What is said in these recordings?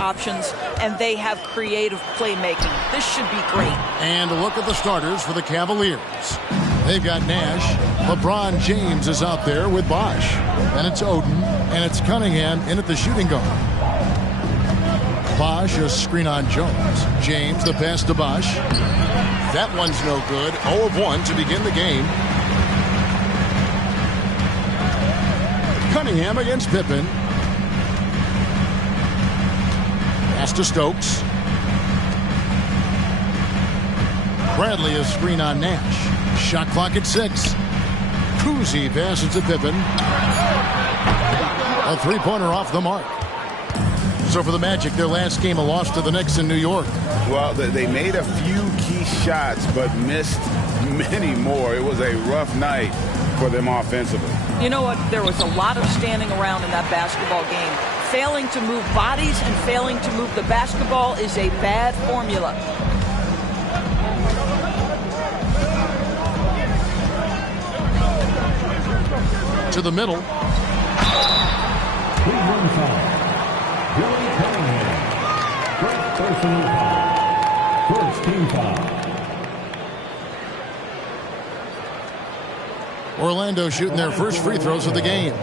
options, and they have creative playmaking. This should be great. And a look at the starters for the Cavaliers. They've got Nash. LeBron James is out there with Bosh. Then it's Oden, and it's Cunningham in at the shooting guard. Bosh, a screen on Jones. James, the pass to Bosh. That one's no good. 0 of 1 to begin the game. Cunningham against Pippen. Pass to Stokes. Bradley, a screen on Nash. Shot clock at 6. Cousy passes to Pippen. A three-pointer off the mark. So for the Magic, their last game, a loss to the Knicks in New York. Well, they made a few key shots, but missed many more. It was a rough night for them offensively. You know what? There was a lot of standing around in that basketball game. Failing to move bodies and failing to move the basketball is a bad formula. To the middle. Cleveland foul. Billy Cunningham. First personal foul. First team foul. Orlando shooting their first free throws of the game.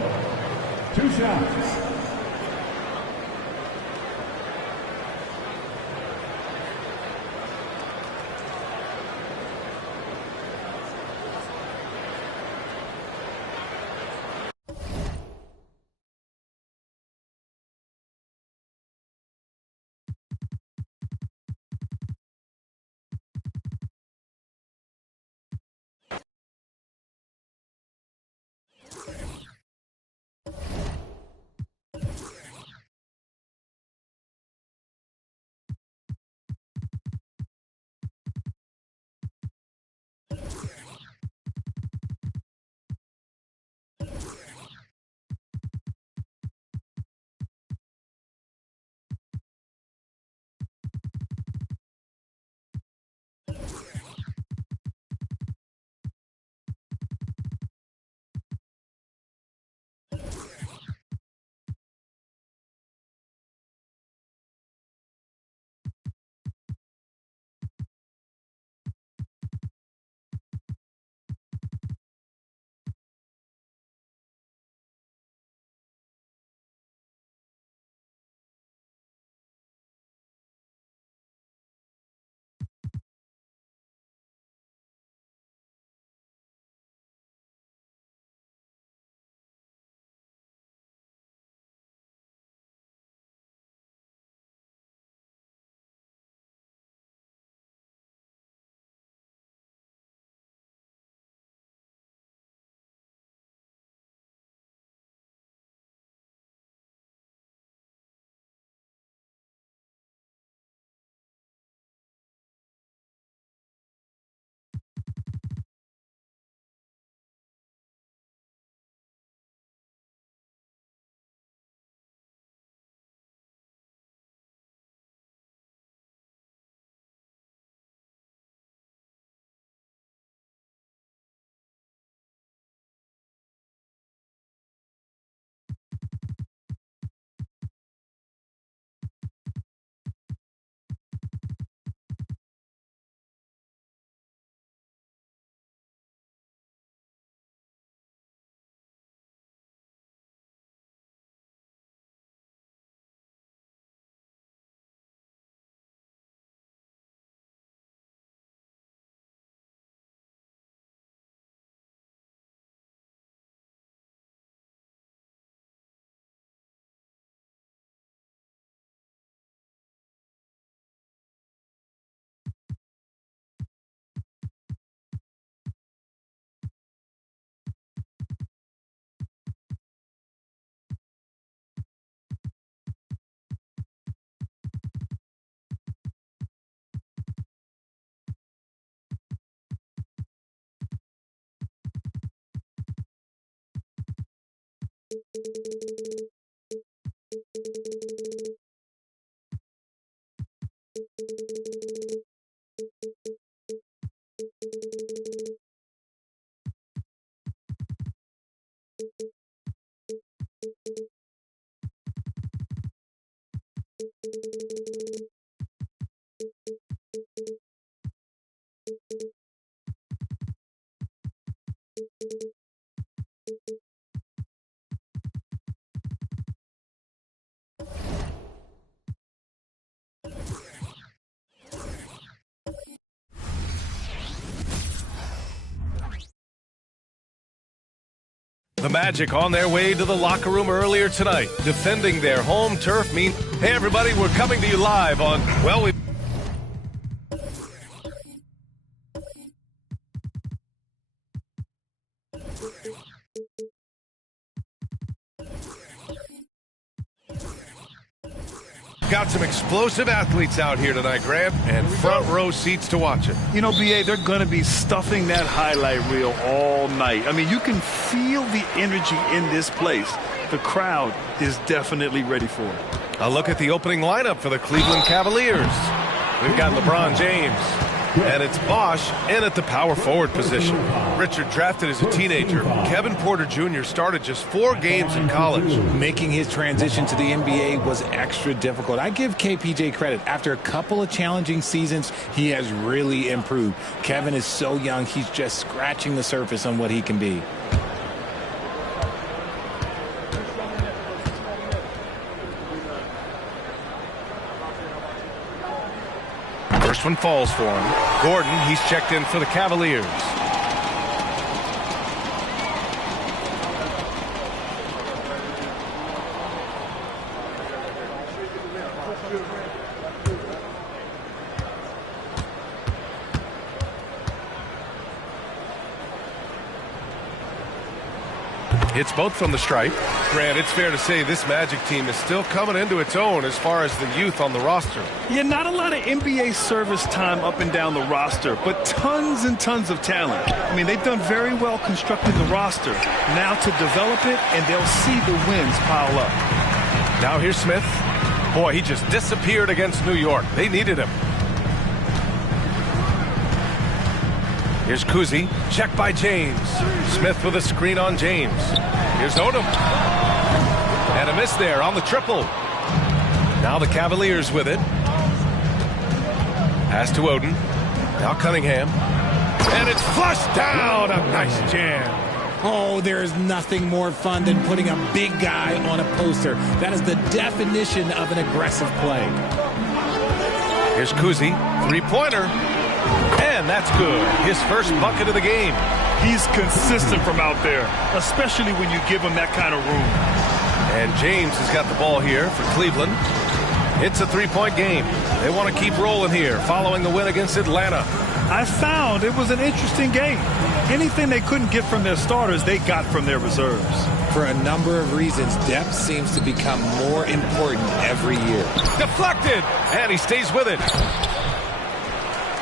2 shots. The Magic on their way to the locker room earlier tonight, defending their home turf. Hey, everybody, we're coming to you live on, well, we got some explosive athletes out here tonight, Graham, and front row seats to watch it. You know, B.A., they're going to be stuffing that highlight reel all night. I mean, you can feel the energy in this place. The crowd is definitely ready for it. A look at the opening lineup for the Cleveland Cavaliers. We've got LeBron James, and it's Bosh in at the power forward position. Richard drafted as a teenager. Kevin Porter Jr. started just 4 games in college. Making his transition to the NBA was extra difficult. I give KPJ credit. After a couple of challenging seasons, he has really improved. Kevin is so young, he's just scratching the surface on what he can be. First one falls for him. Gordon, he's checked in for the Cavaliers. Hits both from the stripe. Grant, it's fair to say this Magic team is still coming into its own as far as the youth on the roster. Yeah, not a lot of NBA service time up and down the roster, but tons and tons of talent. I mean, they've done very well constructing the roster. Now to develop it, and they'll see the wins pile up. Now here's Smith. Boy, he just disappeared against New York. They needed him. Here's Kuzi. Check by James. Smith with a screen on James. Here's Odom. And a miss there on the triple. Now the Cavaliers with it. Pass to Oden. Now Cunningham. And it's flushed down. A nice jam. Oh, there is nothing more fun than putting a big guy on a poster. That is the definition of an aggressive play. Here's Kuzi. Three-pointer. And that's good. His first bucket of the game. He's consistent from out there, especially when you give him that kind of room. And James has got the ball here for Cleveland. It's a three-point game. They want to keep rolling here following the win against Atlanta. I found it was an interesting game. Anything they couldn't get from their starters, they got from their reserves. For a number of reasons, depth seems to become more important every year. Deflected, and he stays with it.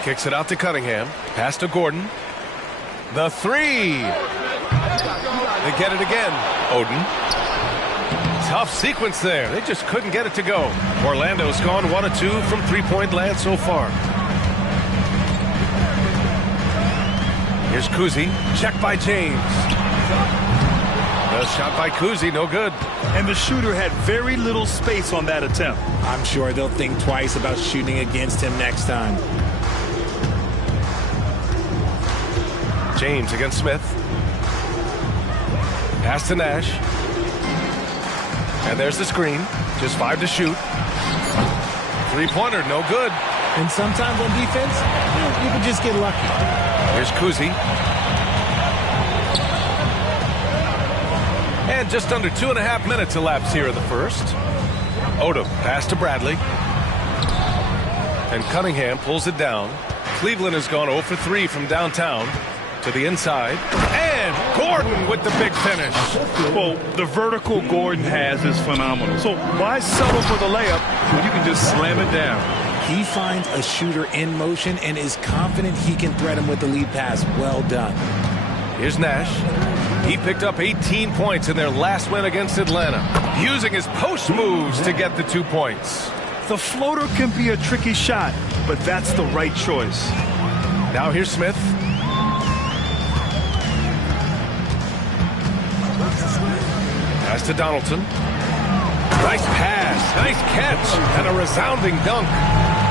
Kicks it out to Cunningham. Pass to Gordon. The three. They get it again. Oden. Tough sequence there. They just couldn't get it to go. Orlando's gone 1 of 2 from three-point land so far. Here's Kuzi. Check by James. The shot by Kuzi, no good. And the shooter had very little space on that attempt. I'm sure they'll think twice about shooting against him next time. James against Smith. Pass to Nash. And there's the screen. Just 5 to shoot. Three-pointer, no good. And sometimes on defense, you can just get lucky. Here's Kuzi. And just under 2.5 minutes elapsed here in the first. Odom, pass to Bradley. And Cunningham pulls it down. Cleveland has gone 0 for 3 from downtown. To the inside, and Gordon with the big finish. Well, the vertical Gordon has is phenomenal. So why settle for the layup when you can just slam it down? He finds a shooter in motion and is confident he can thread him with the lead pass. Well done. Here's Nash. He picked up 18 points in their last win against Atlanta, using his post moves to get the 2 points. The floater can be a tricky shot, but that's the right choice. Now here's Smith. Pass to Donaldson. Nice pass, nice catch, and a resounding dunk.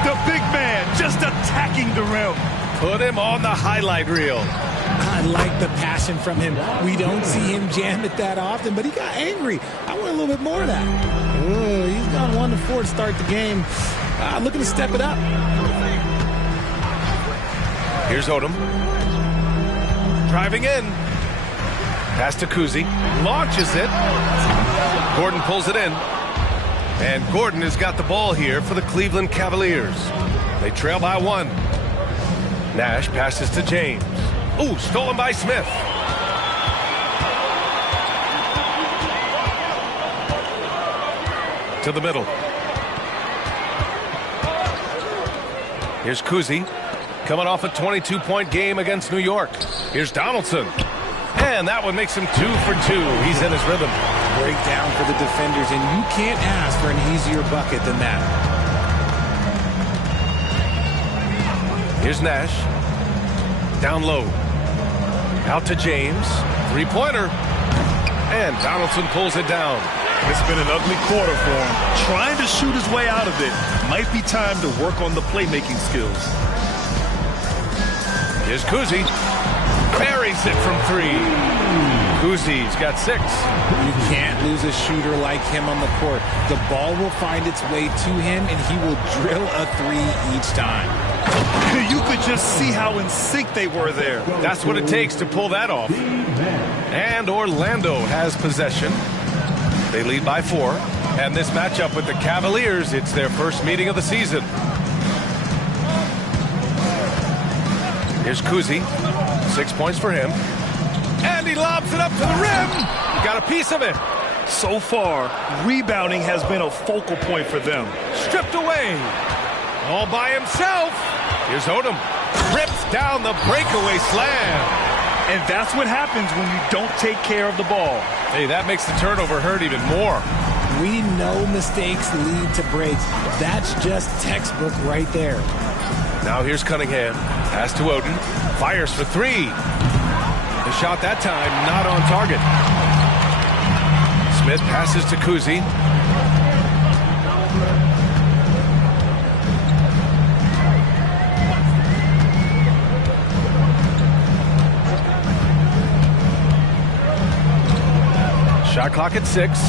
The big man just attacking the rim. Put him on the highlight reel. I like the passion from him. We don't see him jam it that often, but he got angry. I want a little bit more of that. He's gone 1 to 4 to start the game. Looking to step it up. Here's Odom. Driving in. Pass to Kuzi. Launches it. Gordon pulls it in. And Gordon has got the ball here for the Cleveland Cavaliers. They trail by 1. Nash passes to James. Ooh, stolen by Smith. To the middle. Here's Kuzi, coming off a 22-point game against New York. Here's Donaldson. And that one makes him 2 for 2. He's in his rhythm. Breakdown for the defenders, and you can't ask for an easier bucket than that. Here's Nash. Down low. Out to James. Three-pointer. And Donaldson pulls it down. It's been an ugly quarter for him. Trying to shoot his way out of it. Might be time to work on the playmaking skills. Here's Kuzi. Buries it from 3. Kuzi's got 6. You can't lose a shooter like him on the court. The ball will find its way to him, and he will drill a 3 each time. You could just see how in sync they were there. That's what it takes to pull that off. And Orlando has possession. They lead by 4. And this matchup with the Cavaliers, it's their first meeting of the season. Here's Kuzi. 6 points for him. And he lobs it up to the rim. Got a piece of it. So far, rebounding has been a focal point for them. Stripped away. All by himself. Here's Odom. Rips down the breakaway slam. And that's what happens when you don't take care of the ball. Hey, that makes the turnover hurt even more. We know mistakes lead to breaks. That's just textbook right there. Now here's Cunningham. Pass to Odom. Fires for 3. The shot that time not on target. Smith passes to Kuzi. Shot clock at 6.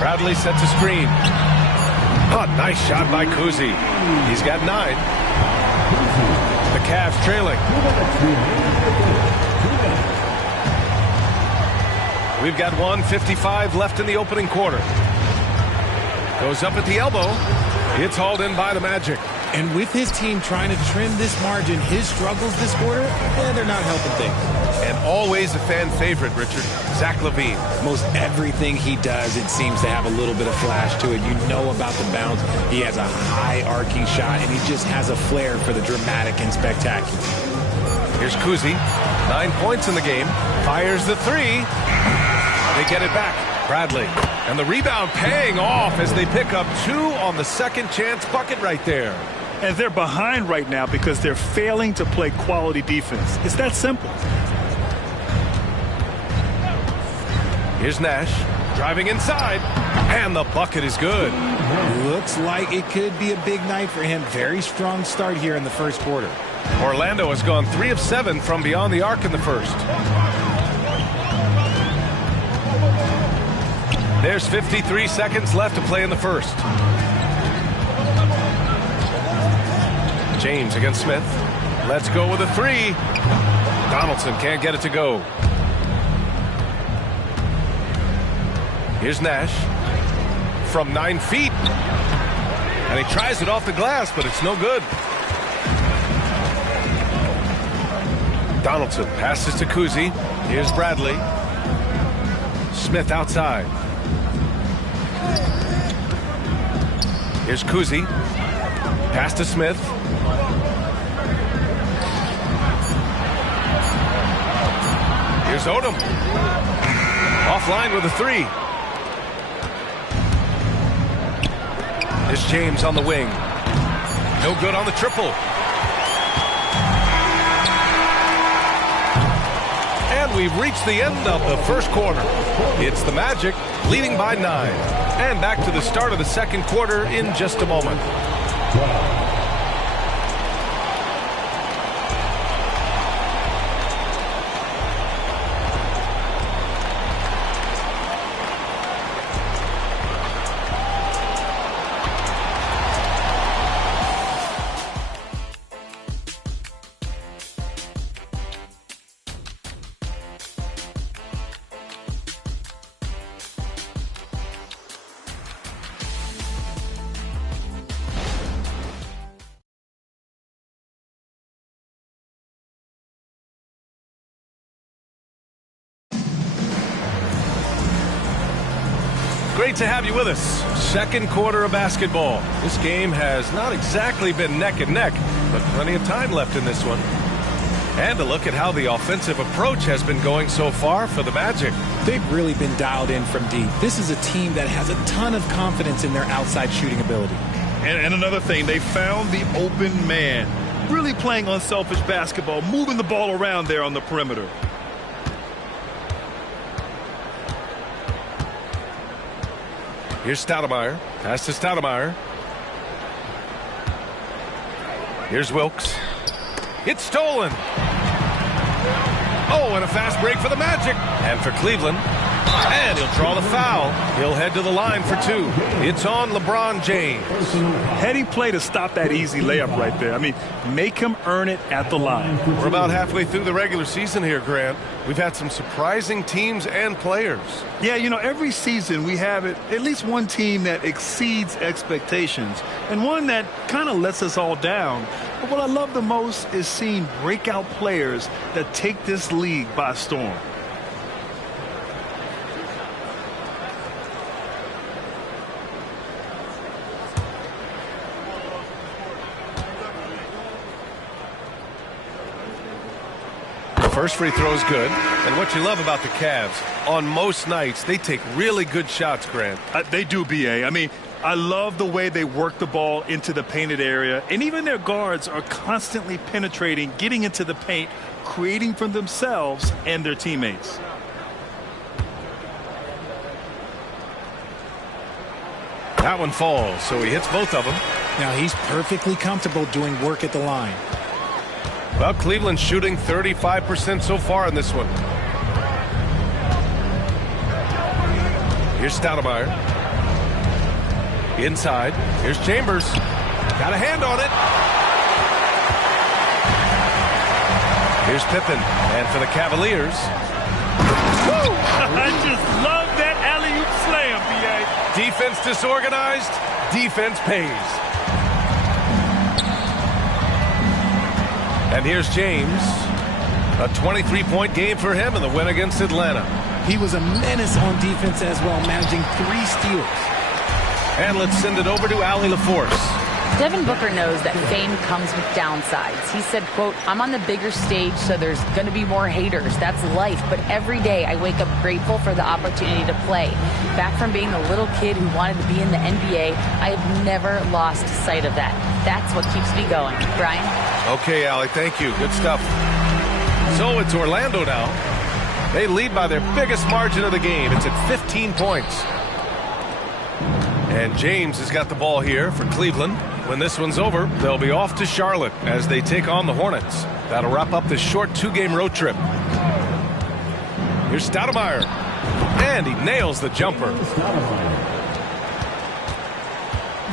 Bradley sets a screen. Oh, nice shot by Kuzi. He's got 9. The Cavs trailing. We've got 1:55 left in the opening quarter. Goes up at the elbow. It's hauled in by the Magic. And with his team trying to trim this margin, his struggles this quarter, they're not helping things. And always a fan favorite, Richard, Zach LaVine. Most everything he does, it seems to have a little bit of flash to it. You know about the bounce. He has a high arcing shot, and he just has a flair for the dramatic and spectacular. Here's Kuzi. 9 points in the game. Fires the 3. They get it back. Bradley. And the rebound paying off as they pick up 2 on the second chance bucket right there. And they're behind right now because they're failing to play quality defense. It's that simple. Here's Nash. Driving inside. And the bucket is good. Looks like it could be a big night for him. Very strong start here in the first quarter. Orlando has gone 3 of 7 from beyond the arc in the first. There's 53 seconds left to play in the first. James against Smith. Let's go with a 3. Donaldson can't get it to go. Here's Nash from 9 feet. And he tries it off the glass, but it's no good. Donaldson passes to Kuzi. Here's Bradley. Smith outside. Here's Kuzi. Pass to Smith. Here's Odom. Offline with a 3. Here's James on the wing. No good on the triple. And we've reached the end of the first quarter. It's the Magic leading by 9. And back to the start of the second quarter in just a moment. Great to have you with us. Second quarter of basketball. This game has not exactly been neck and neck, but plenty of time left in this one. And a look at how the offensive approach has been going so far for the Magic. They've really been dialed in from deep. This is a team that has a ton of confidence in their outside shooting ability. And another thing, they found the open man. Really playing unselfish basketball, moving the ball around there on the perimeter. Here's Stoudemire. Pass to Stoudemire. Here's Wilkes. It's stolen. Oh, and a fast break for the Magic. And for Cleveland. And he'll draw the foul. He'll head to the line for two. It's on LeBron James. Heady play to stop that easy layup right there. I mean, make him earn it at the line. We're about halfway through the regular season here, Grant. We've had some surprising teams and players. Yeah, you know, every season we have at least one team that exceeds expectations and one that kind of lets us all down. But what I love the most is seeing breakout players that take this league by storm. First free throw is good. And what you love about the Cavs, on most nights, they take really good shots, Grant. They do, B.A. I mean, I love the way they work the ball into the painted area. And even their guards are constantly penetrating, getting into the paint, creating for themselves and their teammates. That one falls, so he hits both of them. Now he's perfectly comfortable doing work at the line. Well, Cleveland's shooting 35% so far in this one. Here's Stoudemire. Inside. Here's Chambers. Got a hand on it. Here's Pippen. And for the Cavaliers. Woo! I just love that alley-oop slam, B.A. Defense disorganized. Defense pays. And here's James. A 23-point game for him in the win against Atlanta. He was a menace on defense as well, managing 3 steals. And let's send it over to Allie LaForce. Devin Booker knows that fame comes with downsides. He said, quote, "I'm on the bigger stage, so there's going to be more haters. That's life. But every day I wake up grateful for the opportunity to play. Back from being a little kid who wanted to be in the NBA, I have never lost sight of that. That's what keeps me going." Brian? Okay, Allie, thank you. Good stuff. So it's Orlando now. They lead by their biggest margin of the game. It's at 15 points. And James has got the ball here for Cleveland. When this one's over, they'll be off to Charlotte as they take on the Hornets. That'll wrap up this short 2-game road trip. Here's Stoudemire. And he nails the jumper.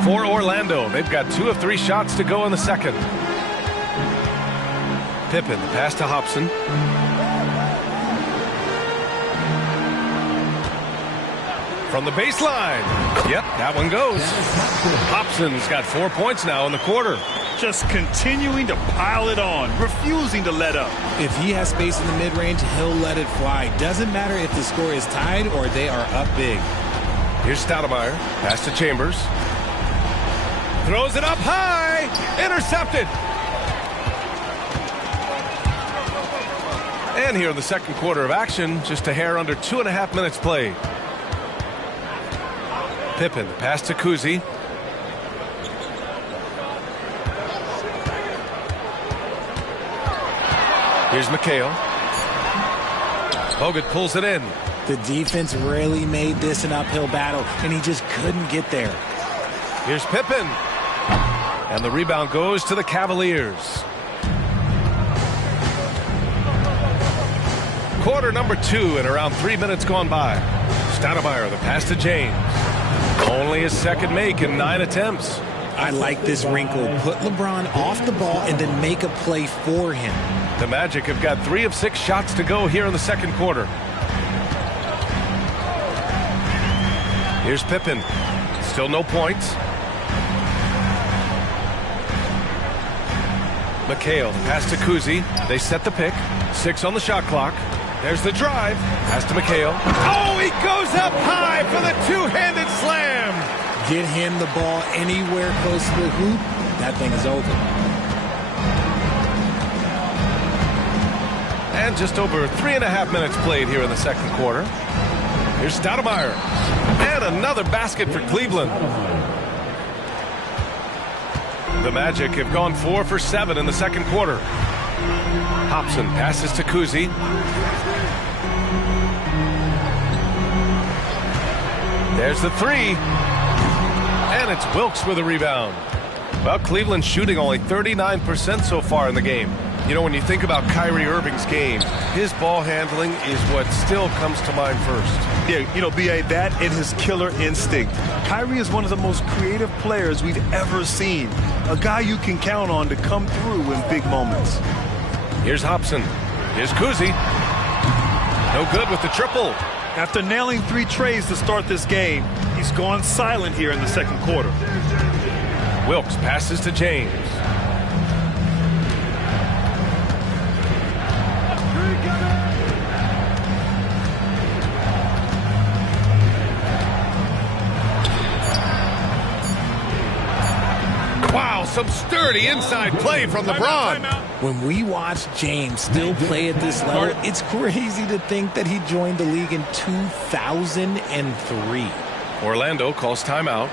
For Orlando, they've got 2 of 3 shots to go in the second. Pippen, the pass to Hobson. From the baseline. Yep, that one goes. Hobson's got 4 points now in the quarter. Just continuing to pile it on, refusing to let up. If he has space in the mid-range, he'll let it fly. Doesn't matter if the score is tied or they are up big. Here's Stoudemire. Pass to Chambers. Throws it up high. Intercepted. And here in the second quarter of action, just a hair under 2.5 minutes played. Pippen, the pass to Kuzi. Here's McHale. Bogut pulls it in. The defense really made this an uphill battle, and he just couldn't get there. Here's Pippen. And the rebound goes to the Cavaliers. Quarter number 2 and around 3 minutes gone by. Stoudemire, the pass to James. Only his second make in 9 attempts. I like this wrinkle. Put LeBron off the ball and then make a play for him. The Magic have got 3 of 6 shots to go here in the second quarter. Here's Pippen. Still no points. McHale, pass to Kuzi. They set the pick. 6 on the shot clock. There's the drive. Pass to McHale. Oh, he goes up high for the two-handed slam. Get him the ball anywhere close to the hoop. That thing is over. And just over 3.5 minutes played here in the second quarter. Here's Stoudemire. And another basket for Cleveland. The Magic have gone 4 for 7 in the second quarter. Hobson passes to Cousy. There's the three. And it's Wilkes with a rebound. Well, Cleveland's shooting only 39% so far in the game. You know, when you think about Kyrie Irving's game, his ball handling is what still comes to mind first. Yeah, you know, B.A., that and his killer instinct. Kyrie is one of the most creative players we've ever seen. A guy you can count on to come through in big moments. Here's Hobson. Here's Cousy. No good with the triple. After nailing 3 trays to start this game, he's gone silent here in the second quarter. Wilkes passes to James. Wow, some sturdy inside play from LeBron. When we watch James still play at this level, it's crazy to think that he joined the league in 2003. Orlando calls timeout.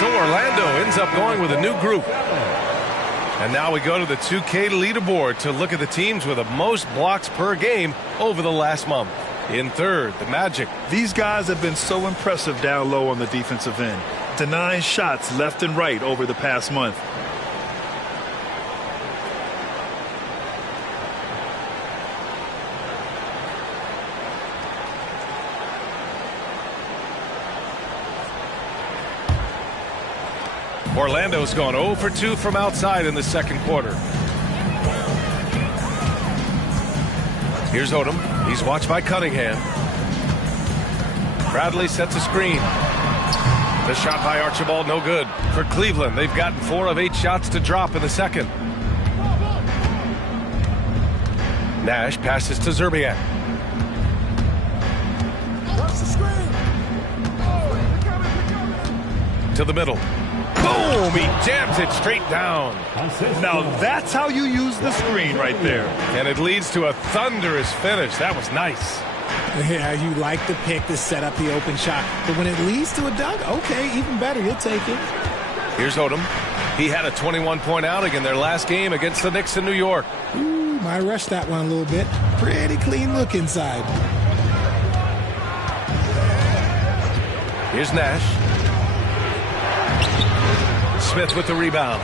So Orlando ends up going with a new group. And now we go to the 2K leaderboard to look at the teams with the most blocks per game over the last month. In third, the Magic. These guys have been so impressive down low on the defensive end, denying shots left and right over the past month. Orlando's gone 0 for 2 from outside in the second quarter. Here's Odom. He's watched by Cunningham. Bradley sets a screen. The shot by Archibald, no good. For Cleveland, they've gotten 4 of 8 shots to drop in the second. Nash passes to Zerbiak. To the middle. Boom! He jams it straight down. Now that's how you use the screen right there. And it leads to a thunderous finish. That was nice. Yeah, you like the pick to set up the open shot. But when it leads to a dunk, okay, even better. You'll take it. Here's Odom. He had a 21-point outing in their last game against the Knicks in New York. Ooh, might rush that one a little bit. Pretty clean look inside. Here's Nash. Smith with the rebound.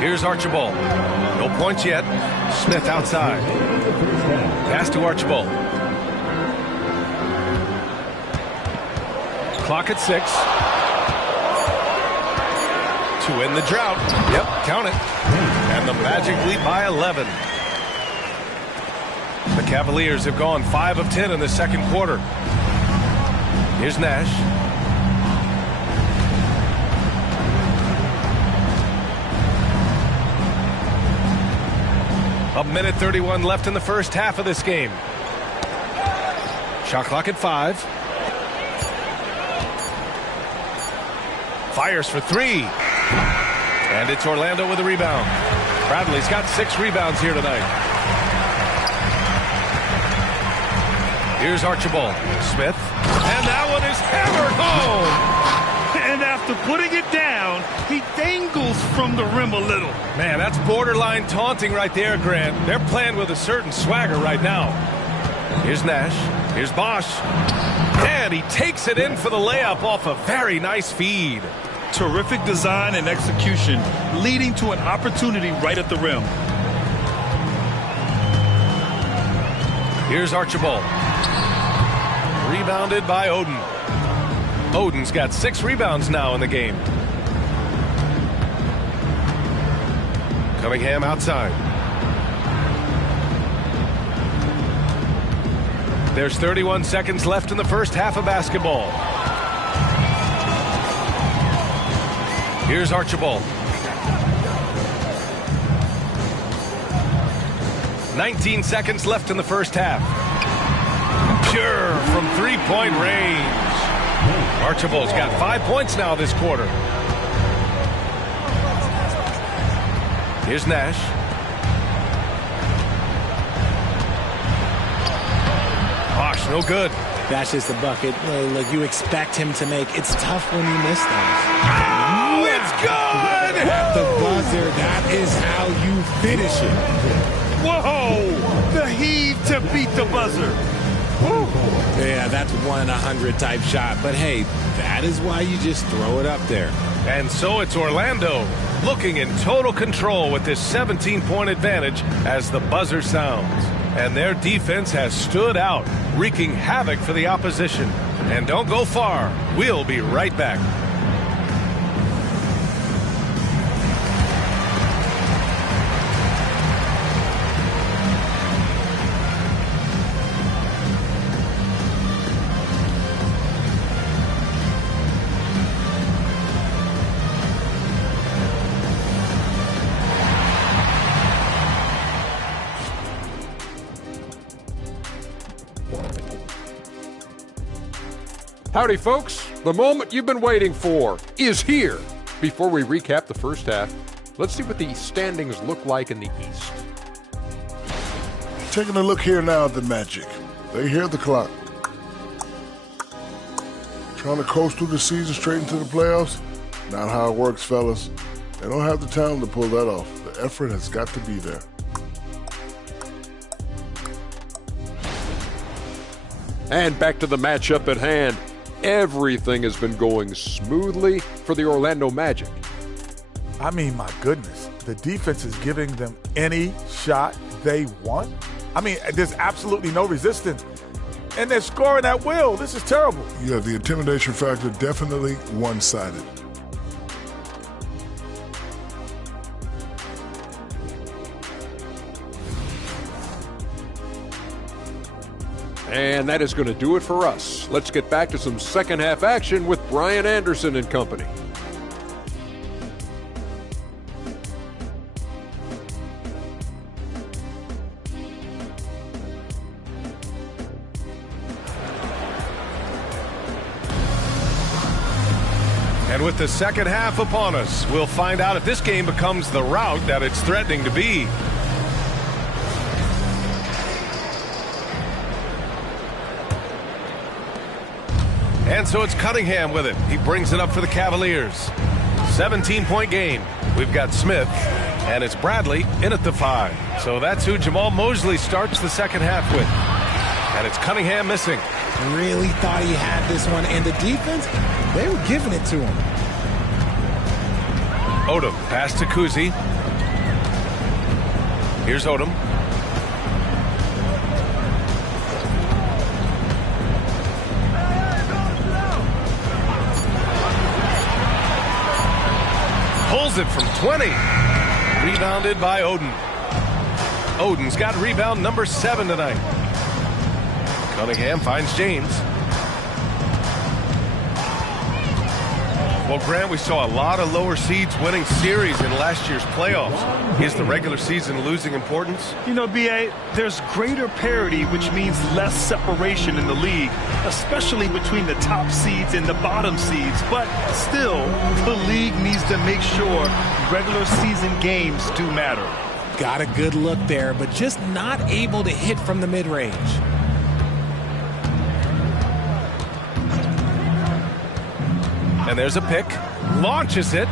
Here's Archibald. No points yet. Smith outside. Pass to Archibald. Clock at 6. To end the drought. Yep, count it. And the Magic lead by 11. The Cavaliers have gone 5 of 10 in the second quarter. Here's Nash. A minute 31 left in the first half of this game. Shot clock at 5. Fires for 3. And it's Orlando with a rebound. Bradley's got 6 rebounds here tonight. Here's Archibald. Smith. And that one is hammered home. And after putting it down, he dangles from the rim a little. Man, that's borderline taunting right there, Grant. They're playing with a certain swagger right now. Here's Nash. Here's Bosch. And he takes it in for the layup off a very nice feed. Terrific design and execution, leading to an opportunity right at the rim. Here's Archibald. Rebounded by Oden. Oden's got 6 rebounds now in the game. Cunningham outside. There's 31 seconds left in the first half of basketball. Here's Archibald. 19 seconds left in the first half. Pure from three-point range. Archibald's got 5 points now this quarter. Here's Nash. Bosch, no good. That's just a bucket. Look, you expect him to make. It's tough when you miss those. Oh, it's good! At the buzzer, that is how you finish it. Whoa! The heave to beat the buzzer. Woo. Yeah, that's 1 in 100 type shot. But hey, that is why you just throw it up there. And so it's Orlando looking in total control with this 17-point advantage as the buzzer sounds. And their defense has stood out, wreaking havoc for the opposition. And don't go far. We'll be right back. Howdy, folks. The moment you've been waiting for is here. Before we recap the first half, let's see what the standings look like in the East. Taking a look here now at the Magic. They hear the clock. Trying to coast through the season straight into the playoffs? Not how it works, fellas. They don't have the talent to pull that off. The effort has got to be there. And back to the matchup at hand. Everything has been going smoothly for the Orlando Magic. I mean, my goodness, the defense is giving them any shot they want. I mean, there's absolutely no resistance. And they're scoring at will. This is terrible. Yeah, the intimidation factor definitely one-sided. And that is going to do it for us. Let's get back to some second half action with Brian Anderson and company. And with the second half upon us, we'll find out if this game becomes the rout that it's threatening to be. And so it's Cunningham with it. He brings it up for the Cavaliers. 17-point game. We've got Smith, and it's Bradley in at the 5. So that's who Jamal Mosley starts the second half with. And it's Cunningham missing. Really thought he had this one, and the defense, they were giving it to him. Odom, pass to Kuzi. Here's Odom. Pulls it from 20. Rebounded by Oden. Oden's got rebound number 7 tonight. Cunningham finds James. Well, Grant, we saw a lot of lower seeds winning series in last year's playoffs. Is the regular season losing importance? You know, B.A., there's greater parity, which means less separation in the league, especially between the top seeds and the bottom seeds. But still, the league needs to make sure regular season games do matter. Got a good look there, but just not able to hit from the mid-range. And there's a pick. Launches it.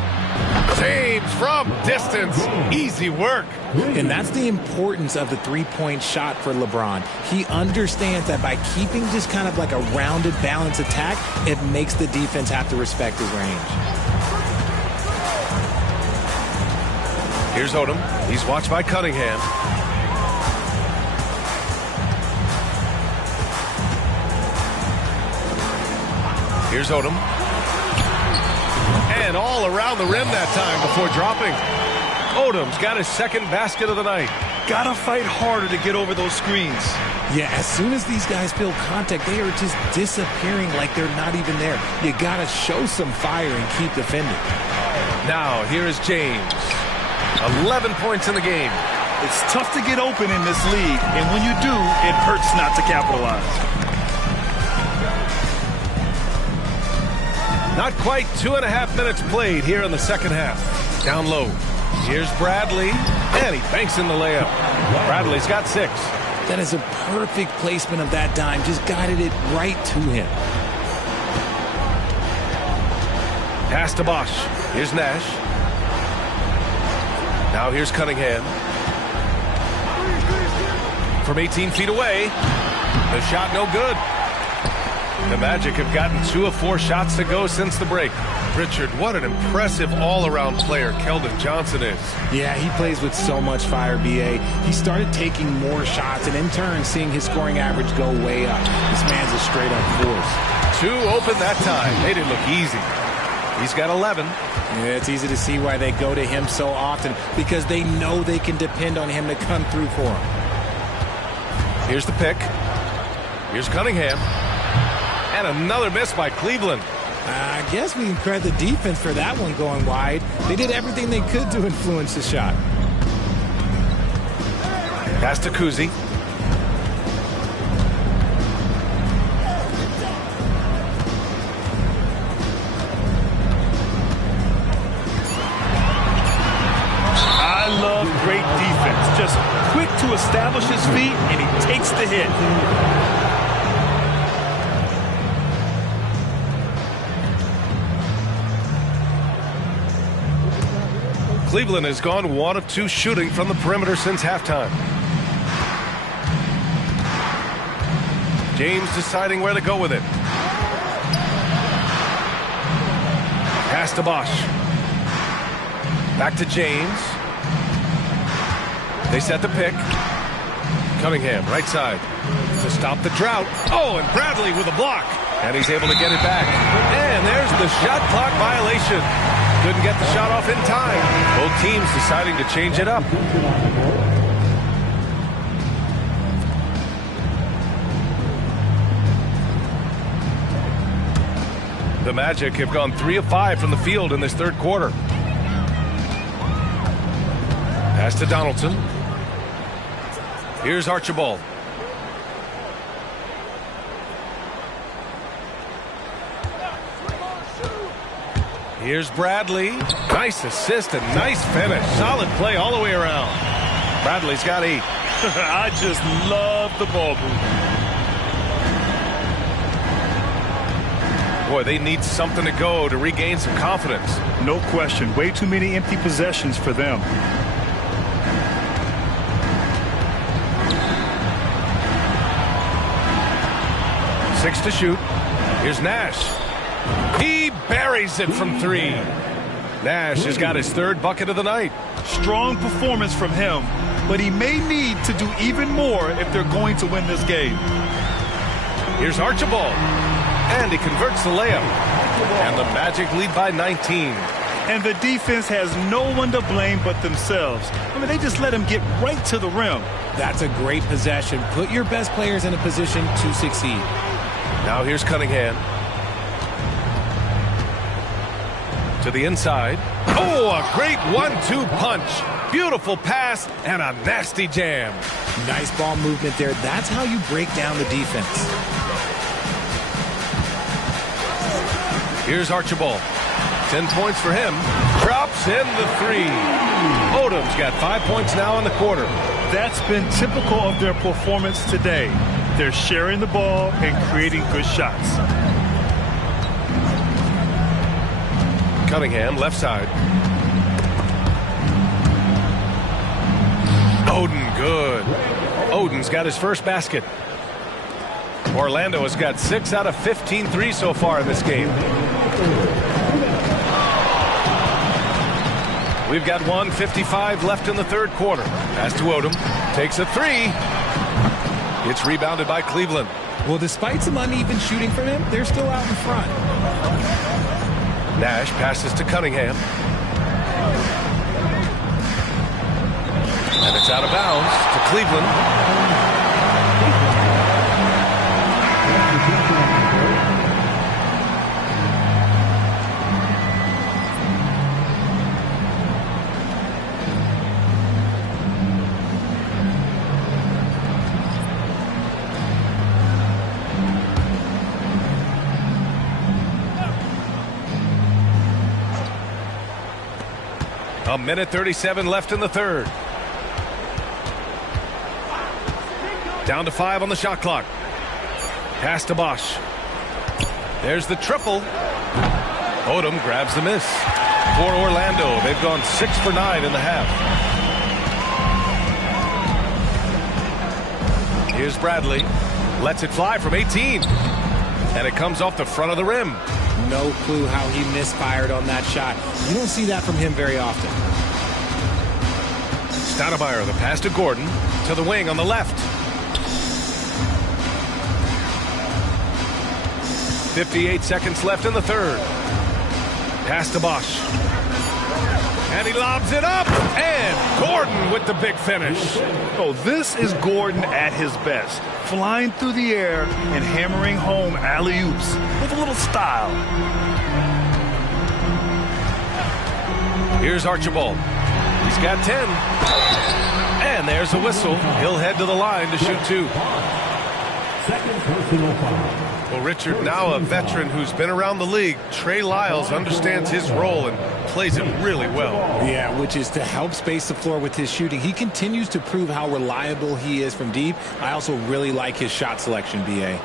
James from distance. Easy work. And that's the importance of the three-point shot for LeBron. He understands that by keeping just kind of like a rounded, balanced attack, it makes the defense have to respect his range. Here's Odom. He's watched by Cunningham. Here's Odom. And all around the rim that time before dropping. Odom's got his second basket of the night. Gotta fight harder to get over those screens. Yeah, as soon as these guys feel contact, they are just disappearing like they're not even there. You gotta show some fire and keep defending. Now, here is James. 11 points in the game. It's tough to get open in this league, and when you do, it hurts not to capitalize. Not quite 2.5 minutes played here in the second half. Down low. Here's Bradley, and he banks in the layup. Bradley's got 6. That is a perfect placement of that dime. Just guided it right to him. Pass to Bosch. Here's Nash. Now here's Cunningham. From 18 feet away. The shot no good. The Magic have gotten 2 of 4 shots to go since the break. Richard, what an impressive all-around player Keldon Johnson is. Yeah, he plays with so much fire, B.A. He started taking more shots and in turn seeing his scoring average go way up. This man's a straight-up force. 2 open that time. Made it look easy. He's got 11. Yeah, it's easy to see why they go to him so often, because they know they can depend on him to come through for them. Here's the pick. Here's Cunningham. And another miss by Cleveland. I guess we can credit the defense for that one going wide. They did everything they could to influence the shot. Pass to Kuzi. I love great defense. Just quick to establish his feet, and he takes the hit. Cleveland has gone 1 of 2 shooting from the perimeter since halftime. James deciding where to go with it. Pass to Bosch. Back to James. They set the pick. Cunningham, right side. To stop the drought. Oh, and Bradley with a block. And he's able to get it back. And there's the shot clock violation. Couldn't get the shot off in time. Both teams deciding to change it up. The Magic have gone 3 of 5 from the field in this third quarter. Pass to Donaldson. Here's Archibald. Here's Bradley. Nice assist and nice finish. Solid play all the way around. Bradley's got 8. I just love the ball movement. Boy, they need something to go to regain some confidence. No question. Way too many empty possessions for them. Six to shoot. Here's Nash. He buries it from 3. Nash has got his 3rd bucket of the night. Strong performance from him, but he may need to do even more if they're going to win this game. Here's Archibald. And he converts the layup. And the Magic lead by 19. And the defense has no one to blame but themselves. I mean, they just let him get right to the rim. That's a great possession. Put your best players in a position to succeed. Now here's Cunningham. To the inside. Oh, a great 1-2 punch. Beautiful pass and a nasty jam. Nice ball movement there. That's how you break down the defense. Here's Archibald. 10 points for him. Drops in the 3. Odom's got 5 points now in the quarter. That's been typical of their performance today. They're sharing the ball and creating good shots. Cunningham, left side. Oden, good. Oden's got his first basket. Orlando has got 6 out of 15 threes so far in this game. We've got 1:55 left in the third quarter. Pass to Odom. Takes a 3. It's rebounded by Cleveland. Well, despite some uneven shooting from him, they're still out in front. Nash passes to Cunningham. And it's out of bounds to Cleveland. A minute 37 left in the third. Down to 5 on the shot clock. Pass to Bosch. There's the triple. Odom grabs the miss. For Orlando, they've gone 6 for 9 in the half. Here's Bradley. Lets it fly from 18. And it comes off the front of the rim. No clue how he misfired on that shot. You don't see that from him very often. Stoudemire, the pass to Gordon. To the wing on the left. 58 seconds left in the third. Pass to Bosch. And he lobs it up. And Gordon with the big finish. Oh, this is Gordon at his best. Flying through the air and hammering home alley-oops with a little style. Here's Archibald. He's got 10. And there's a whistle. He'll head to the line to shoot 2. Second personal foul. Well, Richard, now a veteran who's been around the league, Trey Lyles understands his role and plays it really well. Yeah, which is to help space the floor with his shooting. He continues to prove how reliable he is from deep. I also really like his shot selection, B.A.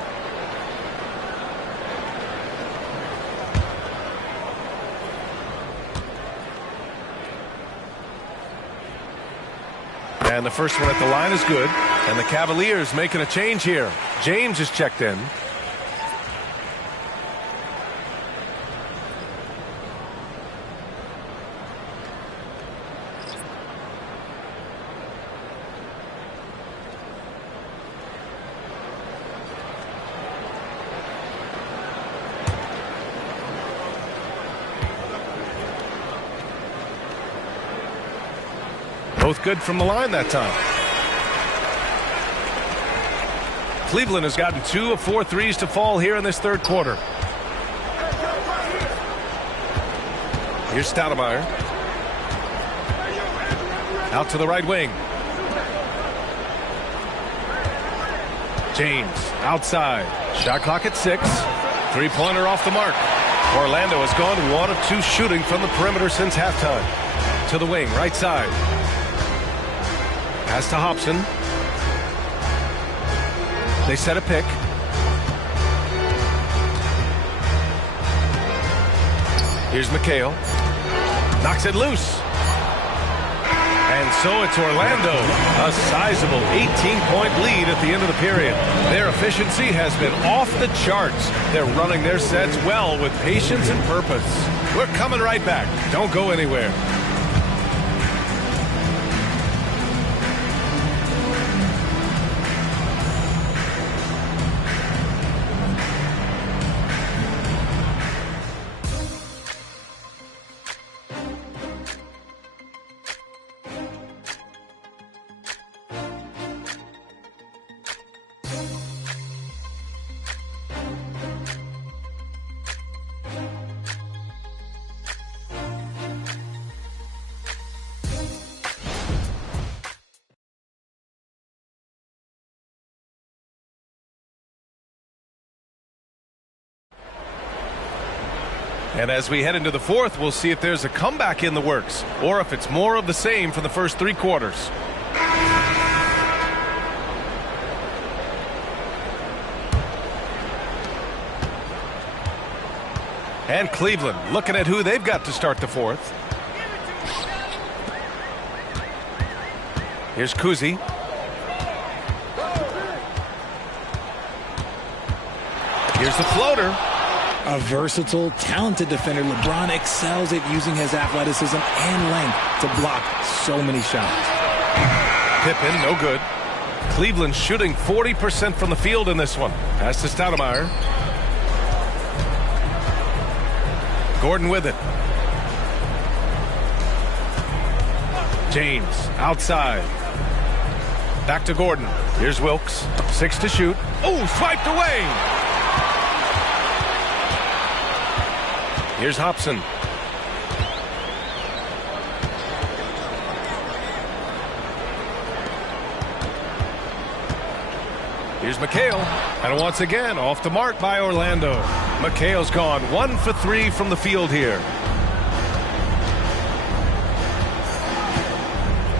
And the first one at the line is good. And the Cavaliers making a change here. James is checked in. Both good from the line that time. Cleveland has gotten 2 of 4 threes to fall here in this third quarter. Here's Stoudemire. Out to the right wing. James outside. Shot clock at 6. 3-pointer off the mark. Orlando has gone 1 of 2 shooting from the perimeter since halftime. To the wing, right side. Pass to Hobson. They set a pick. Here's McHale. Knocks it loose. And so it's Orlando. A sizable 18-point lead at the end of the period. Their efficiency has been off the charts. They're running their sets well with patience and purpose. We're coming right back. Don't go anywhere. And as we head into the fourth, we'll see if there's a comeback in the works or if it's more of the same from the first 3 quarters. And Cleveland looking at who they've got to start the fourth. Here's Kuzi. Here's the floater. A versatile, talented defender, LeBron excels at using his athleticism and length to block so many shots. Pippen, no good. Cleveland shooting 40% from the field in this one. Pass to Stoudemire. Gordon with it. James outside. Back to Gordon. Here's Wilkes. 6 to shoot. Oh, swiped away. Here's Hobson. Here's McHale. And once again, off the mark by Orlando. McHale's gone 1 for 3 from the field here.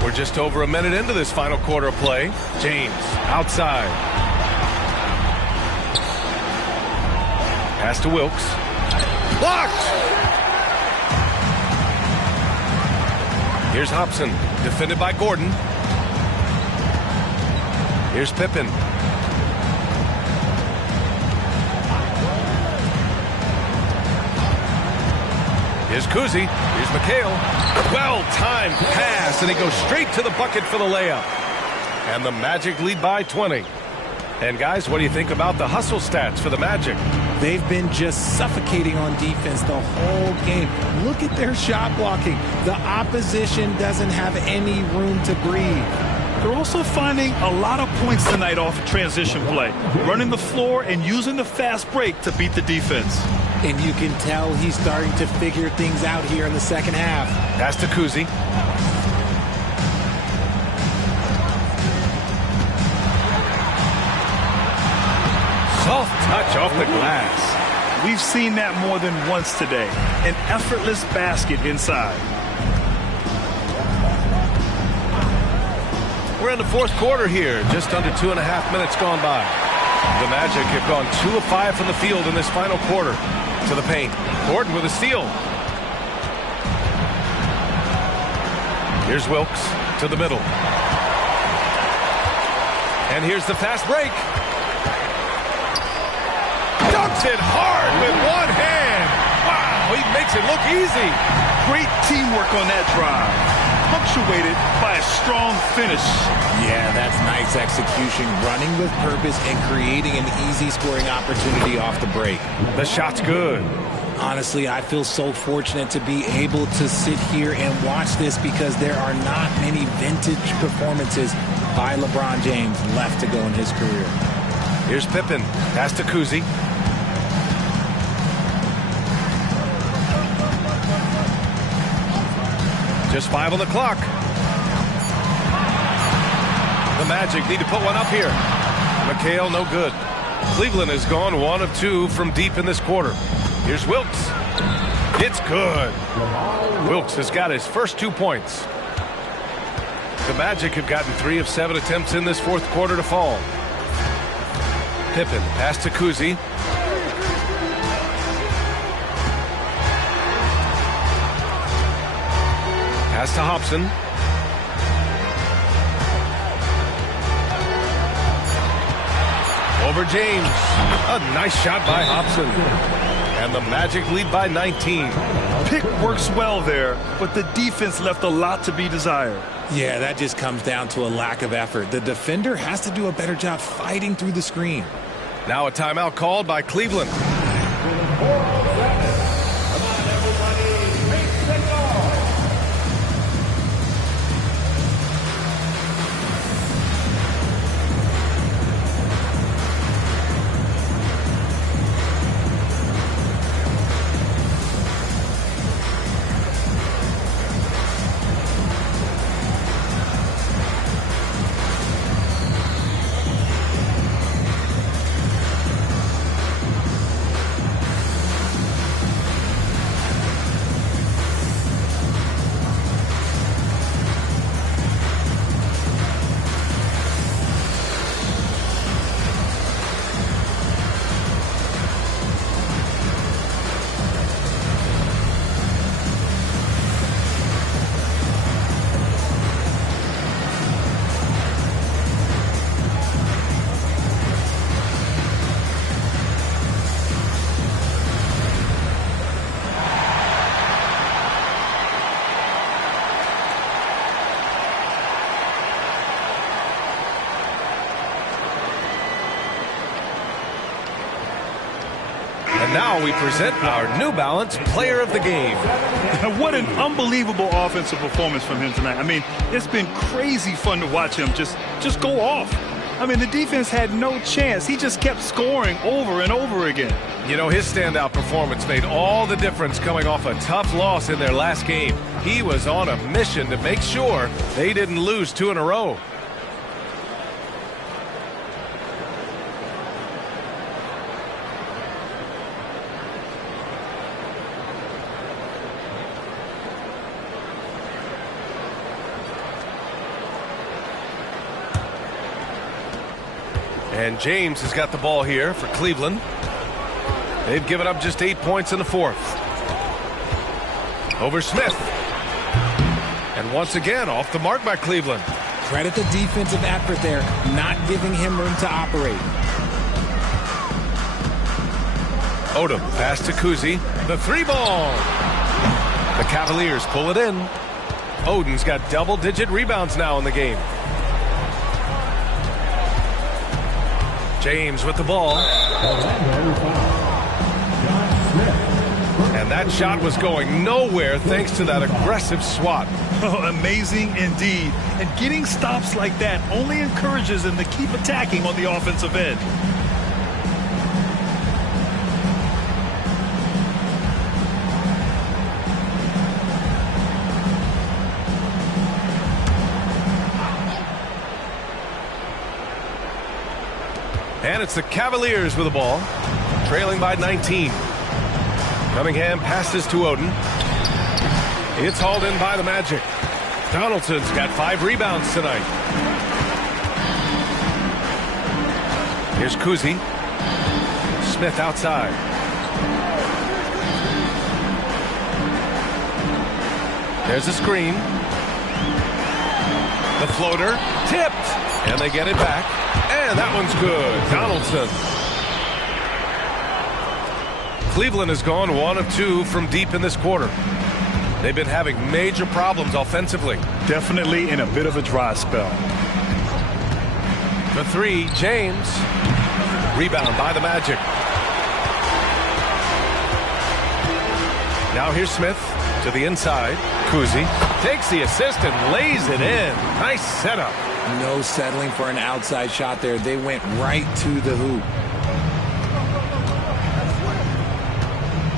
We're just over a minute into this final quarter of play. James outside. Pass to Wilkes. Blocked! Here's Hobson, defended by Gordon. Here's Pippen. Here's Kuzi. Here's McHale. Well-timed pass, and he goes straight to the bucket for the layup. And the Magic lead by 20. And guys, what do you think about the hustle stats for the Magic? They've been just suffocating on defense the whole game. Look at their shot blocking. The opposition doesn't have any room to breathe. They're also finding a lot of points tonight off of transition play, running the floor and using the fast break to beat the defense. And you can tell he's starting to figure things out here in the second half. Pass to Kuzi. Soft touch off the glass. We've seen that more than once today. An effortless basket inside. We're in the fourth quarter here. Just under 2.5 minutes gone by. The Magic have gone 2 of 5 from the field in this final quarter. To the paint. Gordon with a steal. Here's Wilkes to the middle. And here's the fast break. Dunks it hard with one hand. Wow, he makes it look easy. Great teamwork on that drive. Punctuated by a strong finish. Yeah, that's nice execution, running with purpose and creating an easy scoring opportunity off the break. The shot's good. Honestly, I feel so fortunate to be able to sit here and watch this because there are not many vintage performances by LeBron James left to go in his career. Here's Pippen. Pass to Kuzi. Just 5 on the clock. The Magic need to put one up here. McHale, no good. Cleveland has gone 1 of 2 from deep in this quarter. Here's Wilkes. It's good. Wilkes has got his first 2 points. The Magic have gotten 3 of 7 attempts in this fourth quarter to fall. Pippen, pass to Kuzi. Pass to Hobson. Over James. A nice shot by Hobson. And the Magic lead by 19. Pick works well there, but the defense left a lot to be desired. Yeah, that just comes down to a lack of effort. The defender has to do a better job fighting through the screen. Now a timeout called by Cleveland. And now we present our New Balance Player of the Game. What an unbelievable offensive performance from him tonight. I mean, it's been crazy fun to watch him just go off. I mean, the defense had no chance. He just kept scoring over and over again. You know, his standout performance made all the difference coming off a tough loss in their last game. He was on a mission to make sure they didn't lose 2 in a row. And James has got the ball here for Cleveland. They've given up just 8 points in the 4th. Over Smith. And once again, off the mark by Cleveland. Credit the defensive effort there, not giving him room to operate. Odom, pass to Kuzi. The 3-ball. The Cavaliers pull it in. Oden's got double-digit rebounds now in the game. James with the ball. And that shot was going nowhere thanks to that aggressive swat. Oh, amazing indeed. And getting stops like that only encourages them to keep attacking on the offensive end. And it's the Cavaliers with the ball, trailing by 19. Cunningham passes to Oden. It's hauled in by the Magic. Donaldson's got 5 rebounds tonight. Here's Kuzi. Smith outside. There's a screen. The floater tipped. And they get it back. And that one's good. Donaldson. Cleveland has gone 1 of 2 from deep in this quarter. They've been having major problems offensively. Definitely in a bit of a dry spell. The 3, James. Rebound by the Magic. Now here's Smith to the inside. Kuzi takes the assist and lays it in. Nice setup. No settling for an outside shot there. They went right to the hoop.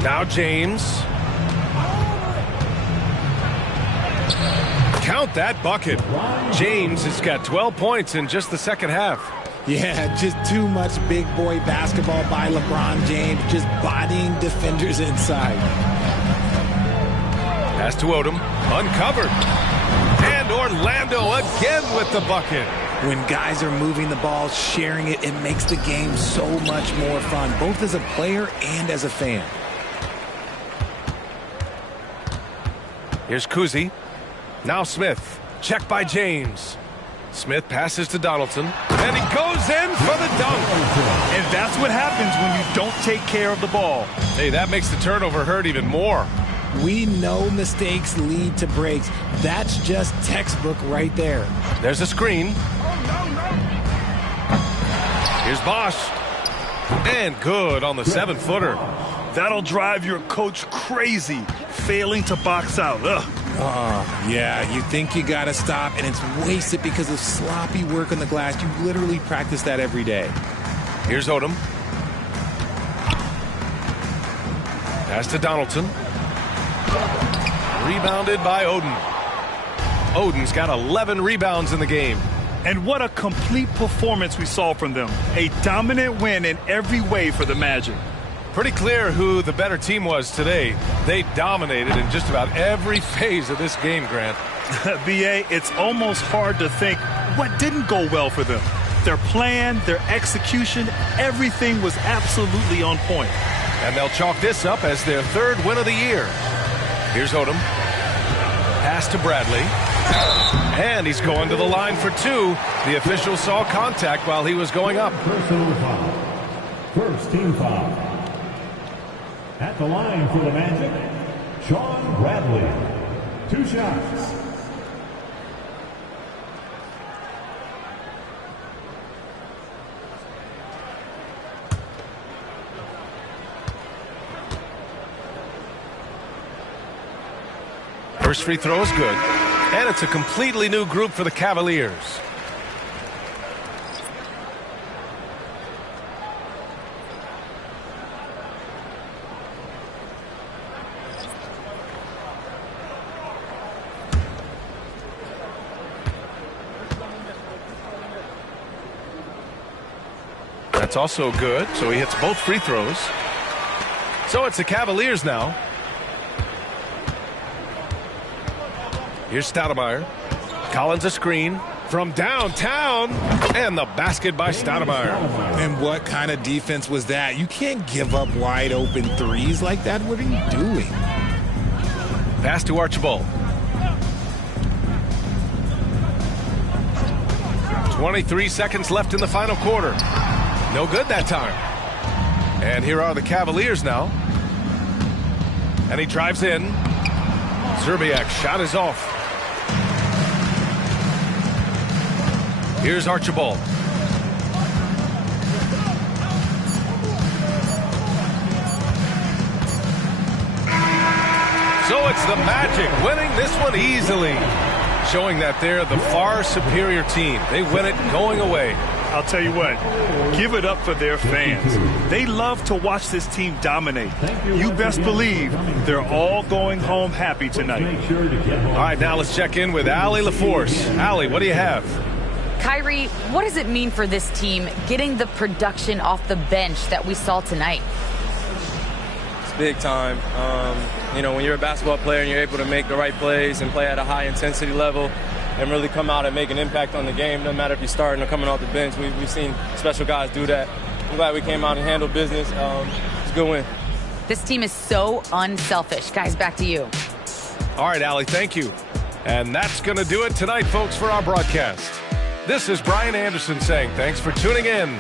Now James. Count that bucket. James has got 12 points in just the second half. Yeah, just too much big boy basketball by LeBron James, just bodying defenders inside. Pass to Odom, uncovered. And Orlando again with the bucket. When guys are moving the ball, sharing it, it makes the game so much more fun, both as a player and as a fan. Here's Kuzi. Now Smith. Check by James. Smith passes to Donaldson. And he goes in for the dunk. And that's what happens when you don't take care of the ball. Hey, that makes the turnover hurt even more. We know mistakes lead to breaks. That's just textbook right there. There's a screen. Here's Bosch. And good on the 7-footer. That'll drive your coach crazy, failing to box out. Ugh. Yeah, you think you got to stop, and it's wasted because of sloppy work on the glass. You literally practice that every day. Here's Odom. Pass to Donaldson. Rebounded by Oden. Oden's got 11 rebounds in the game. And what a complete performance we saw from them. A dominant win in every way for the Magic. Pretty clear who the better team was today. They dominated in just about every phase of this game, Grant. B.A., it's almost hard to think what didn't go well for them. Their plan, their execution, everything was absolutely on point. And they'll chalk this up as their 3rd win of the year. Here's Odom. Pass to Bradley. And he's going to the line for 2. The official saw contact while he was going up. Personal foul. First team foul. At the line for the Magic, Shawn Bradley. 2 shots. First free throw is good. And it's a completely new group for the Cavaliers. That's also good, so he hits both free throws. So it's the Cavaliers now. Here's Stoudemire. Collins a screen from downtown, and the basket by Stoudemire. And what kind of defense was that? You can't give up wide open threes like that. What are you doing? Pass to Archibald. 23 seconds left in the final quarter. No good that time. And here are the Cavaliers now. And he drives in. Zerbiak's shot is off. Here's Archibald. So it's the Magic winning this one easily, showing that they're the far superior team. They win it going away. I'll tell you what, give it up for their fans. They love to watch this team dominate. You best believe they're all going home happy tonight. All right, now let's check in with Allie LaForce. Allie, what do you have? Kyrie, what does it mean for this team getting the production off the bench that we saw tonight? It's big time. When you're a basketball player and you're able to make the right plays and play at a high intensity level and really come out and make an impact on the game, no matter if you're starting or coming off the bench. We've seen special guys do that. I'm glad we came out and handled business. It's a good win. This team is so unselfish. Guys, back to you. All right, Allie, thank you. And that's going to do it tonight, folks, for our broadcast. This is Brian Anderson saying thanks for tuning in.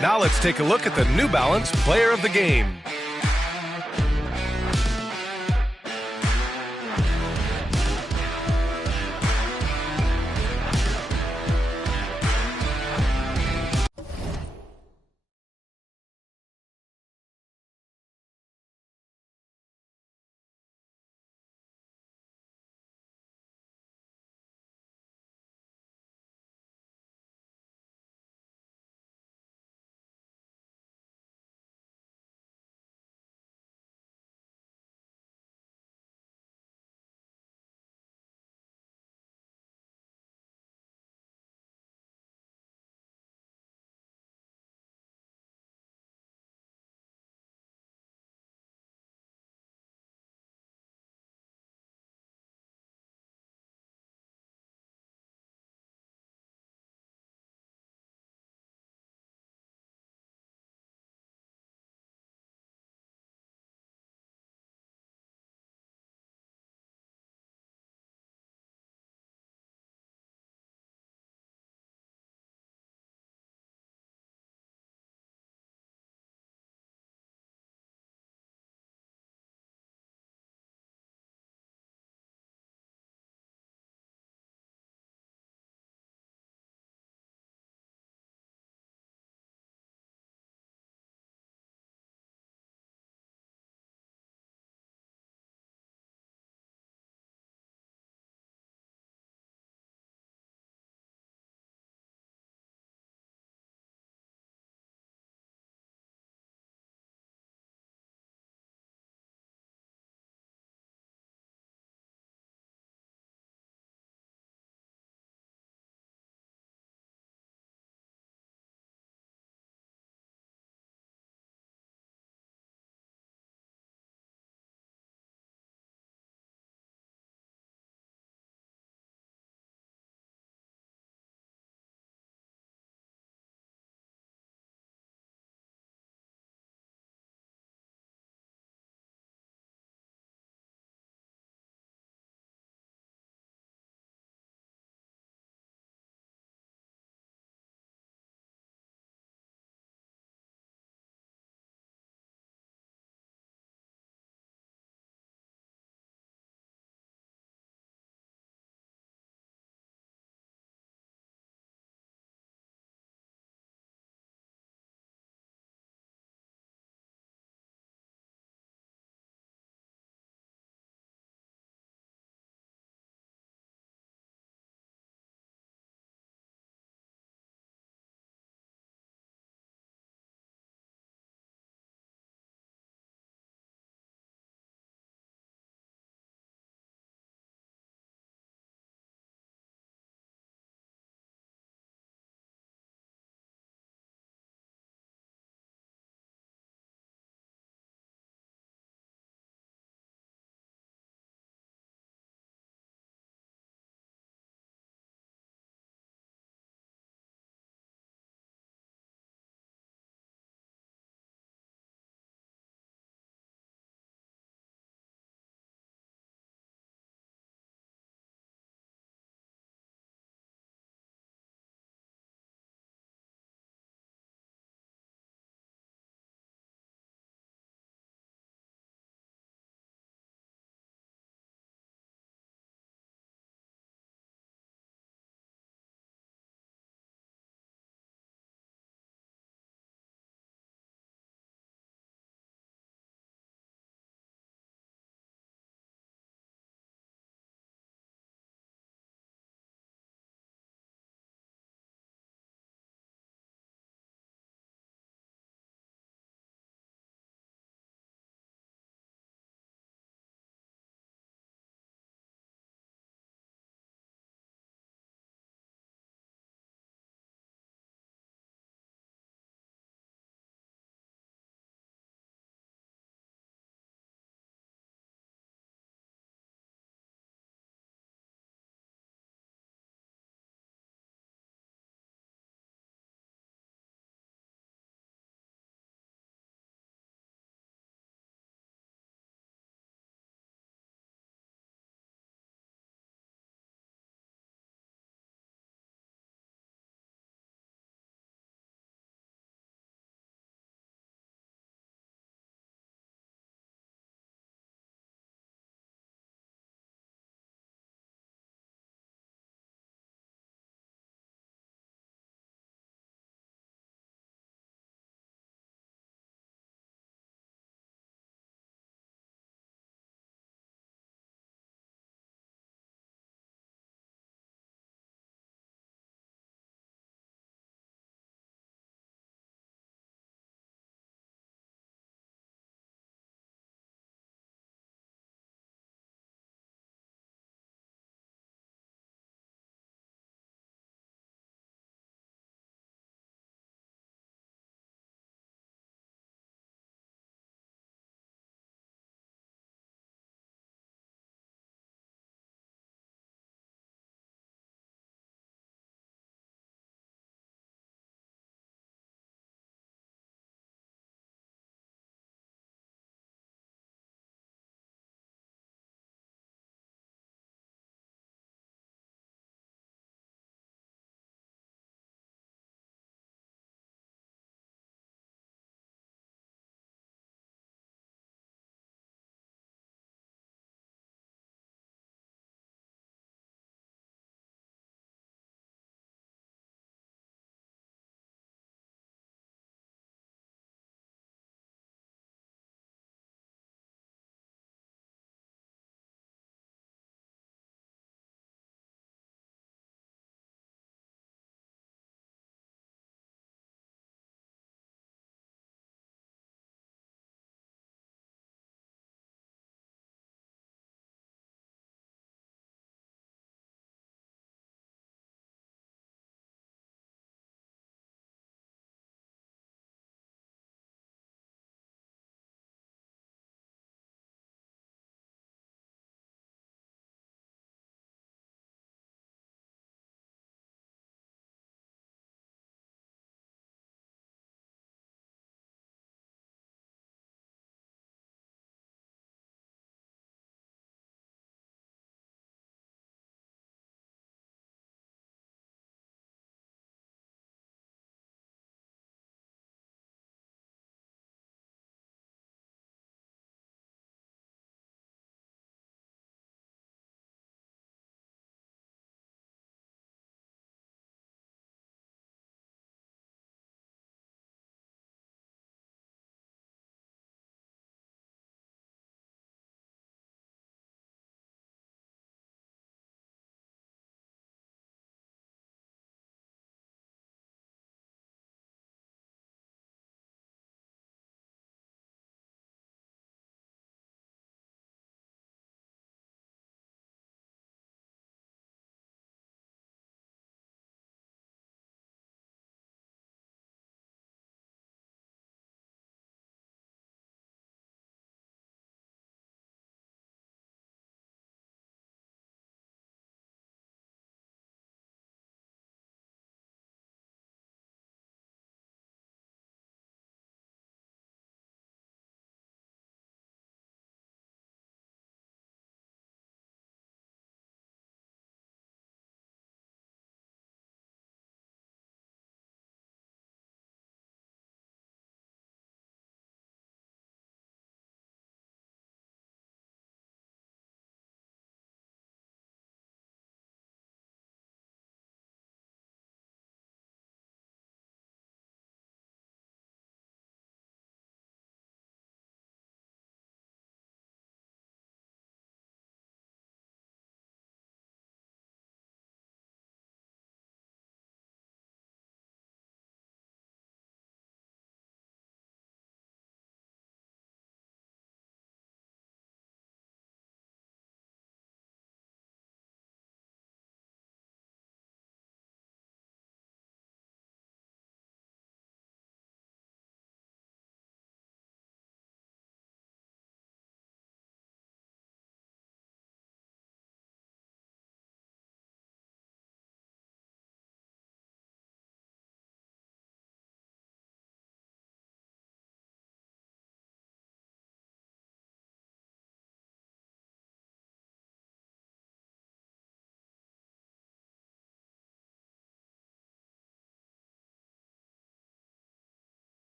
Now let's take a look at the New Balance Player of the Game.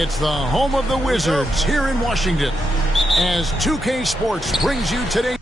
It's the home of the Wizards here in Washington as 2K Sports brings you today.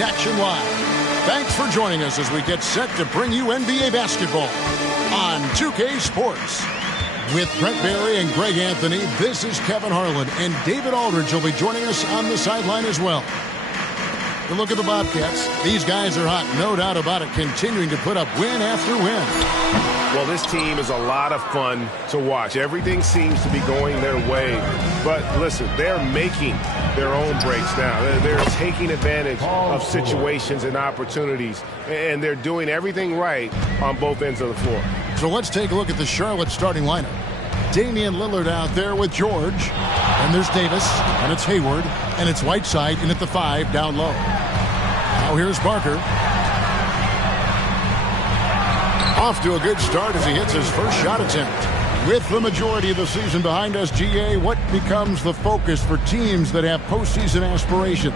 Action Live. Thanks for joining us as we get set to bring you NBA basketball on 2K Sports. With Brent Barry and Greg Anthony, this is Kevin Harlan, and David Aldridge will be joining us on the sideline as well. You look at the Bobcats. These guys are hot, no doubt about it, continuing to put up win after win. Well, this team is a lot of fun to watch. Everything seems to be going their way. But listen, they're making their own breaks now. They're taking advantage of situations and opportunities, and they're doing everything right on both ends of the floor. So let's take a look at the Charlotte starting lineup. Damian Lillard out there with George. And there's Davis, and it's Hayward, and it's Whiteside in at the 5 down low. Now here's Parker. Off to a good start as he hits his first shot attempt. With the majority of the season behind us, GA, what becomes the focus for teams that have postseason aspirations?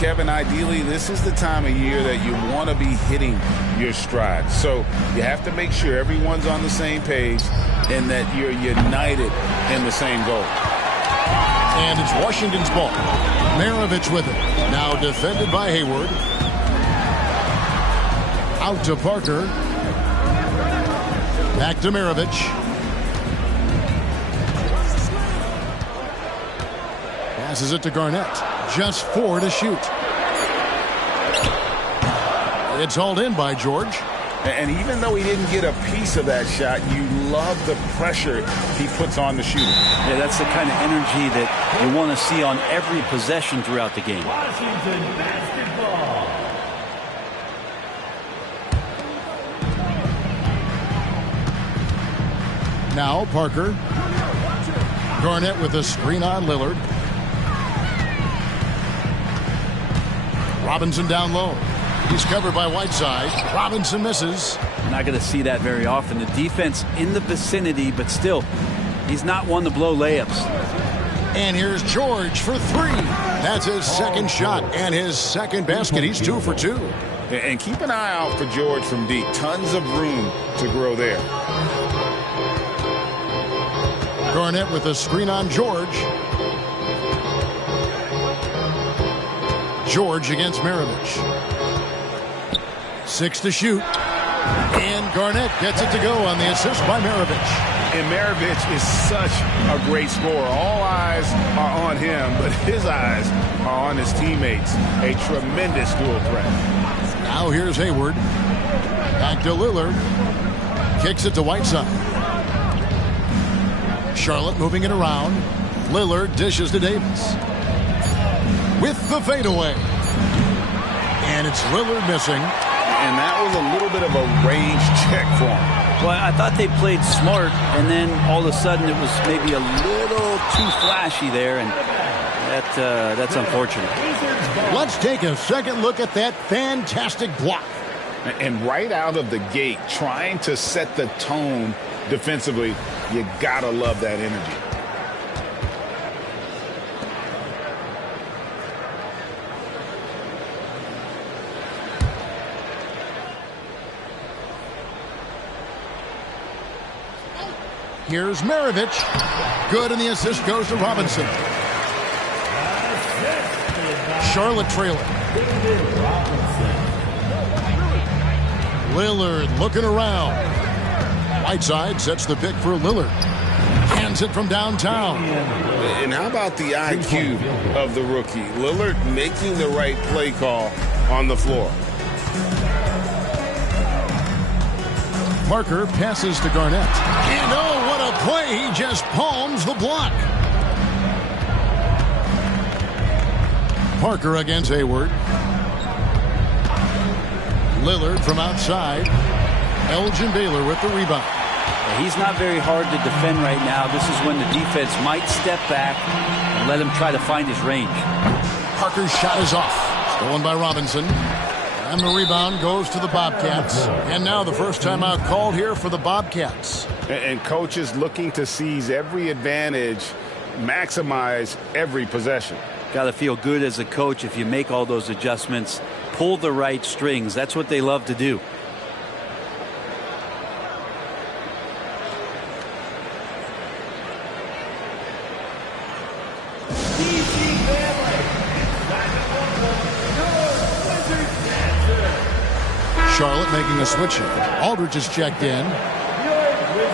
Kevin, ideally, this is the time of year that you want to be hitting your stride. So you have to make sure everyone's on the same page and that you're united in the same goal. And it's Washington's ball. Maravich with it. Now defended by Hayward. Out to Parker. Back to Maravich. Passes it to Garnett. Just 4 to shoot. It's hauled in by George. And even though he didn't get a piece of that shot, you love the pressure he puts on the shooter. Yeah, that's the kind of energy that you want to see on every possession throughout the game. Washington basketball. Now Parker. Garnett with a screen on Lillard. Robinson down low. He's covered by Whiteside. Robinson misses. Not going to see that very often. The defense in the vicinity, but still, he's not one to blow layups. And here's George for 3. That's his second shot and his second basket. He's 2 for 2. And keep an eye out for George from deep. Tons of room to grow there. Garnett with a screen on George. George against Maravich. 6 to shoot. And Garnett gets it to go on the assist by Maravich. And Maravich is such a great scorer. All eyes are on him, but his eyes are on his teammates. A tremendous dual threat. Now here's Hayward. Back to Lillard. Kicks it to Whiteside. Charlotte moving it around. Lillard dishes to Davis. With the fadeaway. And it's Lillard missing. And that was a little bit of a range check for him. Well, I thought they played smart, and then all of a sudden it was maybe a little too flashy there, and that's unfortunate. Let's take a second look at that fantastic block. And right out of the gate, trying to set the tone defensively, you gotta love that energy. Here's Maravich. Good, and the assist goes to Robinson. Charlotte trailing. Lillard looking around. Whiteside sets the pick for Lillard. Hands it from downtown. And how about the IQ of the rookie? Lillard making the right play call on the floor. Parker passes to Garnett. And oh, what a play. He just palms the block. Parker against Hayward. Lillard from outside. Elgin Baylor with the rebound. He's not very hard to defend right now. This is when the defense might step back and let him try to find his range. Parker's shot is off. Stolen by Robinson. And the rebound goes to the Bobcats. And now the first timeout called here for the Bobcats. And coaches looking to seize every advantage, maximize every possession. Got to feel good as a coach if you make all those adjustments, pull the right strings. That's what they love to do. Charlotte making a switch here. Aldridge is checked in.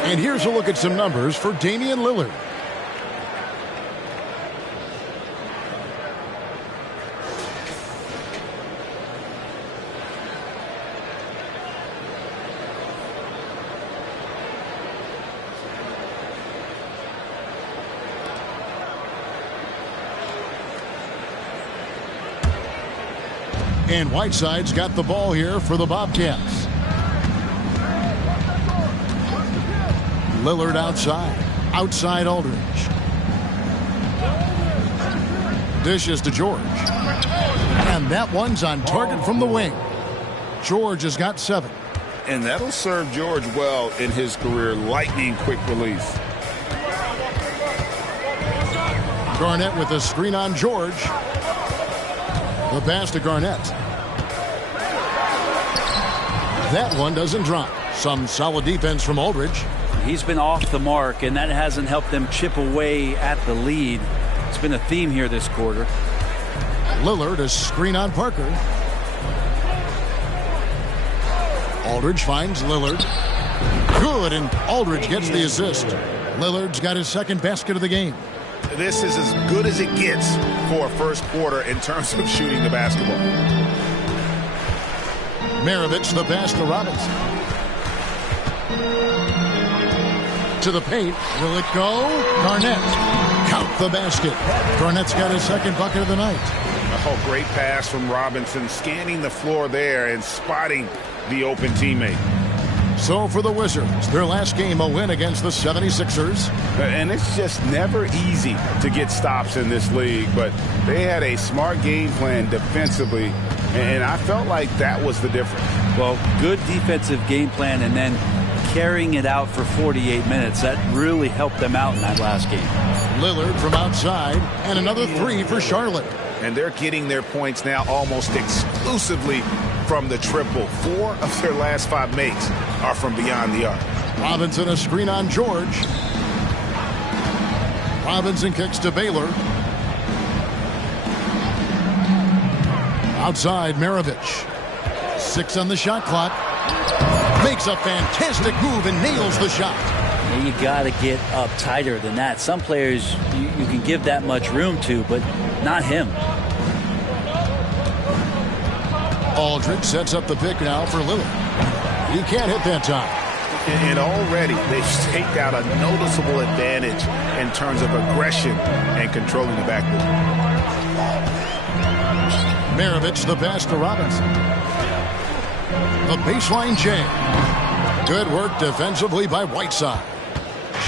And here's a look at some numbers for Damian Lillard. And Whiteside's got the ball here for the Bobcats. Lillard outside. Outside Aldridge. Dishes to George. And that one's on target from the wing. George has got 7. And that'll serve George well in his career. Lightning quick release. Garnett with a screen on George. The pass to Garnett. That one doesn't drop. Some solid defense from Aldridge. He's been off the mark, and that hasn't helped them chip away at the lead. It's been a theme here this quarter. Lillard, a screen on Parker. Aldridge finds Lillard. Good, and Aldridge gets the assist. Lillard's got his second basket of the game. This is as good as it gets for a first quarter in terms of shooting the basketball. Maravich, the pass to Robinson. To the paint. Will it go? Garnett. Count the basket. Garnett's got his second bucket of the night. Oh, great pass from Robinson, scanning the floor there and spotting the open teammate. So for the Wizards, their last game, a win against the 76ers. And it's just never easy to get stops in this league, but they had a smart game plan defensively, and I felt like that was the difference. Well, good defensive game plan and then carrying it out for 48 minutes. That really helped them out in that last game. Lillard from outside, and another 3 for Charlotte. And they're getting their points now almost exclusively from the triple. 4 of their last 5 makes are from beyond the arc. Robinson, a screen on George. Robinson kicks to Baylor. Outside, Maravich. 6 on the shot clock. Makes a fantastic move and nails the shot. You got to get up tighter than that. Some players you can give that much room to, but not him. Aldridge sets up the pick now for Lillard. He can't hit that time. And already they've staked out a noticeable advantage in terms of aggression and controlling the backcourt. Maravich, the pass to Robinson. The baseline jam. Good work defensively by Whiteside.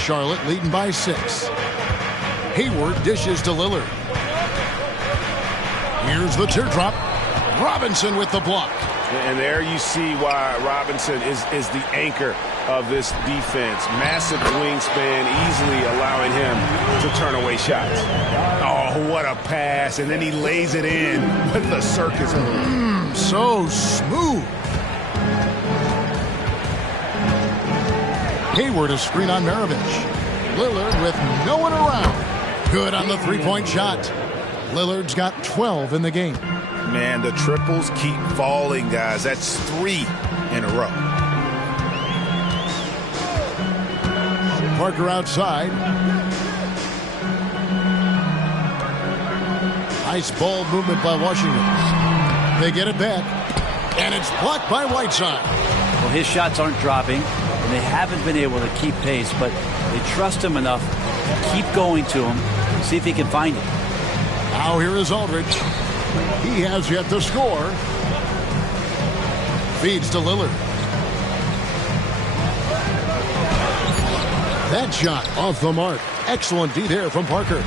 Charlotte leading by 6. Hayward dishes to Lillard. Here's the teardrop. Robinson with the block. And there you see why Robinson is the anchor of this defense. Massive wingspan, easily allowing him to turn away shots. Oh, what a pass. And then he lays it in with the circus move. So smooth. Hayward, a screen on Maravich. Lillard with no one around. Good on the three-point shot. Lillard's got 12 in the game. Man, the triples keep falling, guys. That's 3 in a row. Parker outside. Nice ball movement by Washington. They get it back. And it's blocked by Whiteside. Well, his shots aren't dropping, and they haven't been able to keep pace, but they trust him enough to keep going to him, see if he can find it. Now here is Aldridge. He has yet to score. Feeds to Lillard. That shot off the mark. Excellent D there from Parker.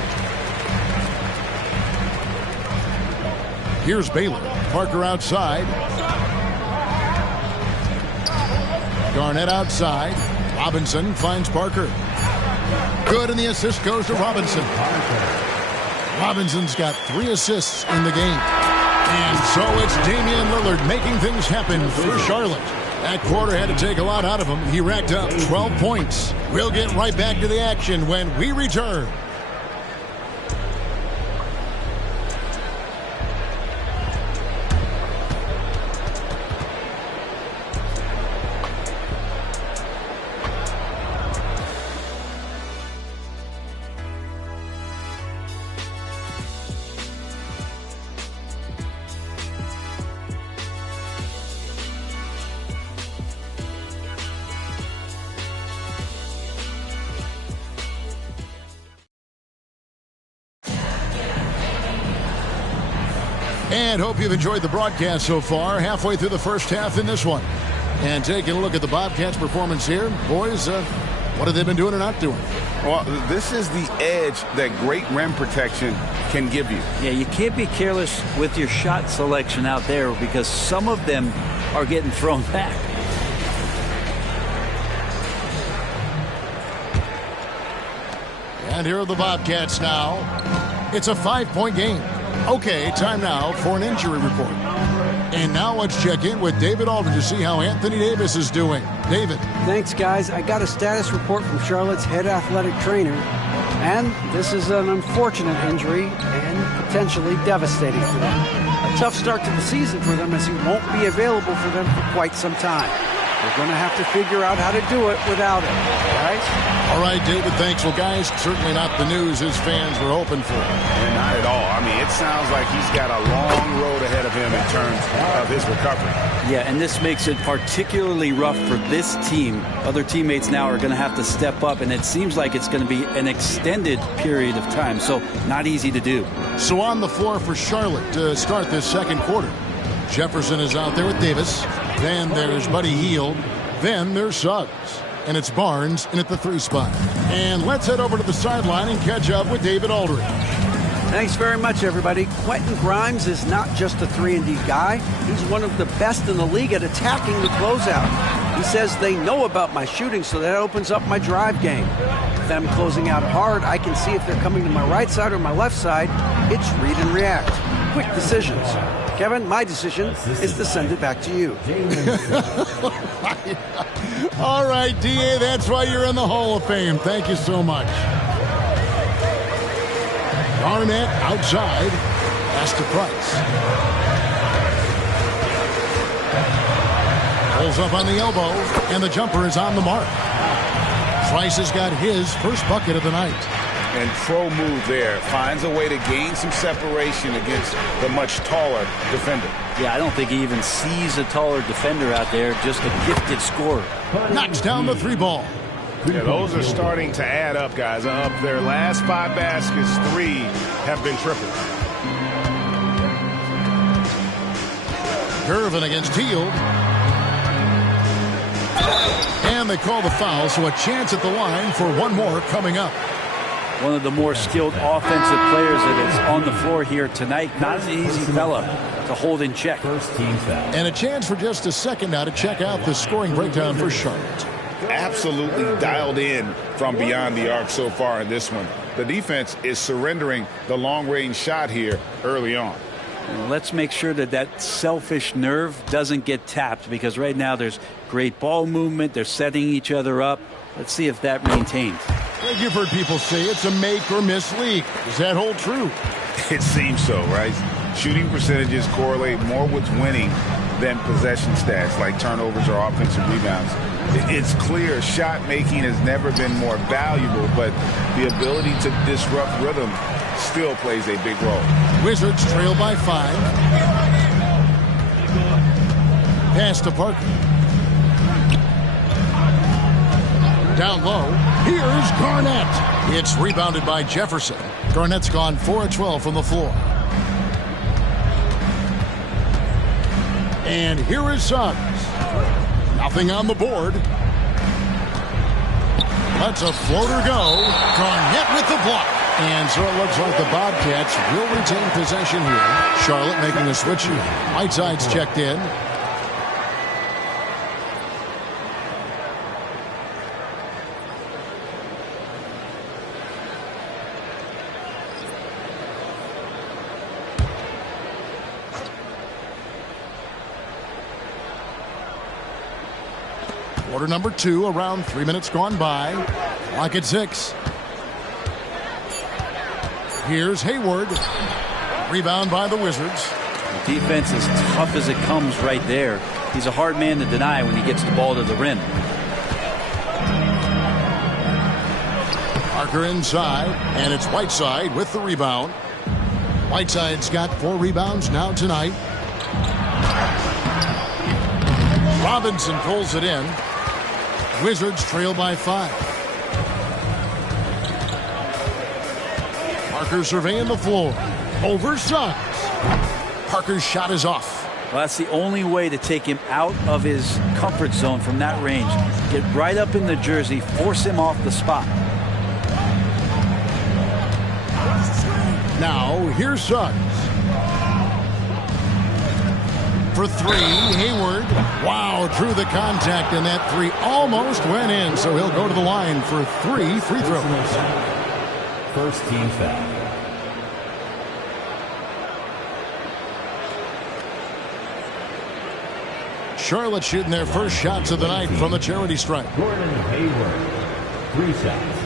Here's Baylor. Parker outside. Garnett outside. Robinson finds Parker. Good, and the assist goes to Robinson. Robinson's got 3 assists in the game. And so it's Damian Lillard making things happen for Charlotte. That quarter had to take a lot out of him. He racked up 12 points. We'll get right back to the action when we return. And hope you've enjoyed the broadcast so far. Halfway through the first half in this one. And taking a look at the Bobcats' performance here. Boys, what have they been doing or not doing? Well, this is the edge that great rim protection can give you. Yeah, you can't be careless with your shot selection out there because some of them are getting thrown back. And here are the Bobcats now. It's a 5-point game. Okay, time now for an injury report. And now let's check in with David Aldridge to see how Anthony Davis is doing. David. Thanks, guys. I got a status report from Charlotte's head athletic trainer. And this is an unfortunate injury and potentially devastating for them. A tough start to the season for them as he won't be available for them for quite some time. They're going to have to figure out how to do it without him, guys. All right, David, thanks. Well, guys, certainly not the news his fans were hoping for. And not at all. I mean, it sounds like he's got a long road ahead of him in terms of his recovery. Yeah, and this makes it particularly rough for this team. Other teammates now are going to have to step up, and it seems like it's going to be an extended period of time, so not easy to do. So on the floor for Charlotte to start this second quarter. Jefferson is out there with Davis. Then there's Buddy Hield. Then there's Suggs. And it's Barnes in at the 3 spot. And let's head over to the sideline and catch up with David Aldridge. Thanks very much, everybody. Quentin Grimes is not just a 3-and-D guy. He's one of the best in the league at attacking the closeout. He says they know about my shooting, so that opens up my drive game. If I'm closing out hard, I can see if they're coming to my right side or my left side. It's read and react. Quick decisions. Kevin, my decision is to send it back to you. All right, D.A., that's why you're in the Hall of Fame. Thank you so much. Garnett outside. Pass to Price. Pulls up on the elbow, and the jumper is on the mark. Price has got his first bucket of the night. And pro move there. Finds a way to gain some separation against the much taller defender. Yeah, I don't think he even sees a taller defender out there, just a gifted scorer. Knocks down the 3 ball. Yeah, those are starting to add up, guys. Up their last 5 baskets, 3 have been triples. Gervin against Hield. And they call the foul, so a chance at the line for one more coming up. One of the more skilled offensive players that is on the floor here tonight. Not an easy fella to hold in check. And a chance for just a second now to check out the scoring breakdown for Charlotte. Absolutely dialed in from beyond the arc so far in this one. The defense is surrendering the long-range shot here early on. And let's make sure that that selfish nerve doesn't get tapped, because right now there's great ball movement. They're setting each other up. Let's see if that maintains. You've heard people say it's a make or miss league. Does that hold true? It seems so, right? Shooting percentages correlate more with winning than possession stats like turnovers or offensive rebounds. It's clear shot making has never been more valuable, but the ability to disrupt rhythm still plays a big role. Wizards trail by 5. Pass to Parker. Down low, here's Garnett. It's rebounded by Jefferson. Garnett's gone 4 of 12 from the floor. And here is Suggs. Nothing on the board. Lets a floater go. Garnett with the block. And so it looks like the Bobcats will retain possession here. Charlotte making a switch here. Whiteside's checked in. Quarter number 2, around 3 minutes gone by. Clock at 6. Here's Hayward. Rebound by the Wizards. The defense is tough as it comes right there. He's a hard man to deny when he gets the ball to the rim. Parker inside, and it's Whiteside with the rebound. Whiteside's got 4 rebounds now tonight. Robinson pulls it in. Wizards trail by 5. Parker surveying the floor. Over Suggs. Parker's shot is off. Well, that's the only way to take him out of his comfort zone from that range. Get right up in the jersey, force him off the spot. Now, here's Suggs. For three, Hayward. Wow, drew the contact, and that three almost went in, so he'll go to the line for 3 free throws. First team foul. Charlotte shooting their first shots of the night from the charity stripe. Gordon Hayward, 3 shots.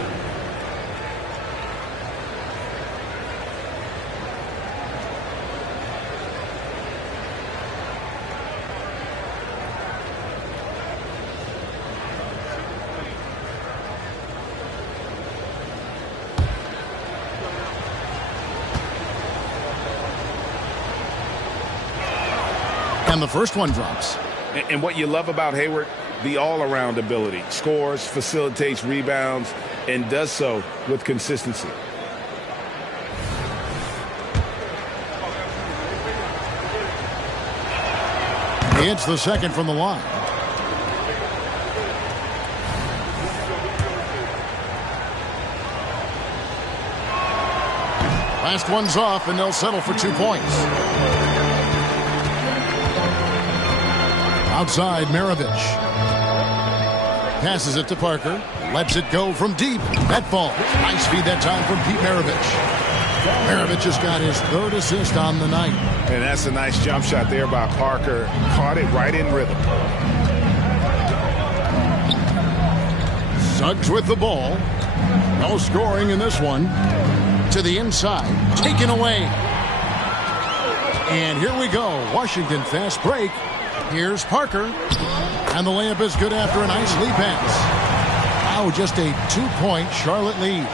And the first one drops. And what you love about Hayward, the all-around ability. Scores, facilitates rebounds, and does so with consistency. He hits the second from the line. Last one's off, and they'll settle for 2 points. Outside, Maravich. Passes it to Parker. Lets it go from deep. That falls. Nice feed that time from Pete Maravich. Maravich has got his 3rd assist on the night. And that's a nice jump shot there by Parker. Caught it right in rhythm. Suggs with the ball. No scoring in this one. To the inside. Taken away. And here we go. Washington fast break. Here's Parker. And the layup is good after a nice lead pass. Now just a 2-point Charlotte lead.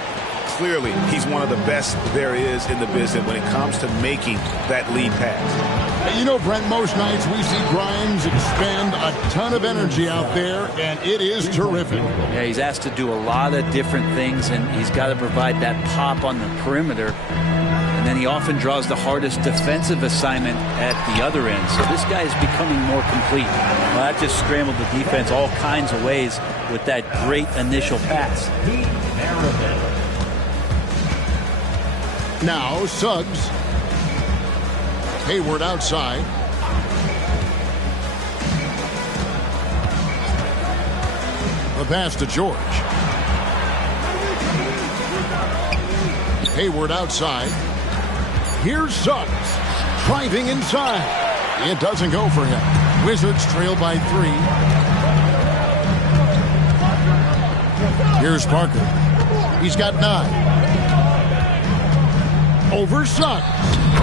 Clearly, he's one of the best there is in the business when it comes to making that lead pass. You know, Brent, most nights we see Grimes expend a ton of energy out there, and it is terrific. Yeah, he's asked to do a lot of different things, and he's got to provide that pop on the perimeter. And then he often draws the hardest defensive assignment at the other end. So this guy is becoming more complete. Well, that just scrambled the defense all kinds of ways with that great initial pass. Now Suggs. Hayward outside. The pass to George. Hayward outside. Here's Suggs. Driving inside. It doesn't go for him. Wizards trail by 3. Here's Parker. He's got 9. Over Suggs.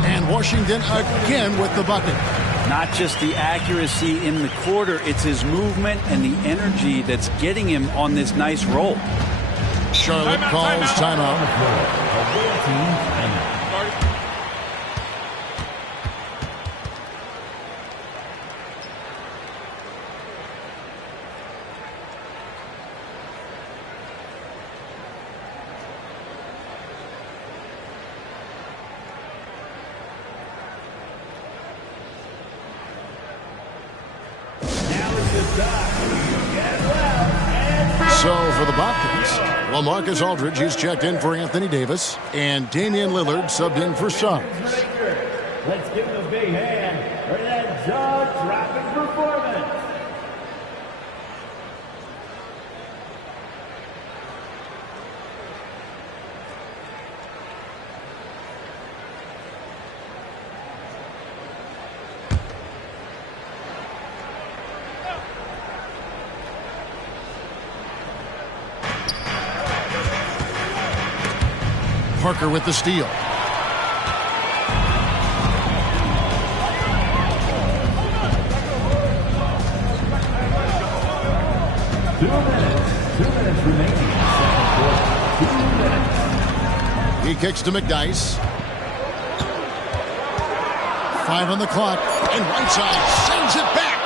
And Washington again with the bucket. Not just the accuracy in the quarter, it's his movement and the energy that's getting him on this nice roll. Charlotte calls timeout. So for the Bobcats, LaMarcus Aldridge is checked in for Anthony Davis, and Damian Lillard subbed in for Suggs. Let's give him a big hand for that jaw-dropping performance. Parker with the steal. Two minutes remaining. He kicks to McDyess. 5 on the clock. And Whiteside sends it back.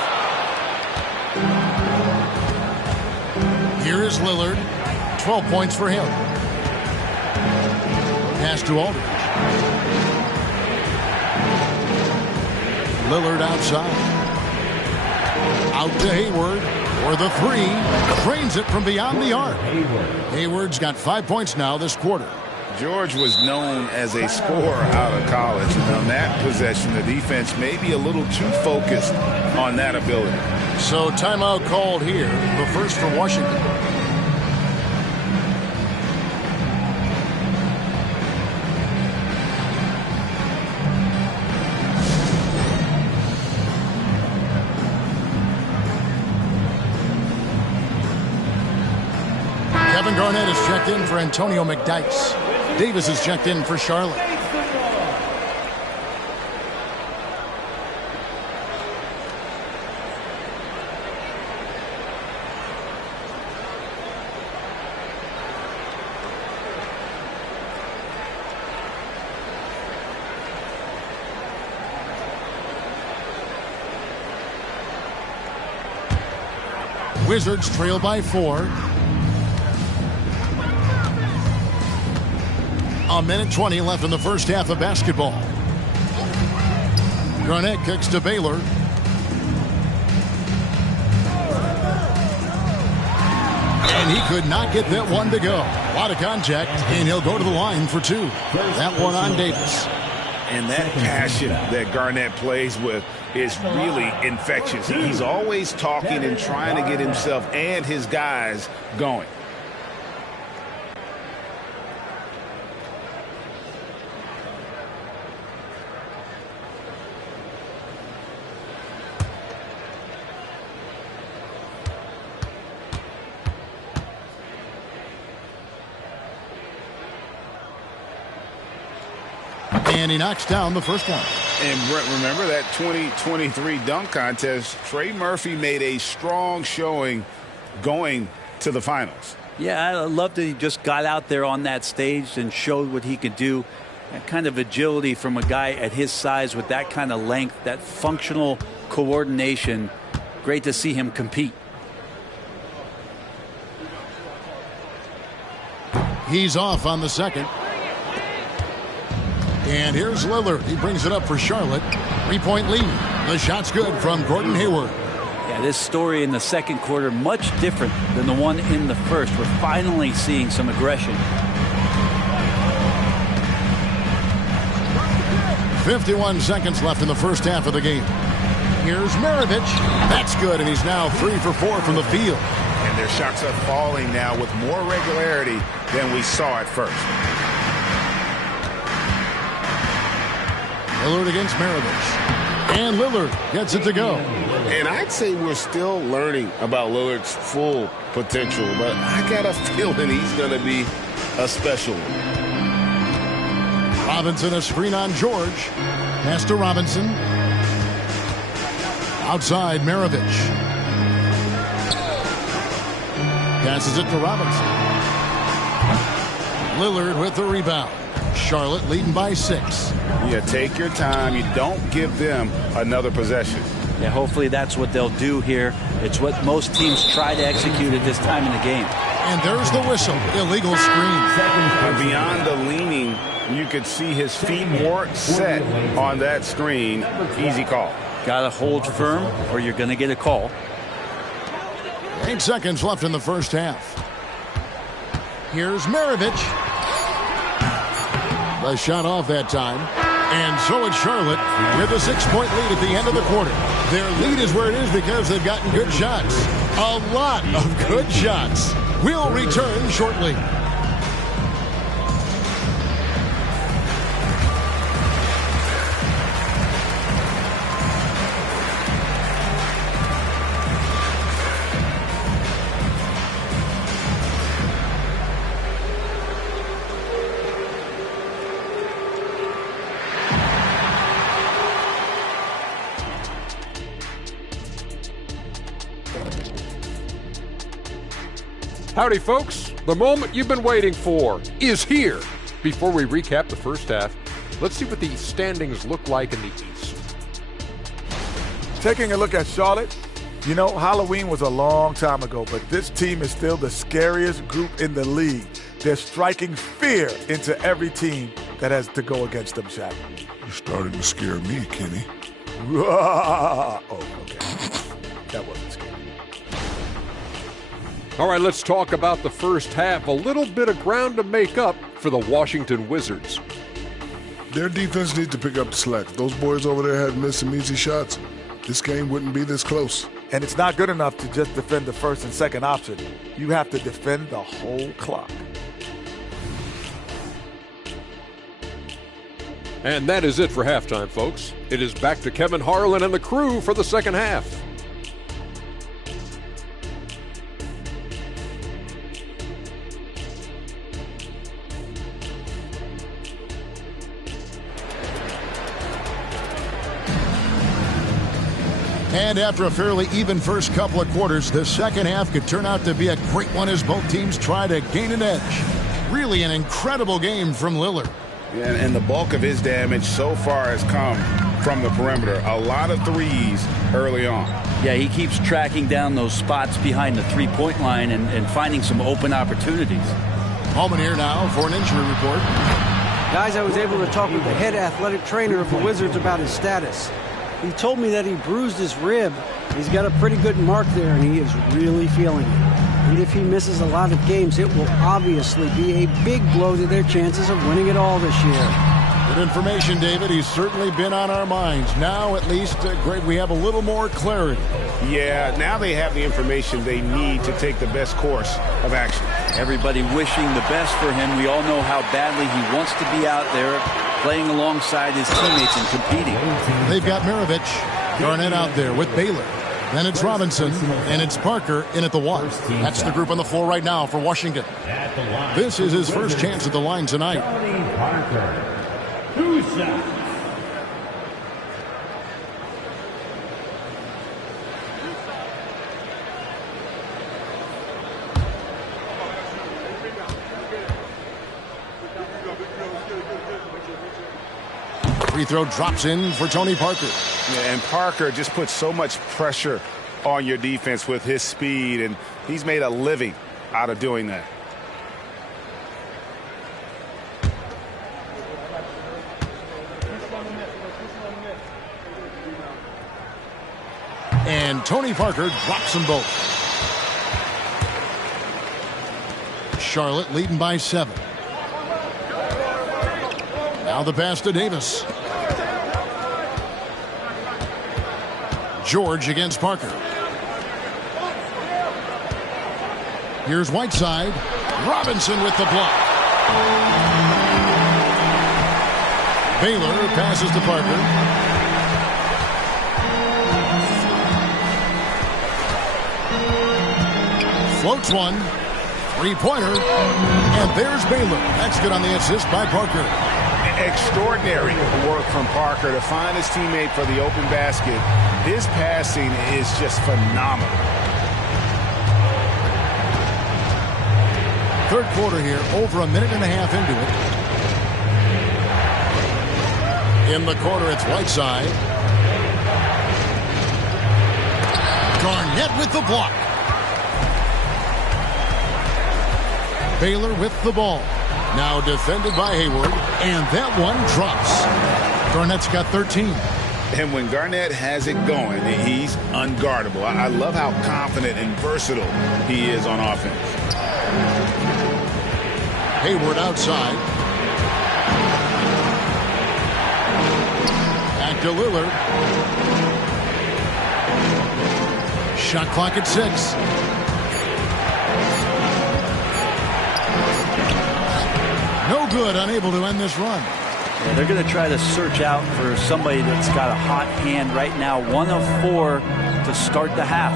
Here is Lillard. 12 points for him. Pass to Aldridge. Lillard outside. Out to Hayward for the three. Drains it from beyond the arc. Hayward's got 5 points now this quarter. George was known as a scorer out of college, and on that possession, the defense may be a little too focused on that ability. So timeout called here, the first for Washington. Kevin Garnett is checked in for Antonio McDyess. Davis is checked in for Charlotte. Wizards trail by 4. A minute 20 left in the first half of basketball. Garnett kicks to Baylor. And he could not get that one to go. A lot of contact, and he'll go to the line for 2. That one on Davis. And that passion that Garnett plays with is really infectious. He's always talking and trying to get himself and his guys going. And he knocks down the first one. And Brett, remember that 2023 dunk contest? Trey Murphy made a strong showing going to the finals. Yeah, I love that he just got out there on that stage and showed what he could do. That kind of agility from a guy at his size with that kind of length, that functional coordination. Great to see him compete. He's off on the second. And here's Lillard. He brings it up for Charlotte. 3-point lead. The shot's good from Gordon Hayward. Yeah, this story in the second quarter much different than the one in the first. We're finally seeing some aggression. 51 seconds left in the first half of the game. Here's Maravich. That's good, and he's now 3 for 4 from the field. And their shots are falling now with more regularity than we saw at first. Lillard against Maravich. And Lillard gets it to go. And I'd say we're still learning about Lillard's full potential, but I got a feeling he's going to be a special one. Robinson, a screen on George. Pass to Robinson. Outside, Maravich. Passes it to Robinson. Lillard with the rebound. Charlotte leading by 6. Yeah, take your time. You don't give them another possession. Yeah, hopefully that's what they'll do here. It's what most teams try to execute at this time in the game. And there's the whistle. Illegal screen. Beyond the leaning, you could see his feet more set on that screen. Easy call. Got to hold firm or you're going to get a call. 8 seconds left in the first half. Here's Maravich. The shot off that time. And so it's Charlotte with a 6-point lead at the end of the quarter. Their lead is where it is because they've gotten good shots. A lot of good shots. We'll return shortly. Howdy, folks. The moment you've been waiting for is here. Before we recap the first half, let's see what the standings look like in the East. Taking a look at Charlotte, you know, Halloween was a long time ago, but this team is still the scariest group in the league. They're striking fear into every team that has to go against them, Shaq. You're starting to scare me, Kenny. Oh, okay. That wasn't scary. All right, let's talk about the first half. A little bit of ground to make up for the Washington Wizards. Their defense needs to pick up the slack. Those boys over there had missed some easy shots. This game wouldn't be this close. And it's not good enough to just defend the first and second option. You have to defend the whole clock. And that is it for halftime, folks. It is back to Kevin Harlan and the crew for the second half. And after a fairly even first couple of quarters, the second half could turn out to be a great one as both teams try to gain an edge. Really an incredible game from Lillard. And the bulk of his damage so far has come from the perimeter. A lot of threes early on. Yeah, he keeps tracking down those spots behind the three-point line and finding some open opportunities. Holman here now for an injury report. Guys, I was able to talk with the head athletic trainer of the Wizards about his status. He told me that he bruised his rib. He's got a pretty good mark there, and he is really feeling it. And if he misses a lot of games, it will obviously be a big blow to their chances of winning it all this year. Good information, David. He's certainly been on our minds. Now, at least, Greg, we have a little more clarity. Yeah, now they have the information they need to take the best course of action. Everybody wishing the best for him. We all know how badly he wants to be out there playing alongside his teammates and competing. They've got Maravich, Garnett out there with Baylor. Then it's Robinson, and it's Parker in at the one. That's the group on the floor right now for Washington. This is his first chance at the line tonight. Parker. 2 shots. Free throw drops in for Tony Parker. Yeah, and Parker just puts so much pressure on your defense with his speed, and he's made a living out of doing that. And Tony Parker drops them both. Charlotte leading by 7. Now the pass to Davis. George against Parker. Here's Whiteside. Robinson with the block. Baylor passes to Parker. Floats one. Three-pointer. And there's Baylor. That's good on the assist by Parker. Extraordinary work from Parker to find his teammate for the open basket. His passing is just phenomenal. Third quarter here, over a minute and a half into it. In the corner, it's Whiteside. Garnett with the block. Baylor with the ball. Now defended by Hayward, and that one drops. Garnett's got 13. And when Garnett has it going, he's unguardable. I love how confident and versatile he is on offense. Hayward outside. Back to Lillard. Shot clock at 6. No good, unable to end this run. Yeah, they're going to try to search out for somebody that's got a hot hand right now. 1 of 4 to start the half.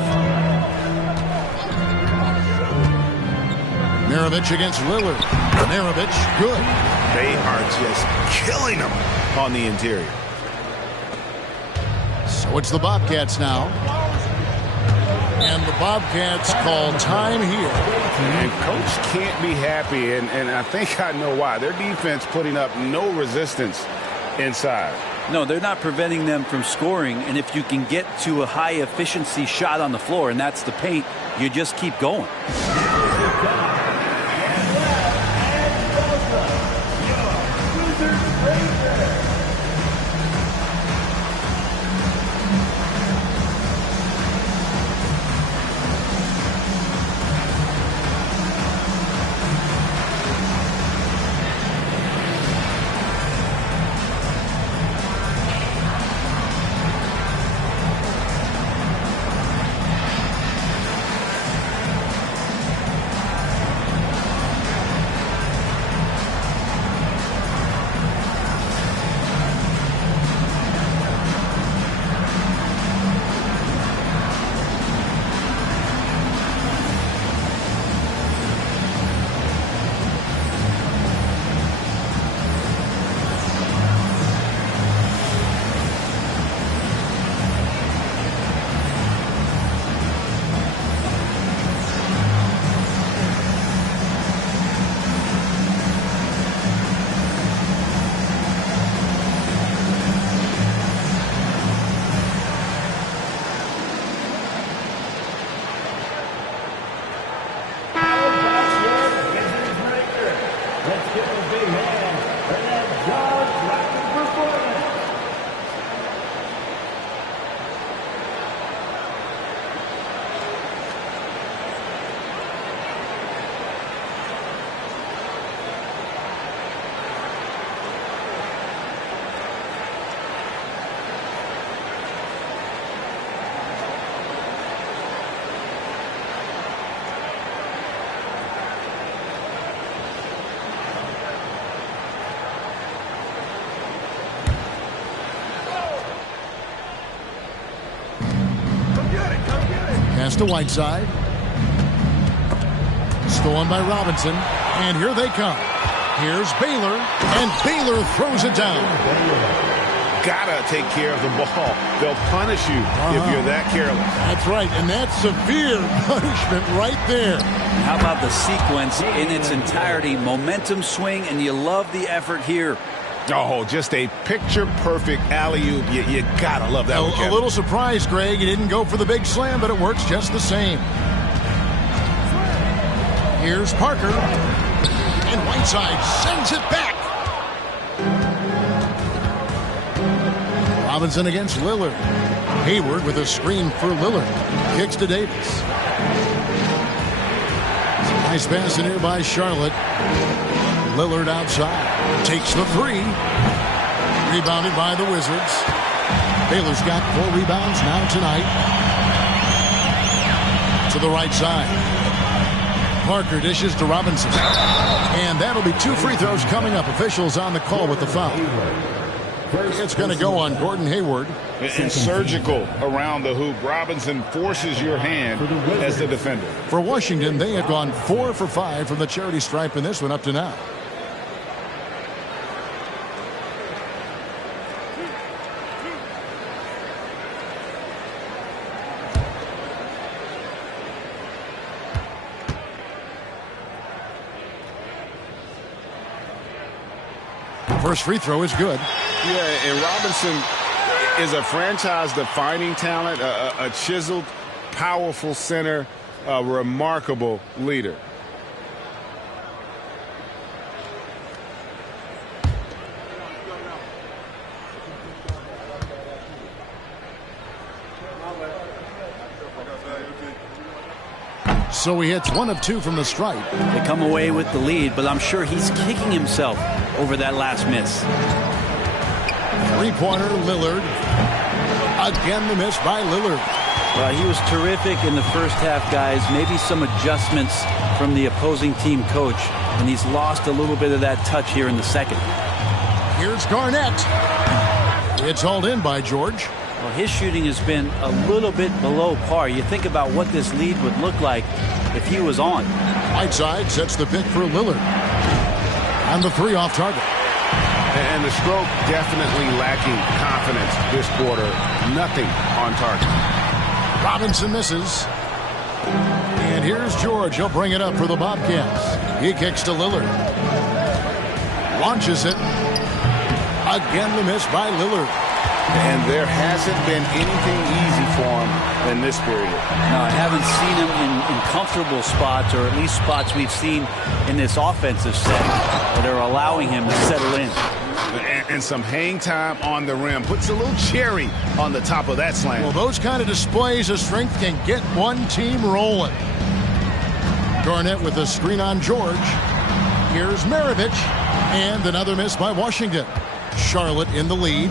Maravich against Lillard. Maravich, good. They are just killing him on the interior. So it's the Bobcats now. And the Bobcats call time here. And Coach can't be happy, and I think I know why. Their defense putting up no resistance inside. No, they're not preventing them from scoring, and if you can get to a high-efficiency shot on the floor, and that's the paint, you just keep going. Pass to Whiteside. Stolen by Robinson. And here they come. Here's Baylor. And Baylor throws it down. Gotta take care of the ball. They'll punish you if you're that careless. That's right, and that's severe punishment right there. How about the sequence in its entirety? Momentum swing, and you love the effort here. Oh, just a picture-perfect alley-oop. You gotta love that one, A little surprised, Greg. He didn't go for the big slam, but it works just the same. Here's Parker. And Whiteside sends it back. Robinson against Lillard. Hayward with a screen for Lillard. Kicks to Davis. Nice pass in here by Charlotte. Lillard outside. Takes the three. Rebounded by the Wizards. Baylor's got 4 rebounds now tonight. To the right side. Parker dishes to Robinson. And that'll be 2 free throws coming up. Officials on the call with the foul. It's going to go on Gordon Hayward. And surgical around the hoop. Robinson forces your hand as the defender. For Washington, they have gone 4 for 5 from the charity stripe in this one up to now. First free throw is good. Yeah, and Robinson is a franchise-defining talent, a chiseled, powerful center, a remarkable leader. So he hits 1 of 2 from the stripe. They come away with the lead, but I'm sure he's kicking himself over that last miss. Three-pointer, Lillard. Again, the miss by Lillard. Well, he was terrific in the first half, guys. Maybe some adjustments from the opposing team coach, and he's lost a little bit of that touch here in the second. Here's Garnett. It's hauled in by George. Well, his shooting has been a little bit below par. You think about what this lead would look like if he was on. Whiteside sets the pick for Lillard. And the 3 off target. And the stroke definitely lacking confidence this quarter. Nothing on target. Robinson misses. And here's George. He'll bring it up for the Bobcats. He kicks to Lillard. Launches it. Again, the miss by Lillard. And there hasn't been anything easy for him in this period. No, I haven't seen him in comfortable spots, or at least spots we've seen in this offensive set that are allowing him to settle in. And some hang time on the rim. Puts a little cherry on the top of that slam. Well, those kind of displays of strength can get one team rolling. Garnett with a screen on George. Here's Maravich. And another miss by Washington. Charlotte in the lead.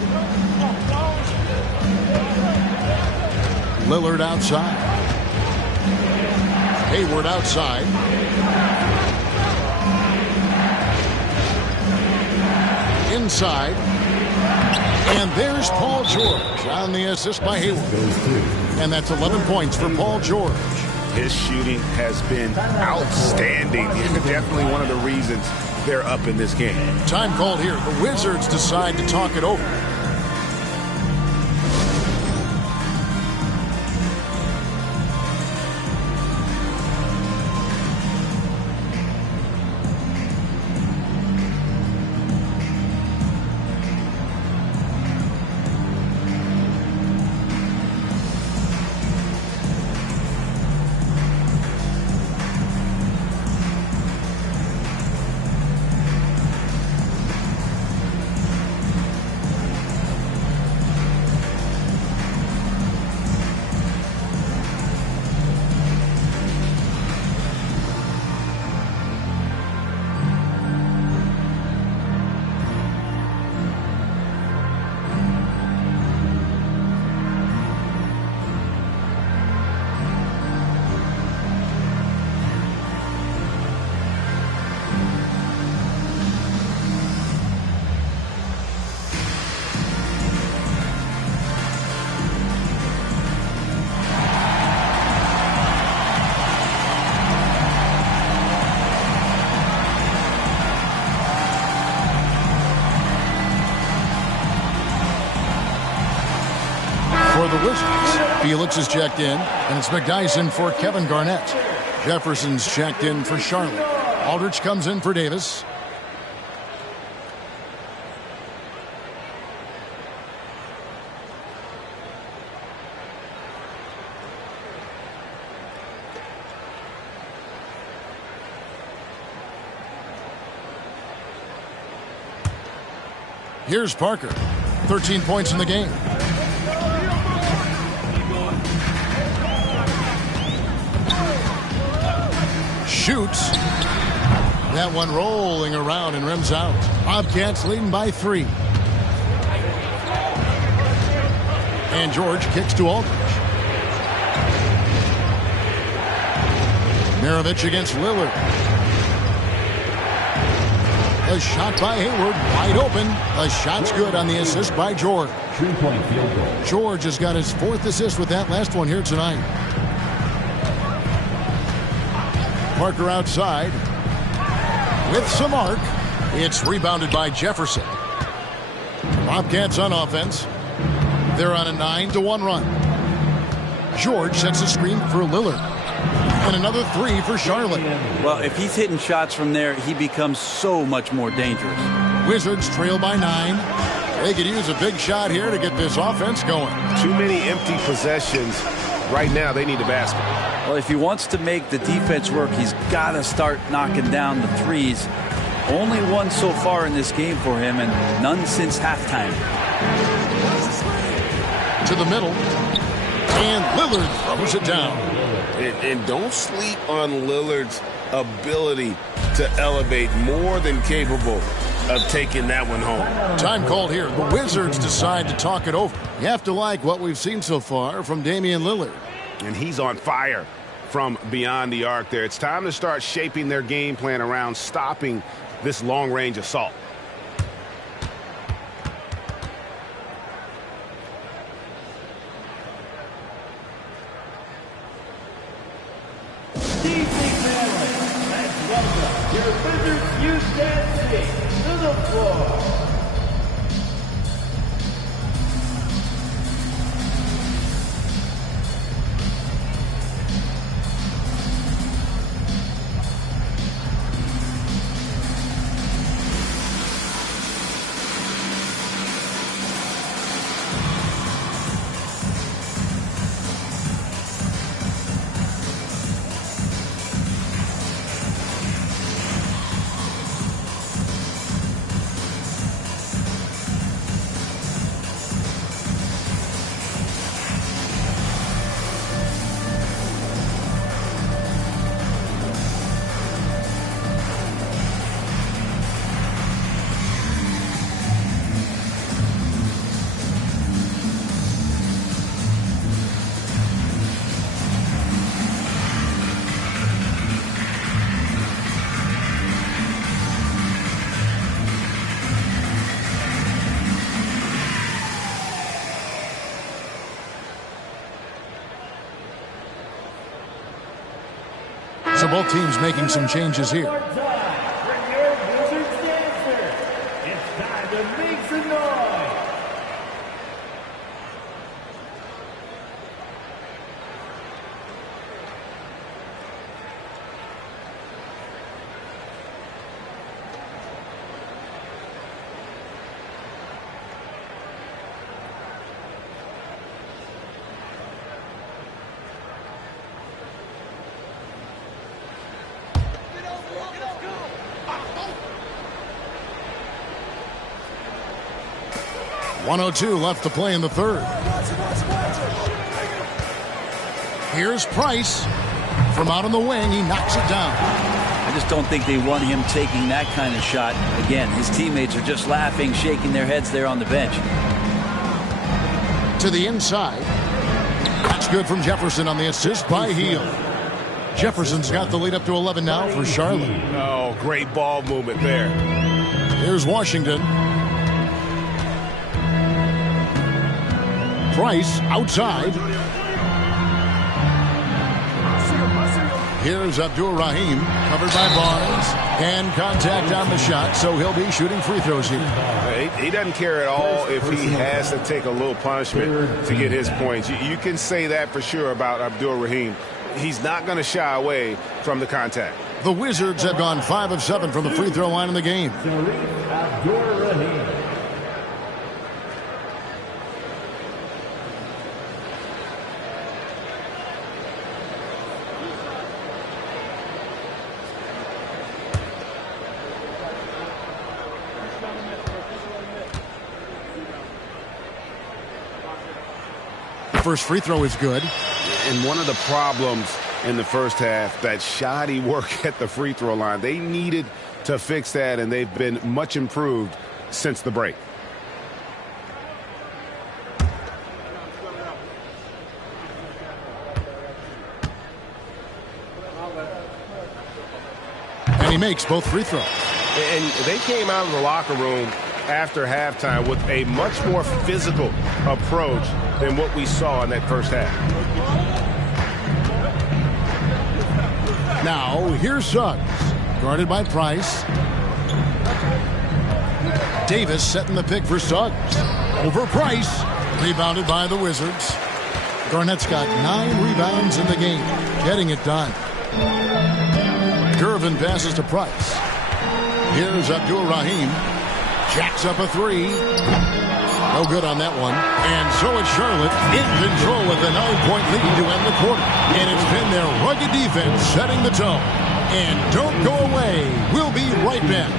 Lillard outside. Hayward outside. Inside. And there's Paul George on the assist by Hayward. And that's 11 points for Paul George. His shooting has been outstanding. Definitely one of the reasons they're up in this game. Time called here. The Wizards decide to talk it over. for the Wizards. Felix is checked in, and it's McDyson for Kevin Garnett. Jefferson's checked in for Charlotte. Aldridge comes in for Davis. Here's Parker. 13 points in the game. Shoots. That one rolling around and rims out. Bobcats leading by 3. And George kicks to Aldridge. Maravich against Lillard. A shot by Hayward, wide open. A shot's good on the assist by George. 3-point field goal. George has got his 4th assist with that last one here tonight. Parker outside with some arc. It's rebounded by Jefferson. Bobcats on offense. They're on a 9-1 run. George sets a screen for Lillard. And another 3 for Charlotte. Well, if he's hitting shots from there, he becomes so much more dangerous. Wizards trail by 9. They could use a big shot here to get this offense going. Too many empty possessions. Right now, they need a basket. Well, if he wants to make the defense work, he's got to start knocking down the threes. Only one so far in this game for him, and none since halftime. To the middle. And Lillard throws it down. And don't sleep on Lillard's ability to elevate, more than capable of taking that one home. Time called here. The Wizards decide to talk it over. You have to like what we've seen so far from Damian Lillard. And he's on fire from beyond the arc there. It's time to start shaping their game plan around stopping this long-range assault. So both teams making some changes here. It's time to make some noise. .102 left to play in the third. Here's Price. From out on the wing, he knocks it down. I just don't think they want him taking that kind of shot. Again, his teammates are just laughing, shaking their heads there on the bench. To the inside. That's good from Jefferson on the assist by Hield. Jefferson's got the lead up to 11 now for Charlotte. Oh, great ball movement there. Here's Washington. Price outside. Here's Abdul Rahim, covered by Barnes. And contact on the shot, so he'll be shooting free throws here. he doesn't care at all if he has to take a little punishment to get his points. You can say that for sure about Abdur-Rahim. He's not going to shy away from the contact. The Wizards have gone 5 of 7 from the free throw line in the game. First free throw is good. And one of the problems in the first half, that shoddy work at the free throw line. They needed to fix that, and they've been much improved since the break. And he makes both free throws. And they came out of the locker room after halftime with a much more physical approach than what we saw in that first half. Now, here's Suggs, guarded by Price. Davis setting the pick for Suggs. Over Price, rebounded by the Wizards. Garnett's got 9 rebounds in the game, getting it done. Gervin passes to Price. Here's Abdur-Rahim. Jacks up a 3. No good on that one. And so it's Charlotte in control with a 9-point lead to end the quarter. And it's been their rugged defense setting the tone. And don't go away. We'll be right back.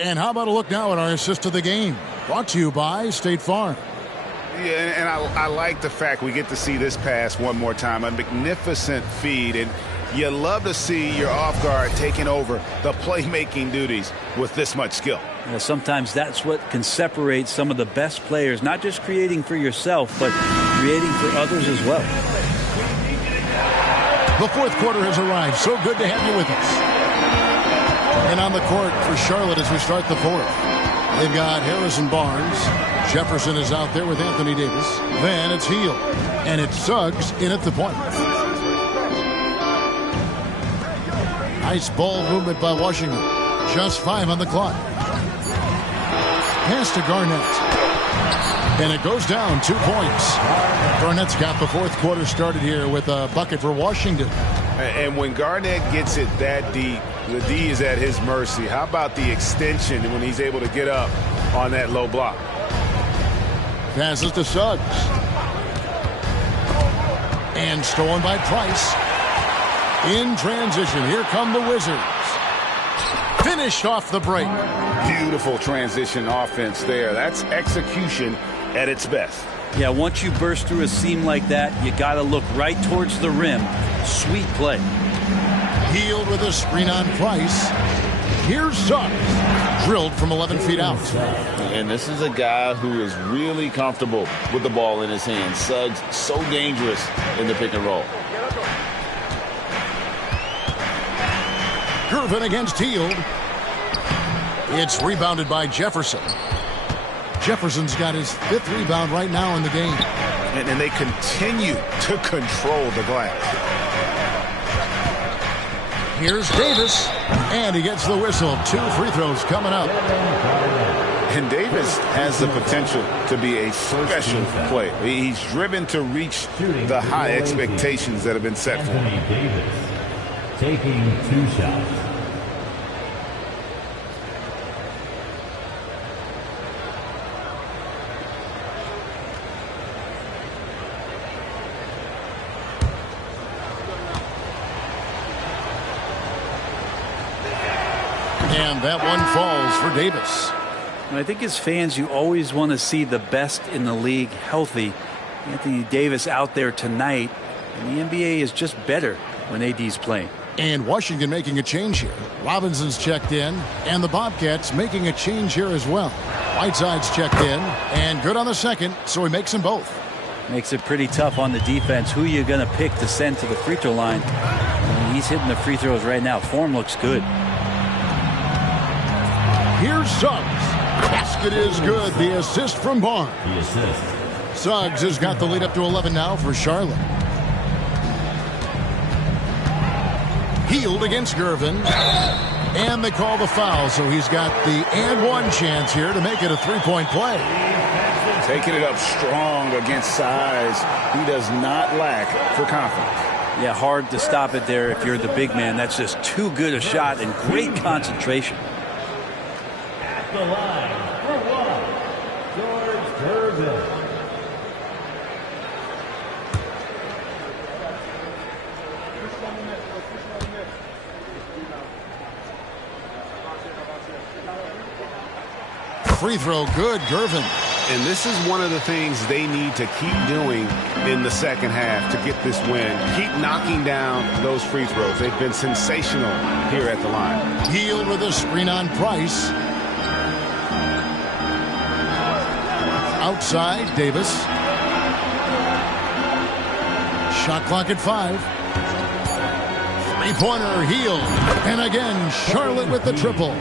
And how about a look now at our assist of the game? Brought to you by State Farm. Yeah, and I like the fact we get to see this pass one more time. A magnificent feed, and you love to see your off guard taking over the playmaking duties with this much skill. Yeah, sometimes that's what can separate some of the best players, not just creating for yourself, but creating for others as well. The fourth quarter has arrived. So good to have you with us. And on the court for Charlotte as we start the fourth. They've got Harrison Barnes. Jefferson is out there with Anthony Davis. Then it's Hield. And it's Suggs in at the point. Nice ball movement by Washington. Just 5 on the clock. Pass to Garnett. And it goes down 2 points. Garnett's got the fourth quarter started here with a bucket for Washington. And when Garnett gets it that deep, the D is at his mercy. How about the extension when he's able to get up on that low block? Passes to Suggs. And stolen by Price. In transition, here come the Wizards. Finished off the break. Beautiful transition offense there. That's execution at its best. Yeah, once you burst through a seam like that, you got to look right towards the rim. Sweet play. Hield with a screen on Price. Here's Suggs. Drilled from 11 feet out. And this is a guy who is really comfortable with the ball in his hands. Suggs, so dangerous in the pick and roll. Gervin against Hield. It's rebounded by Jefferson. Jefferson's got his 5th rebound right now in the game. And they continue to control the glass. Here's Davis. And he gets the whistle. 2 free throws coming up. And Davis has the potential to be a special player. He's driven to reach the high expectations that have been set for him. Davis taking 2 shots. And that one falls for Davis. And I think as fans, you always want to see the best in the league healthy. Anthony Davis out there tonight, and the NBA is just better when AD's playing. And Washington making a change here. Robinson's checked in, and the Bobcats making a change here as well. Whiteside's checked in, and good on the second, so he makes them both. Makes it pretty tough on the defense. Who are you going to pick to send to the free throw line? I mean, he's hitting the free throws right now. Form looks good. Here's Suggs. Basket is good. The assist from Barnes. Suggs has got the lead up to 11 now for Charlotte. Healed against Gervin. And they call the foul, so he's got the and one chance here to make it a three-point play. Taking it up strong against size. He does not lack for confidence. Yeah, hard to stop it there if you're the big man. That's just too good a shot and great concentration. At the line for one, George Gervin. Free throw good, Gervin. And this is one of the things they need to keep doing in the second half to get this win. Keep knocking down those free throws. They've been sensational here at the line. Healed with a screen on Price. Outside, Davis. Shot clock at 5. Three-pointer, Healed. And again, Charlotte with the triple.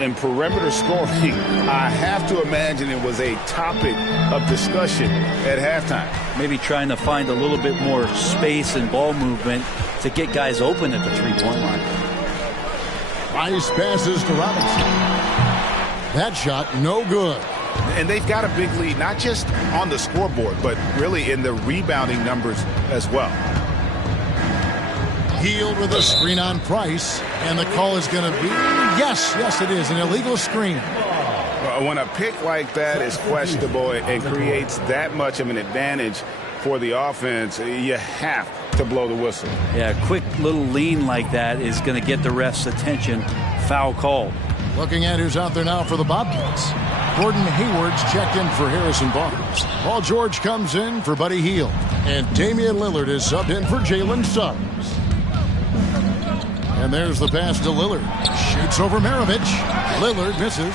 In perimeter scoring, I have to imagine it was a topic of discussion at halftime. Maybe trying to find a little bit more space and ball movement to get guys open at the three-point line. Price passes to Robinson. That shot, no good. And they've got a big lead, not just on the scoreboard, but really in the rebounding numbers as well. Healed with a screen on Price, and the call is going to be, yes, it is, an illegal screen. When a pick like that is questionable and creates that much of an advantage for the offense, you have to blow the whistle. Yeah, a quick little lean like that is going to get the ref's attention. Foul called. Looking at who's out there now for the Bobcats. Gordon Hayward's checked in for Harrison Barnes. Paul George comes in for Buddy Hield. And Damian Lillard is subbed in for Jalen Suggs. And there's the pass to Lillard. Shoots over Maravich. Lillard misses.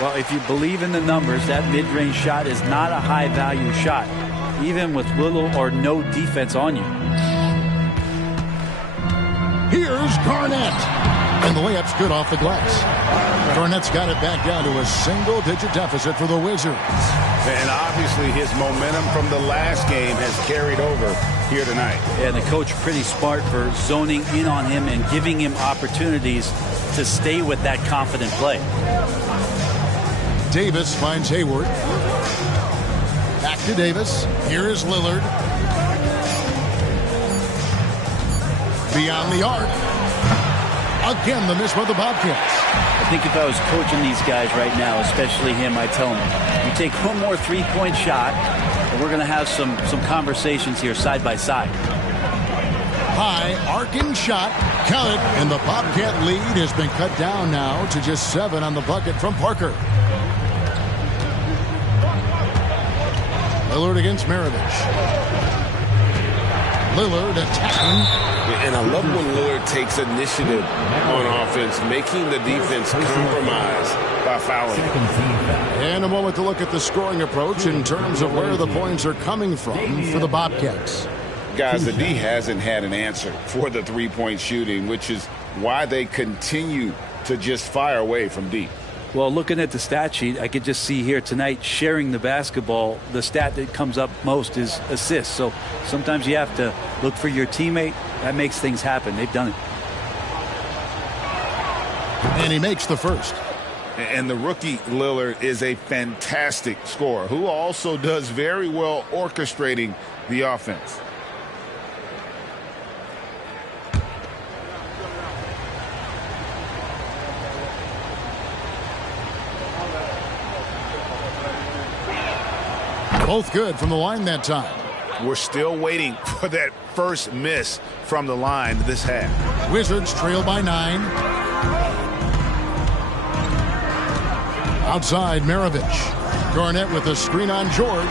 Well, if you believe in the numbers, that mid-range shot is not a high-value shot, even with little or no defense on you. Here's Garnett. And the layup's good off the glass. Garnett's got it back down to a single-digit deficit for the Wizards. And obviously his momentum from the last game has carried over here tonight. And the coach pretty smart for zoning in on him and giving him opportunities to stay with that confident play. Davis finds Hayward. Back to Davis. Here is Lillard. Beyond the arc. Again, the miss by the Bobcats. I think if I was coaching these guys right now, especially him, I'd tell him, you take one more three-point shot, and we're going to have some conversations here side by side. High arcing shot. Count it. And the Bobcat lead has been cut down now to just 7 on the bucket from Parker. Lillard against Maravich. Lillard attacking. And I love when Lillard takes initiative on offense, making the defense compromise by fouling. And a moment to look at the scoring approach in terms of where the points are coming from for the Bobcats. Guys, the D hasn't had an answer for the three-point shooting, which is why they continue to just fire away from deep. Well, looking at the stat sheet, I could just see here tonight sharing the basketball. The stat that comes up most is assists. So sometimes you have to look for your teammate. That makes things happen. They've done it. And he makes the first. And the rookie Lillard is a fantastic scorer who also does very well orchestrating the offense. Both good from the line that time. We're still waiting for that first miss from the line this half. Wizards trail by 9. Outside, Maravich. Garnett with a screen on George.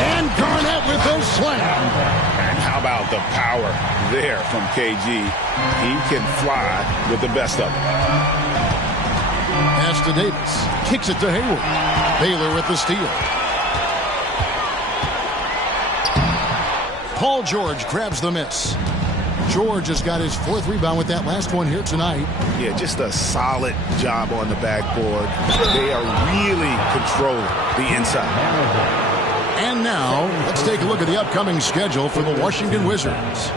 And Garnett with a slam. And how about the power there from KG? He can fly with the best of them. Pass to Davis. Kicks it to Hayward. Baylor with the steal. Paul George grabs the miss. George has got his 4th rebound with that last one here tonight. Yeah, just a solid job on the backboard. They are really controlling the inside. And now, let's take a look at the upcoming schedule for the Washington Wizards.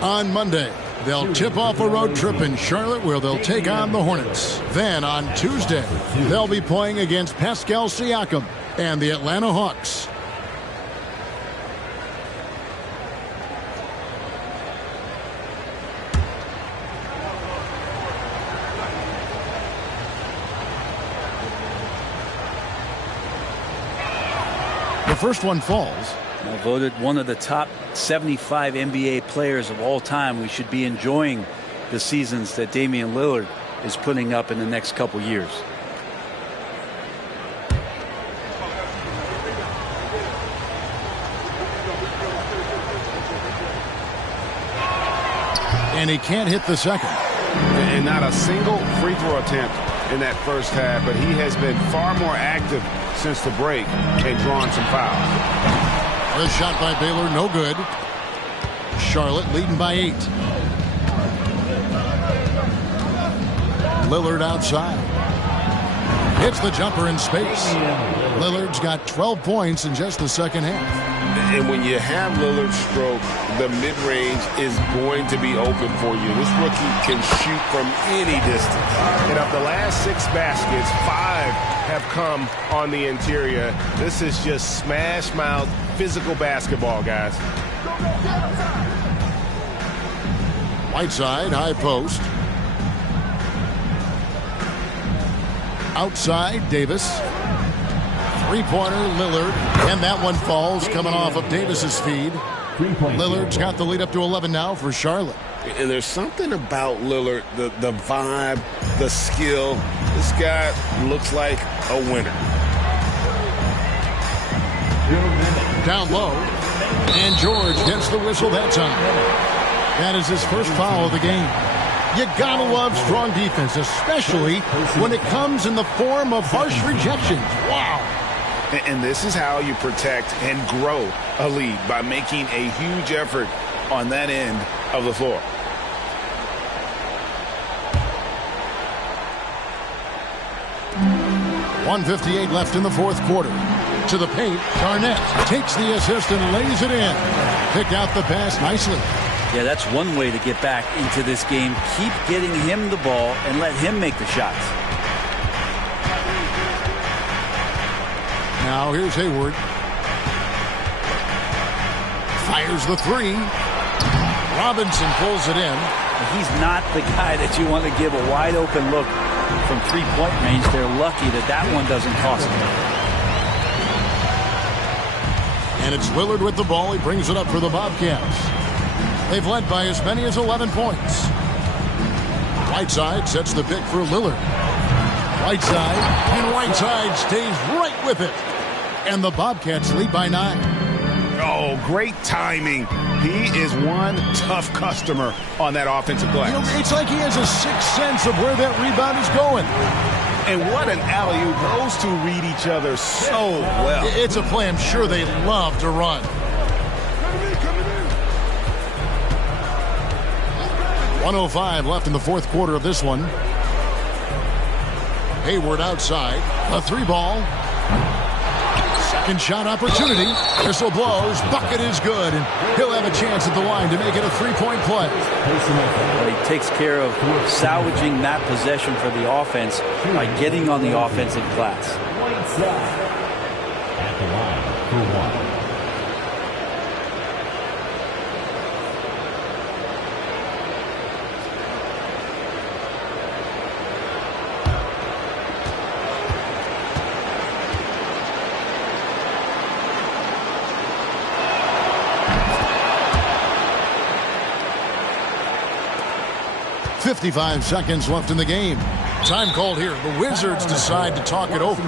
On Monday, they'll tip off a road trip in Charlotte where they'll take on the Hornets. Then on Tuesday, they'll be playing against Pascal Siakam and the Atlanta Hawks. The first one falls. Voted one of the top 75 NBA players of all time. We should be enjoying the seasons that Damian Lillard is putting up in the next couple years. And he can't hit the second. And not a single free throw attempt in that first half, but he has been far more active since the break and drawn some fouls. The shot by Baylor, no good. Charlotte leading by 8. Lillard outside. Hits the jumper in space. Lillard's got 12 points in just the second half. And when you have Lillard's stroke, the mid-range is going to be open for you. This rookie can shoot from any distance. And of the last 6 baskets, 5 have come on the interior. This is just smash mouth physical basketball, guys. Whiteside, high post. Outside, Davis. Three-pointer, Lillard. And that one falls coming off of Davis's feed. Lillard's got the lead up to 11 now for Charlotte. And there's something about Lillard, the vibe, the skill. This guy looks like a winner. Down low. And George gets the whistle that time. That is his first foul of the game. You gotta love strong defense, especially when it comes in the form of harsh rejections. Wow. And this is how you protect and grow a lead, by making a huge effort on that end of the floor. .158 left in the fourth quarter. To the paint, Garnett takes the assist and lays it in. Picked out the pass nicely. Yeah, that's one way to get back into this game. Keep getting him the ball and let him make the shots. Now here's Hayward. Fires the 3. Robinson pulls it in. He's not the guy that you want to give a wide open look from three-point range. They're lucky that that one doesn't cost them. And it's Lillard with the ball. He brings it up for the Bobcats. They've led by as many as 11 points. Whiteside sets the pick for Lillard. Whiteside, and Whiteside stays right with it. And the Bobcats lead by 9. Oh, great timing. He is one tough customer on that offensive glass. You know, it's like he has a sixth sense of where that rebound is going. And what an alley-oop. Those two read each other so well. It's a play I'm sure they love to run. 1:05 left in the fourth quarter of this one. Hayward outside. A 3-ball. Second shot opportunity. Whistle blows. Bucket is good. And he'll have a chance at the line to make it a 3-point play. Well, he takes care of salvaging that possession for the offense by getting on the offensive glass. At the line for 1. .55 seconds left in the game. Time called here. The Wizards decide to talk it over.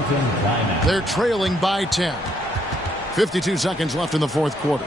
They're trailing by 10. 52 seconds left in the fourth quarter.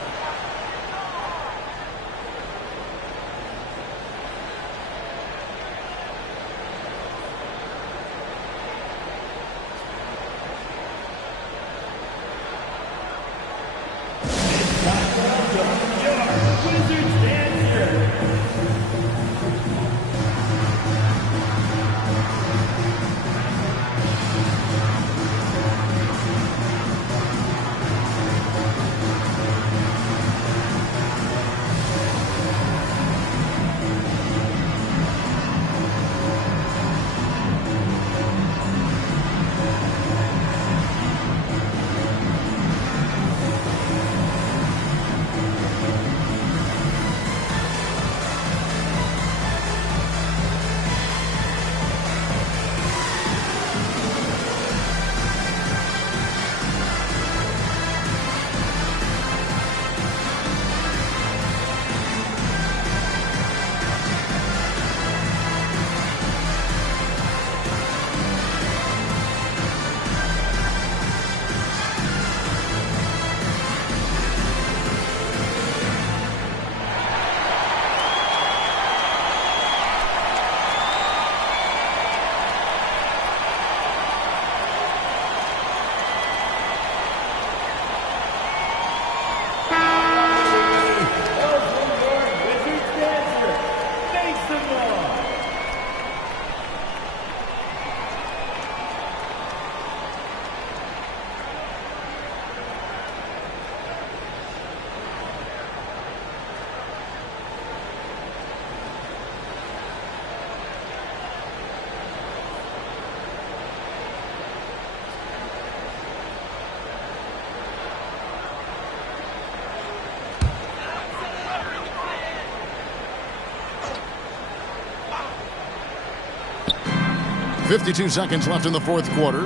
.52 seconds left in the fourth quarter.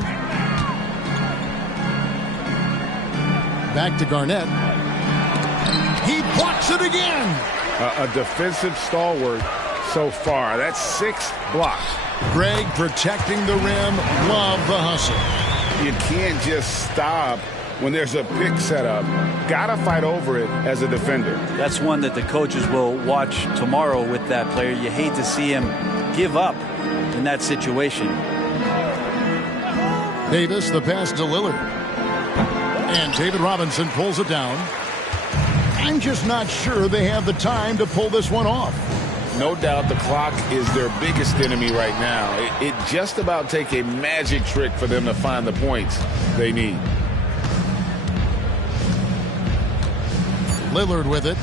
Back to Garnett. He blocks it again. A defensive stalwart so far. That's 6 blocks. Greg protecting the rim. Love the hustle. You can't just stop when there's a pick set up. Gotta fight over it as a defender. That's one that the coaches will watch tomorrow with that player. You hate to see him give up in that situation. Davis, the pass to Lillard. And David Robinson pulls it down. I'm just not sure they have the time to pull this one off. No doubt the clock is their biggest enemy right now. It just about take a magic trick for them to find the points they need. Lillard with it.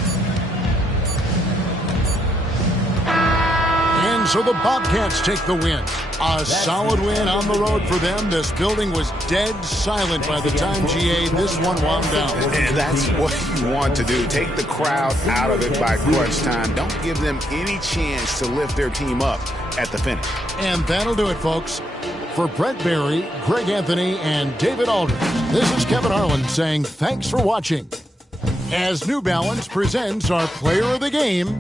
And so the Bobcats take the win. A solid win on the road for them. This building was dead silent by the time, GA, this one wound down. And that's what you want to do. Take the crowd out of it by crunch time. Don't give them any chance to lift their team up at the finish. And that'll do it, folks. For Brett Barry, Greg Anthony, and David Aldridge, this is Kevin Harlan saying thanks for watching. As New Balance presents our player of the game,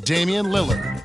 Damian Lillard.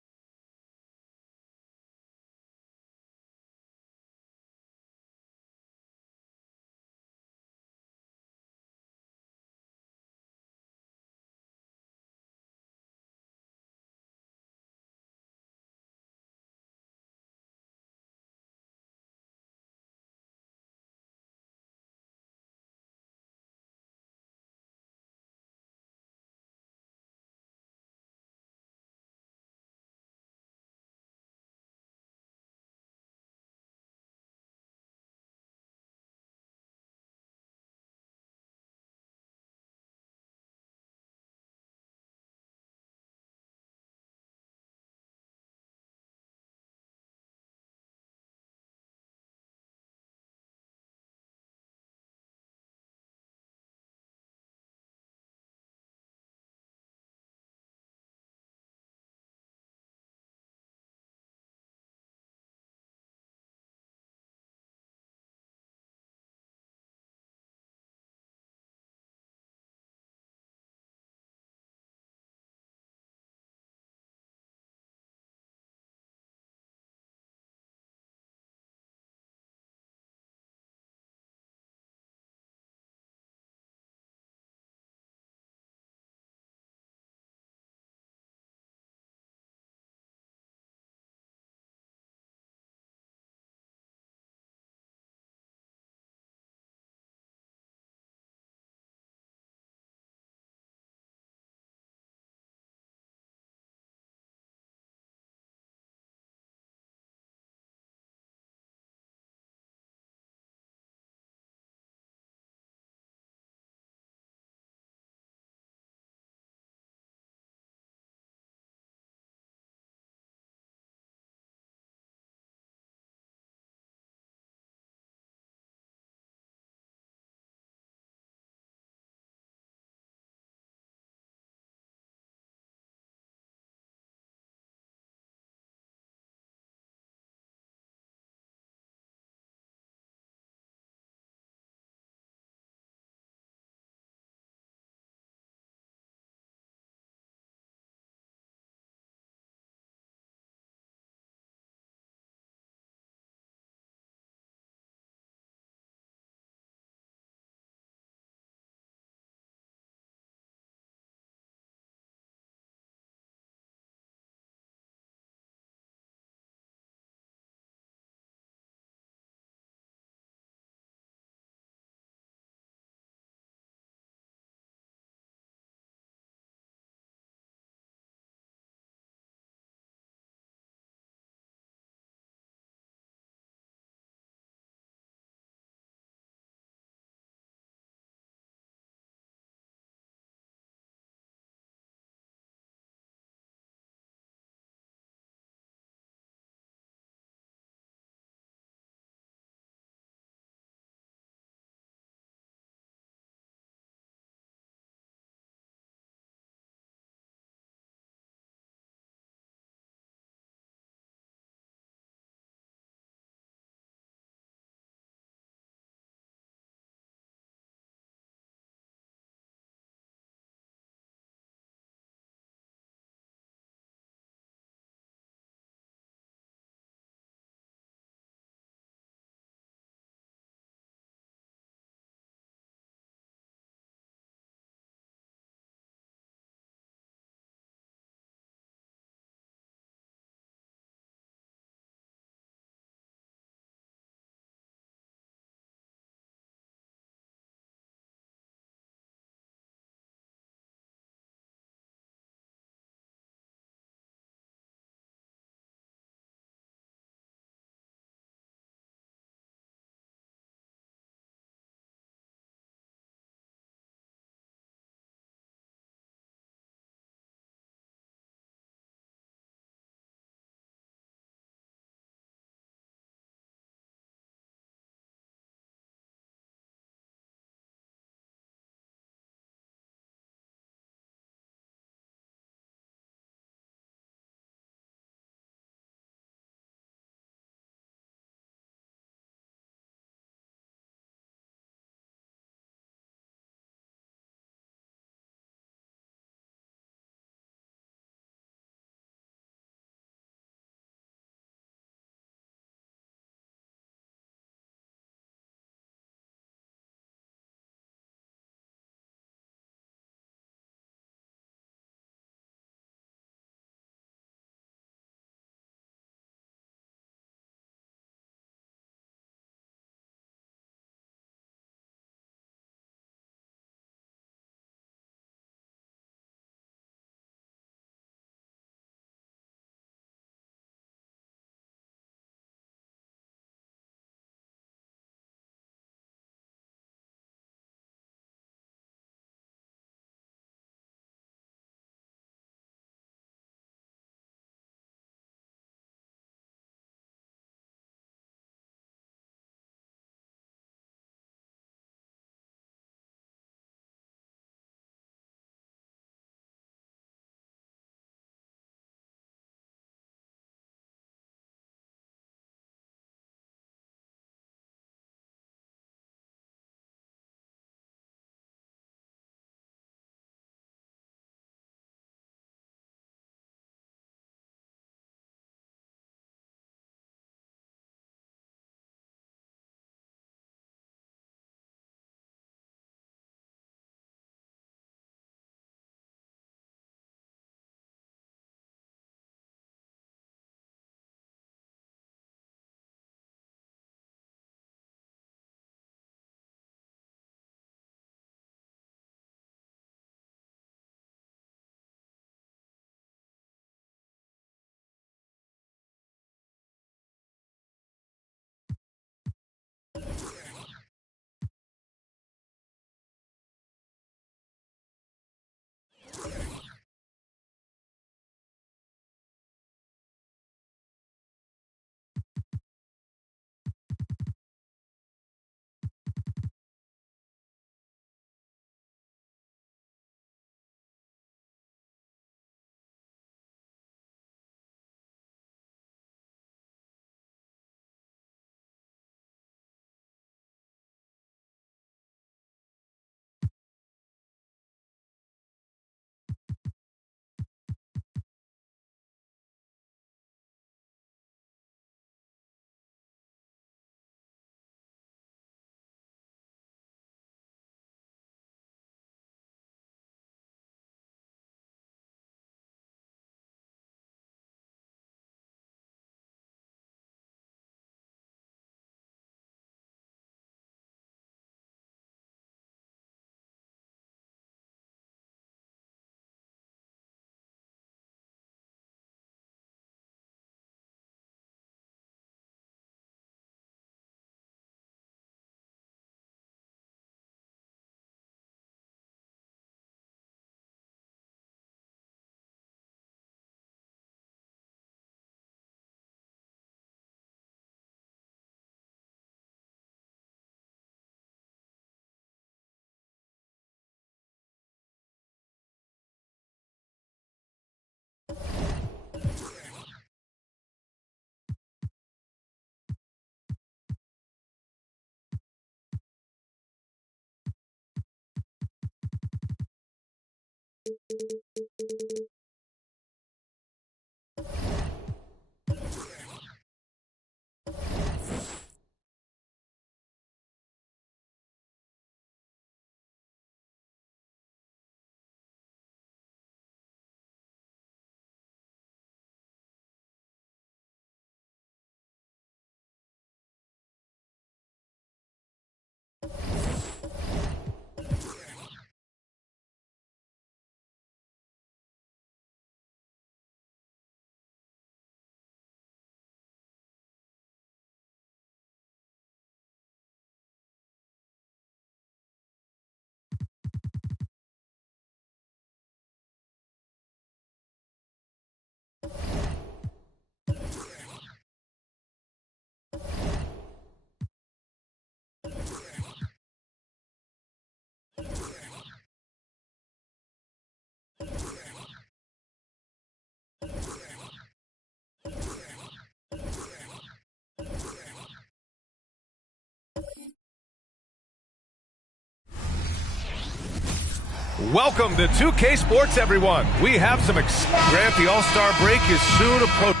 Welcome to 2K Sports, everyone. We have some Grant, the All-Star break is soon approaching.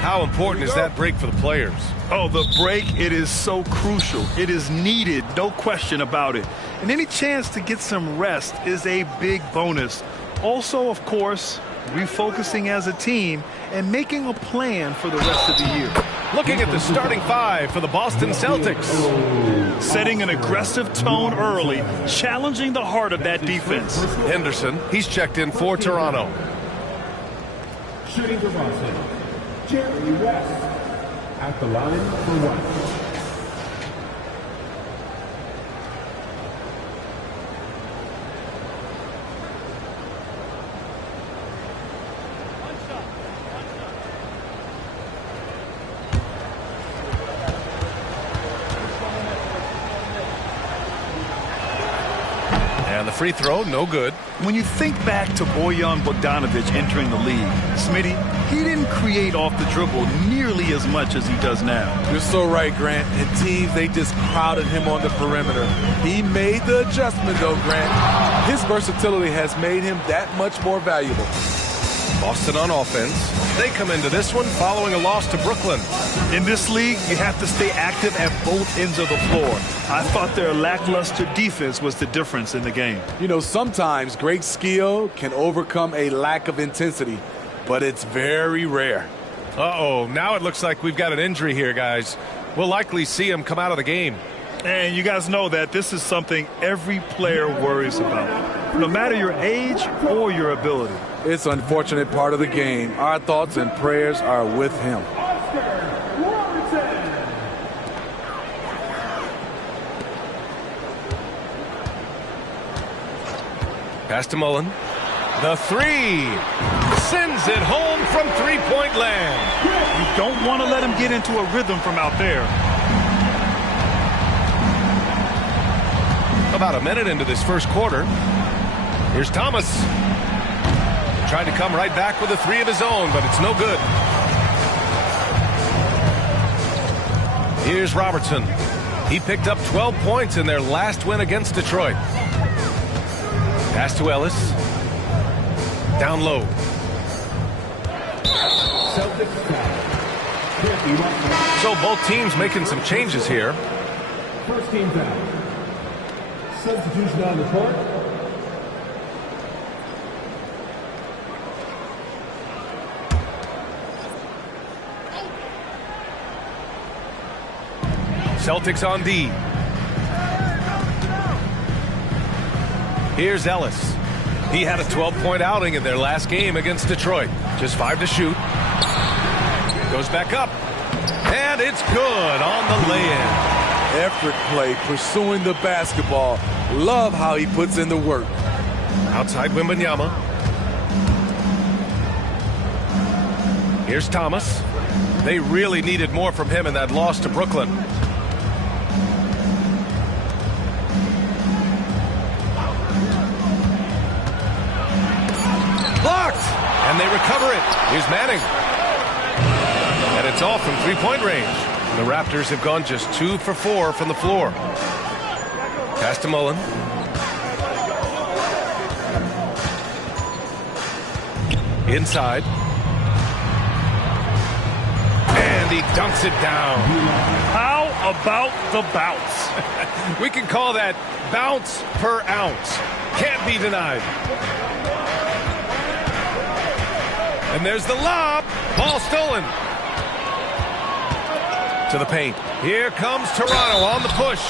How important is that break for the players? Oh, the break, it is so crucial. It is needed, no question about it. And any chance to get some rest is a big bonus. Also, of course, refocusing as a team and making a plan for the rest of the year. Looking at the starting five for the Boston Celtics. Setting an aggressive tone early, challenging the heart of that defense. Henderson, he's checked in for Toronto. Shooting for Boston, Jerry West at the line for one. And the free throw, no good. When you think back to Bojan Bogdanovic entering the league, Smitty, he didn't create off the dribble nearly as much as he does now. You're so right, Grant. And teams, they just crowded him on the perimeter. He made the adjustment, though, Grant. His versatility has made him that much more valuable. Boston on offense. They come into this one following a loss to Brooklyn. In this league, you have to stay active at both ends of the floor. I thought their lackluster defense was the difference in the game. You know, sometimes great skill can overcome a lack of intensity, but it's very rare. Uh-oh, now it looks like we've got an injury here, guys. We'll likely see him come out of the game. And you guys know that this is something every player worries about, no matter your age or your ability. It's an unfortunate part of the game. Our thoughts and prayers are with him. Pass to Mullen. The three. Sends it home from three-point land. You don't want to let him get into a rhythm from out there. About a minute into this first quarter. Here's Thomas. Tried to come right back with a three of his own, but it's no good. Here's Robertson. He picked up 12 points in their last win against Detroit. Pass to Ellis. Down low. So both teams making some changes here. First team foul. Substitution on the court. Celtics on D. Here's Ellis. He had a 12-point outing in their last game against Detroit. Just 5 to shoot. Goes back up. And it's good on the lay-in. Effort play, pursuing the basketball. Love how he puts in the work. Outside Wembanyama. Here's Thomas. They really needed more from him in that loss to Brooklyn. they recover it. Here's Manning. And it's all from three-point range. And the Raptors have gone just 2 for 4 from the floor. Pass to Mullen. Inside. And he dunks it down. How about the bounce? We can call that bounce per ounce. Can't be denied. And there's the lob. Ball stolen. To the paint. Here comes Toronto on the push.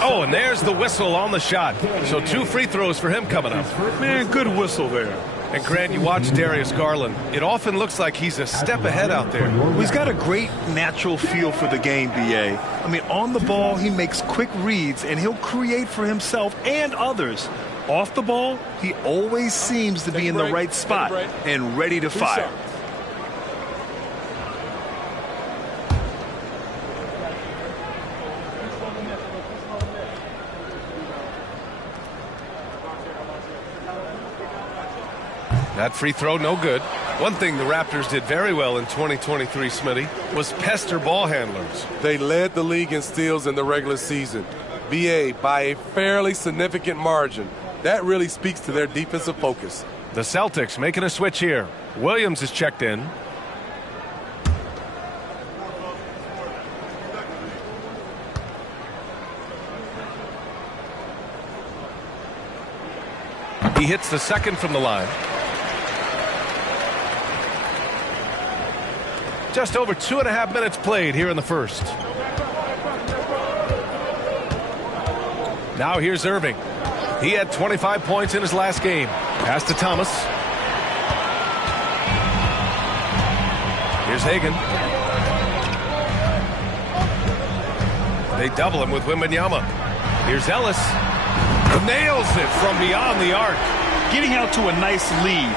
Oh, and there's the whistle on the shot. So 2 free throws for him coming up. Man, good whistle there. And Grant, you watch Darius Garland. It often looks like he's a step ahead out there. Well, he's got a great natural feel for the game, B.A. I mean, on the ball, he makes quick reads, and he'll create for himself and others. Off the ball, he always seems to be in the right spot and ready to fire. That free throw, no good. One thing the Raptors did very well in 2023, Smitty, was pester ball handlers. They led the league in steals in the regular season, BA, by a fairly significant margin. That really speaks to their defensive focus. The Celtics making a switch here. Williams is checked in. He hits the second from the line. Just over 2.5 minutes played here in the first. Now here's Irving. He had 25 points in his last game. Pass to Thomas. Here's Hagan. They double him with Wembanyama. Here's Ellis. Nails it from beyond the arc. Getting out to a nice lead.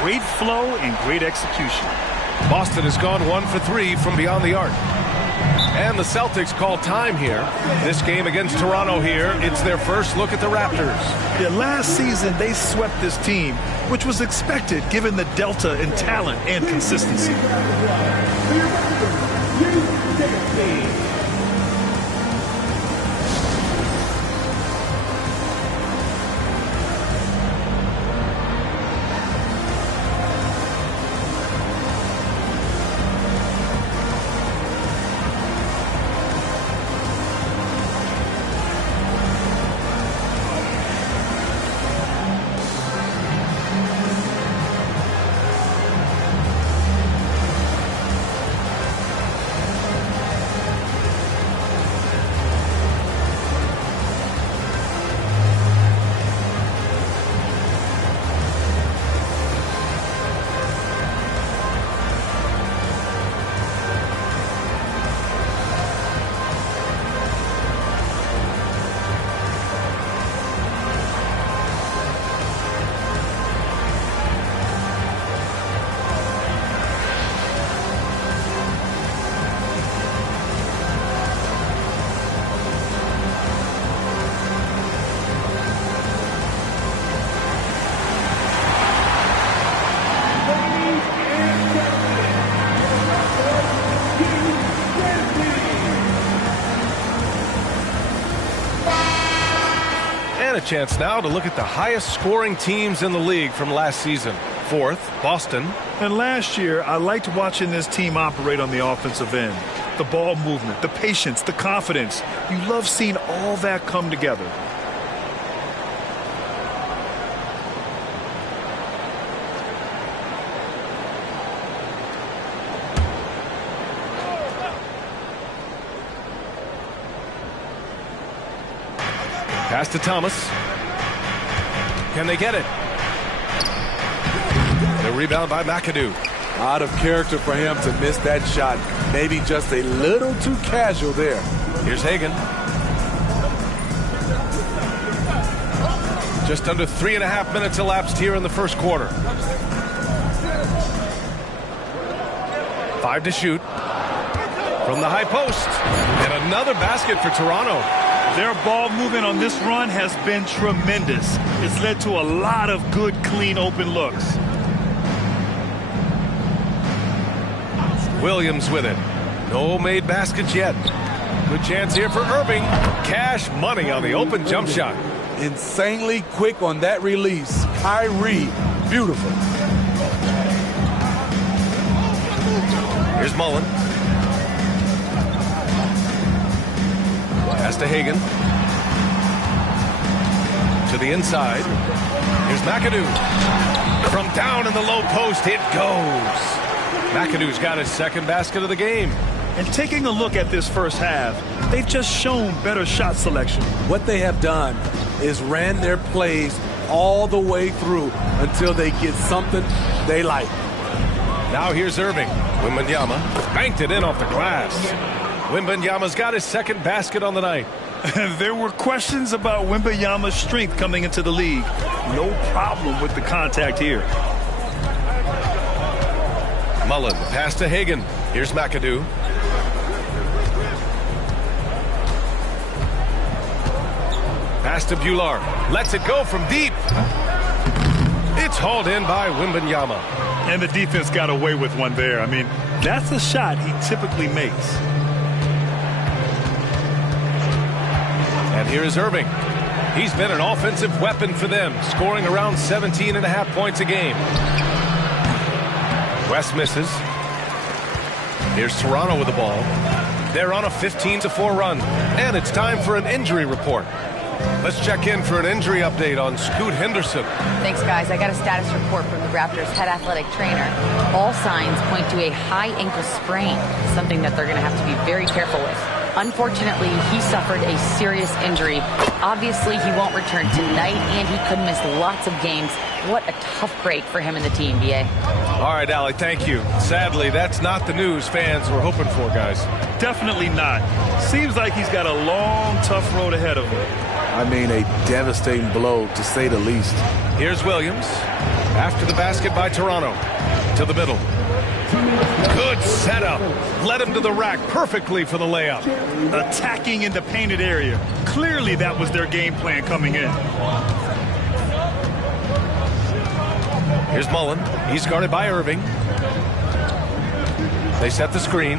Great flow and great execution. Boston has gone 1 for 3 from beyond the arc. And the Celtics call time here. This game against Toronto here, it's their first look at the Raptors. Yeah, last season they swept this team, which was expected given the delta in talent and consistency. A chance now to look at the highest scoring teams in the league from last season. 4th, Boston. And last year, I liked watching this team operate on the offensive end. The ball movement, the patience, the confidence. You love seeing all that come together. Pass to Thomas. Can they get it? The rebound by McAdoo. Out of character for him to miss that shot. Maybe just a little too casual there. Here's Hagan. Just under 3.5 minutes elapsed here in the first quarter. 5 to shoot. From the high post. And another basket for Toronto. Their ball movement on this run has been tremendous. It's led to a lot of good, clean, open looks. Williams with it. No made baskets yet. Good chance here for Irving. Cash money on the open jump shot. Insanely quick on that release. Kyrie, beautiful. Here's Mullen. Pass to Hagan. To the inside. Here's McAdoo. From down in the low post, it goes. McAdoo's got his second basket of the game. And taking a look at this first half, they've just shown better shot selection. What they have done is ran their plays all the way through until they get something they like. Now here's Irving. Wembanyama banked it in off the glass. Wembanyama's got his second basket on the night. There were questions about Wembanyama's strength coming into the league. No problem with the contact here. Mullen, pass to Hagan. Here's McAdoo. Pass to Bular. Lets it go from deep. It's hauled in by Wembanyama. And the defense got away with one there. I mean, that's a shot he typically makes. And here is Irving. He's been an offensive weapon for them, scoring around 17.5 points a game. West misses. Here's Toronto with the ball. They're on a 15-4 run. And it's time for an injury report. Let's check in for an injury update on Scoot Henderson. Thanks, guys. I got a status report from the Raptors head athletic trainer. All signs point to a high ankle sprain, something that they're going to have to be very careful with. Unfortunately, he suffered a serious injury. Obviously, he won't return tonight, and he could miss lots of games. What a tough break for him and the team, BA. All right, Allie, thank you. Sadly, that's not the news fans were hoping for, guys. Definitely not. Seems like he's got a long, tough road ahead of him. I mean, a devastating blow, to say the least. Here's Williams. After the basket by Toronto. To the middle. Good setup. Led him to the rack perfectly for the layup. Attacking in the painted area. Clearly that was their game plan coming in. Here's Mullen. He's guarded by Irving. They set the screen.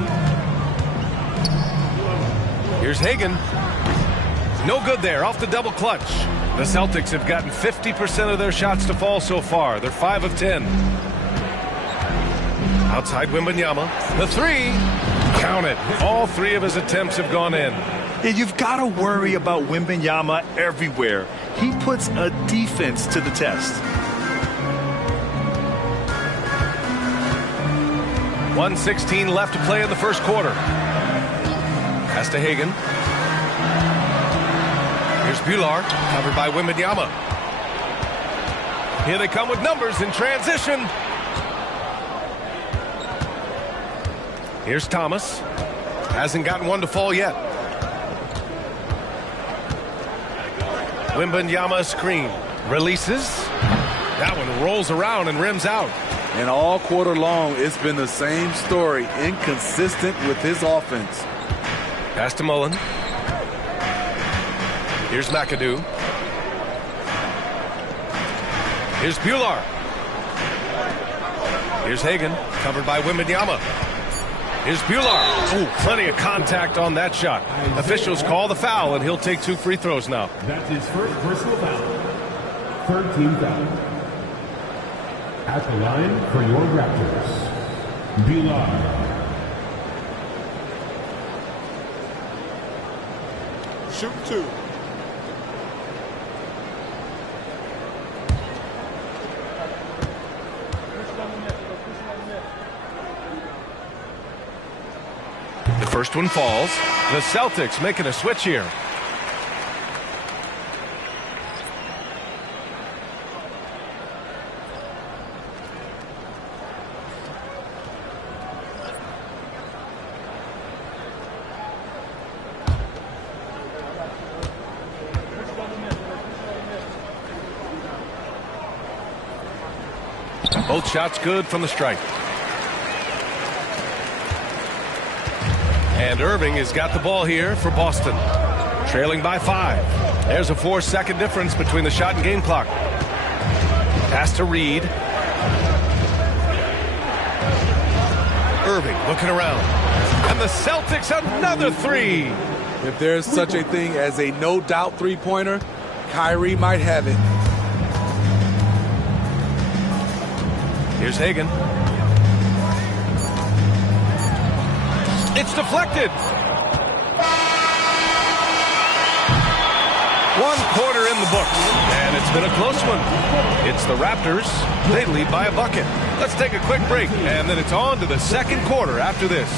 Here's Hagan. No good there, off the double clutch. The Celtics have gotten 50% of their shots to fall so far. They're 5 of 10. Outside Wembanyama. The three. Count it. All three of his attempts have gone in. Yeah, you've got to worry about Wembanyama everywhere. He puts a defense to the test. 1:16 left to play in the first quarter. Pass to Hagan. Here's Bular, covered by Wembanyama. Here they come with numbers in transition. Here's Thomas. Hasn't gotten one to fall yet. Wembanyama screen. Releases. That one rolls around and rims out. And all quarter long, it's been the same story. Inconsistent with his offense. Pass to Mullen. Here's McAdoo. Here's Bular. Here's Hagan, covered by Wembanyama. Here's Bular. Oh, plenty of contact on that shot. Officials call the foul, and he'll take 2 free throws now. That's his first personal foul. Third team foul. At the line for your Raptors, Bular. Shoot 2. The first one falls. The Celtics making a switch here. Both shots good from the stripe. And Irving has got the ball here for Boston. Trailing by 5. There's a 4-second difference between the shot and game clock. Pass to Reed. Irving looking around. And the Celtics another three. If there's such a thing as a no-doubt three-pointer, Kyrie might have it. Here's Hagan. It's deflected. 1 quarter in the books, and it's been a close one. It's the Raptors. They lead by a bucket. Let's take a quick break, and then it's on to the second quarter after this.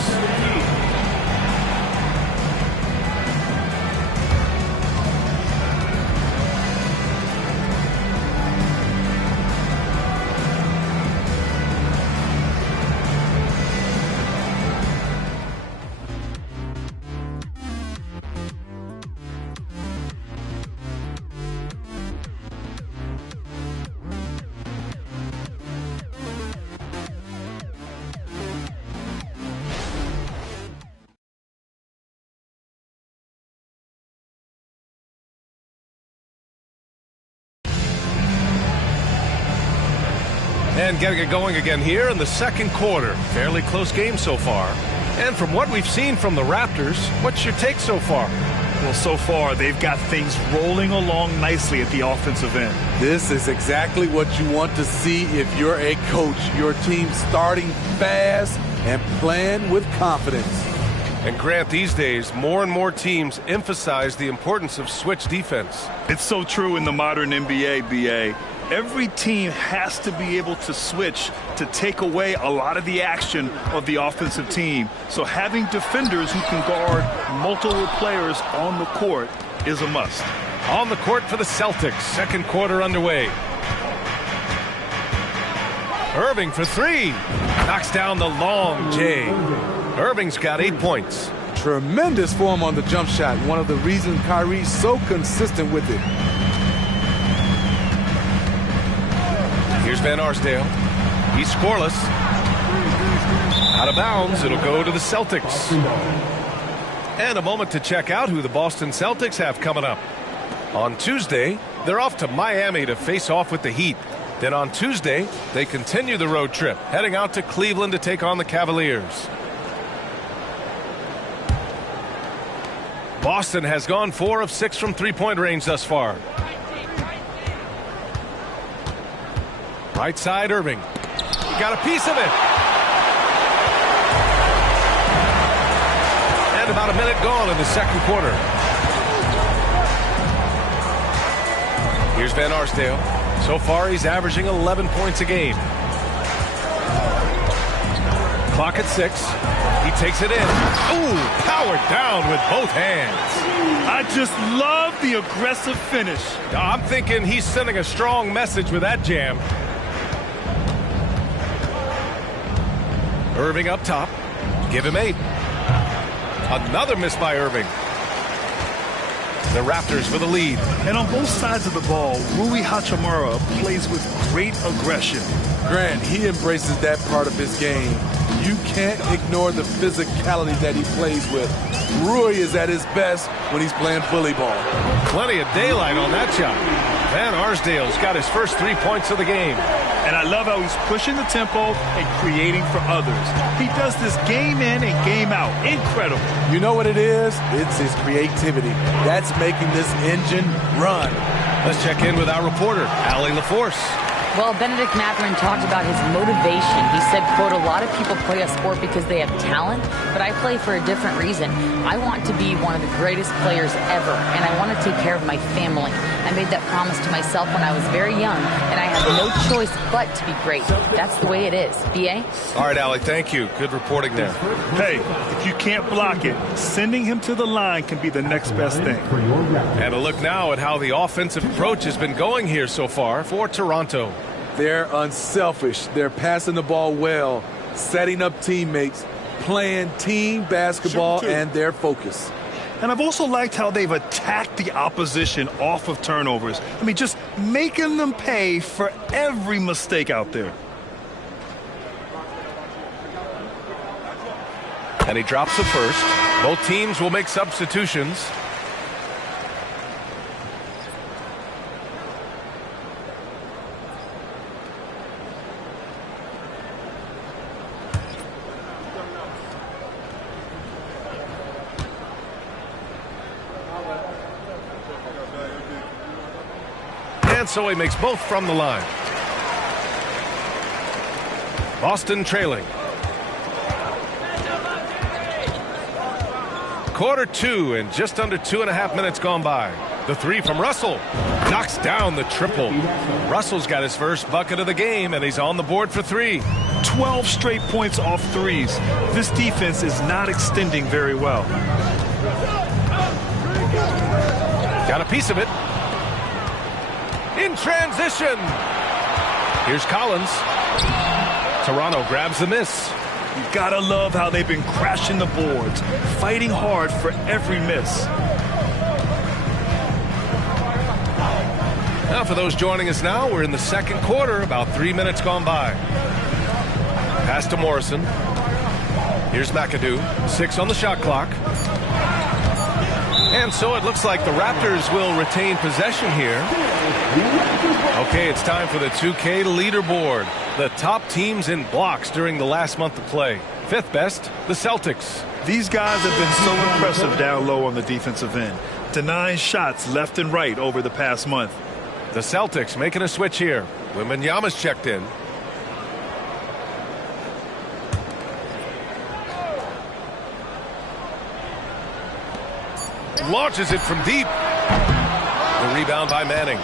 And getting it going again here in the second quarter. Fairly close game so far. And from what we've seen from the Raptors, what's your take so far? Well, so far, they've got things rolling along nicely at the offensive end. This is exactly what you want to see if you're a coach. Your team starting fast and playing with confidence. And Grant, these days, more and more teams emphasize the importance of switch defense. It's so true in the modern NBA, BA. Every team has to be able to switch to take away a lot of the action of the offensive team. So having defenders who can guard multiple players on the court is a must. On the court for the Celtics, second quarter underway. Irving for three. Knocks down the long J. Irving's got 8 points. Tremendous form on the jump shot. One of the reasons Kyrie's so consistent with it. Here's Van Arsdale. He's scoreless. Out of bounds. It'll go to the Celtics. And a moment to check out who the Boston Celtics have coming up. On Tuesday, they're off to Miami to face off with the Heat. Then on Tuesday, they continue the road trip, heading out to Cleveland to take on the Cavaliers. Boston has gone 4 of 6 from three-point range thus far. Right side, Irving. He got a piece of it. And about a minute gone in the second quarter. Here's Van Arsdale. So far, he's averaging 11 points a game. Clock at 6. He takes it in. Ooh, powered down with both hands. I just love the aggressive finish. I'm thinking he's sending a strong message with that jam. Irving up top. Give him 8. Another miss by Irving. The Raptors for the lead. And on both sides of the ball, Rui Hachimura plays with great aggression. Grant, he embraces that part of his game. You can't ignore the physicality that he plays with. Rui is at his best when he's playing bully ball. Plenty of daylight on that shot. Van Arsdale's got his first 3 points of the game. And I love how he's pushing the tempo and creating for others. He does this game in and game out. Incredible. You know what it is? It's his creativity. That's making this engine run. Let's check in with our reporter, Allie LaForce. Well, Benedict Mathurin talked about his motivation. He said, quote, a lot of people play a sport because they have talent, but I play for a different reason. I want to be one of the greatest players ever, and I want to take care of my family. I made that promise to myself when I was very young, and I have no choice but to be great. That's the way it is. B.A.? All right, Allie, thank you. Good reporting there. Hey, if you can't block it, sending him to the line can be the next best thing. And a look now at how the offensive approach has been going here so far for Toronto. They're unselfish. They're passing the ball well, setting up teammates, playing team basketball, and their focus. And I've also liked how they've attacked the opposition off of turnovers. I mean, just making them pay for every mistake out there. And he drops the first. Both teams will make substitutions. And so he makes both from the line. Boston trailing. Quarter 2 and just under 2.5 minutes gone by. The three from Russell knocks down the triple. Russell's got his first bucket of the game, and he's on the board for 3. 12 straight points off threes. This defense is not extending very well. Got a piece of it. In transition. Here's Collins. Toronto grabs the miss. You gotta love how they've been crashing the boards, fighting hard for every miss. Now, for those joining us now, we're in the second quarter, about 3 minutes gone by. Pass to Morrison. Here's McAdoo. 6 on the shot clock. And so it looks like the Raptors will retain possession here. Okay, it's time for the 2K leaderboard. The top teams in blocks during the last month of play. 5th best, the Celtics. These guys have been so impressive down low on the defensive end. Denying shots left and right over the past month. The Celtics making a switch here. Wembanyama's checked in. Launches it from deep. The rebound by Manning.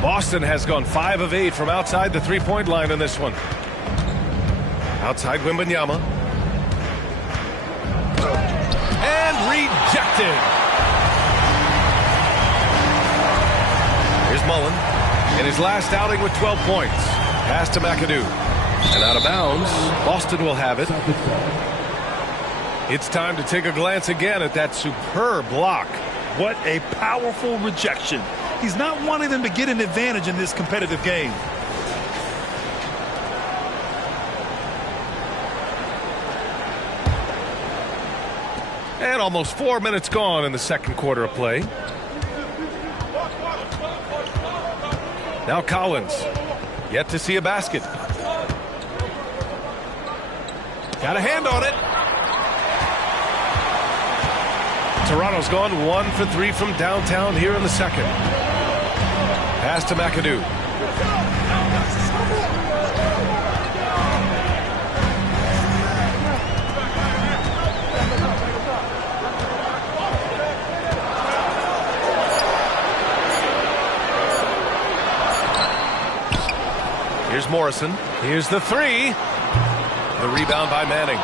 Boston has gone 5 of 8 from outside the three-point line in this one. Outside Wembanyama. And rejected. Here's Mullen in his last outing with 12 points. Pass to McAdoo. And out of bounds, Boston will have it. It's time to take a glance again at that superb block. What a powerful rejection. He's not wanting them to get an advantage in this competitive game. And almost 4 minutes gone in the second quarter of play. Now Collins. Yet to see a basket. Got a hand on it. Toronto's gone 1 for 3 from downtown here in the second. Pass to McAdoo. Here's Morrison. Here's the 3. The rebound by Manning.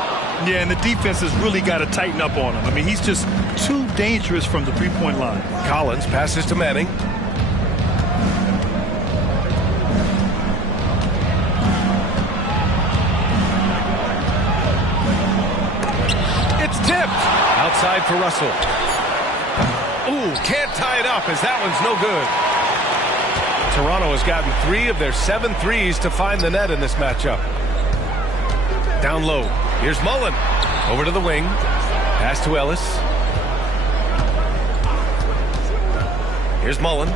Yeah, and the defense has really got to tighten up on him. I mean, he's just too dangerous from the three-point line. Collins passes to Manning. It's tipped. Outside for Russell. Ooh, can't tie it up as that one's no good. Toronto has gotten 3 of their 7 threes to find the net in this matchup. Down low. Here's Mullen. Over to the wing. Pass to Ellis. Here's Mullen.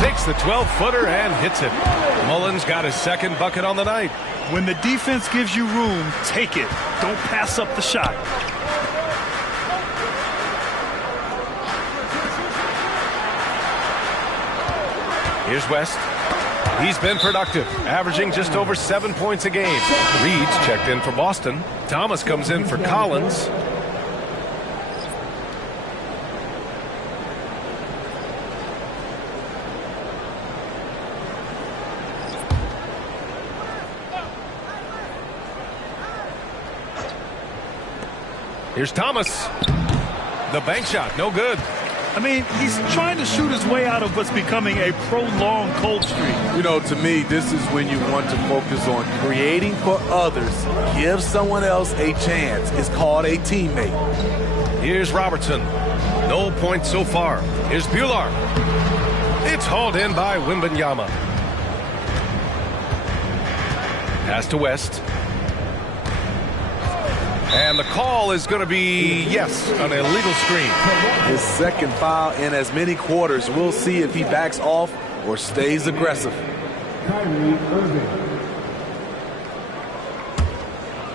Takes the 12-footer and hits it. Mullen's got his second bucket on the night. When the defense gives you room, take it. Don't pass up the shot. Here's West. He's been productive, averaging just over 7 points a game. Reed's checked in for Boston. Thomas comes in for Collins. Here's Thomas. The bank shot, no good. I mean, he's trying to shoot his way out of what's becoming a prolonged cold streak. You know, to me, this is when you want to focus on creating for others. Give someone else a chance. It's called a teammate. Here's Robertson. No points so far. Here's Buehler. It's hauled in by Wembanyama. Pass to West. And the call is going to be, yes, an illegal screen. His second foul in as many quarters. We'll see if he backs off or stays aggressive.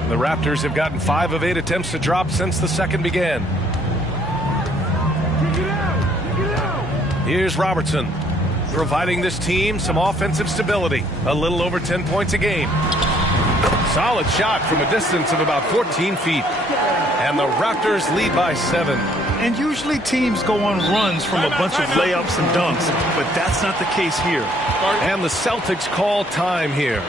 The Raptors have gotten 5 of 8 attempts to drop since the second began. Here's Robertson, providing this team some offensive stability. A little over 10 points a game. Solid shot from a distance of about 14 feet. And the Raptors lead by 7. And usually teams go on runs from a bunch of layups and dunks, but that's not the case here. And the Celtics call time here.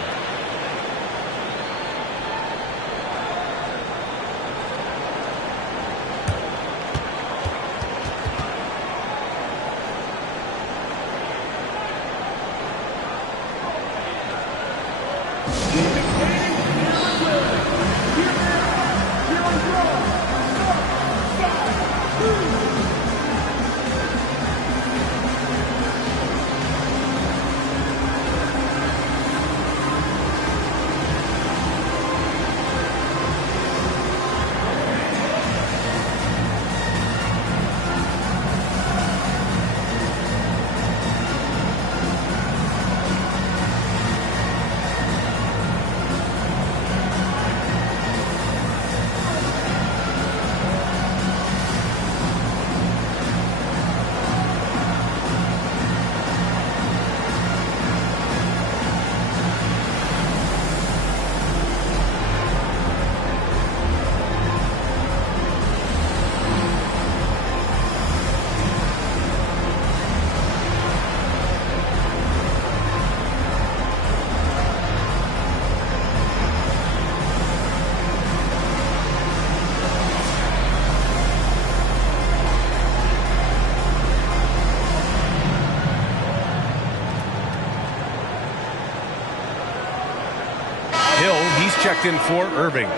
He's checked in for Irving.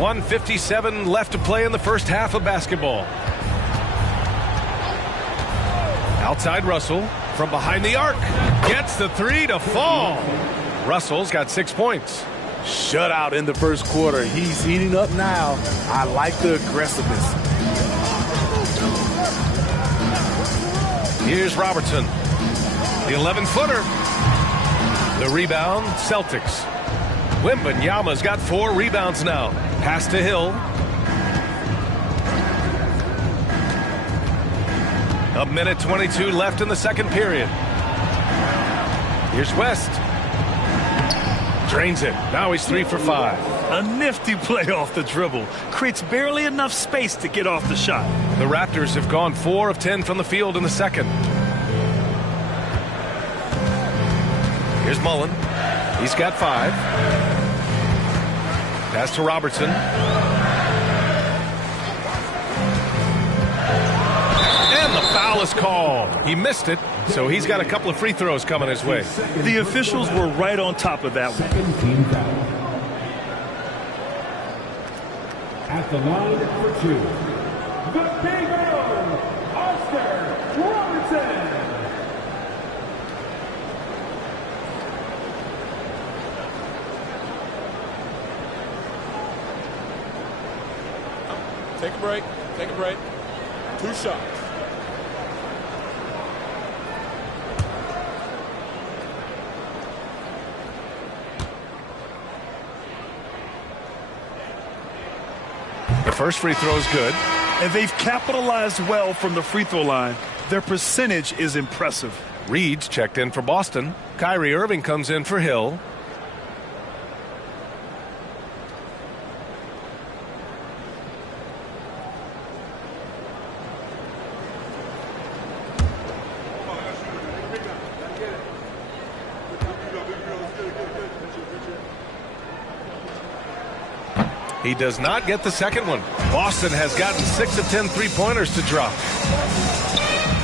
.157 left to play in the first half of basketball. Outside Russell from behind the arc. Gets the three to fall. Russell's got 6 points. Shutout in the first quarter. He's heating up now. I like the aggressiveness. Here's Robertson. The 11-footer. The rebound, Celtics. Wembanyama's got 4 rebounds now. Pass to Hill. A minute 22 left in the second period. Here's West. Drains it. Now he's 3 for 5. A nifty play off the dribble. Creates barely enough space to get off the shot. The Raptors have gone 4 of 10 from the field in the second. Here's Mullen. He's got 5. Pass to Robertson. And the foul is called. He missed it, so he's got a couple of free throws coming his way. The officials were right on top of that one. At the line for 2, the Big O, Oscar Robertson. Take a break. Take a break. 2 shots. The first free throw is good. And they've capitalized well from the free throw line. Their percentage is impressive. Reed's checked in for Boston. Kyrie Irving comes in for Hill. He does not get the second one. Boston has gotten 6 of 10 three-pointers to drop.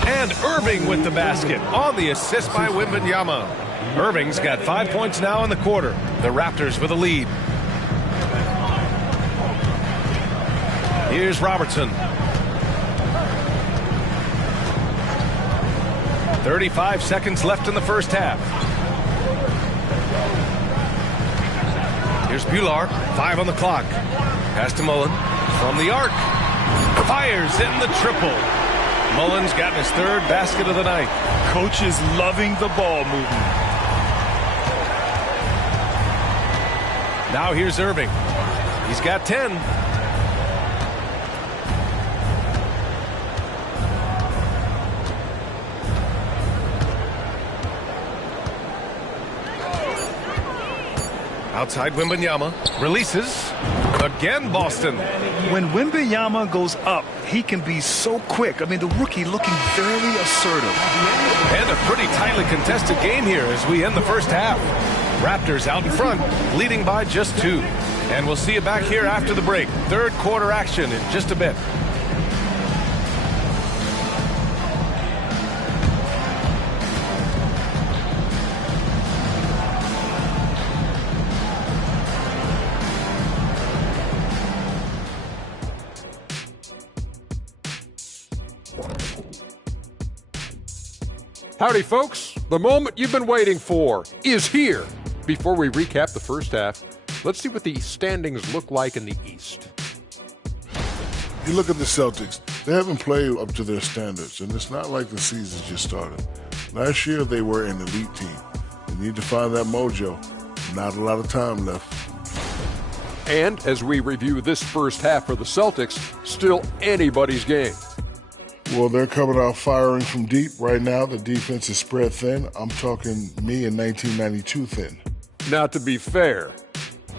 And Irving with the basket on the assist by Wembanyama. Irving's got 5 points now in the quarter. The Raptors with a lead. Here's Robertson. 35 seconds left in the first half. Here's Bular, 5 on the clock. Pass to Mullen from the arc. Fires in the triple. Mullen's gotten his 3rd basket of the night. Coach is loving the ball movement. Now here's Irving. He's got 10. Outside Wembanyama. Releases. Again Boston. When Wembanyama goes up, he can be so quick. I mean, the rookie looking very assertive. And a pretty tightly contested game here as we end the first half. Raptors out in front, leading by just 2. And we'll see you back here after the break. 3rd quarter action in just a bit. Howdy, folks. The moment you've been waiting for is here. Before we recap the first half, let's see what the standings look like in the East. You look at the Celtics, they haven't played up to their standards, and it's not like the season just started. Last year, they were an elite team. They need to find that mojo. Not a lot of time left. And as we review this first half for the Celtics, still anybody's game. Well, they're coming out firing from deep. Right now, the defense is spread thin. I'm talking me in 1992 thin. Now, to be fair,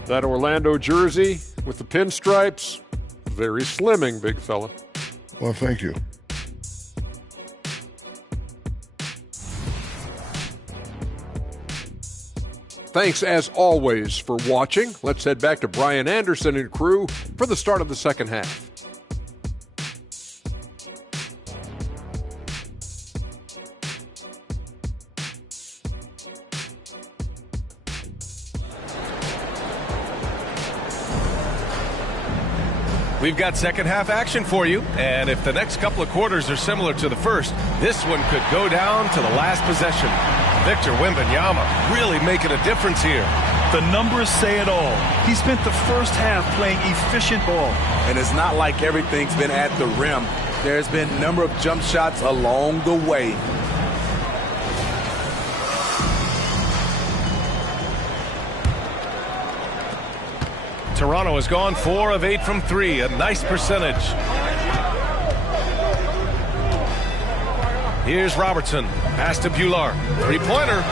that Orlando jersey with the pinstripes, very slimming, big fella. Well, thank you. Thanks, as always, for watching. Let's head back to Brian Anderson and crew for the start of the second half. We've got second half action for you, and if the next couple of quarters are similar to the first, this one could go down to the last possession. Victor Wembanyama really making a difference here. The numbers say it all. He spent the first half playing efficient ball. And it's not like everything's been at the rim. There's been a number of jump shots along the way. Toronto has gone 4 of 8 from 3, a nice percentage. Here's Robertson, pass to Bular, 3-pointer.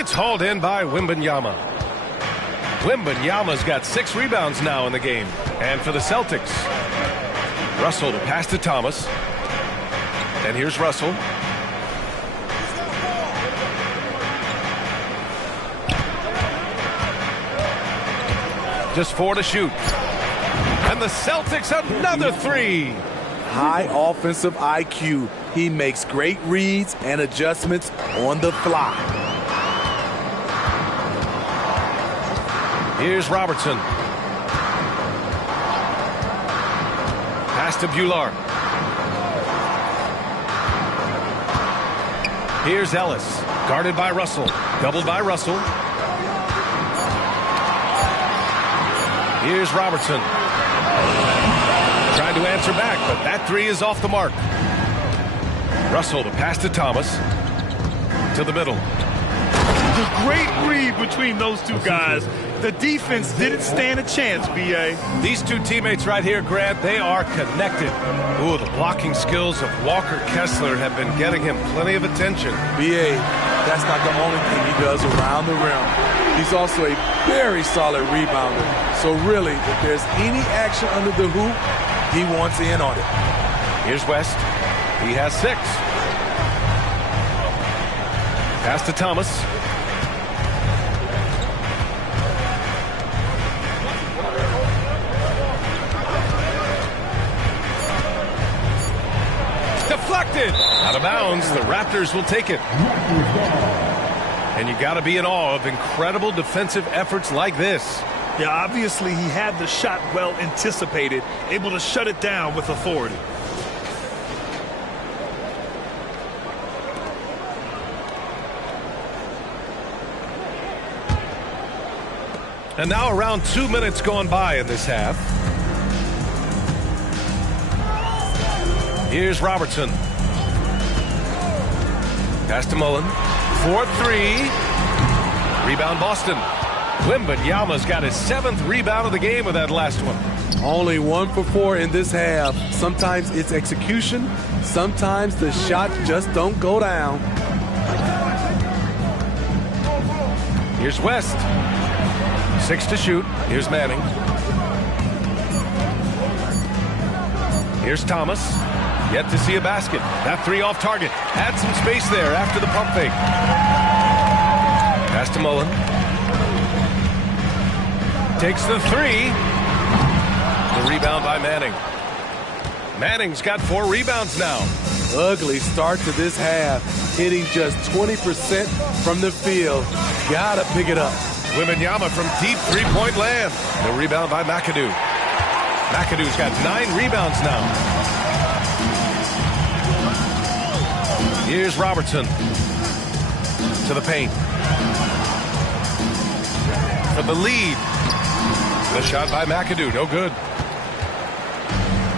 It's hauled in by Wembanyama. Wembanyama's got 6 rebounds now in the game. And for the Celtics, Russell to pass to Thomas. And here's Russell. Just 4 to shoot. And the Celtics another 3. High offensive IQ. He makes great reads and adjustments on the fly. Here's Robertson. Pass to Bular. Here's Ellis. Guarded by Russell. Doubled by Russell. Here's Robertson. Trying to answer back, but that 3 is off the mark. Russell to pass to Thomas. To the middle. The great read between those two guys. The defense didn't stand a chance, B.A. These two teammates right here, Grant, they are connected. Ooh, the blocking skills of Walker Kessler have been getting him plenty of attention. B.A., that's not the only thing he does around the rim. He's also a very solid rebounder. So really, if there's any action under the hoop, he wants in on it. Here's West. He has 6. Pass to Thomas. Deflected. Out of bounds. The Raptors will take it. And you got to be in awe of incredible defensive efforts like this. Yeah, obviously he had the shot well anticipated, able to shut it down with authority. And now around 2 minutes gone by in this half. Here's Robertson. Pass to Mullen. 4-3. Rebound Boston. Wembanyama's got his 7th rebound of the game with that last one. Only 1 for 4 in this half. Sometimes it's execution. Sometimes the shots just don't go down. Here's West. 6 to shoot. Here's Manning. Here's Thomas. Yet to see a basket. That 3 off target. Had some space there after the pump fake. Pass to Mullen. Takes the 3. The rebound by Manning. Manning's got 4 rebounds now. Ugly start to this half. Hitting just 20% from the field. Gotta pick it up. Wembanyama from deep 3-point land. The rebound by McAdoo. McAdoo's got 9 rebounds now. Here's Robertson. To the paint. For the lead. The shot by McAdoo, no good.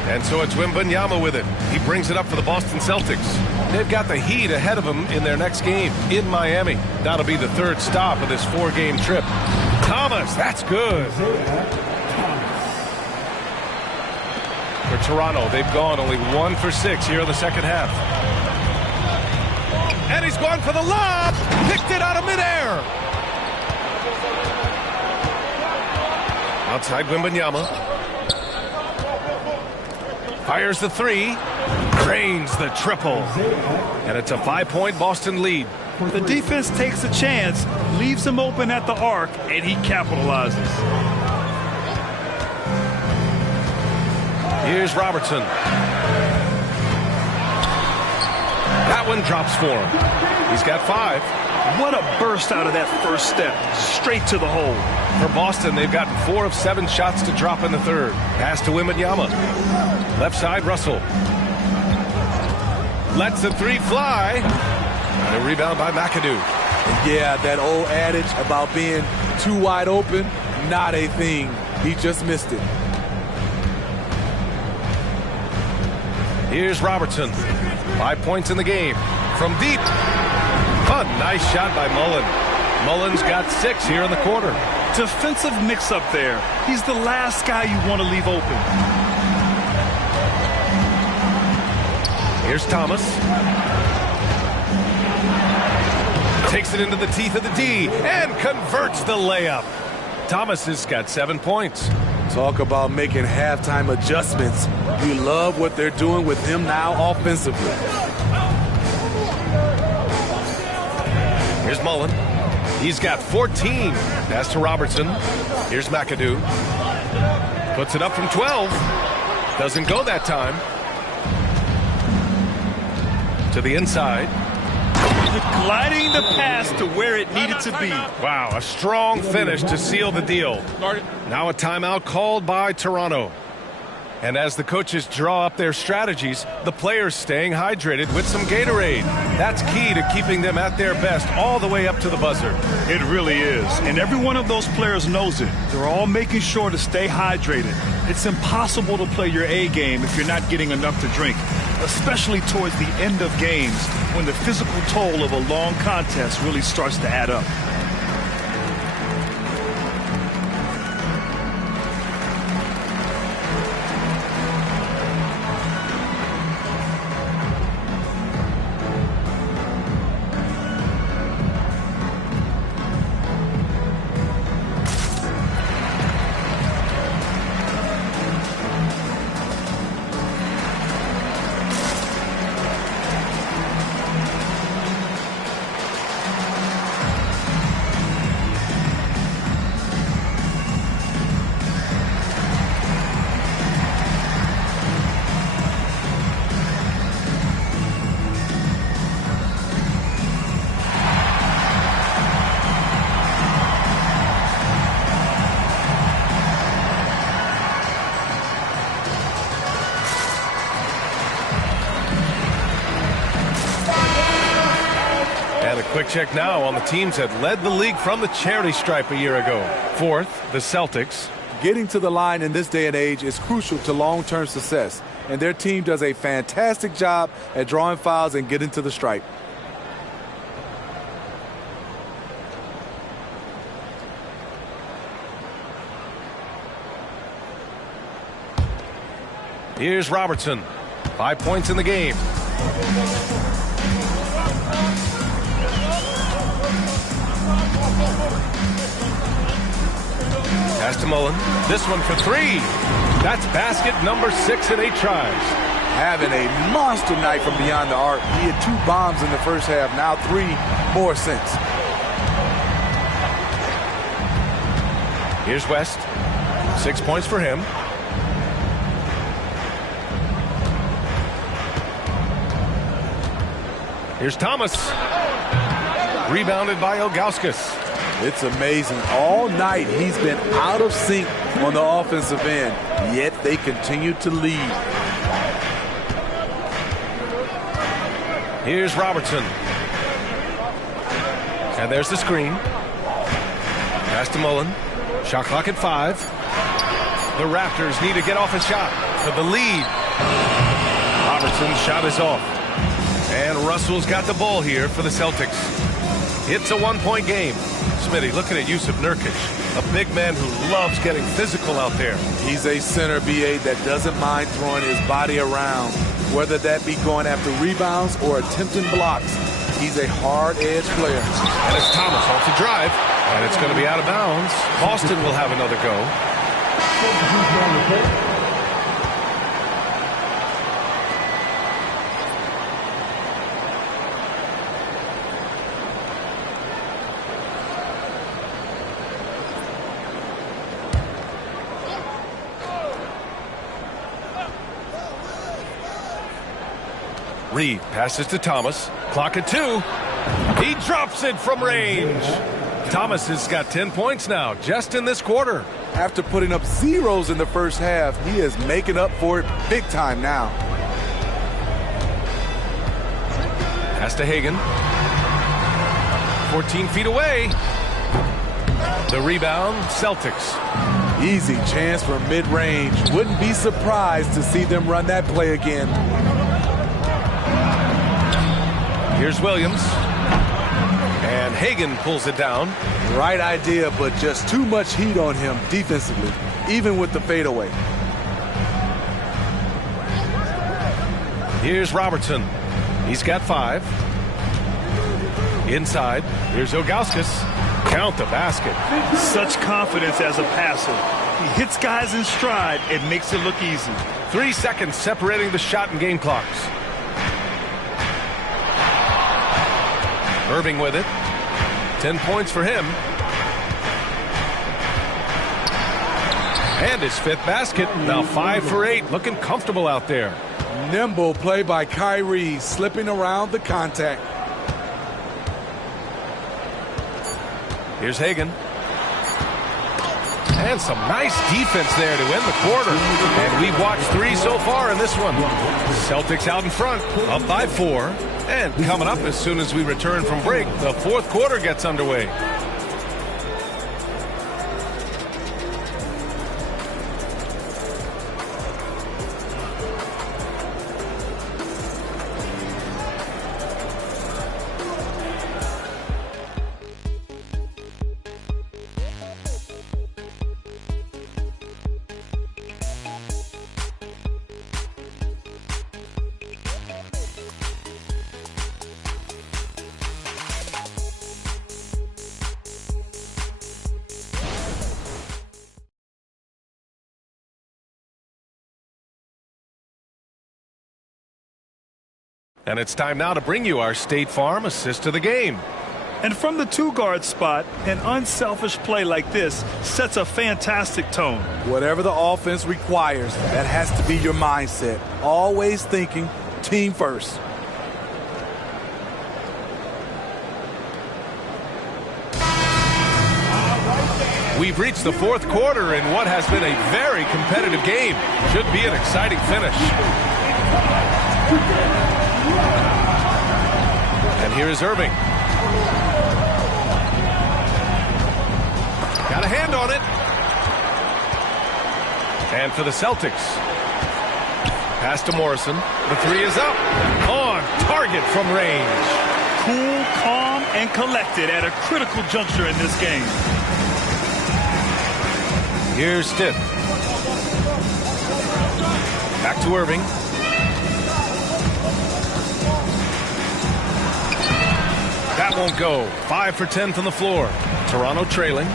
And so it's Wembanyama with it. He brings it up for the Boston Celtics. They've got the Heat ahead of them in their next game in Miami. That'll be the 3rd stop of this 4-game trip. Thomas, that's good. For Toronto, they've gone only 1 for 6 here in the second half. And he's gone for the lob. Picked it out of midair. Outside Wembanyama. Fires the 3. Drains the triple. And it's a 5-point Boston lead. The defense takes a chance, leaves him open at the arc, and he capitalizes. Here's Robertson. That one drops for him. He's got 5. What a burst out of that first step. Straight to the hole. For Boston, they've gotten 4 of 7 shots to drop in the 3rd. Pass to Wembanyama. Left side, Russell. Lets the 3 fly. And a rebound by McAdoo. Yeah, that old adage about being too wide open, not a thing. He just missed it. Here's Robertson. 5 points in the game. From deep. A nice shot by Mullen. Mullen's got 6 here in the quarter. Defensive mix-up there. He's the last guy you want to leave open. Here's Thomas. Takes it into the teeth of the D and converts the layup. Thomas has got 7 points. Talk about making halftime adjustments. You love what they're doing with him now offensively. Here's Mullen. He's got 14. Pass to Robertson. Here's McAdoo. Puts it up from 12. Doesn't go that time. To the inside. Gliding the pass to where it needed to be. Wow, a strong finish to seal the deal. Now a timeout called by Toronto. And as the coaches draw up their strategies, the players staying hydrated with some Gatorade. That's key to keeping them at their best all the way up to the buzzer. It really is. And every one of those players knows it. They're all making sure to stay hydrated. It's impossible to play your A game if you're not getting enough to drink, especially towards the end of games when the physical toll of a long contest really starts to add up. check now on the teams that led the league from the charity stripe a year ago. Fourth, the Celtics. Getting to the line in this day and age is crucial to long-term success, and their team does a fantastic job at drawing fouls and getting to the stripe. Here's Robertson. 5 points in the game. Pass to Mullen. This one for three. That's basket number 6 in 8 tries. Having a monster night from beyond the arc. He had 2 bombs in the first half, now 3 more since. Here's West. 6 points for him. Here's Thomas. Rebounded by Ilgauskas. It's amazing. All night he's been out of sync on the offensive end, yet they continue to lead. Here's Robertson. And there's the screen. Pass to Mullen. Shot clock at 5. The Raptors need to get off a shot for the lead. Robertson's shot is off. And Russell's got the ball here for the Celtics. It's a 1-point game. Smitty, looking at Jusuf Nurkic, a big man who loves getting physical out there. He's a center, B.A., that doesn't mind throwing his body around, whether that be going after rebounds or attempting blocks. He's a hard-edged player. And it's Thomas off the drive, and it's going to be out of bounds. Boston will have another go. Reed passes to Thomas. Clock at 2. He drops it from range. Thomas has got 10 points now, just in this quarter. After putting up zeros in the first half, he is making up for it big time now. Pass to Hagan. 14 feet away. The rebound, Celtics. Easy chance for mid-range. Wouldn't be surprised to see them run that play again. Here's Williams. And Hagan pulls it down. Right idea, but just too much heat on him defensively, even with the fadeaway. Here's Robertson. He's got 5. Inside. Here's Ilgauskas. Count the basket. Such confidence as a passer. He hits guys in stride. It makes it look easy. 3 seconds separating the shot and game clocks. Irving with it. 10 points for him. And his 5th basket. Now 5 for 8. Looking comfortable out there. Nimble play by Kyrie, slipping around the contact. Here's Hagan. And some nice defense there to end the quarter. And we've watched 3 so far in this one. Celtics out in front, up by 4. And coming up as soon as we return from break, the 4th quarter gets underway. And it's time now to bring you our State Farm assist of the game. And from the 2-guard spot, an unselfish play like this sets a fantastic tone. Whatever the offense requires, that has to be your mindset. Always thinking team first. We've reached the 4th quarter in what has been a very competitive game. Should be an exciting finish. And here is Irving. on it. And for the Celtics. Pass to Morrison. The three is up. On target from range. Cool, calm, and collected at a critical juncture in this game. Here's Stiff. Back to Irving. That won't go. 5 for 10 from the floor. Toronto trailing.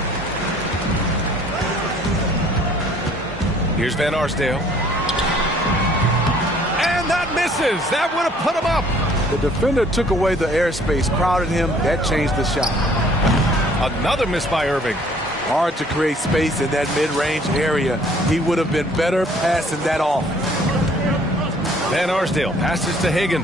Here's Van Arsdale. And that misses. That would have put him up. The defender took away the airspace, crowded him. That changed the shot. Another miss by Irving. Hard to create space in that mid-range area. He would have been better passing that off. Van Arsdale passes to Hagan.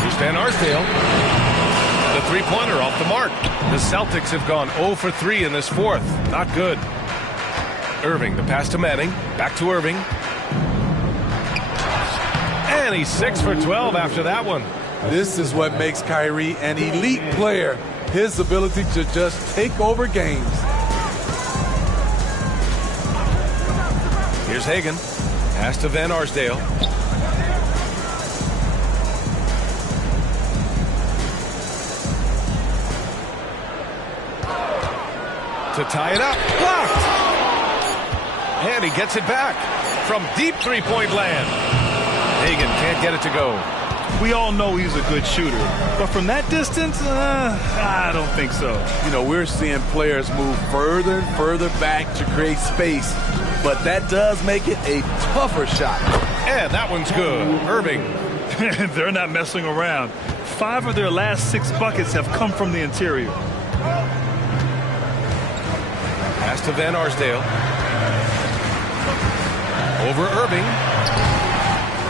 Here's Van Arsdale. The three-pointer off the mark. The Celtics have gone 0 for 3 in this fourth. Not good. Irving, the pass to Manning. Back to Irving. And he's 6 for 12 after that one. This is what makes Kyrie an elite player. His ability to just take over games. Here's Hagan. Pass to Van Arsdale. To tie it up. Blocked. And he gets it back from deep three-point land. Hagan can't get it to go. We all know he's a good shooter, but from that distance, I don't think so. You know, we're seeing players move further and further back to create space, but that does make it a tougher shot. And that one's good. Irving. They're not messing around. 5 of their last 6 buckets have come from the interior. Pass to Van Arsdale. Over Irving.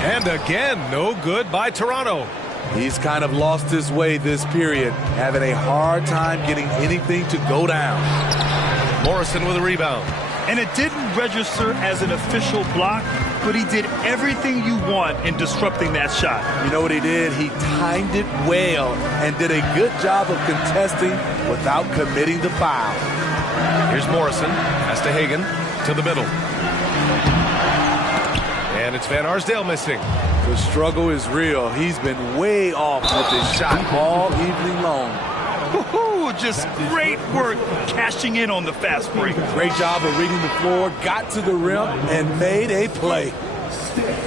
And again, no good by Toronto. He's kind of lost his way this period, having a hard time getting anything to go down. Morrison with a rebound. And it didn't register as an official block, but he did everything you want in disrupting that shot. You know what he did? He timed it well and did a good job of contesting without committing the foul. Here's Morrison. Pass to Hagan. To the middle. And it's Van Arsdale missing. The struggle is real. He's been way off with his shot all evening long. Just great work cashing in on the fast break. Great job of reading the floor, got to the rim, and made a play.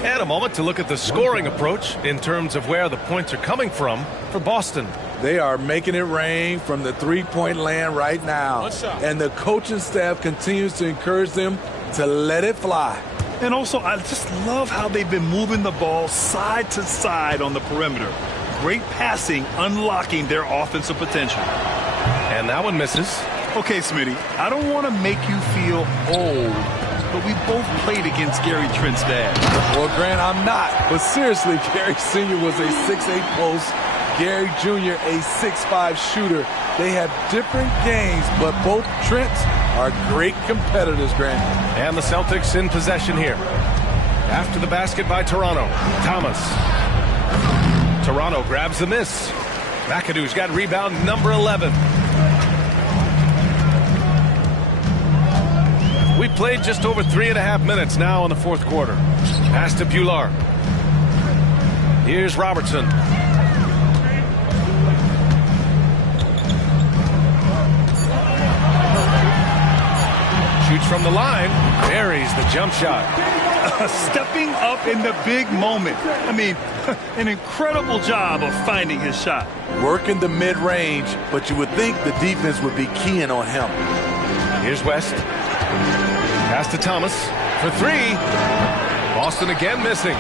And a moment to look at the scoring approach in terms of where the points are coming from for Boston. They are making it rain from the three-point land right now. And the coaching staff continues to encourage them to let it fly. And also, I just love how they've been moving the ball side to side on the perimeter. Great passing, unlocking their offensive potential. And that one misses. Okay, Smitty, I don't want to make you feel old, but we both played against Gary Trent's dad. Well, Grant, I'm not. But seriously, Gary Sr. was a 6'8 post. Gary Jr. a 6'5 shooter. They have different games, but both Trents are great competitors, Grant. And the Celtics in possession here. After the basket by Toronto. Thomas. Toronto grabs the miss. McAdoo's got rebound number 11. We played just over 3.5 minutes now in the fourth quarter. Pass to Bular. Here's Robertson. Shoots from the line. Buries the jump shot. Stepping up in the big moment. I mean, an incredible job of finding his shot. Working the mid-range, but you would think the defense would be keying on him. Here's West. Pass to Thomas for 3. Boston again missing.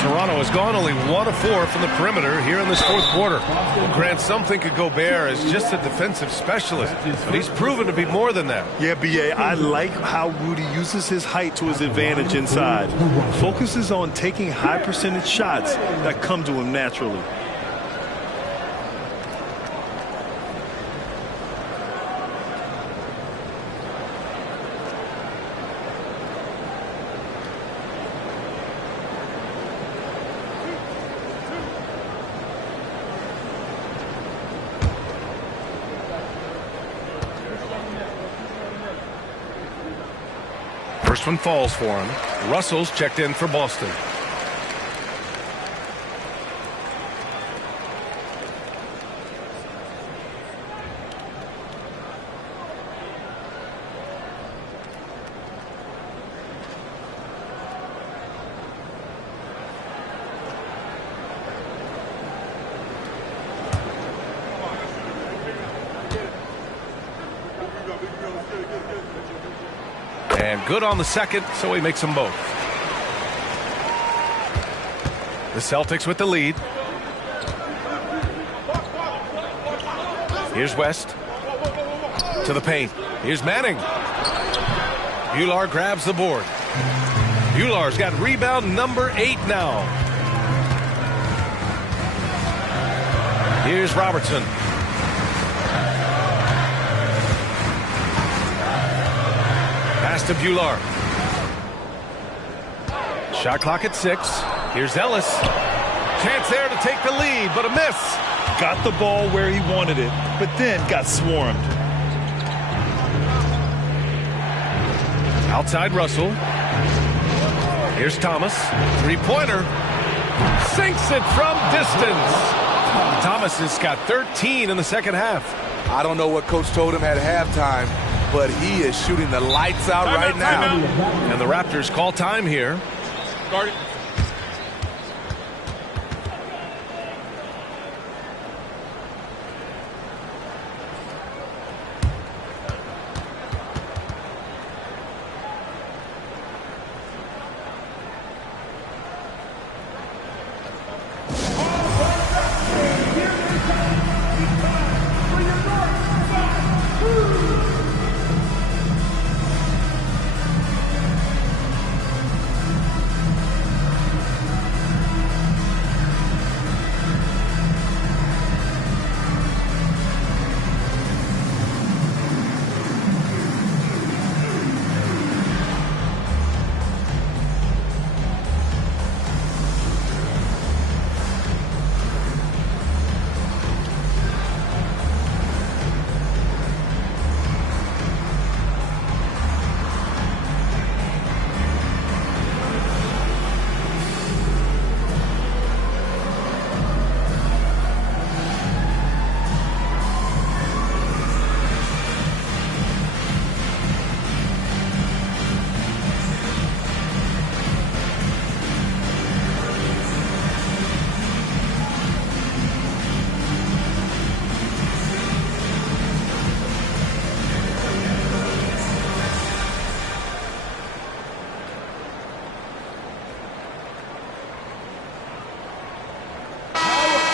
Toronto has gone only 1 of 4 from the perimeter here in this fourth quarter. Well, Grant, some think of Gobert as just a defensive specialist, but he's proven to be more than that. Yeah, B.A., I like how Rudy uses his height to his advantage inside. Focuses on taking high percentage shots that come to him naturally. First one falls for him. Russell's checked in for Boston. And good on the second, so he makes them both. The Celtics with the lead. Here's West. To the paint. Here's Manning. Bular grabs the board. Bular's got rebound number 8 now. Here's Robertson. Pass to Bular. Shot clock at 6. Here's Ellis. Chance there to take the lead, but a miss. Got the ball where he wanted it, but then got swarmed. Outside Russell. Here's Thomas. Three-pointer. Sinks it from distance. Thomas has got 13 in the second half. I don't know what Coach told him at halftime, but he is shooting the lights out right now. And the Raptors call time here. Guard it.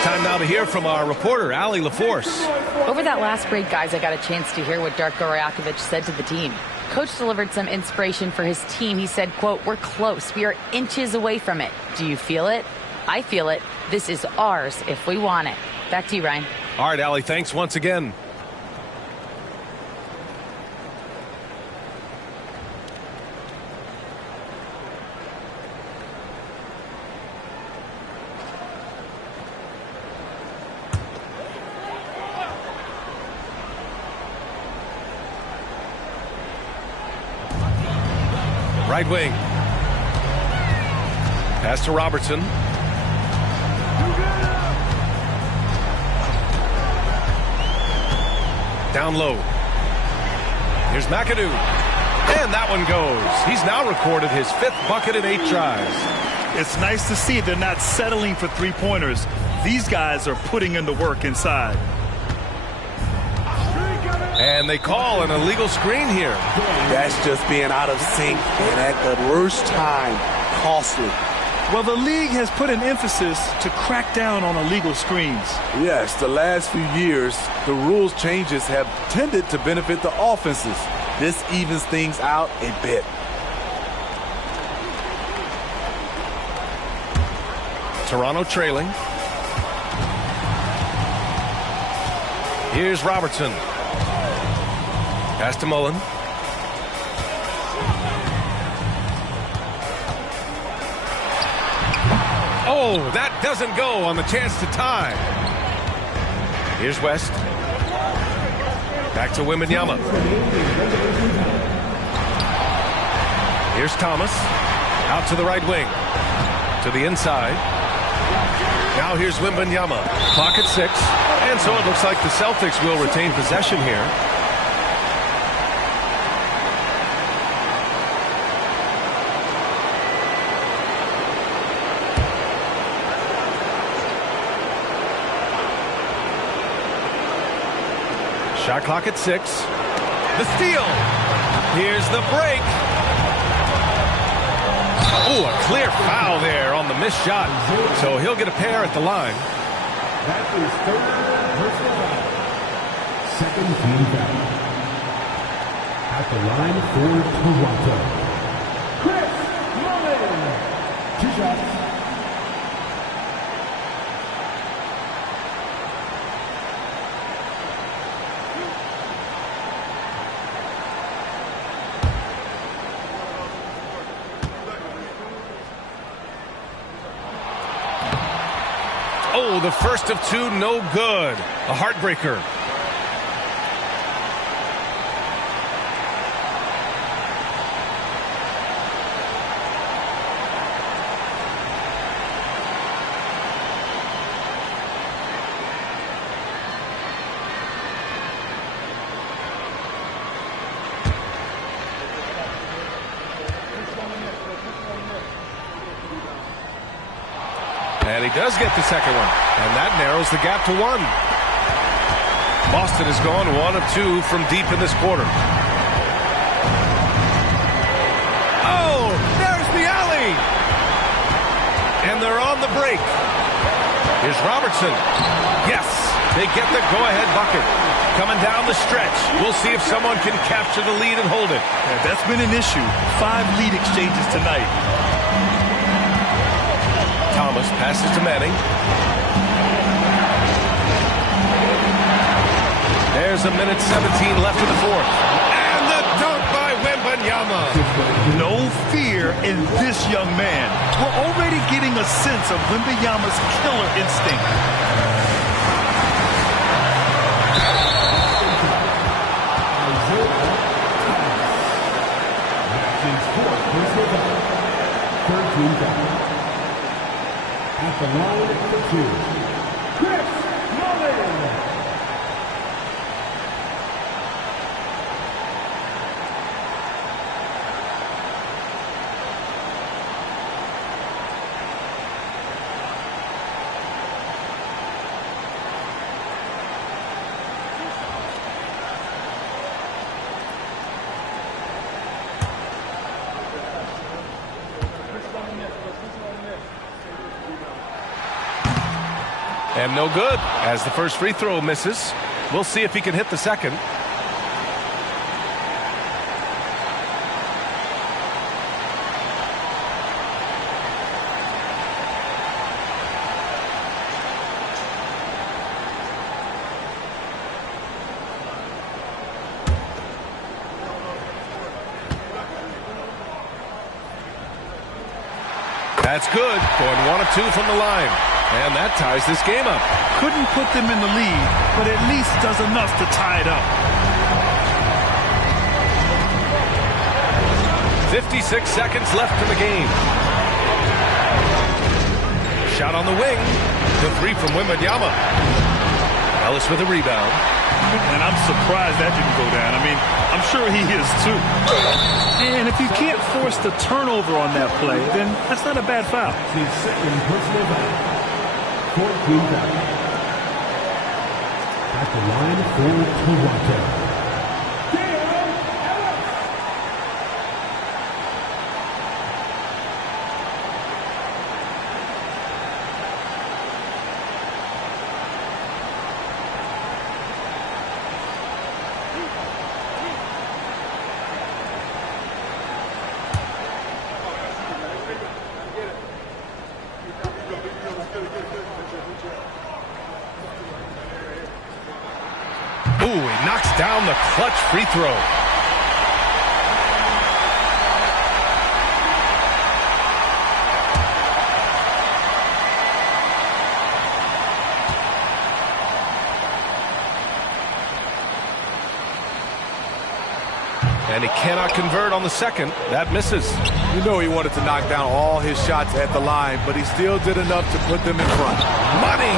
Time now to hear from our reporter, Allie LaForce. Over that last break, guys, I got a chance to hear what Darko Rajakovic said to the team. Coach delivered some inspiration for his team. He said, quote, "We're close. We are inches away from it. Do you feel it? I feel it. This is ours if we want it." Back to you, Ryan. All right, Allie, thanks once again. Right wing. Pass to Robertson. Down low. Here's McAdoo. And that one goes. He's now recorded his 5th bucket in 8 tries. It's nice to see they're not settling for three-pointers. These guys are putting in the work inside. And they call an illegal screen here. That's just being out of sync and at the worst time, costly. Well, the league has put an emphasis to crack down on illegal screens. Yes, the last few years, the rules changes have tended to benefit the offenses. This evens things out a bit. Toronto trailing. Here's Robertson. Pass to Mullen. Oh, that doesn't go on the chance to tie. Here's West. Back to Wembanyama. Here's Thomas. Out to the right wing. To the inside. Now here's Wembanyama. Clock at 6. And so it looks like the Celtics will retain possession here. Shot clock at 6. The steal. Here's the break. Oh, a clear foul there on the missed shot. So he'll get a pair at the line. That is third personal foul. Second team foul. At the line for Toronto, Chris Mullin. 2 shots. Oh, the first of 2, no good. A heartbreaker. And he does get the second one. And that narrows the gap to 1. Boston has gone 1 of 2 from deep in this quarter. Oh, there's the alley. And they're on the break. Here's Robertson. Yes, they get the go-ahead bucket. Coming down the stretch. We'll see if someone can capture the lead and hold it. Yeah, that's been an issue. 5 lead exchanges tonight. Thomas passes to Manning. There's 1:17 left in the fourth. And the dunk by Wembanyama. No fear in this young man. We're already getting a sense of Wembanyama's killer instinct. At the line for 2, Chris Mullin. And no good as the first free throw misses. We'll see if he can hit the second. That's good. Going 1 of 2 from the line. And that ties this game up. Couldn't put them in the lead, but at least does enough to tie it up. 56 seconds left in the game. Shot on the wing. The 3 from Wembanyama. Ellis with a rebound. And I'm surprised that didn't go down. I mean, I'm sure he is too. And if you can't force the turnover on that play, then that's not a bad foul. His second personal foul. 14 foul. At the line for Toronto, Ooh, he knocks down the clutch free throw. And he cannot convert on the second. That misses. You know he wanted to knock down all his shots at the line, but he still did enough to put them in front. Money!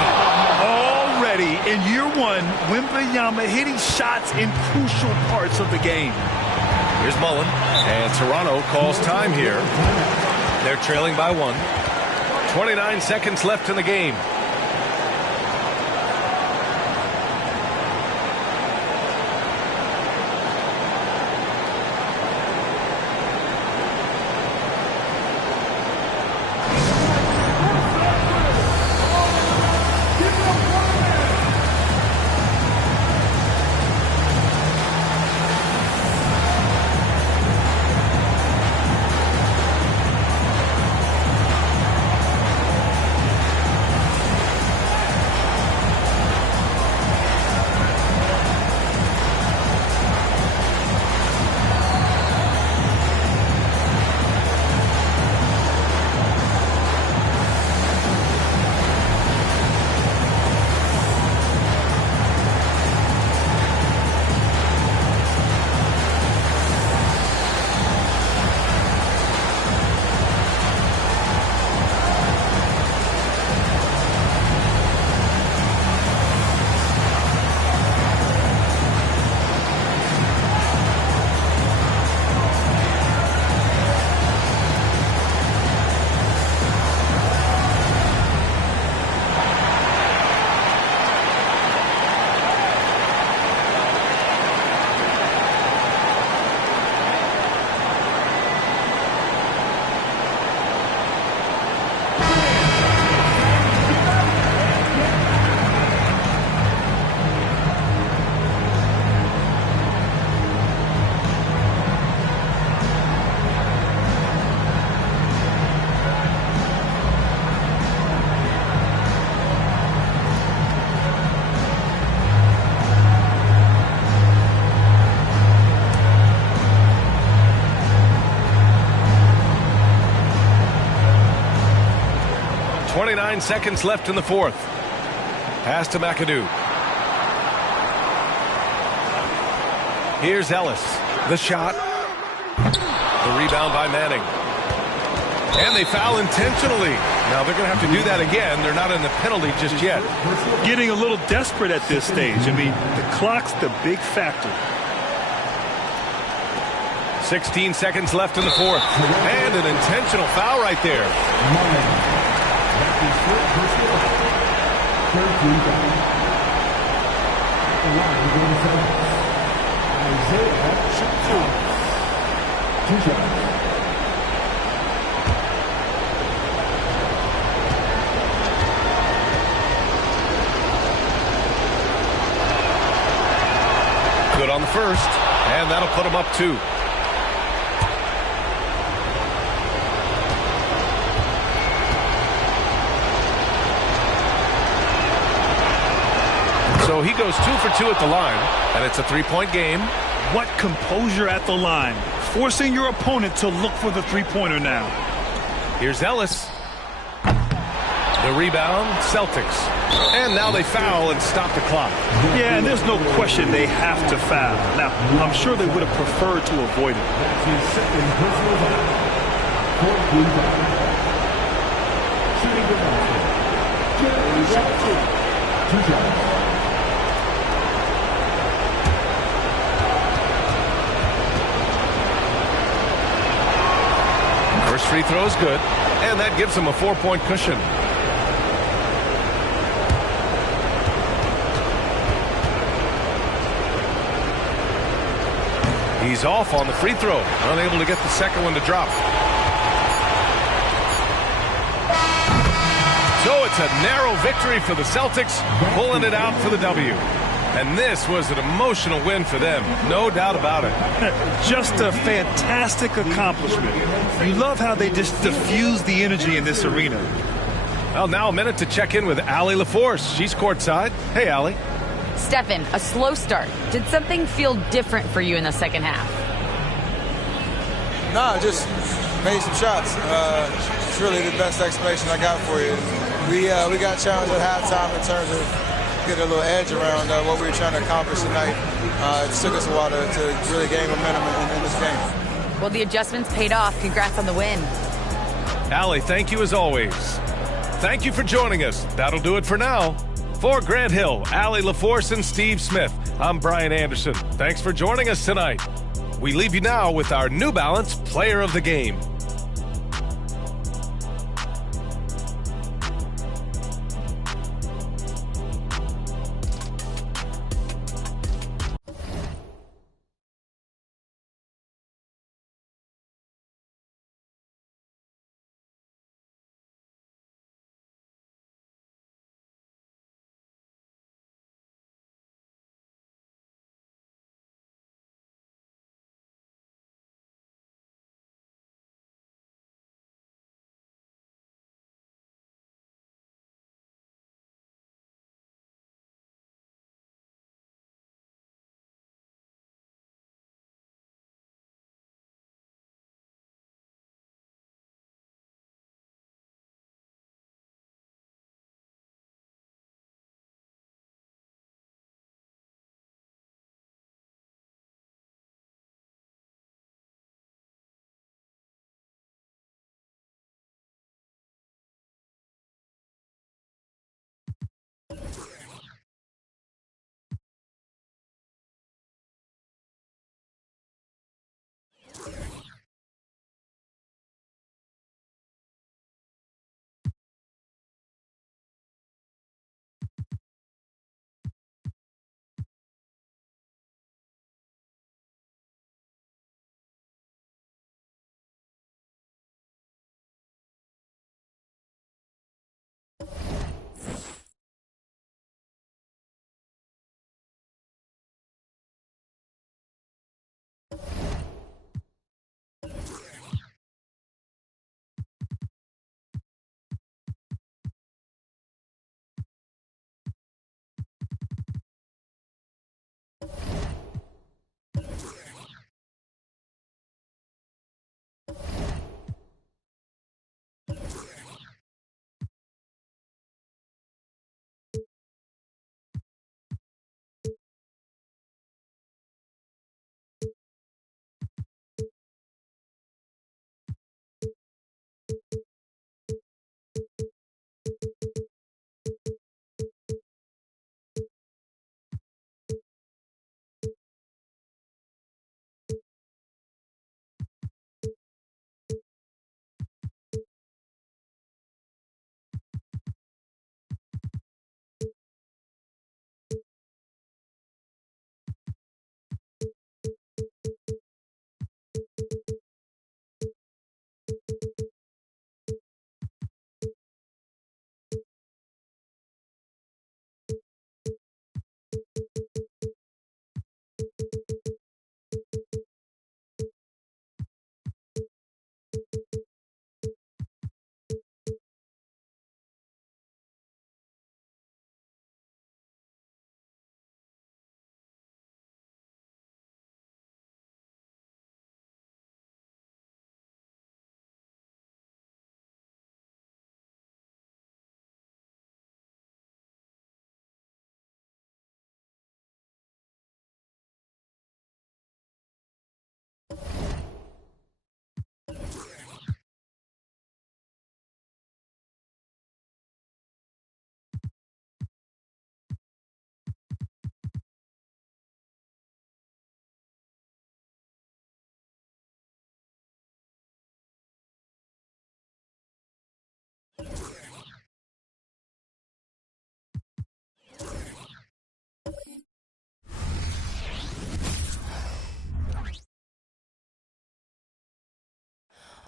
Already in year one, Wembanyama hitting shots in crucial parts of the game. Here's Mullen. And Toronto calls time here. They're trailing by 1. 29 seconds left in the game. Seconds left in the fourth. Pass to McAdoo. Here's Ellis. The shot. The rebound by Manning. And they foul intentionally. Now they're going to have to do that again. They're not in the penalty just yet. Getting a little desperate at this stage. I mean, the clock's the big factor. 16 seconds left in the fourth. And an intentional foul right there. Good on the first, and that'll put him up 2. So he goes 2 for 2 at the line, and it's a 3-point game. What composure at the line, forcing your opponent to look for the three-pointer now. Here's Ellis. The rebound, Celtics. And now they foul and stop the clock. Yeah, and there's no question they have to foul. Now, I'm sure they would have preferred to avoid it. First free throw is good, and that gives him a 4-point cushion. He's off on the free throw, unable to get the second one to drop. So it's a narrow victory for the Celtics, pulling it out for the W. And this was an emotional win for them, no doubt about it. Just a fantastic accomplishment. You love how they just diffuse the energy in this arena. Well, now a minute to check in with Allie LaForce. She's courtside. Hey, Allie. Stephen, a slow start. Did something feel different for you in the second half? No, just made some shots. It's really the best explanation I got for you. We got challenged at halftime in terms of getting a little edge around what we were trying to accomplish tonight. It just took us a while to really gain momentum in this game. Well, the adjustments paid off. Congrats on the win. Allie, thank you as always. Thank you for joining us. That'll do it for now. For Grant Hill, Allie LaForce, and Steve Smith, I'm Brian Anderson. Thanks for joining us tonight. We leave you now with our New Balance Player of the Game.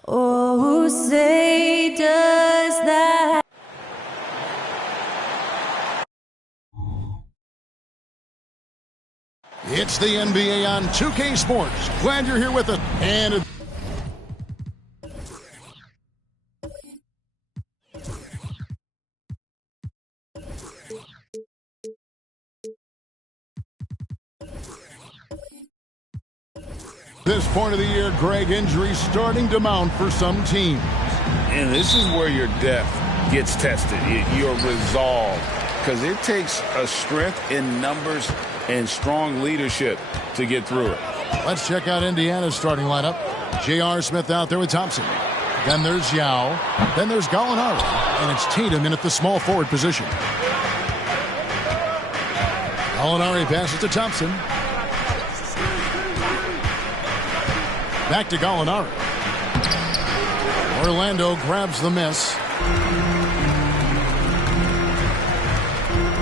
Oh, say does that. It's the NBA on 2K Sports. Glad you're here with us. And this point of the year, Greg, injuries starting to mount for some teams. And this is where your depth gets tested, your resolve, because it takes a strength in numbers and strong leadership to get through it. Let's check out Indiana's starting lineup. J.R. Smith out there with Thompson. Then there's Yao. Then there's Gallinari. And it's Tatum in at the small forward position. Gallinari passes to Thompson. Back to Gallinari. Orlando grabs the miss.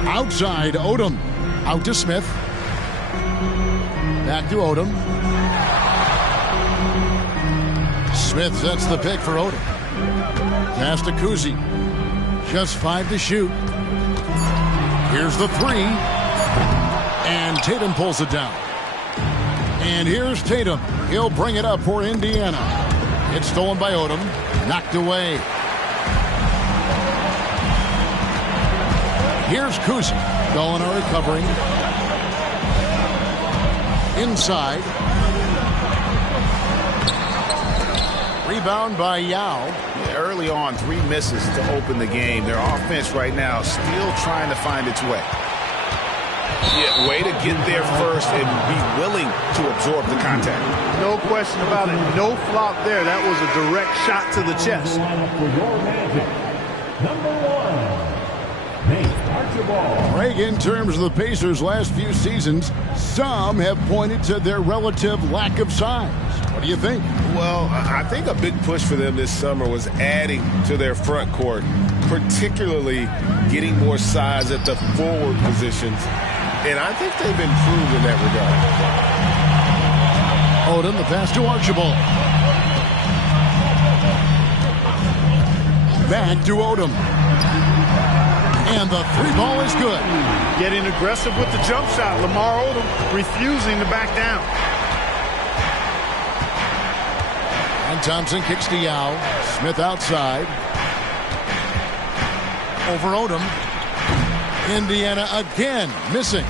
Outside, Odom. Out to Smith. Back to Odom. Smith sets the pick for Odom. Pass to Kuzi. Just 5 to shoot. Here's the 3. And Tatum pulls it down. And here's Tatum. He'll bring it up for Indiana. It's stolen by Odom. Knocked away. Here's Kuzi. Gallinari covering. Inside. Rebound by Yao. Yeah, early on, 3 misses to open the game. Their offense right now still trying to find its way. Yeah, way to get there first and be willing to absorb the contact. No question about it. No flop there. That was a direct shot to the chest. Greg, in terms of the Pacers' last few seasons, some have pointed to their relative lack of size. What do you think? Well, I think a big push for them this summer was adding to their front court, particularly getting more size at the forward positions. And I think they've improved in that regard. Odom, the pass to Archibald. Back to Odom. And the 3-ball is good. Getting aggressive with the jump shot. Lamar Odom refusing to back down. And Thompson kicks to Yao. Smith outside. Over Odom. Indiana again missing.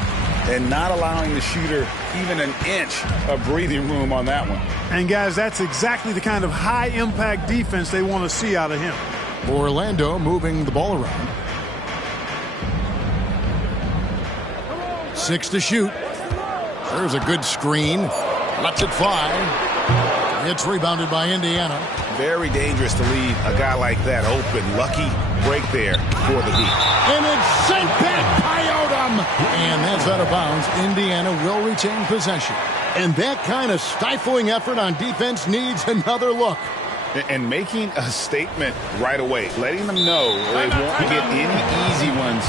And not allowing the shooter even an inch of breathing room on that one. And guys, that's exactly the kind of high-impact defense they want to see out of him. Orlando moving the ball around. 6 to shoot. There's a good screen. Lets it fly. It's rebounded by Indiana. Very dangerous to leave a guy like that open. Lucky break there for the Heat. And it's sent back by Odom. And that's out of bounds. Indiana will retain possession. And that kind of stifling effort on defense needs another look. And making a statement right away. Letting them know they won't get any easy ones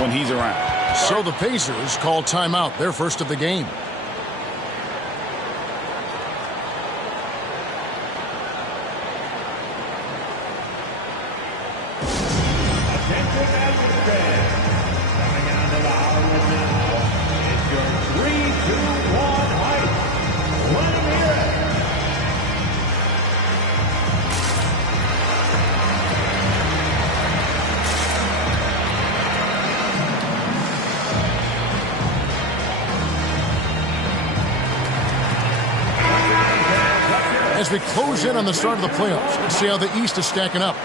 when he's around. So the Pacers call timeout, their first of the game. As we close in on the start of the playoffs, let's see how the East is stacking up.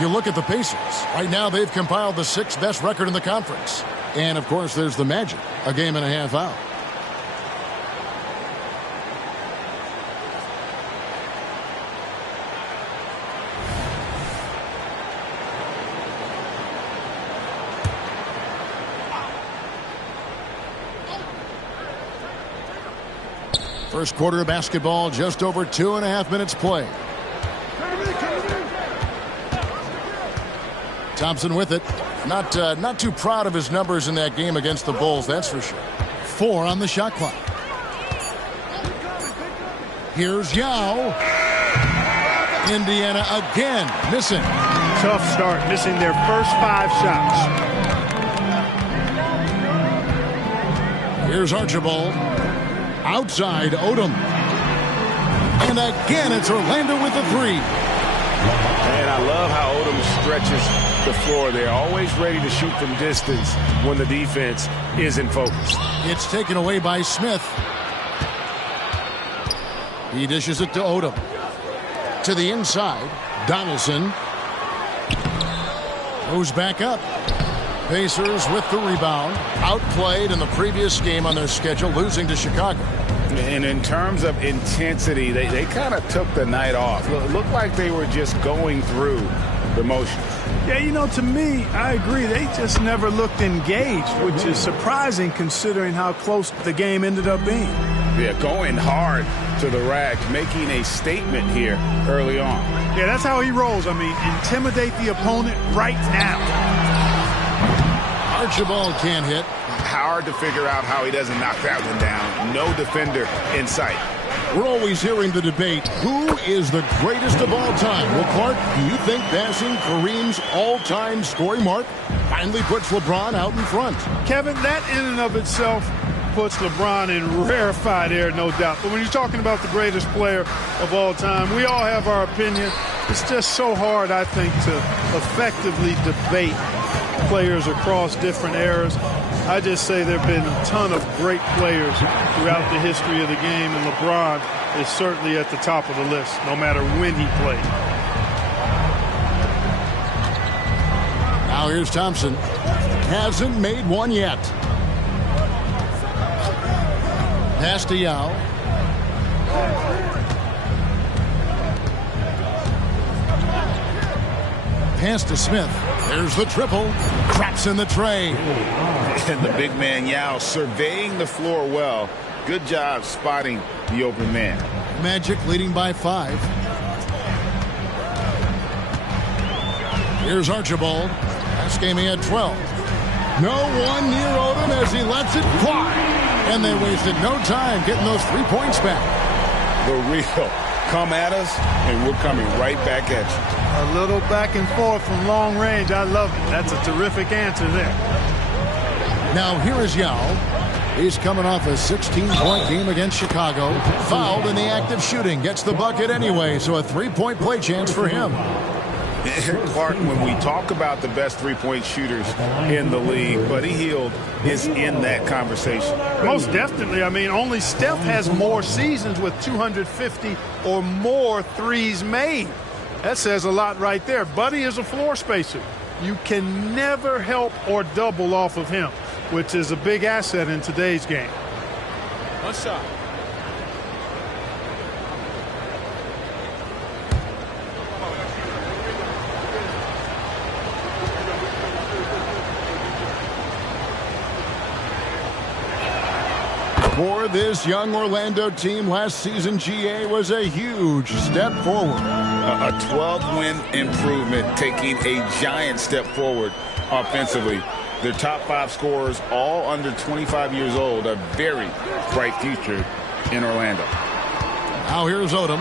You look at the Pacers. Right now, they've compiled the 6th best record in the conference. And, of course, there's the Magic, a game and a half out. First quarter of basketball, just over 2.5 minutes play. Thompson with it. Not too proud of his numbers in that game against the Bulls, that's for sure. 4 on the shot clock. Here's Yao. Indiana again missing. Tough start, missing their first 5 shots. Here's Archibald. Outside, Odom. And again, it's Orlando with the 3. And I love how Odom stretches the floor. They're always ready to shoot from distance when the defense isn't focused. It's taken away by Smith. He dishes it to Odom. To the inside, Donaldson. Goes back up. Pacers with the rebound. Outplayed in the previous game on their schedule, losing to Chicago. And in terms of intensity, they kind of took the night off. Looked like they were just going through the motions. Yeah, you know, to me, I agree. They just never looked engaged, which is surprising considering how close the game ended up being. Yeah, going hard to the rack, making a statement here early on. Yeah, that's how he rolls. I mean, intimidate the opponent right now. Archibald can't hit. Hard to figure out how he doesn't knock that one down. No defender in sight. We're always hearing the debate, who is the greatest of all time? Well, Clark, do you think passing Kareem's all-time scoring mark finally puts LeBron out in front? Kevin, that in and of itself puts LeBron in rarefied air, no doubt. But when you're talking about the greatest player of all time, we all have our opinion. It's just so hard, I think, to effectively debate players across different eras. I just say there have been a ton of great players throughout the history of the game, and LeBron is certainly at the top of the list, no matter when he played. Now here's Thompson. Hasn't made one yet. Pass to Yao. Pass to Smith. There's the triple. Craps in the tray. And the big man Yao surveying the floor well. Good job spotting the open man. Magic leading by 5. Here's Archibald. Last game he had 12. No one near Odom as he lets it fly. And they wasted no time getting those 3 points back. The real. Come at us, and we're coming right back at you. A little back and forth from long range. I love it. That's a terrific answer there. Now here is Yao. He's coming off a 16-point game against Chicago. Fouled in the act of shooting. Gets the bucket anyway, so a 3-point play chance for him. Clark, when we talk about the best three-point shooters in the league, Buddy Hield is in that conversation. Most definitely. I mean, only Steph has more seasons with 250 or more threes made. That says a lot right there. Buddy is a floor spacer. You can never help or double off of him, which is a big asset in today's game. One shot. For this young Orlando team, last season GA was a huge step forward. A 12-win improvement, taking a giant step forward offensively. Their top 5 scorers, all under 25 years old, a very bright future in Orlando. Now here's Odom.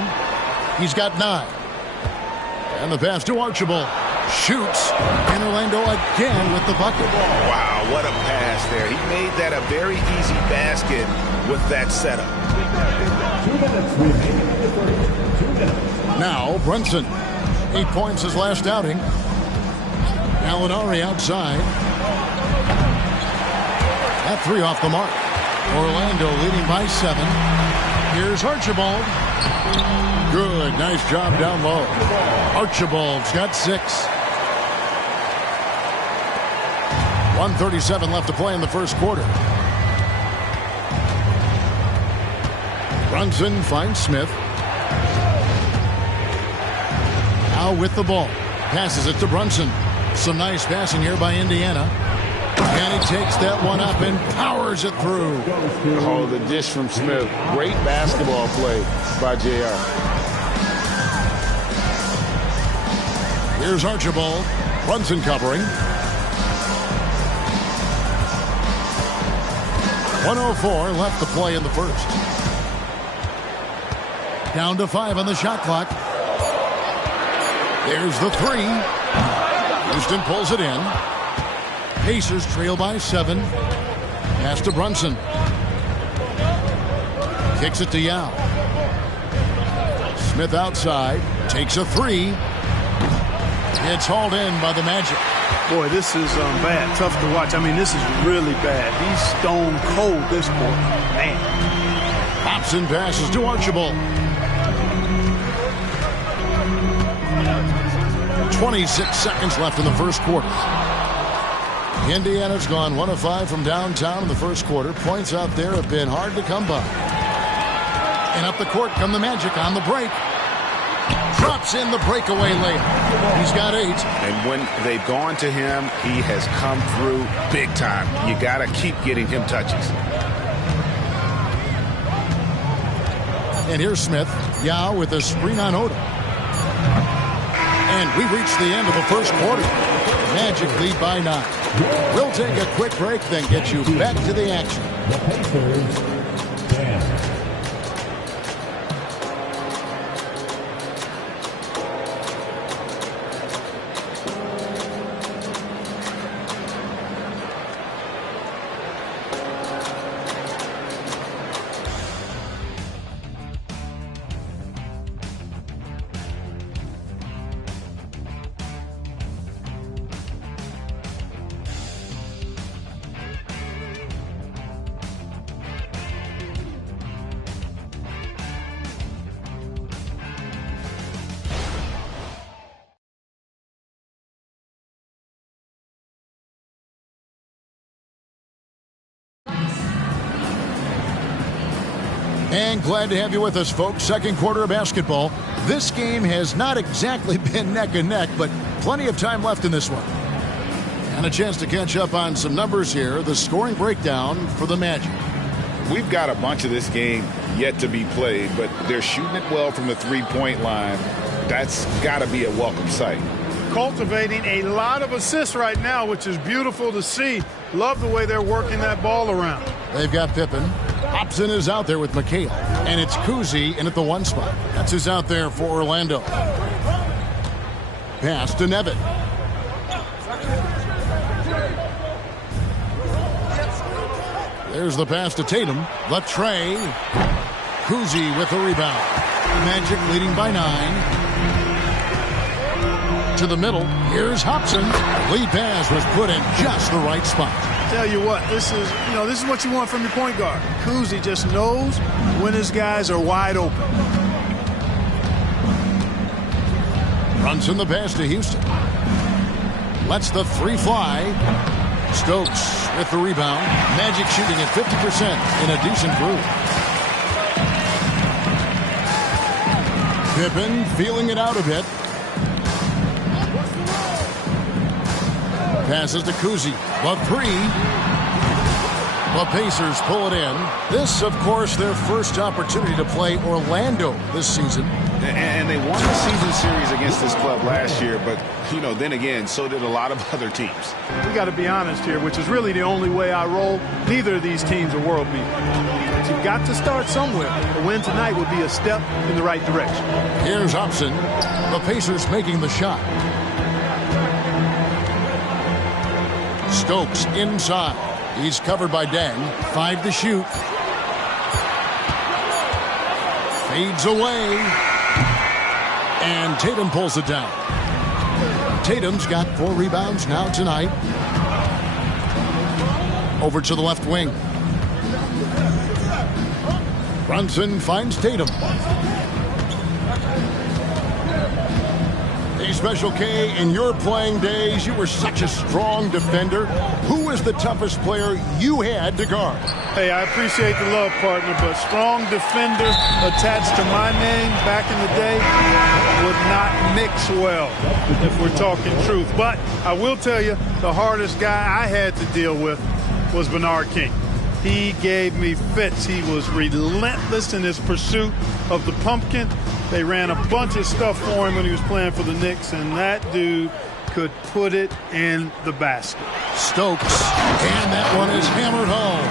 He's got 9. And the pass to Archibald. Shoots. And Orlando again with the bucket. Wow, what a pass there. He made that a very easy basket with that setup. 2 minutes remaining in the first. 2 minutes. Now Brunson. 8 points his last outing. Gallinari outside. That 3 off the mark. Orlando leading by 7. Here's Archibald. Good. Nice job down low. Archibald's got 6. 1:37 left to play in the first quarter. Brunson finds Smith. Now with the ball. Passes it to Brunson. Some nice passing here by Indiana. And he takes that one up and powers it through. Oh, the dish from Smith. Great basketball play by JR. Here's Archibald. Brunson covering. 1:04 left to play in the first. Down to 5 on the shot clock. There's the 3. Houston pulls it in. Pacers trail by 7. Pass to Brunson. Kicks it to Yao. Smith outside. Takes a 3. It's hauled in by the Magic. Boy, this is bad. Tough to watch. I mean, this is really bad. He's stone cold this quarter. Man. Thompson passes to Archibald. 26 seconds left in the first quarter. Indiana's gone 1 of 5 from downtown in the first quarter. Points out there have been hard to come by. And up the court come the Magic on the break. Drops in the breakaway layup. He's got 8. And when they've gone to him, he has come through big time. You got to keep getting him touches. And here's Smith. Yao with a screen on Odom. And we reach the end of the first quarter. Magic lead by 9. We'll take a quick break, then get you back to the action. The Pacers, 10. And glad to have you with us, folks. Second quarter of basketball. This game has not exactly been neck and neck, but plenty of time left in this one. And a chance to catch up on some numbers here. The scoring breakdown for the Magic. We've got a bunch of this game yet to be played, but they're shooting it well from the three-point line. That's got to be a welcome sight. Cultivating a lot of assists right now, which is beautiful to see. Love the way they're working that ball around. They've got Pippen. Hobson is out there with McHale. And it's Kuzi in at the 1 spot. That's who's out there for Orlando. Pass to Nevin. There's the pass to Tatum. The tray. Kuzi with the rebound. Magic leading by 9. To the middle. Here's Hobson. Lead pass was put in just the right spot. Tell you what, this is what you want from your point guard. Kuzi just knows when his guys are wide open. Brunson the pass to Houston. Lets the 3 fly. Stokes with the rebound. Magic shooting at 50% in a decent groove. Pippen feeling it out a bit. Passes to Kuzi. The 3. The Pacers pull it in. This, of course, their first opportunity to play Orlando this season. And they won the season series against this club last year, but, then again, so did a lot of other teams. We got to be honest here, which is really the only way I roll. Neither of these teams are world beaters. But you've got to start somewhere. A win tonight would be a step in the right direction. Here's Hobson. The Pacers making the shot. Stokes inside. He's covered by Deng. 5 to shoot. Fades away. And Tatum pulls it down. Tatum's got 4 rebounds now tonight. Over to the left wing. Brunson finds Tatum. Hey, Special K, in your playing days, you were such a strong defender. Who was the toughest player you had to guard? Hey, I appreciate the love, partner, but strong defender attached to my name back in the day would not mix well, if we're talking truth. But I will tell you, the hardest guy I had to deal with was Bernard King. He gave me fits. He was relentless in his pursuit of the pumpkin. They ran a bunch of stuff for him when he was playing for the Knicks, and that dude could put it in the basket. Stokes, and that one is hammered home.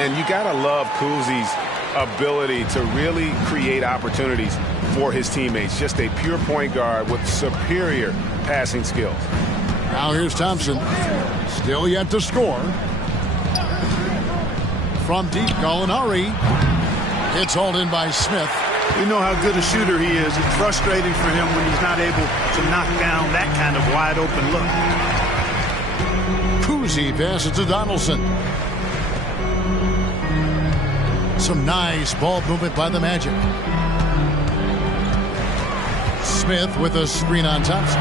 And you got to love Kuzi's ability to really create opportunities for his teammates. Just a pure point guard with superior passing skills. Now here's Thompson. Still yet to score. From deep, Gallinari. It's hauled in by Smith. We know how good a shooter he is. It's frustrating for him when he's not able to knock down that kind of wide open look. Kuzi passes to Donaldson. Some nice ball movement by the Magic. Smith with a screen on Thompson.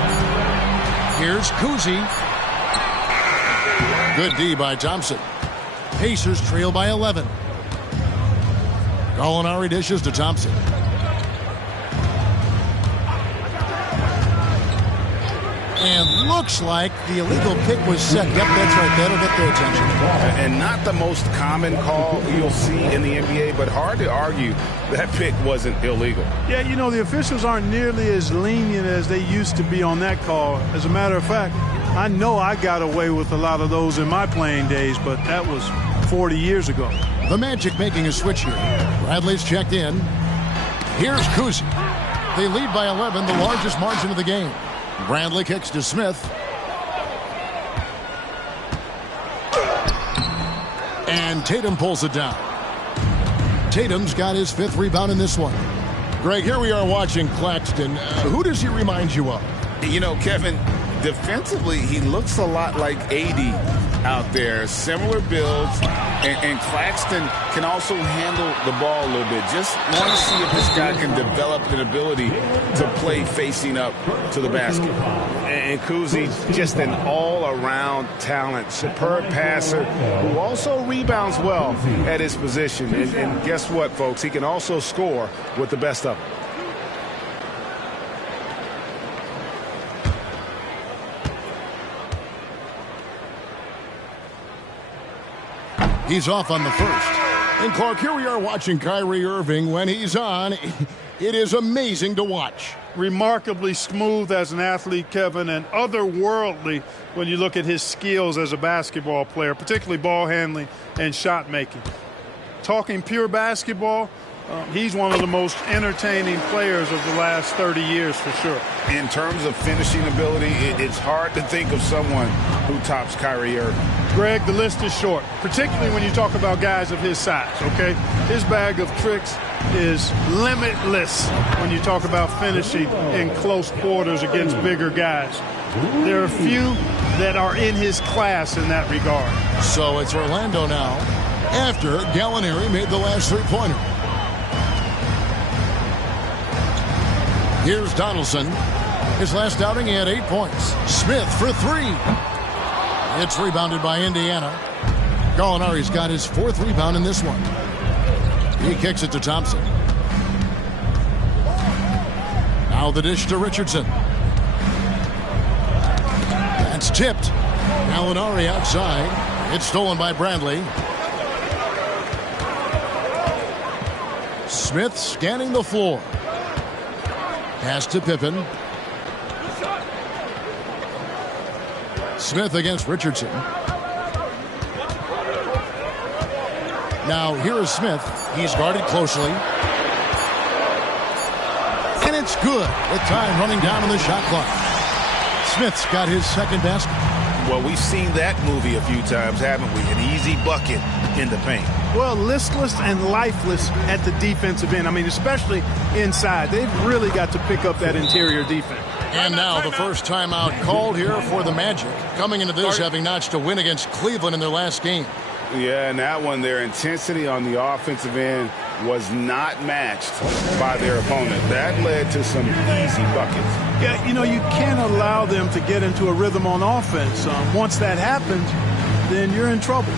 Here's Kuzi. Good D by Thompson. Pacers trail by 11. Gallinari dishes to Thompson. And looks like the illegal pick was set. Yep, that's right. That'll get their attention. And not the most common call you'll see in the NBA, but hard to argue that pick wasn't illegal. Yeah, you know, the officials aren't nearly as lenient as they used to be on that call. As a matter of fact, I know I got away with a lot of those in my playing days, but that was 40 years ago. The Magic making a switch here. Bradley's checked in. Here's Kuzi. They lead by 11, the largest margin of the game. Bradley kicks to Smith. And Tatum pulls it down. Tatum's got his 5th rebound in this one. Greg, here we are watching Claxton. Who does he remind you of? You know, Kevin, defensively, he looks a lot like AD out there. Similar builds, and Claxton can also handle the ball a little bit. Just want to see if this guy can develop an ability to play facing up to the basket. And Kuzi, just an all-around talent, superb passer who also rebounds well at his position. And guess what, folks? He can also score with the best of them. He's off on the first. And Clark, here we are watching Kyrie Irving. When he's on, it is amazing to watch. Remarkably smooth as an athlete, Kevin, and otherworldly when you look at his skills as a basketball player, particularly ball handling and shot making. Talking pure basketball, he's one of the most entertaining players of the last 30 years for sure. In terms of finishing ability, it's hard to think of someone who tops Kyrie Irving. Greg, the list is short, particularly when you talk about guys of his size, okay? His bag of tricks is limitless when you talk about finishing in close quarters against bigger guys. There are a few that are in his class in that regard. So it's Orlando now after Gallinari made the last three-pointer. Here's Donaldson. His last outing, he had 8 points. Smith for 3. It's rebounded by Indiana. Gallinari's got his 4th rebound in this one. He kicks it to Thompson. Now the dish to Richardson. That's tipped. Gallinari outside. It's stolen by Bradley. Smith scanning the floor. Pass to Pippen. Smith against Richardson. Now here is Smith. He's guarded closely. And it's good with time running down on the shot clock. Smith's got his 2nd basket. Well, we've seen that movie a few times, haven't we? An easy bucket in the paint. Well, listless and lifeless at the defensive end. I mean, especially inside. They've really got to pick up that interior defense. And now the first timeout called here for the Magic. Coming into this, having notched a win against Cleveland in their last game. Yeah, and that one, their intensity on the offensive end was not matched by their opponent. That led to some easy buckets. Yeah, you know, you can't allow them to get into a rhythm on offense. Once that happens, then you're in trouble.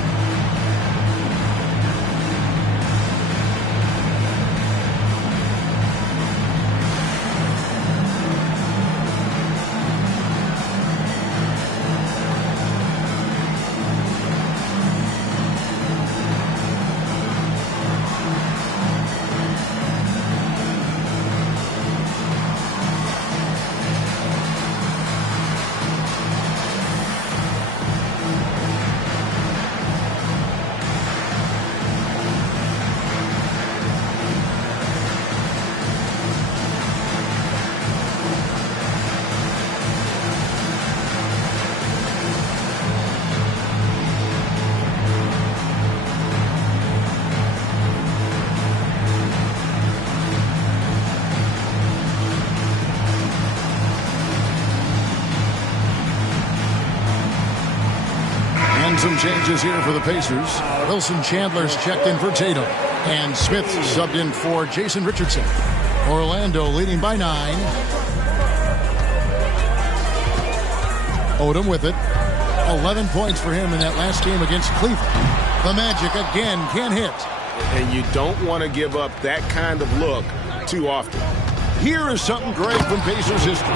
Some changes here for the Pacers. Wilson Chandler's checked in for Tatum. And Smith subbed in for Jason Richardson. Orlando leading by 9. Odom with it. 11 points for him in that last game against Cleveland. The Magic again can't hit. And you don't want to give up that kind of look too often. Here is something great from Pacers history.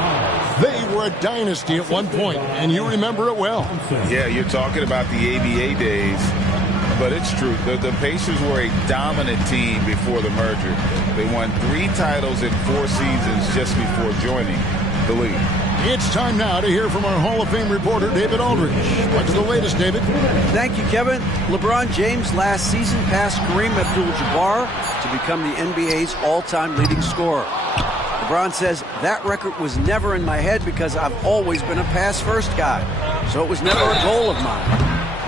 They were a dynasty at one point, and you remember it well. Yeah, you're talking about the ABA days, but it's true. The Pacers were a dominant team before the merger. They won 3 titles in 4 seasons just before joining the league. It's time now to hear from our Hall of Fame reporter, David Aldridge. What's the latest, David? Thank you, Kevin. LeBron James last season passed Kareem Abdul-Jabbar to become the NBA's all-time leading scorer. LeBron says, that record was never in my head because I've always been a pass-first guy, so it was never a goal of mine.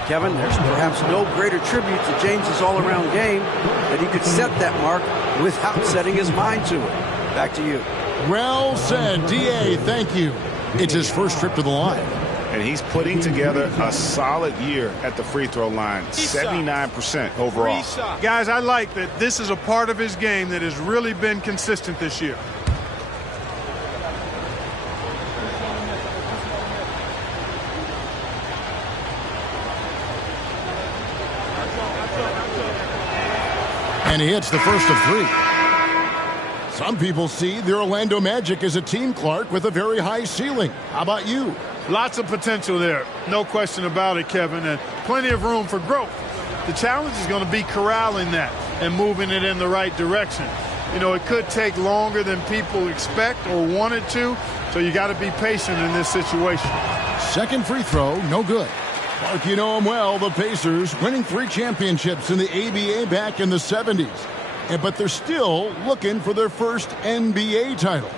Kevin, there's perhaps no greater tribute to James's all-around game that he could set that mark without setting his mind to it. Back to you. Well said, D.A., thank you. It's his first trip to the line. And he's putting together a solid year at the free throw line, 79% overall. Guys, I like that this is a part of his game that has really been consistent this year. And he hits the first of 3. Some people see the Orlando Magic as a team, Clark, with a very high ceiling. How about you? Lots of potential there. No question about it, Kevin, and plenty of room for growth. The challenge is going to be corralling that and moving it in the right direction. You know, it could take longer than people expect or want it to, so you got to be patient in this situation. Second free throw, no good. Clark, you know him well, the Pacers winning 3 championships in the ABA back in the 70s. But they're still looking for their first NBA title.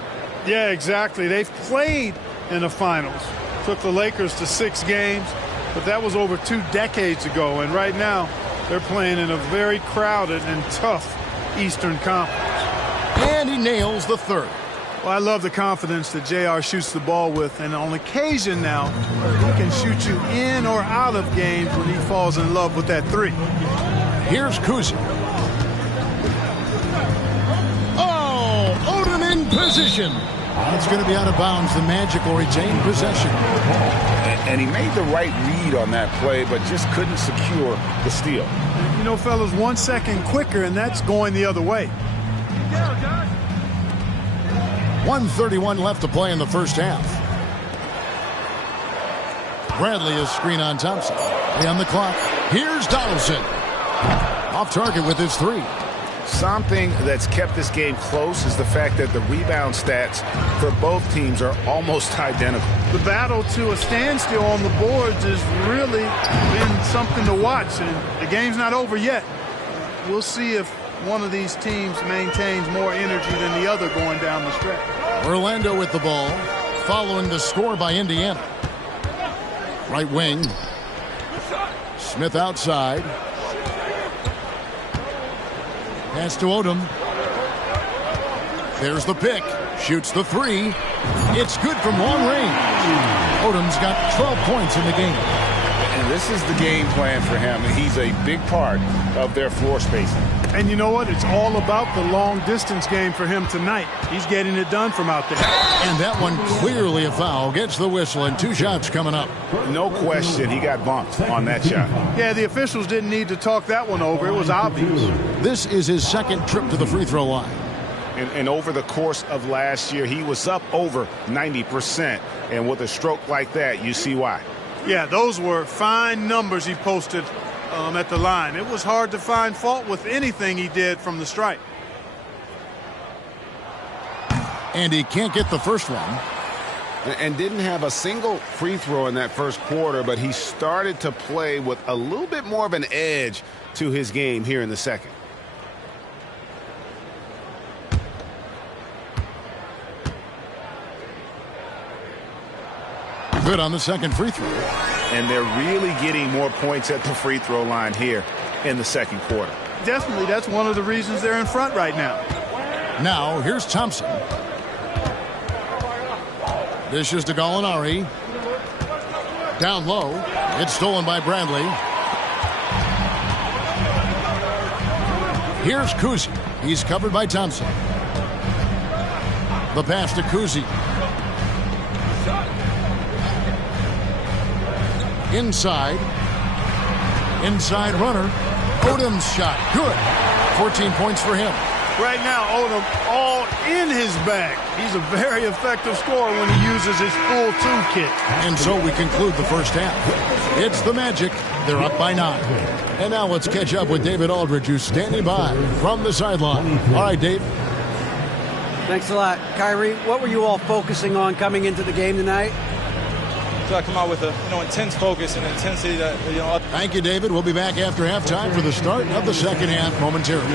Yeah, exactly. They've played in the finals. Took the Lakers to 6 games, but that was over 2 decades ago. And right now, they're playing in a very crowded and tough Eastern Conference. And he nails the third. Well, I love the confidence that JR shoots the ball with, and on occasion now, he can shoot you in or out of games when he falls in love with that 3. Here's Kuzi. Oh, Odom in position. It's going to be out of bounds. The Magic will retain possession. And he made the right read on that play, but just couldn't secure the steal. You know, fellas, 1 second quicker, and that's going the other way. 1:31 left to play in the first half. Bradley is screen on Thompson. On the clock. Here's Donaldson. Off target with his 3. Something that's kept this game close is the fact that the rebound stats for both teams are almost identical. The battle to a standstill on the boards has really been something to watch, and the game's not over yet. We'll see if one of these teams maintains more energy than the other going down the stretch. Orlando with the ball, following the score by Indiana. Right wing. Smith outside. Pass to Odom. There's the pick. Shoots the 3. It's good from long range. Odom's got 12 points in the game. And this is the game plan for him. He's a big part of their floor spacing. And you know what? It's all about the long-distance game for him tonight. He's getting it done from out there. And that one clearly a foul. Gets the whistle, and 2 shots coming up. No question, he got bumped on that shot. Yeah, the officials didn't need to talk that one over. It was obvious. This is his second trip to the free throw line. And over the course of last year, he was up over 90%. And with a stroke like that, you see why. Yeah, those were fine numbers he posted at the line. It was hard to find fault with anything he did from the stripe. And he can't get the first one. And didn't have a single free throw in that first quarter, but he started to play with a little bit more of an edge to his game here in the second. Good on the second free throw. And they're really getting more points at the free throw line here in the second quarter. Definitely, that's one of the reasons they're in front right now. Now, here's Thompson. Dishes to Gallinari. Down low. It's stolen by Bradley. Here's Kuzi. He's covered by Thompson. The pass to Kuzi. Inside runner. Odom's shot. Good. 14 points for him. Right now, Odom all in his bag. He's a very effective scorer when he uses his full toolkit. And so we conclude the first half. It's the Magic. They're up by 9. And now let's catch up with David Aldridge, who's standing by from the sideline. All right, Dave. Thanks a lot. Kyrie, what were you all focusing on coming into the game tonight? So I come out with a intense focus and intensity that Thank you, David. We'll be back after halftime for the start of the second half momentarily.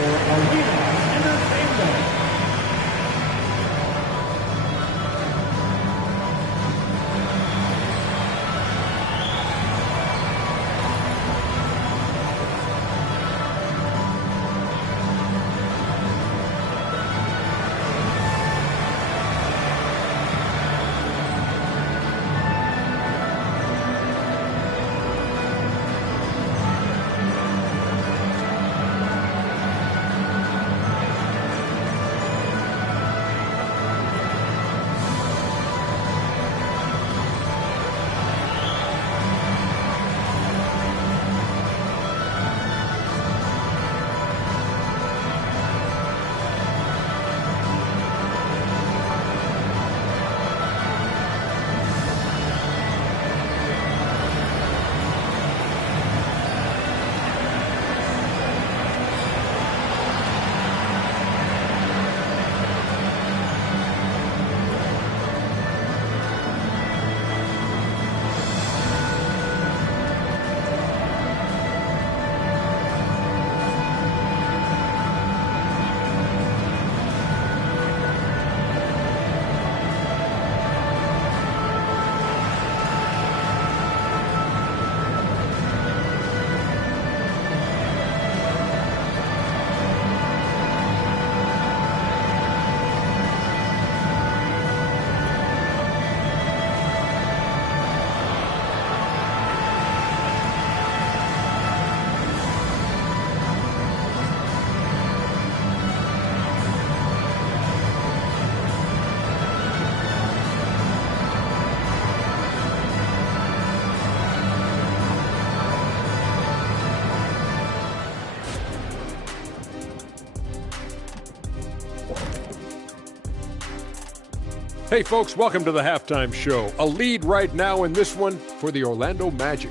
Hey, folks, welcome to the halftime show. A lead right now in this one for the Orlando Magic.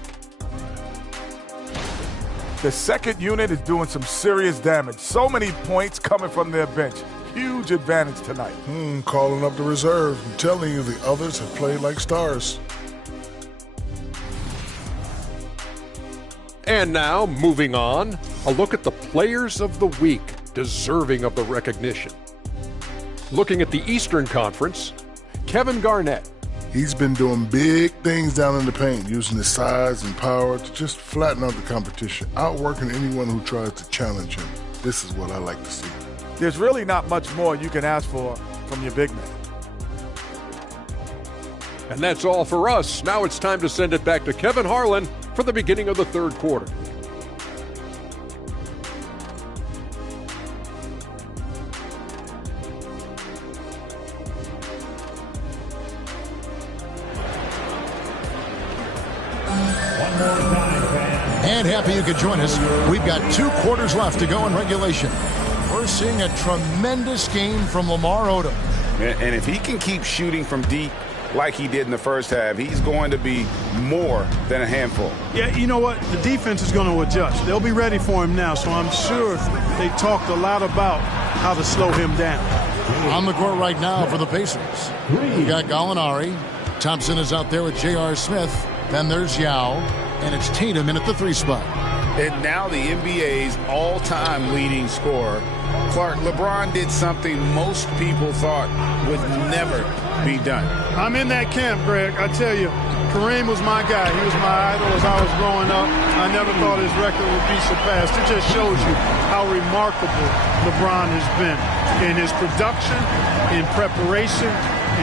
The second unit is doing some serious damage. So many points coming from their bench. Huge advantage tonight. Calling up the reserve. I'm telling you, the others have played like stars. And now, moving on, a look at the players of the week deserving of the recognition. Looking at the Eastern Conference, Kevin Garnett. He's been doing big things down in the paint, using his size and power to just flatten out the competition, outworking anyone who tries to challenge him. This is what I like to see. There's really not much more you can ask for from your big man. And that's all for us. Now it's time to send it back to Kevin Harlan for the beginning of the third quarter. And happy you could join us. We've got 2 quarters left to go in regulation. We're seeing a tremendous game from Lamar Odom. And if he can keep shooting from deep like he did in the first half, he's going to be more than a handful. Yeah, you know what? The defense is going to adjust. They'll be ready for him now, so I'm sure they talked a lot about how to slow him down. On the court right now for the Pacers. We got Gallinari. Thompson is out there with J.R. Smith. Then there's Yao. And it's Tatum in at the 3 spot. And now the NBA's all-time leading scorer. Clark, LeBron did something most people thought would never be done. I'm in that camp, Greg. I tell you, Kareem was my guy. He was my idol as I was growing up. I never thought his record would be surpassed. It just shows you how remarkable LeBron has been in his production, in preparation,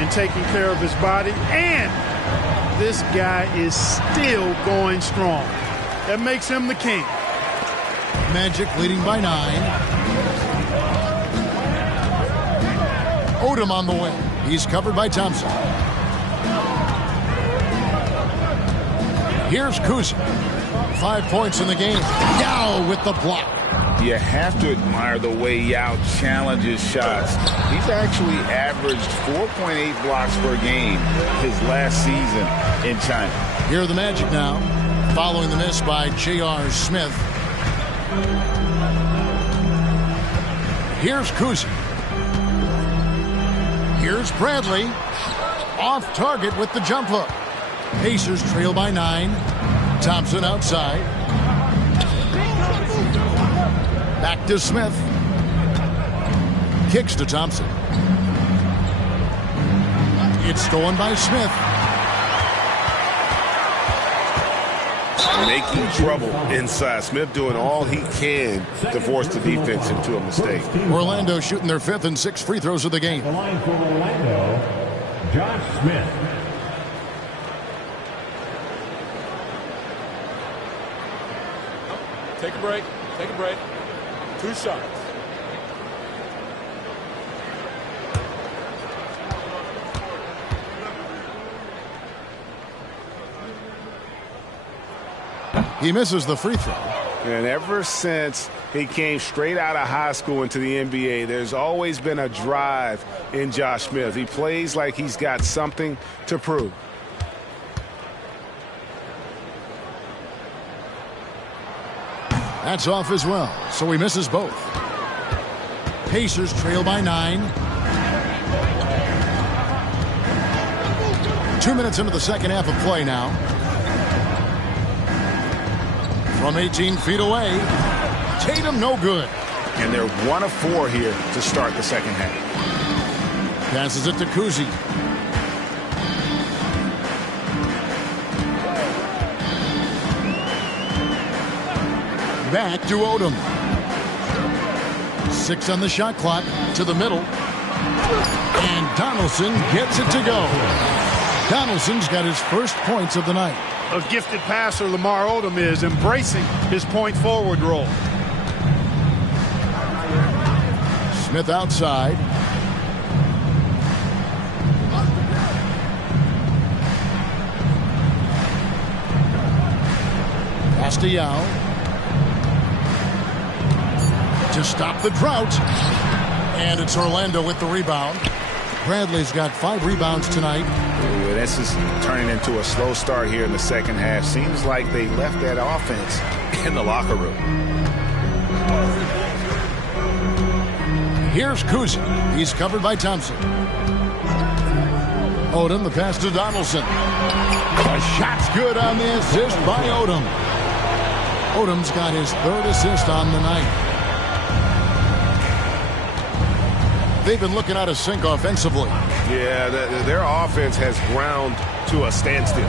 in taking care of his body, and this guy is still going strong. That makes him the king. Magic leading by 9. Odom on the wing. He's covered by Thompson. Here's Kuzi. 5 points in the game. Yao with the block. You have to admire the way Yao challenges shots. He's actually averaged 4.8 blocks per game his last season in China. Here are the Magic now, following the miss by J.R. Smith. Here's Kuzi. Here's Bradley. Off target with the jump hook. Pacers trail by 9. Thompson outside. Back to Smith. Kicks to Thompson. It's stolen by Smith. Making trouble inside. Smith doing all he can to force the defense into a mistake. Orlando shooting their 5th and 6th free throws of the game. The line for Orlando, Josh Smith. Take a break. Take a break. 2 shots. He misses the free throw. And ever since he came straight out of high school into the NBA, there's always been a drive in Josh Smith. He plays like he's got something to prove. That's off as well, so he misses both. Pacers trail by 9. 2 minutes into the second half of play now. From 18 feet away, Tatum no good. And they're 1 of 4 here to start the second half. Passes it to Kuzi. Back to Odom. 6 on the shot clock, to the middle. And Donaldson gets it to go. Donaldson's got his first points of the night. A gifted passer Lamar Odom is, embracing his point forward role. Smith outside. Pass to Yao. To stop the drought. And it's Orlando with the rebound. Bradley's got 5 rebounds tonight. Ooh, this is turning into a slow start here in the second half. Seems like they left that offense in the locker room. Here's Kuzi. He's covered by Thompson. Odom, the pass to Donaldson. A shot's good on the assist by Odom. Odom's got his 3rd assist on the night. They've been looking out of sync offensively. Yeah, their offense has ground to a standstill.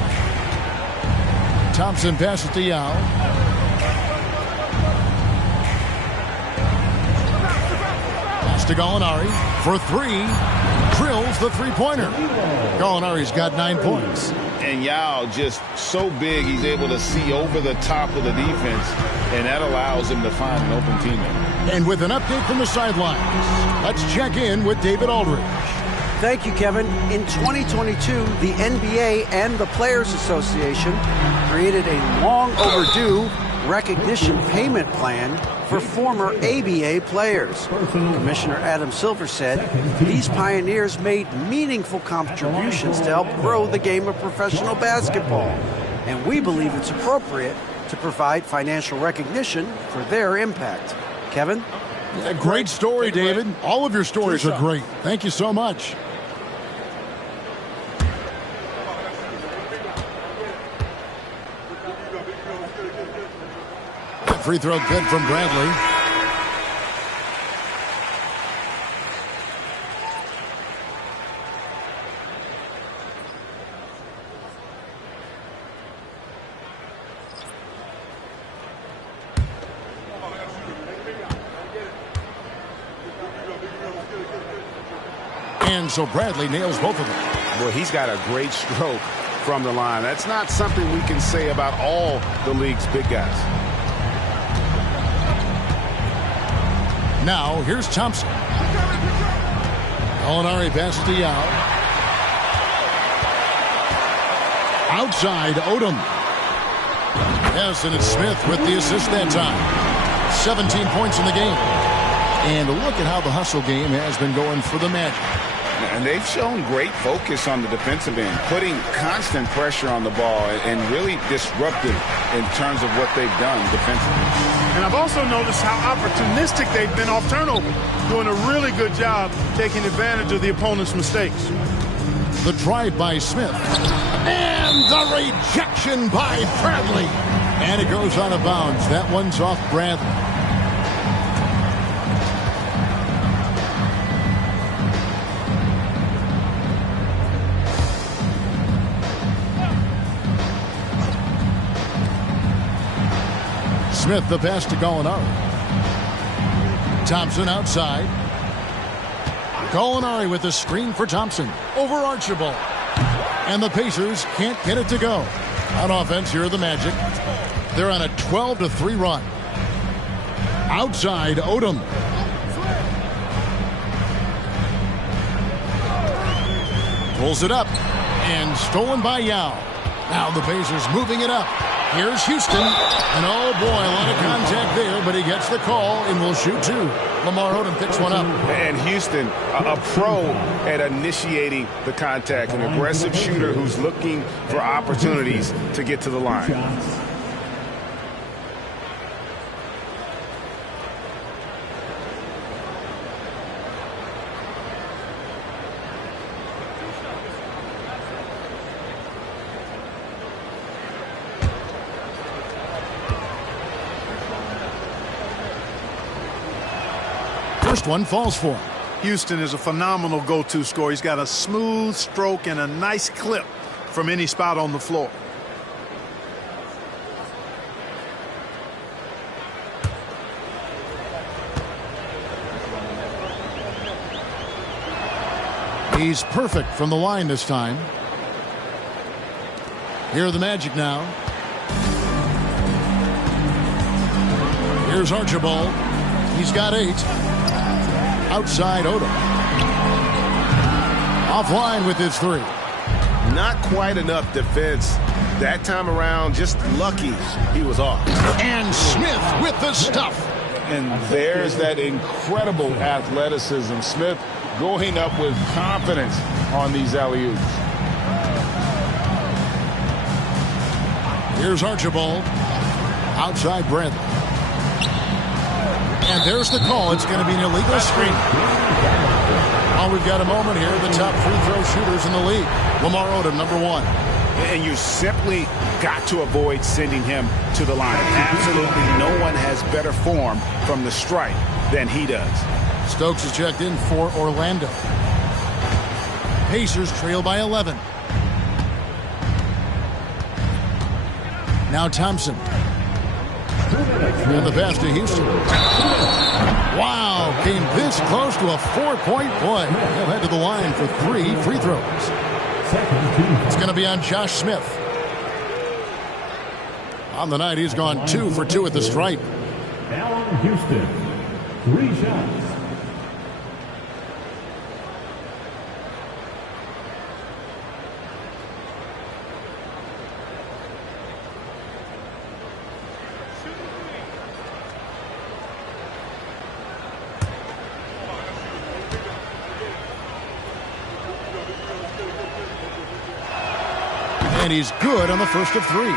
Thompson passes to Yao. Pass to Gallinari for 3. Drills the three-pointer. Gallinari's got 9 points. And Yao just so big, he's able to see over the top of the defense, and that allows him to find an open teammate. And with an update from the sidelines, let's check in with David Aldridge. Thank you, Kevin. In 2022, the NBA and the Players Association created a long overdue recognition payment plan for former ABA players. Commissioner Adam Silver said these pioneers made meaningful contributions to help grow the game of professional basketball, and we believe it's appropriate to provide financial recognition for their impact. Kevin? A great story, David. All of your stories are great. Thank you so much. Free throw good from Bradley. And so Bradley nails both of them. Boy, he's got a great stroke from the line. That's not something we can say about all the league's big guys. Now, here's Thompson. Gallinari passes to Yao. Outside, Odom. Yes, and it's Smith with the assist that time. 17 points in the game. And look at how the hustle game has been going for the Magic. And they've shown great focus on the defensive end, putting constant pressure on the ball and really disruptive in terms of what they've done defensively. And I've also noticed how opportunistic they've been off turnover, doing a really good job taking advantage of the opponent's mistakes. The drive by Smith. And the rejection by Bradley. And it goes out of bounds. That one's off Bradley. Smith the pass to Gallinari. Thompson outside. Gallinari with the screen for Thompson. Over Archibald. And the Pacers can't get it to go. On offense, here are the Magic. They're on a 12-3 run. Outside, Odom. Pulls it up. And stolen by Yao. Now the Pacers moving it up. Here's Houston. And oh boy, a lot of contact there, but he gets the call and will shoot two. Lamar Odom picks one up. And Houston, a pro at initiating the contact, an aggressive shooter who's looking for opportunities to get to the line. First one falls for him. Houston is a phenomenal go-to scorer. He's got a smooth stroke and a nice clip from any spot on the floor. He's perfect from the line this time. Here are the Magic now. Here's Archibald. He's got 8. Outside Odom. Offline with his 3. Not quite enough defense. That time around, just lucky he was off. And Smith with the stuff. And there's that incredible athleticism. Smith going up with confidence on these alley-oops. Here's Archibald. Outside Bradley. And there's the call. It's going to be an illegal screen. Oh, we've got a moment here. The top free throw shooters in the league. Lamar Odom, number 1. And you simply got to avoid sending him to the line. Absolutely no one has better form from the stripe than he does. Stokes is checked in for Orlando. Pacers trail by 11. Now Thompson. And the pass to Houston. Wow, came this close to a 4-point play. He'll head to the line for 3 free throws. It's going to be on Josh Smith. On the night, he's gone 2 for 2 at the stripe. Allen Houston, 3 shots. And he's good on the first of 3.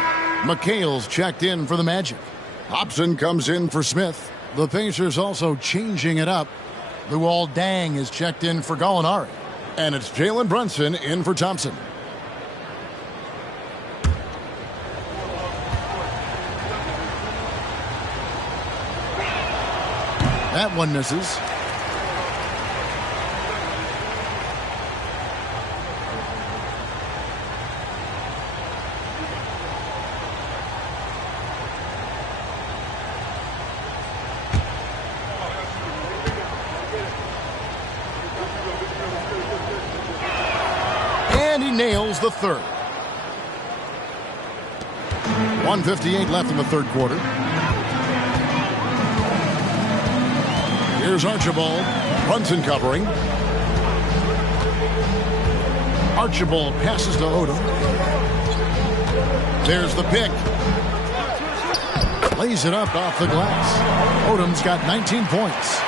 McHale's checked in for the Magic. Hobson comes in for Smith. The Pacers also changing it up. Luol Deng is checked in for Gallinari. And it's Jalen Brunson in for Thompson. That one misses. Nails the third. 1:58 left in the third quarter. Here's Archibald. Brunson covering. Archibald passes to Odom. There's the pick. lays it up off the glass. Odom's got 19 points.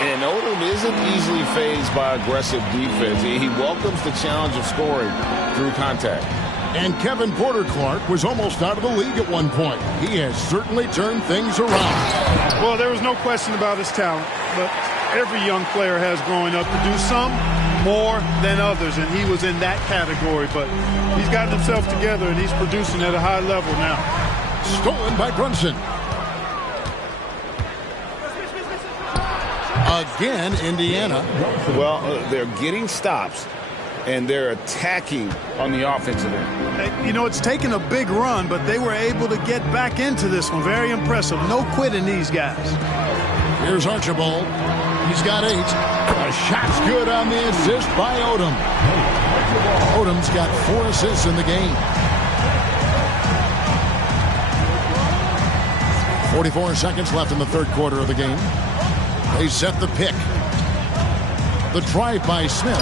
And Odom isn't easily fazed by aggressive defense. He welcomes the challenge of scoring through contact. And Kevin Porter Clark was almost out of the league at one point. He has certainly turned things around. Well, there was no question about his talent, but every young player has growing up to do some more than others, and he was in that category. But he's gotten himself together, and he's producing at a high level now. Stolen by Brunson. Again, Indiana. Well, they're getting stops, and they're attacking on the offensive end. You know, it's taken a big run, but they were able to get back into this one. Very impressive. No quitting these guys. Here's Archibald. He's got 8. A shot's good on the assist by Odom. Odom's got 4 assists in the game. 44 seconds left in the third quarter of the game. They set the pick. The drive by Smith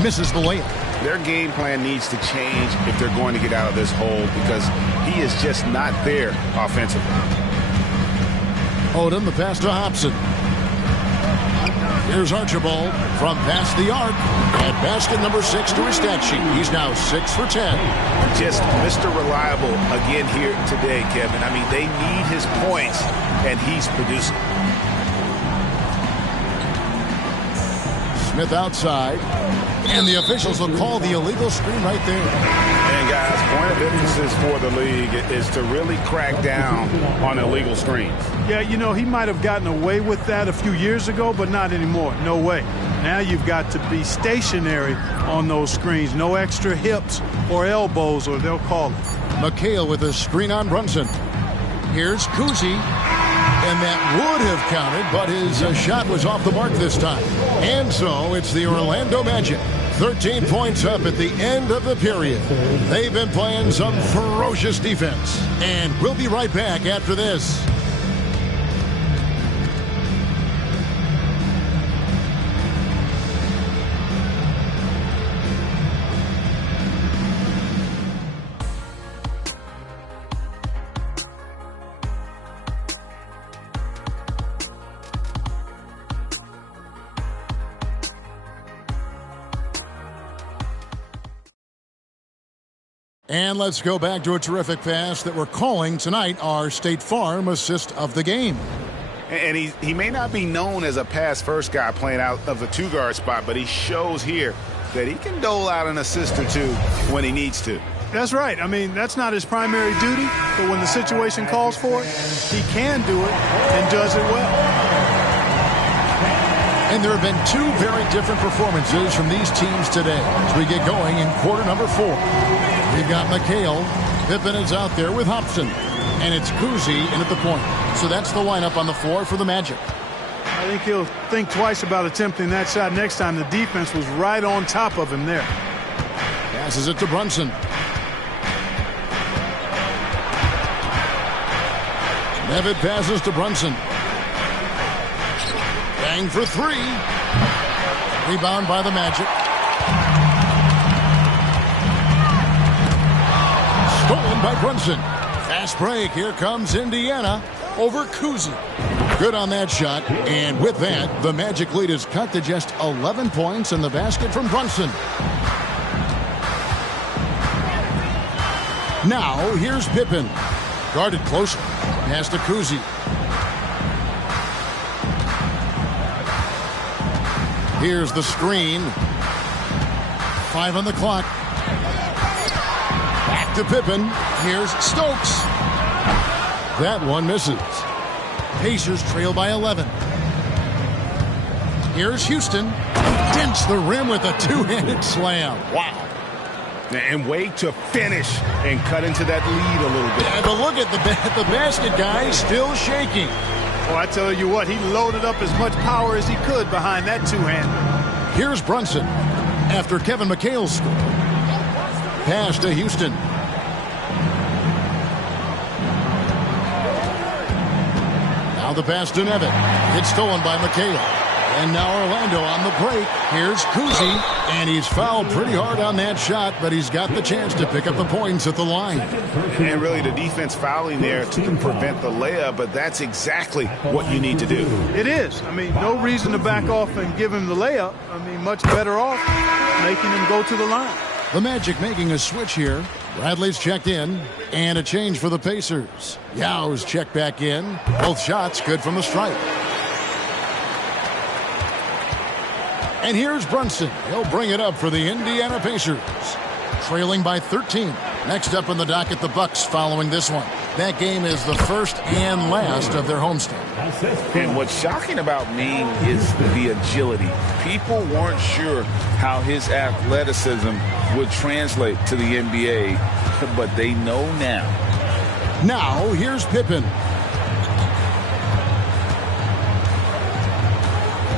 misses the layup. Their game plan needs to change if they're going to get out of this hole because he is just not there offensively. Odom, the pass to Hobson. Here's Archibald from past the arc. And basket number 6 to his stat sheet. He's now 6 for 10. Just Mr. Reliable again here today, Kevin. I mean, they need his points, and he's producing. Smith outside. And the officials will call the illegal screen right there. And guys, point of emphasis for the league is to really crack down on illegal screens. Yeah, you know, he might have gotten away with that a few years ago, but not anymore. No way. Now you've got to be stationary on those screens. No extra hips or elbows, or they'll call it. McHale with a screen on Brunson. Here's Kuzi. And that would have counted, but his shot was off the mark this time. And so it's the Orlando Magic. 13 points up at the end of the period. They've been playing some ferocious defense. And we'll be right back after this. And let's go back to a terrific pass that we're calling tonight our State Farm assist of the game. And he may not be known as a pass-first guy playing out of the two-guard spot, but he shows here that he can dole out an assist or two when he needs to. That's right. I mean, that's not his primary duty, but when the situation calls for it, he can do it and does it well. And there have been 2 very different performances from these teams today as we get going in quarter number 4. We've got McHale. Pippen is out there with Hobson. And it's Kuzi in at the point. So that's the lineup on the floor for the Magic. I think he'll think twice about attempting that shot next time. The defense was right on top of him there. Passes it to Brunson. Nevitt passes to Brunson. Bang for 3. Rebound by the Magic. Stolen by Brunson. Fast break. Here comes Indiana over Kuzi. Good on that shot. And with that, the Magic lead is cut to just 11 points in the basket from Brunson. Now, here's Pippen. Guarded closely. Pass to Kuzi. Here's the screen. 5 on the clock. Back to Pippen. Here's Stokes. That one misses. Pacers trail by 11. Here's Houston. Dents the rim with a 2-handed slam. Wow. And wait to finish and cut into that lead a little bit. Yeah, but look at the basket guy still shaking. Well, I tell you what, he loaded up as much power as he could behind that 2-hander. Here's Brunson after Kevin McHale scored. Pass to Houston. Now the pass to Nevitt. It's stolen by McHale. And now Orlando on the break. Here's Kuzi, and he's fouled pretty hard on that shot, but he's got the chance to pick up the points at the line. And really the defense fouling there to prevent the layup, but that's exactly what you need to do. It is. I mean, no reason to back off and give him the layup. I mean, much better off making him go to the line. The Magic making a switch here. Bradley's checked in, and a change for the Pacers. Yao's checked back in. Both shots good from the stripe. And here's Brunson. He'll bring it up for the Indiana Pacers. Trailing by 13. Next up in the docket, the Bucks following this one. That game is the first and last of their homestand. And what's shocking about Ming is the agility. People weren't sure how his athleticism would translate to the NBA, but they know now. Now, here's Pippen.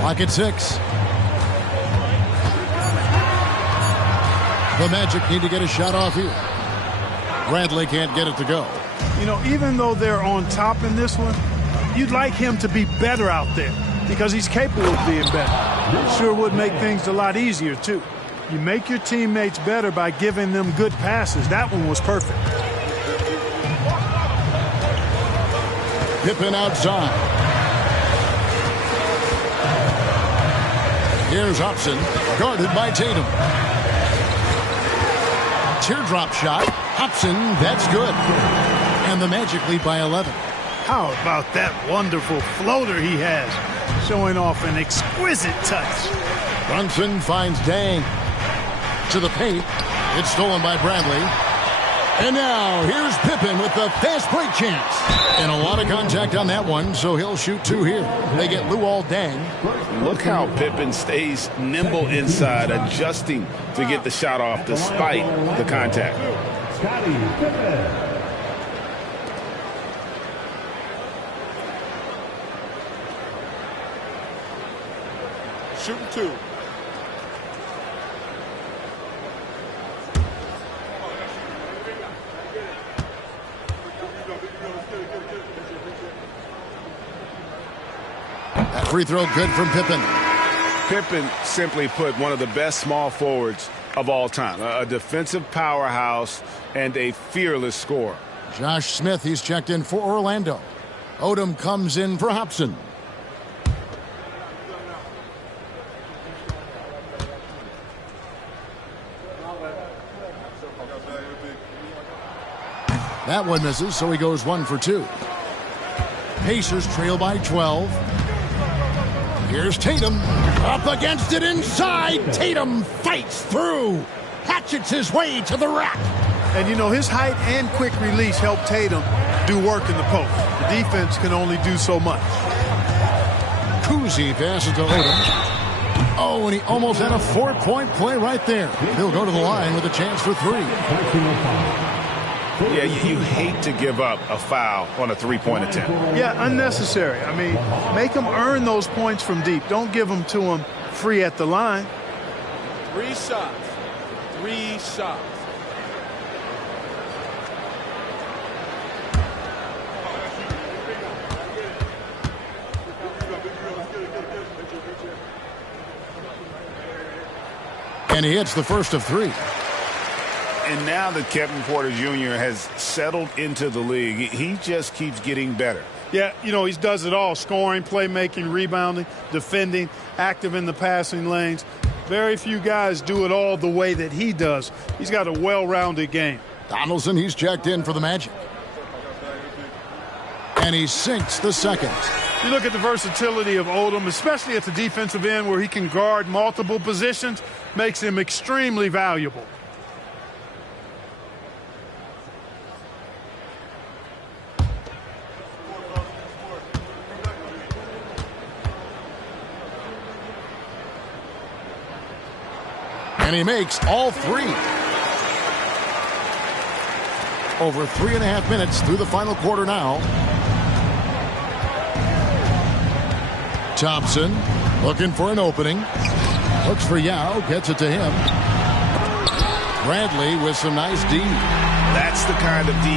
Clock at 6. The Magic need to get a shot off here. Bradley can't get it to go. You know, even though they're on top in this one, you'd like him to be better out there because he's capable of being better. It sure would make things a lot easier, too. You make your teammates better by giving them good passes. That one was perfect. Pippen outside. Here's Hobson, guarded by Tatum. Teardrop shot. Hobson, that's good. And the Magic lead by 11. How about that wonderful floater he has, showing off an exquisite touch. Brunson finds Dang to the paint. It's stolen by Bradley. And now here's Pippen with the fast break chance. And a lot of contact on that one, so he'll shoot 2 here. They get Luol Deng. Look how Pippen stays nimble inside, adjusting to get the shot off despite the contact. Scottie Pippen. Shooting 2. That free throw good from Pippen. Pippen, simply put, one of the best small forwards of all time. A defensive powerhouse and a fearless scorer. Josh Smith, he's checked in for Orlando. Odom comes in for Hobson. That one misses, so he goes 1 for 2. Pacers trail by 12. Here's Tatum. Up against it inside. Tatum fights through. Hatchets his way to the rack. And, you know, his height and quick release help Tatum do work in the post. The defense can only do so much. Kuzi passes to Odom. Oh, and he almost had a 4-point play right there. He'll go to the line with a chance for 3. Yeah, you hate to give up a foul on a 3-point attempt. Yeah, unnecessary. I mean, make them earn those points from deep. Don't give them to them free at the line. 3 shots. 3 shots. And he hits the first of 3. And now that Kevin Porter Jr. has settled into the league, he just keeps getting better. Yeah, you know, he does it all. Scoring, playmaking, rebounding, defending, active in the passing lanes. Very few guys do it all the way that he does. He's got a well-rounded game. Donaldson, he's checked in for the Magic. And he sinks the second. You look at the versatility of Odom, especially at the defensive end where he can guard multiple positions, makes him extremely valuable. And he makes all 3. Over 3.5 minutes through the final quarter now. Thompson looking for an opening. Looks for Yao, gets it to him. Bradley with some nice D. That's the kind of D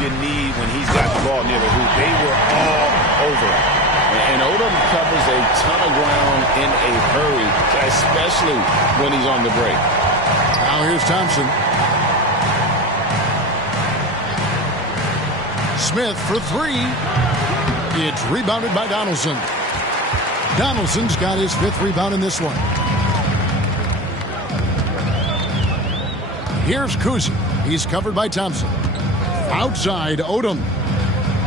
you need when he's got the ball near the hoop. They were all over it. And Odom covers a ton of ground in a hurry, especially when he's on the break. Now here's Thompson. Smith for three. It's rebounded by Donaldson. Donaldson's got his 5th rebound in this one. Here's Kuzi. He's covered by Thompson. Outside, Odom.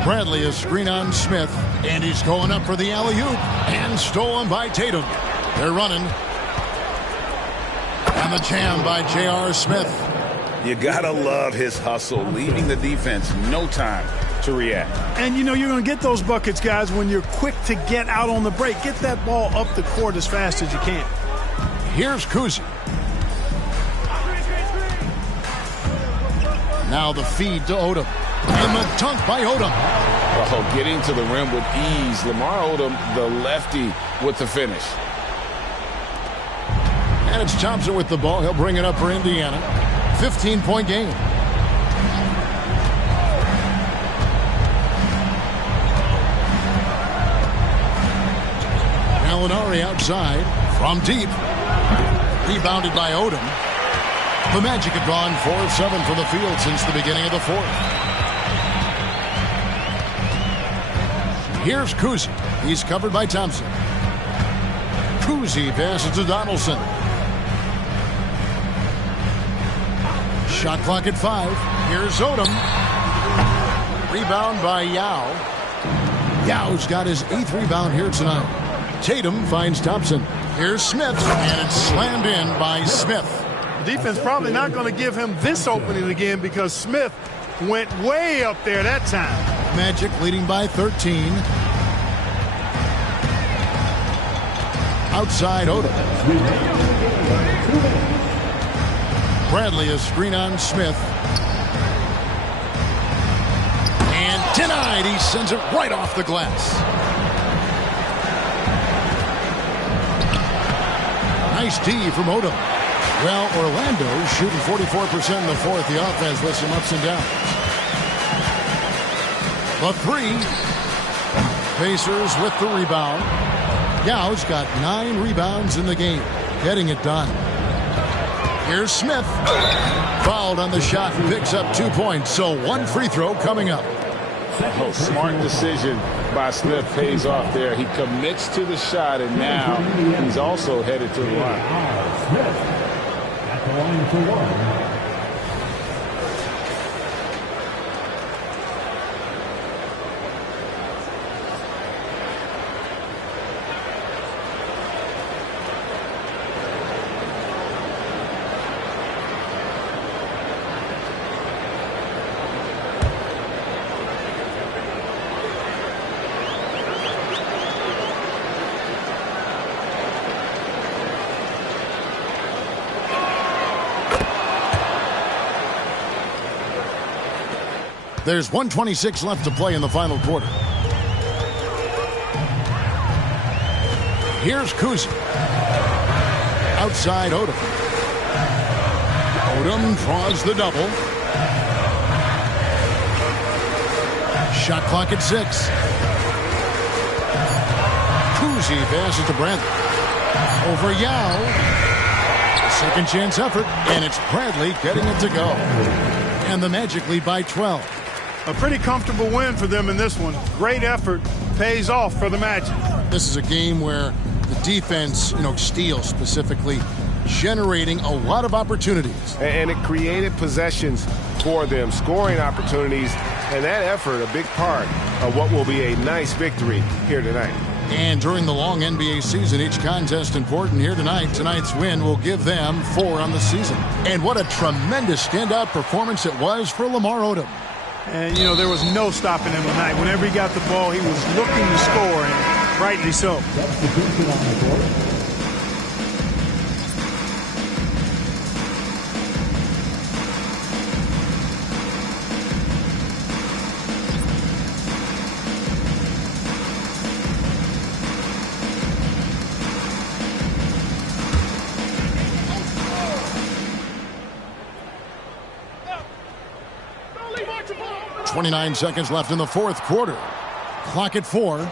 Bradley is screen on Smith, and he's going up for the alley-oop, and stolen by Tatum. They're running. And the jam by J.R. Smith. You gotta love his hustle, leaving the defense no time to react. And you know you're going to get those buckets, guys, when you're quick to get out on the break. Get that ball up the court as fast as you can. Here's Kuzi. Now the feed to Odom. And the dunk by Odom. Oh, getting to the rim with ease. Lamar Odom, the lefty, with the finish. And it's Thompson with the ball. He'll bring it up for Indiana. 15-point game. Gallinari outside from deep. Rebounded by Odom. The Magic have gone 4 of 7 from the field since the beginning of the 4th. Here's Kuzi. He's covered by Thompson. Kuzi passes to Donaldson. Shot clock at 5. Here's Odom. Rebound by Yao. Yao's got his 8th rebound here tonight. Tatum finds Thompson. Here's Smith, and it's slammed in by Smith. The defense probably not going to give him this opening again because Smith went way up there that time. Magic leading by 13. Outside Odom. Bradley is screen on Smith. And denied. He sends it right off the glass. Nice D from Odom. Well, Orlando shooting 44% in the 4th. The offense with some ups and downs. The 3. Pacers with the rebound. Yao's got 9 rebounds in the game. Getting it done. Here's Smith. Fouled on the shot. Picks up 2 points. So 1 free throw coming up. Oh, smart decision by Smith pays off there. He commits to the shot, and now he's also headed to the line. Smith at the line for 1. There's 1:26 left to play in the final quarter. Here's Kuzi. Outside Odom. Odom draws the double. Shot clock at 6. Kuzi passes to Bradley. Over Yao. Second chance effort, and it's Bradley getting it to go. And the Magic lead by 12. A pretty comfortable win for them in this one. Great effort. Pays off for the Magic. This is a game where the defense, steals specifically, generating a lot of opportunities. And it created possessions for them, scoring opportunities, and that effort, a big part of what will be a nice victory here tonight. And during the long NBA season, each contest important here tonight. Tonight's win will give them 4 on the season. And what a tremendous standout performance it was for Lamar Odom. And, there was no stopping him tonight. Whenever he got the ball, he was looking to score, and rightly so. .29 seconds left in the 4th quarter. Clock at 4.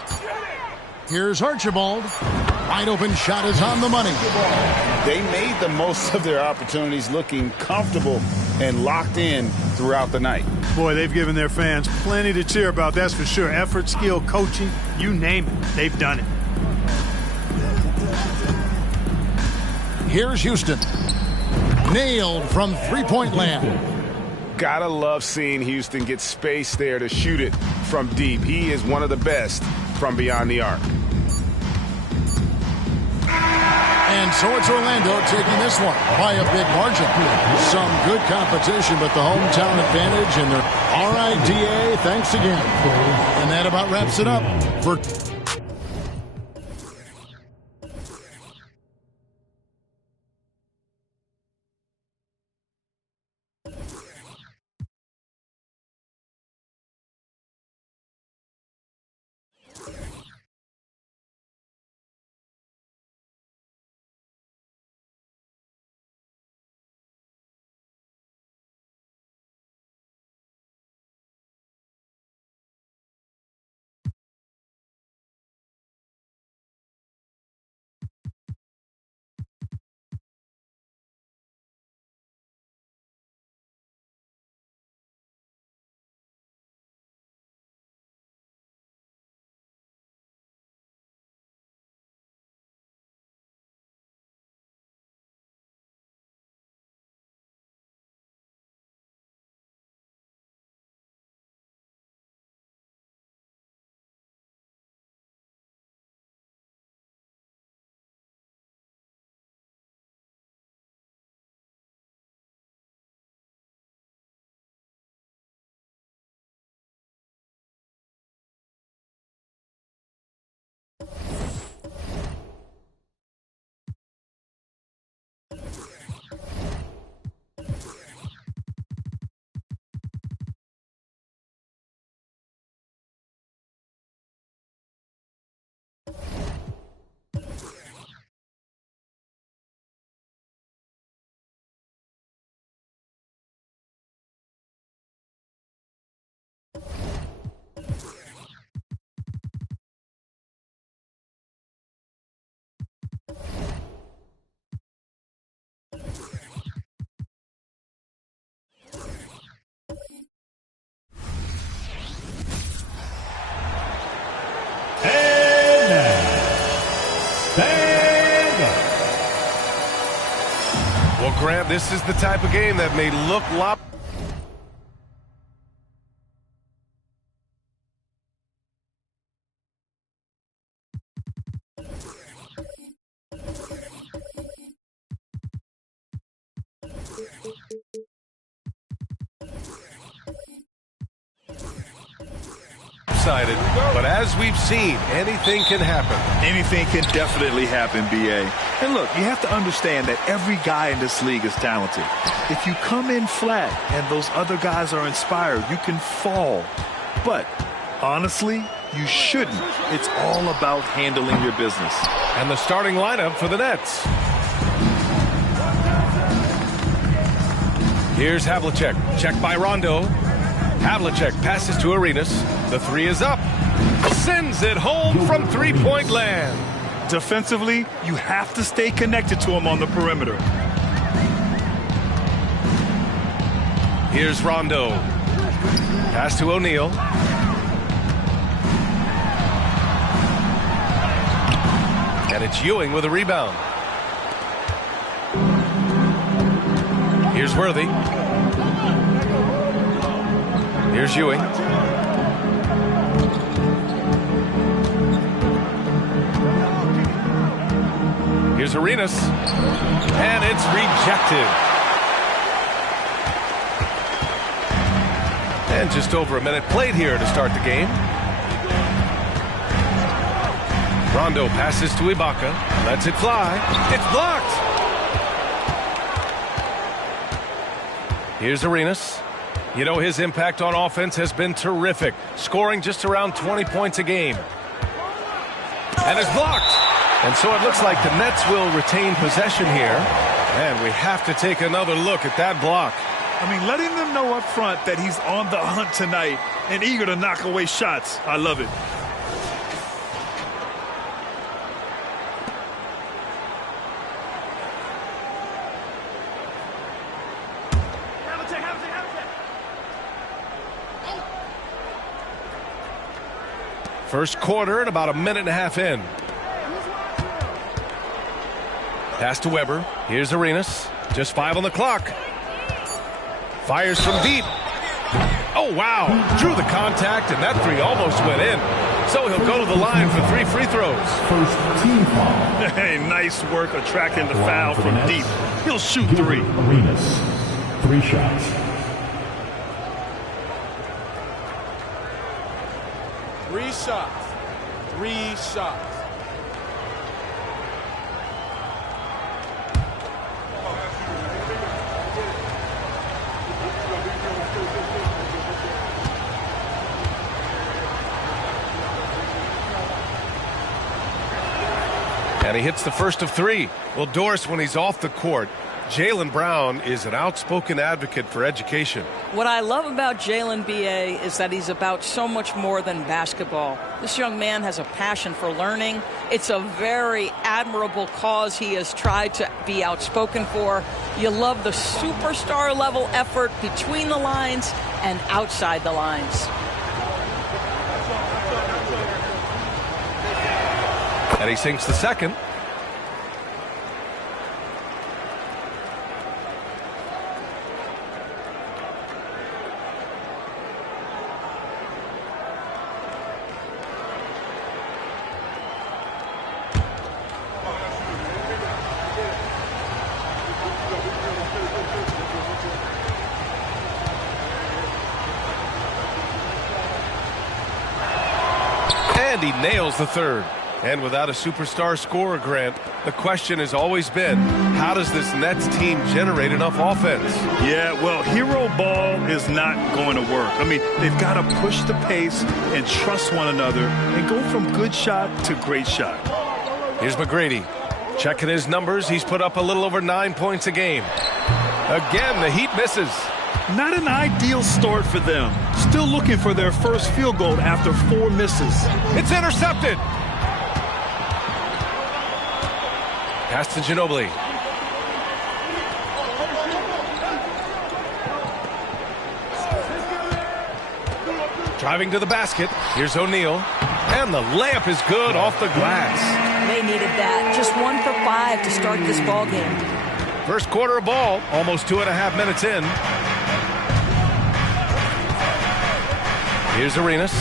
Here's Archibald. Wide open shot is on the money. They made the most of their opportunities, looking comfortable and locked in throughout the night. Boy, they've given their fans plenty to cheer about, that's for sure. Effort, skill, coaching, you name it, they've done it. Here's Houston. Nailed from three-point land. Gotta love seeing Houston get space there to shoot it from deep. He is one of the best from beyond the arc. And so it's Orlando taking this one by a big margin. Some good competition, but the hometown advantage and their RIDA, thanks again. And that about wraps it up for... Well, Grant, this is the type of game that may look lopsided. But as we've seen, anything can happen. Anything can definitely happen, B.A. And look, you have to understand that every guy in this league is talented. If you come in flat and those other guys are inspired, you can fall. But honestly, you shouldn't. It's all about handling your business. And the starting lineup for the Nets. Here's Havlicek. Check by Rondo. Havlicek passes to Arenas. The three is up. Sends it home from three-point land. Defensively, you have to stay connected to him on the perimeter. Here's Rondo. Pass to O'Neal. And it's Ewing with a rebound. Here's Worthy. Here's Ewing. Here's Arenas. And it's rejected. And just over a minute played here to start the game. Rondo passes to Ibaka. Lets it fly. It's blocked. Here's Arenas. You know, his impact on offense has been terrific, scoring just around 20 points a game. And it's blocked. And so it looks like the Nets will retain possession here. And we have to take another look at that block. I mean, letting them know up front that he's on the hunt tonight and eager to knock away shots. I love it. First quarter and about a minute and a half in. Pass to Weber. Here's Arenas. Just 5 on the clock. Fires from deep. Oh, wow. Drew the contact, and that three almost went in. So he'll go to the line for 3 free throws. First team foul. Hey, nice work attracting the foul from deep. He'll shoot 3. Arenas, 3 shots. Three shots. 3 shots. And he hits the first of 3. Well, Doris, when he's off the court, Jaylen Brown is an outspoken advocate for education. What I love about Jaylen B.A. is that he's about so much more than basketball. This young man has a passion for learning. It's a very admirable cause he has tried to be outspoken for. You love the superstar level effort between the lines and outside the lines. And he sinks the second. And he nails the third. And without a superstar scorer, Grant, the question has always been, how does this Nets team generate enough offense? Yeah, well, hero ball is not going to work. I mean, they've got to push the pace and trust one another and go from good shot to great shot. Here's McGrady. Checking his numbers, he's put up a little over 9 points a game. Again, the Heat misses. Not an ideal start for them. Still looking for their first field goal after 4 misses. It's intercepted. Pass to Ginobili. Driving to the basket. Here's O'Neal. And the layup is good off the glass. They needed that. Just 1 for 5 to start this ball game. First quarter of ball, almost 2.5 minutes in. Here's Arenas.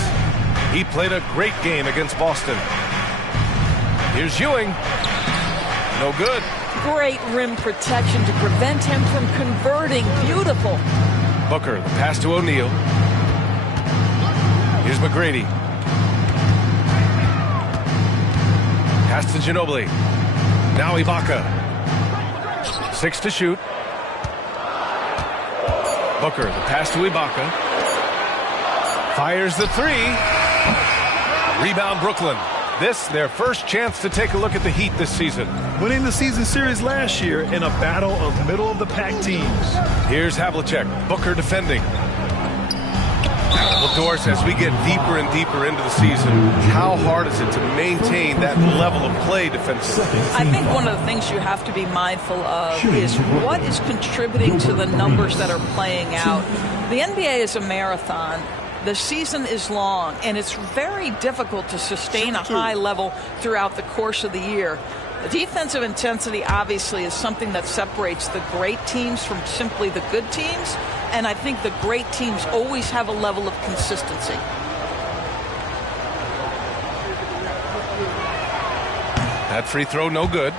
He played a great game against Boston. Here's Ewing. No good. Great rim protection to prevent him from converting. Beautiful. Booker, the pass to O'Neal. Here's McGrady. Pass to Ginobili. Now Ibaka. 6 to shoot. Booker, the pass to Ibaka. Fires the 3. Rebound Brooklyn. This, their first chance to take a look at the Heat this season. Winning the season series last year in a battle of middle-of-the-pack teams. Here's Havlicek. Booker defending. Well, Doris, as we get deeper and deeper into the season, how hard is it to maintain that level of play defensively? I think one of the things you have to be mindful of is what is contributing to the numbers that are playing out. The NBA is a marathon. The season is long, and it's very difficult to sustain a high level throughout the course of the year. The defensive intensity, obviously, is something that separates the great teams from simply the good teams, and I think the great teams always have a level of consistency. That free throw, no good.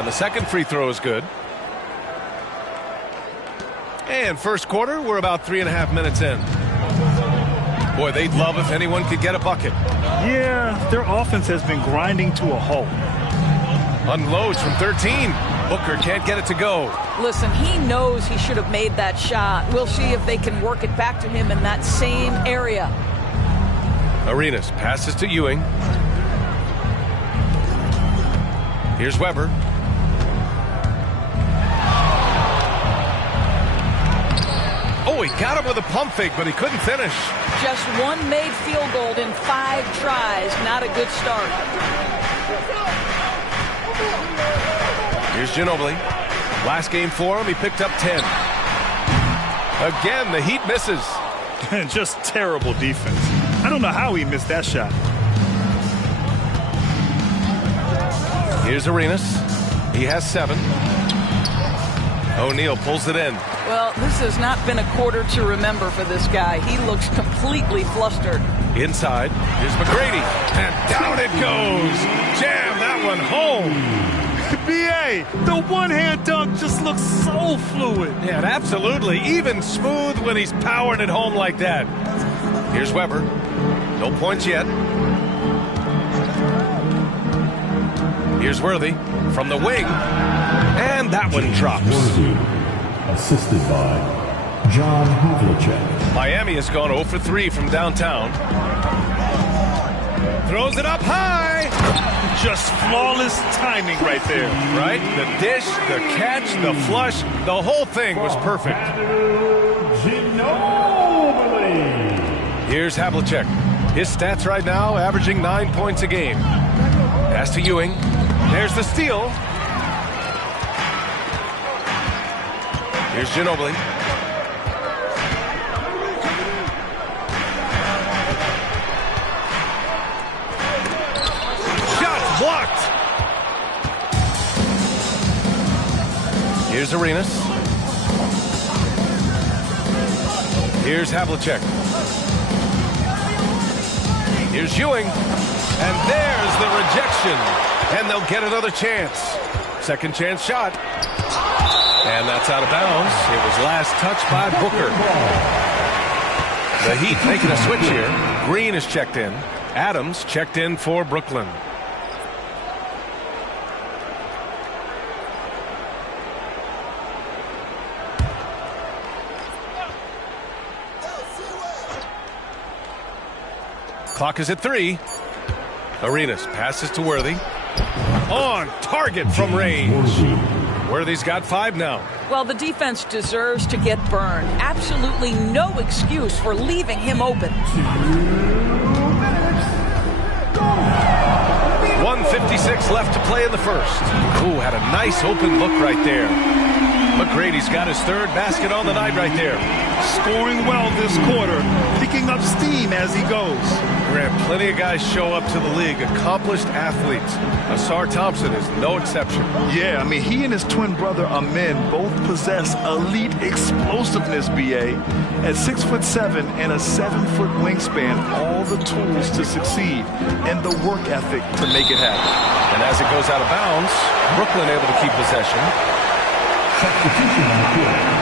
The second free throw is good. And first quarter, we're about 3.5 minutes in. Boy, they'd love if anyone could get a bucket. Yeah, their offense has been grinding to a halt. Unloads from 13. Booker can't get it to go. Listen, he knows he should have made that shot. We'll see if they can work it back to him in that same area. Arenas passes to Ewing. Here's Weber. Oh, he got him with a pump fake, but he couldn't finish. Just one made field goal in 5 tries. Not a good start. Here's Ginobili. Last game for him, he picked up 10. Again, the Heat misses. Just terrible defense. I don't know how he missed that shot. Here's Arenas. He has 7. O'Neal pulls it in. Well, this has not been a quarter to remember for this guy. He looks completely flustered. Inside, here's McGrady. And down it goes. Jam that one home. B.A., the one-hand dunk just looks so fluid. Yeah, absolutely. Even smooth when he's powering it home like that. Here's Weber. No points yet. Here's Worthy from the wing. And that one drops. Worthy, assisted by John Havlicek. Miami has gone 0 for 3 from downtown. Throws it up high. Just flawless timing right there. Right? The dish, the catch, the flush, the whole thing was perfect. Here's Havlicek. His stats right now averaging 9 points a game. Pass to Ewing. There's the steal. Here's Ginobili. Blocked. Here's Arenas. Here's Havlicek. Here's Ewing. And there's the rejection. And they'll get another chance. Second chance shot. And that's out of bounds. It was last touched by Booker. The Heat making a switch here. Green is checked in. Adams checked in for Brooklyn. Clock is at 3. Arenas passes to Worthy. On target from range. Worthy's got 5 now. Well, the defense deserves to get burned. Absolutely no excuse for leaving him open. 1:56 left to play in the first. Ooh, had a nice open look right there. McGrady's got his 3rd basket on the night right there. Scoring well this quarter, picking up steam as he goes. Grant, plenty of guys show up to the league, accomplished athletes. Asar Thompson is no exception. Yeah, I mean, he and his twin brother Amin both possess elite explosiveness, B.A. At 6'7" and a 7-foot wingspan, all the tools to succeed and the work ethic to make it happen. And as it goes out of bounds, Brooklyn able to keep possession. Substitution on the court.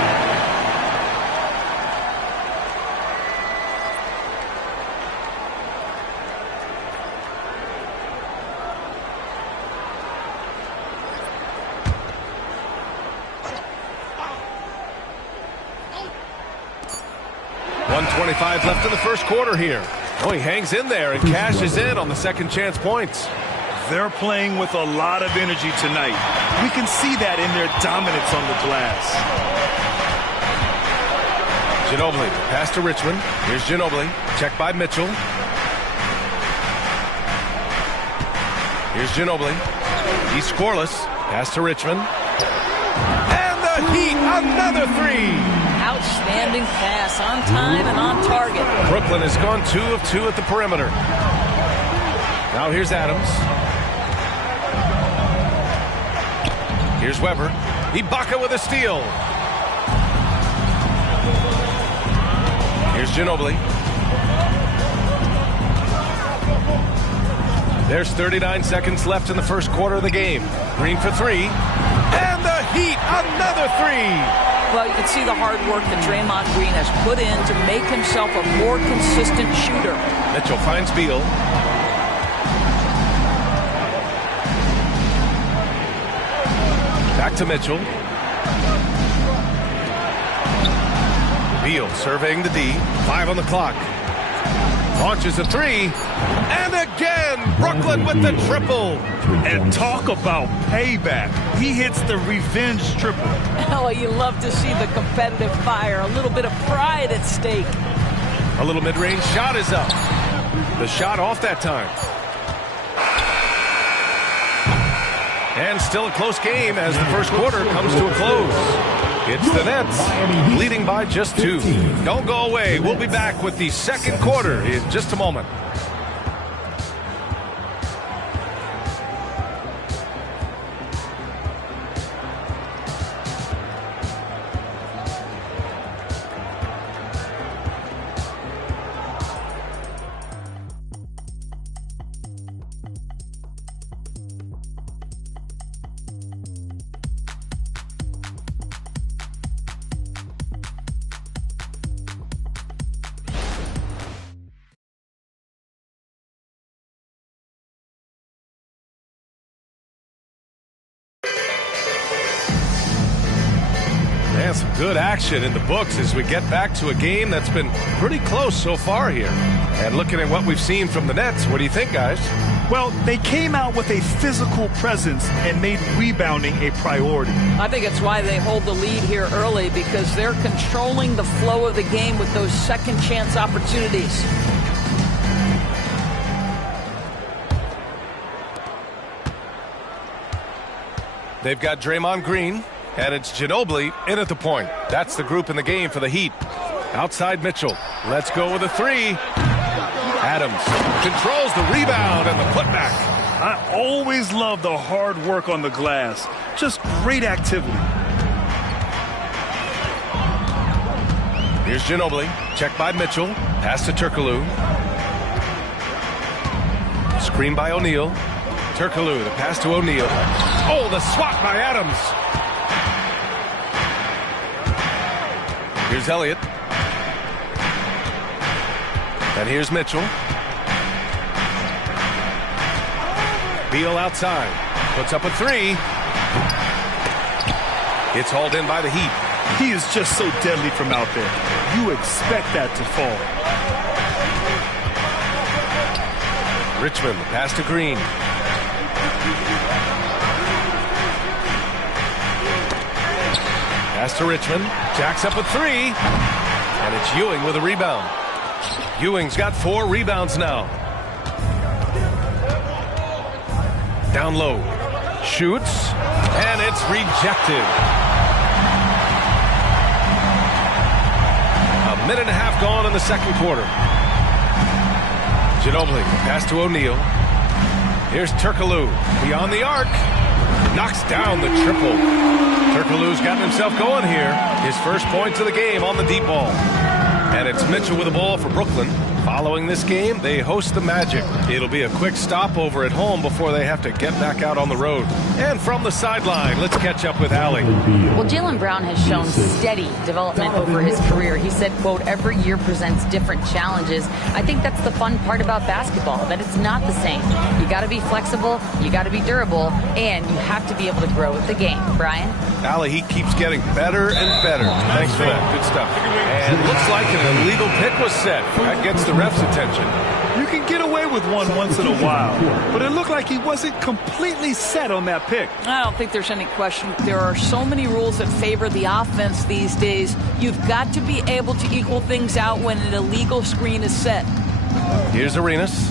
.25 left in the first quarter here. Oh, he hangs in there and cashes in on the second chance points. They're playing with a lot of energy tonight. We can see that in their dominance on the glass. Ginobili, pass to Richmond. Here's Ginobili, checked by Mitchell. Here's Ginobili. He's scoreless. Pass to Richmond. And the Heat, another 3. Outstanding pass, on time and on target. Brooklyn has gone 2 of 2 at the perimeter. Now here's Adams. Here's Weber. Ibaka with a steal. Here's Ginobili. There's 39 seconds left in the first quarter of the game. Green for 3. And the Heat, another 3. Well, you can see the hard work that Draymond Green has put in to make himself a more consistent shooter. Mitchell finds Beal. Back to Mitchell. Beal surveying the D. 5 on the clock. Launches a three. And again, Brooklyn with the triple. And talk about payback. He hits the revenge triple. Oh, you love to see the competitive fire. A little bit of pride at stake. A little mid-range shot is up. The shot off that time. And still a close game as the first quarter comes to a close. It's the Nets leading by just 2. Don't go away. We'll be back with the second quarter in just a moment. And some good action in the books as we get back to a game that's been pretty close so far here. And looking at what we've seen from the Nets, what do you think, guys? Well, they came out with a physical presence and made rebounding a priority. I think it's why they hold the lead here early, because they're controlling the flow of the game with those second chance opportunities. They've got Draymond Green, and it's Ginobili in at the point. That's the group in the game for the Heat. Outside Mitchell. Let's go with a three. Adams controls the rebound and the putback. I always love the hard work on the glass. Just great activity. Here's Ginobili. Check by Mitchell. Pass to Turkoglu. Screen by O'Neal. Turkoglu, the pass to O'Neal. Oh, the swat by Adams. Here's Elliott. And here's Mitchell. Beal outside. Puts up a three. It's hauled in by the Heat. He is just so deadly from out there. You expect that to fall. Richmond, pass to Green. Pass to Richmond. Jacks up a three. And it's Ewing with a rebound. Ewing's got 4 rebounds now. Down low. Shoots. And it's rejected. A minute and a half gone in the second quarter. Ginobili, pass to O'Neal. Here's Turkoglu, beyond the arc. Knocks down the triple. Turkoglu's gotten himself going here. His first points of the game on the deep ball. And it's Mitchell with the ball for Brooklyn. Following this game, they host the Magic. It'll be a quick stopover at home before they have to get back out on the road. And from the sideline, let's catch up with Allie. Well, Jaylen Brown has shown steady development over his career. He said, quote, every year presents different challenges. I think that's the fun part about basketball, that it's not the same. You got to be flexible, you got to be durable, and you have to be able to grow with the game. Brian? Allie, he keeps getting better and better. Thanks for that. Good stuff. And looks like an illegal pick was set. That gets the ref's attention. You can get away with one once in a while, but it looked like he wasn't completely set on that pick. I don't think there's any question. There are so many rules that favor the offense these days. You've got to be able to equal things out when an illegal screen is set. Here's Arenas.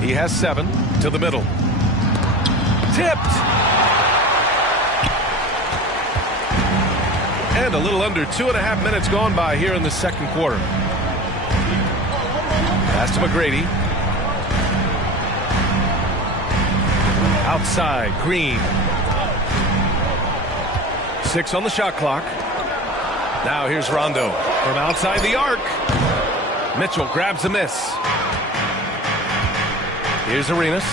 He has 7 to the middle. Tipped. And a little under 2.5 minutes gone by here in the second quarter. Pass to McGrady. Outside, Green. 6 on the shot clock. Now here's Rondo from outside the arc. Mitchell grabs a miss. Here's Arenas.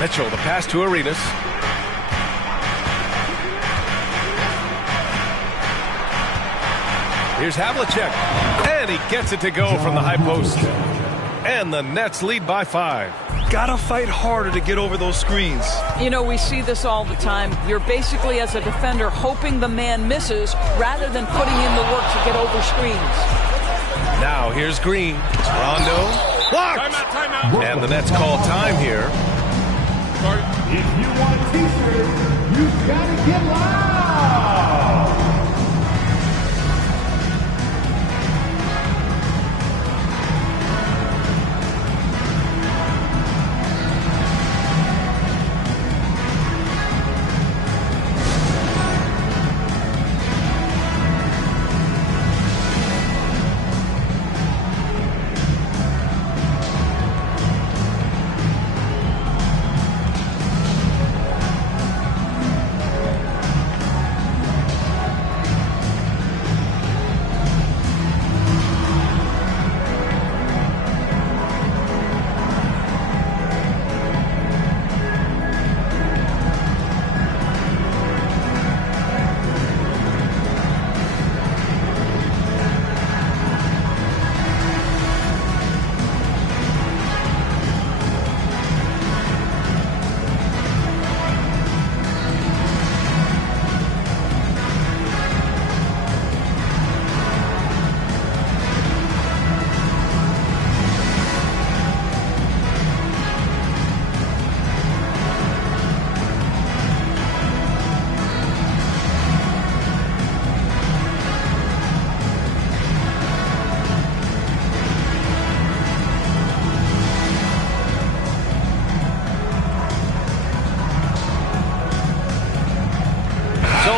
Mitchell, the pass to Arenas. Here's Havlicek, and he gets it to go from the high post. And the Nets lead by 5. Gotta fight harder to get over those screens. You know, we see this all the time. You're basically, as a defender, hoping the man misses rather than putting in the work to get over screens. Now here's Green. Rondo. Blocked. Timeout. And the Nets call time here. If you want a t-shirt, you've got to get loud.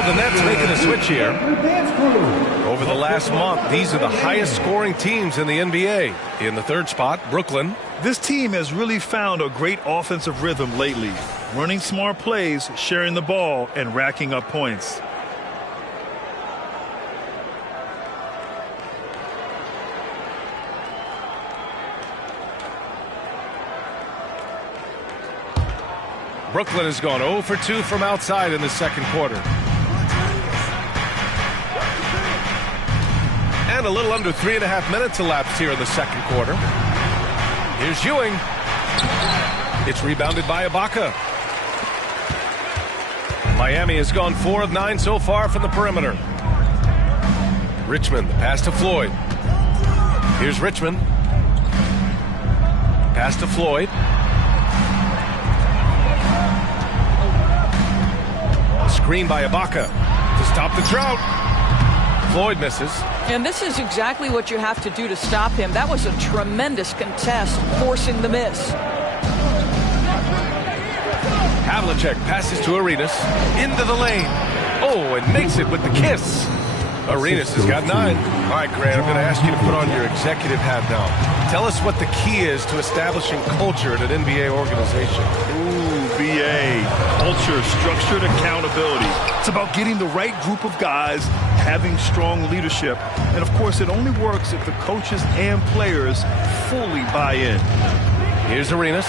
The Nets making a switch here. Over the last month, these are the highest scoring teams in the NBA. In the third spot, Brooklyn. This team has really found a great offensive rhythm lately. Running smart plays, sharing the ball, and racking up points. Brooklyn has gone 0 for 2 from outside in the second quarter. And a little under 3.5 minutes elapsed here in the second quarter. Here's Ewing. It's rebounded by Ibaka. Miami has gone 4 of 9 so far from the perimeter. Richmond, the pass to Floyd. Here's Richmond. Pass to Floyd. Screen by Ibaka to stop the drought. Floyd misses. And this is exactly what you have to do to stop him. That was a tremendous contest, forcing the miss. Havlicek passes to Arenas. Into the lane. Oh, and makes it with the kiss. Arenas has got 9. All right, Grant, I'm going to ask you to put on your executive hat now. Tell us what the key is to establishing culture in an NBA organization. BA, culture, structured accountability. It's about getting the right group of guys, having strong leadership, and of course it only works if the coaches and players fully buy in. Here's Arenas.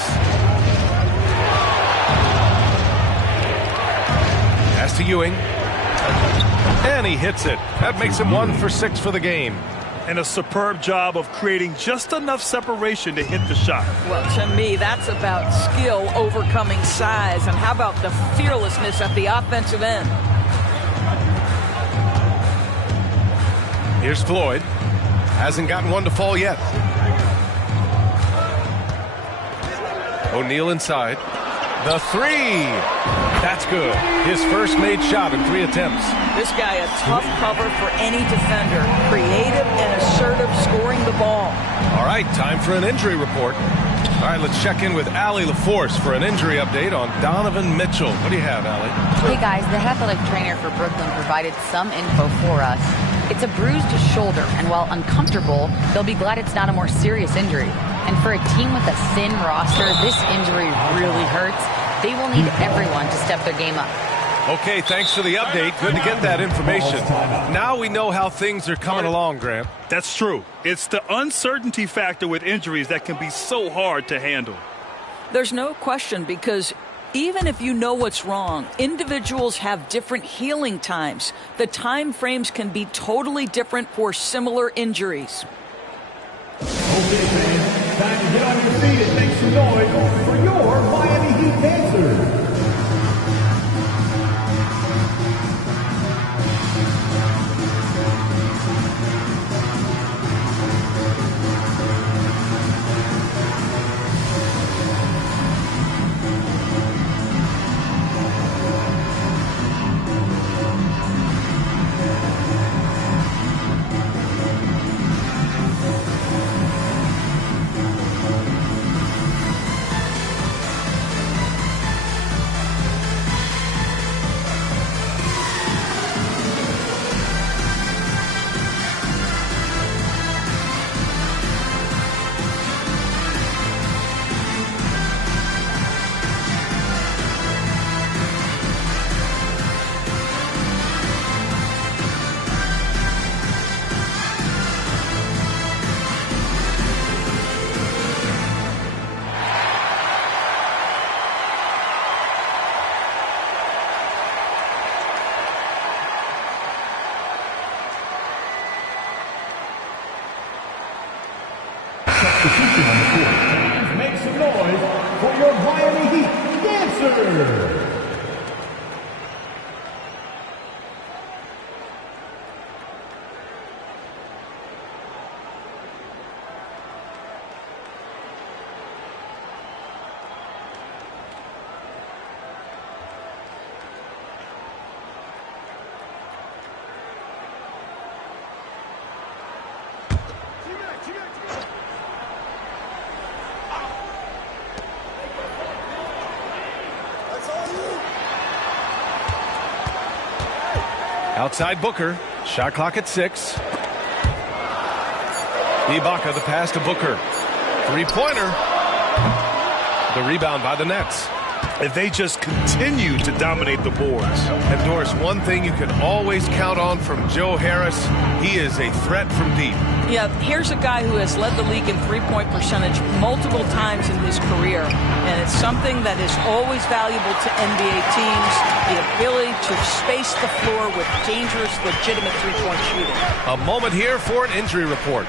Pass to Ewing. And he hits it. That makes him 1 for 6 for the game. And a superb job of creating just enough separation to hit the shot. Well, to me, that's about skill overcoming size. And how about the fearlessness at the offensive end? Here's Floyd. Hasn't gotten one to fall yet. O'Neal inside. The 3. That's good. His first made shot in 3 attempts. This guy a tough cover for any defender. Creative and assertive, scoring the ball. All right, time for an injury report. All right, let's check in with Allie LaForce for an injury update on Donovan Mitchell. What do you have, Allie? Hey, guys, the athletic trainer for Brooklyn provided some info for us. It's a bruised shoulder, and while uncomfortable, they'll be glad it's not a more serious injury. And for a team with a thin roster, this injury really hurts. They will need everyone to step their game up. Okay, thanks for the update. Good to get that information. Now we know how things are coming along, Grant. That's true. It's the uncertainty factor with injuries that can be so hard to handle. There's no question, because even if you know what's wrong, individuals have different healing times. The time frames can be totally different for similar injuries. Okay, fans, time to get on your feet and make some noise for your Miami Heat dancers. Substitution on the court. Please make some noise for your Miami Heat dancer. Outside Booker. Shot clock at 6. Ibaka, the pass to Booker. Three-pointer. The rebound by the Nets. If they just continue to dominate the boards. And Doris, one thing you can always count on from Joe Harris, he is a threat from deep. Yeah, here's a guy who has led the league in three-point percentage multiple times in his career, and it's something that is always valuable to NBA teams, the ability to space the floor with dangerous, legitimate three-point shooting. A moment here for an injury report.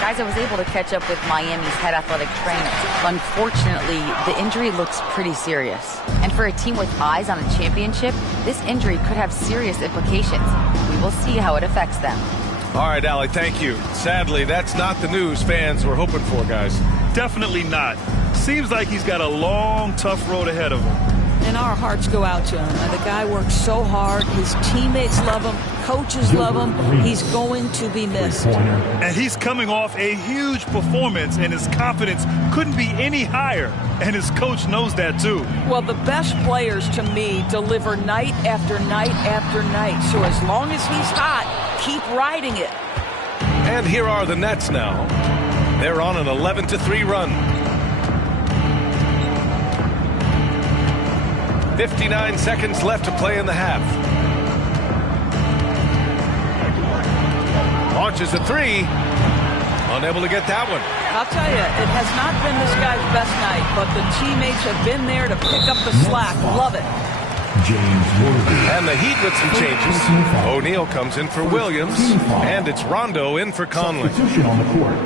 Guys, I was able to catch up with Miami's head athletic trainer. Unfortunately, the injury looks pretty serious. And for a team with eyes on a championship, this injury could have serious implications. We will see how it affects them. All right, Allie, thank you. Sadly, that's not the news fans were hoping for, guys. Definitely not. Seems like he's got a long, tough road ahead of him. And our hearts go out to him. The guy works so hard. His teammates love him. Coaches love him. He's going to be missed. And he's coming off a huge performance, and his confidence couldn't be any higher. And his coach knows that, too. Well, the best players, to me, deliver night after night after night. So as long as he's hot, keep riding it. And here are the Nets now. They're on an 11-3 run. 59 seconds left to play in the half. Launches a three. Unable to get that one. I'll tell you, it has not been this guy's best night, but the teammates have been there to pick up the slack. Love it. And the Heat with some changes. O'Neal comes in for Williams, and it's Rondo in for Conley. Substitution on the court.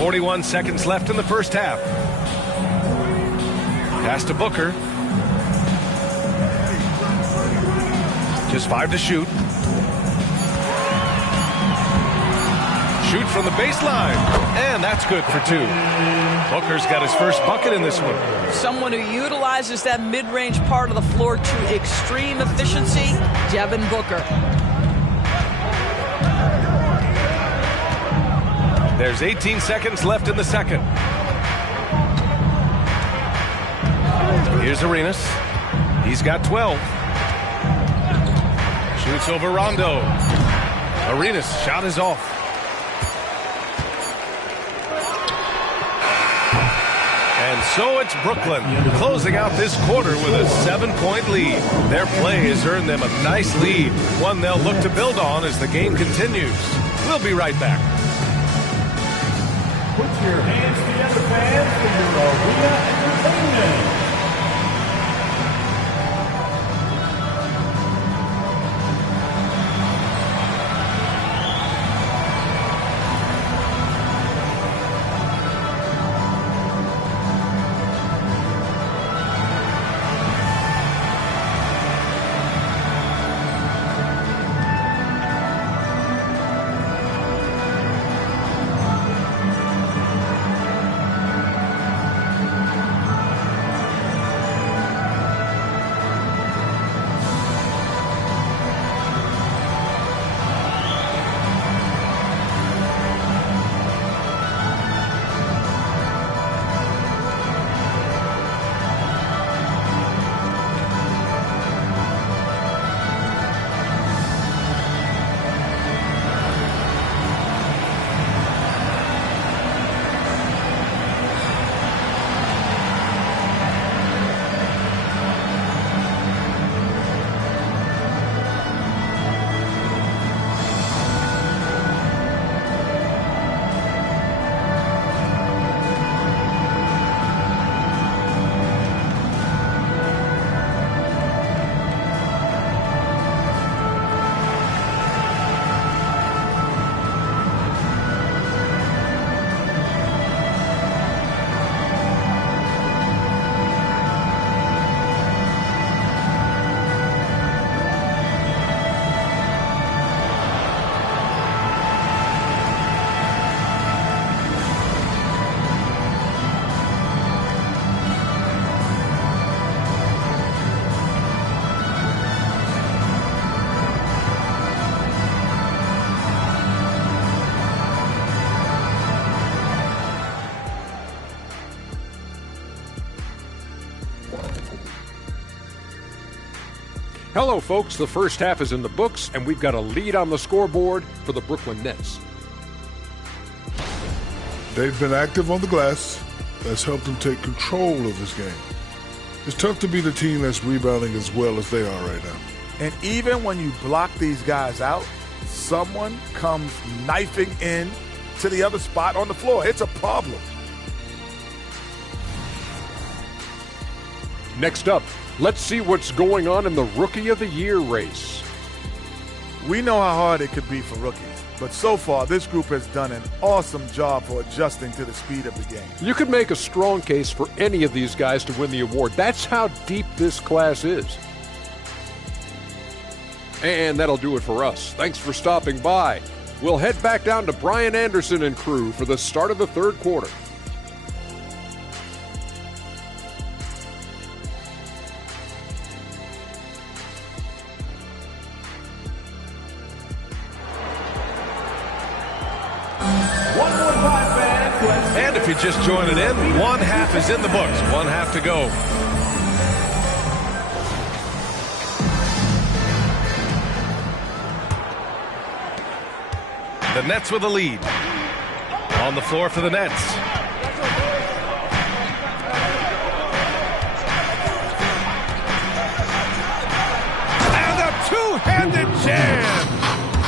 .41 seconds left in the first half. Pass to Booker. Just 5 to shoot. Shoot from the baseline. And that's good for 2. Booker's got his first bucket in this one. Someone who utilizes that mid-range part of the floor to extreme efficiency, Devin Booker. There's 18 seconds left in the second. Here's Arenas. He's got 12. Shoots over Rondo. Arenas' shot is off. And so it's Brooklyn closing out this quarter with a 7-point lead. Their play has earned them a nice lead, one they'll look to build on as the game continues. We'll be right back. Put your hands together, fans, for your arena entertainment. Hello, folks. The first half is in the books, and we've got a lead on the scoreboard for the Brooklyn Nets. They've been active on the glass. That's helped them take control of this game. It's tough to beat a team that's rebounding as well as they are right now. And even when you block these guys out, someone comes knifing in to the other spot on the floor. It's a problem. Next up, let's see what's going on in the Rookie of the Year race. We know how hard it could be for rookies, but so far this group has done an awesome job for adjusting to the speed of the game. You could make a strong case for any of these guys to win the award. That's how deep this class is. And that'll do it for us. Thanks for stopping by. We'll head back down to Brian Anderson and crew for the start of the third quarter. And if you're just joining in, one half is in the books. One half to go. The Nets with a lead. On the floor for the Nets. And a two-handed jam.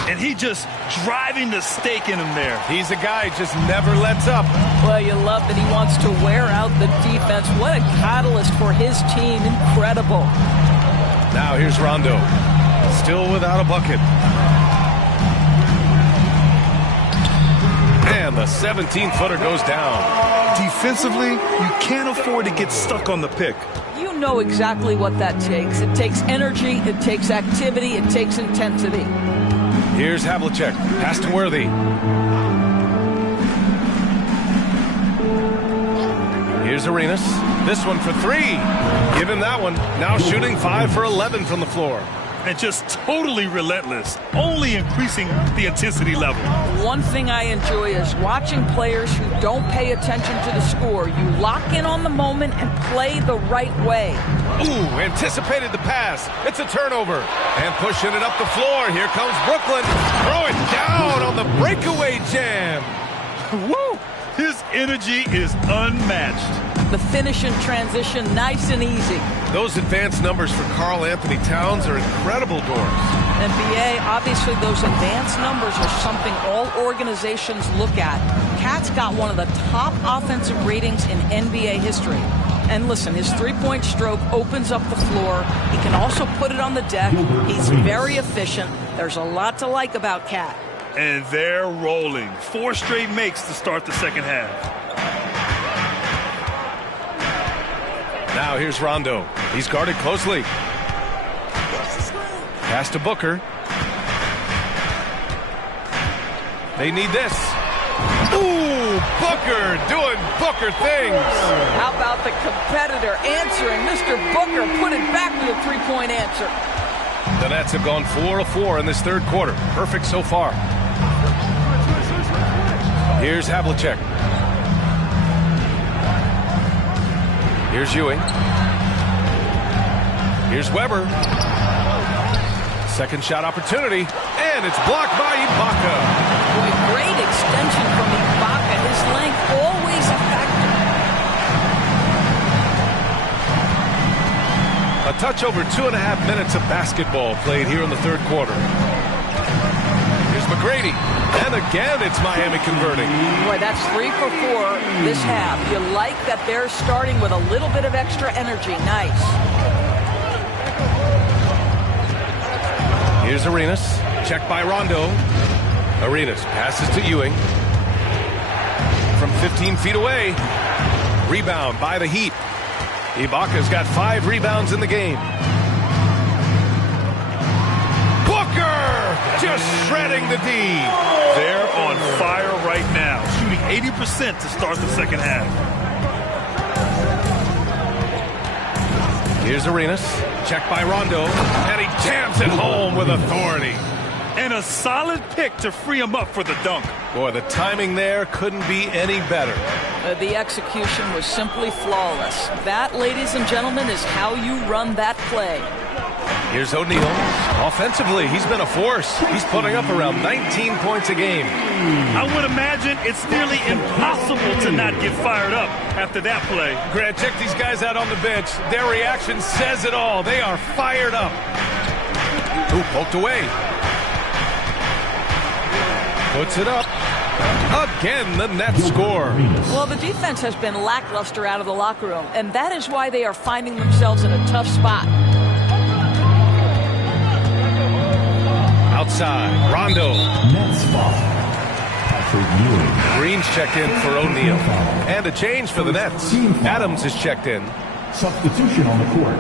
And he just driving the stake in him there. He's a guy who just never lets up. Well, you love that he wants to wear out the defense. What a catalyst for his team. Incredible. Now here's Rondo. Still without a bucket. And the 17-footer goes down. Defensively, you can't afford to get stuck on the pick. You know exactly what that takes. It takes energy, it takes activity, it takes intensity. Here's Havlicek. Pass to Worthy. Here's Arenas. This one for three. Give him that one. Now shooting 5 for 11 from the floor. And just totally relentless, only increasing the intensity level. One thing I enjoy is watching players who don't pay attention to the score. You lock in on the moment and play the right way. Ooh, anticipated the pass. It's a turnover. And pushing it up the floor. Here comes Brooklyn. Throw it down on the breakaway jam. Woo! His energy is unmatched. The finish in transition, nice and easy. Those advanced numbers for Karl Anthony Towns are incredible, Doris. And BA, obviously those advanced numbers are something all organizations look at. Cat's got one of the top offensive ratings in NBA history. And listen, his three-point stroke opens up the floor. He can also put it on the deck. He's very efficient. There's a lot to like about Cat. And they're rolling. 4 straight makes to start the second half. Now here's Rondo. He's guarded closely. Pass to Booker. They need this. Ooh, Booker doing Booker things. How about the competitor answering? Mr. Booker put it back with a three-point answer. The Nets have gone 4 of 4 in this third quarter. Perfect so far. Here's Havlicek. Here's Ewing. Here's Weber. Second shot opportunity, and it's blocked by Ibaka. Boy, great extension from Ibaka. His length always a factor. A touch over 2.5 minutes of basketball played here in the third quarter. Here's McGrady. And again, it's Miami converting. Boy, that's 3 for 4 this half. You like that they're starting with a little bit of extra energy. Nice. Here's Arenas. Checked by Rondo. Arenas passes to Ewing. From 15 feet away. Rebound by the Heat. Ibaka's got 5 rebounds in the game. Just shredding the D. They're on fire right now, shooting 80% to start the second half. Here's Arenas, checked by Rondo, and he jams it home with authority. And a solid pick to free him up for the dunk. Boy, the timing there couldn't be any better. The execution was simply flawless. That, ladies and gentlemen, is how you run that play. Here's O'Neal. Offensively, he's been a force. He's putting up around 19 points a game. I would imagine it's nearly impossible to not get fired up after that play. Grant, check these guys out on the bench. Their reaction says it all. They are fired up. Ooh, poked away. Puts it up. Again, the Nets score. Well, the defense has been lackluster out of the locker room, and that is why they are finding themselves in a tough spot. Outside, Rondo. Nets foul. Patrick Ewing. Green's checked in for O'Neal. And a change for the Nets. Adams is checked in. Substitution on the court.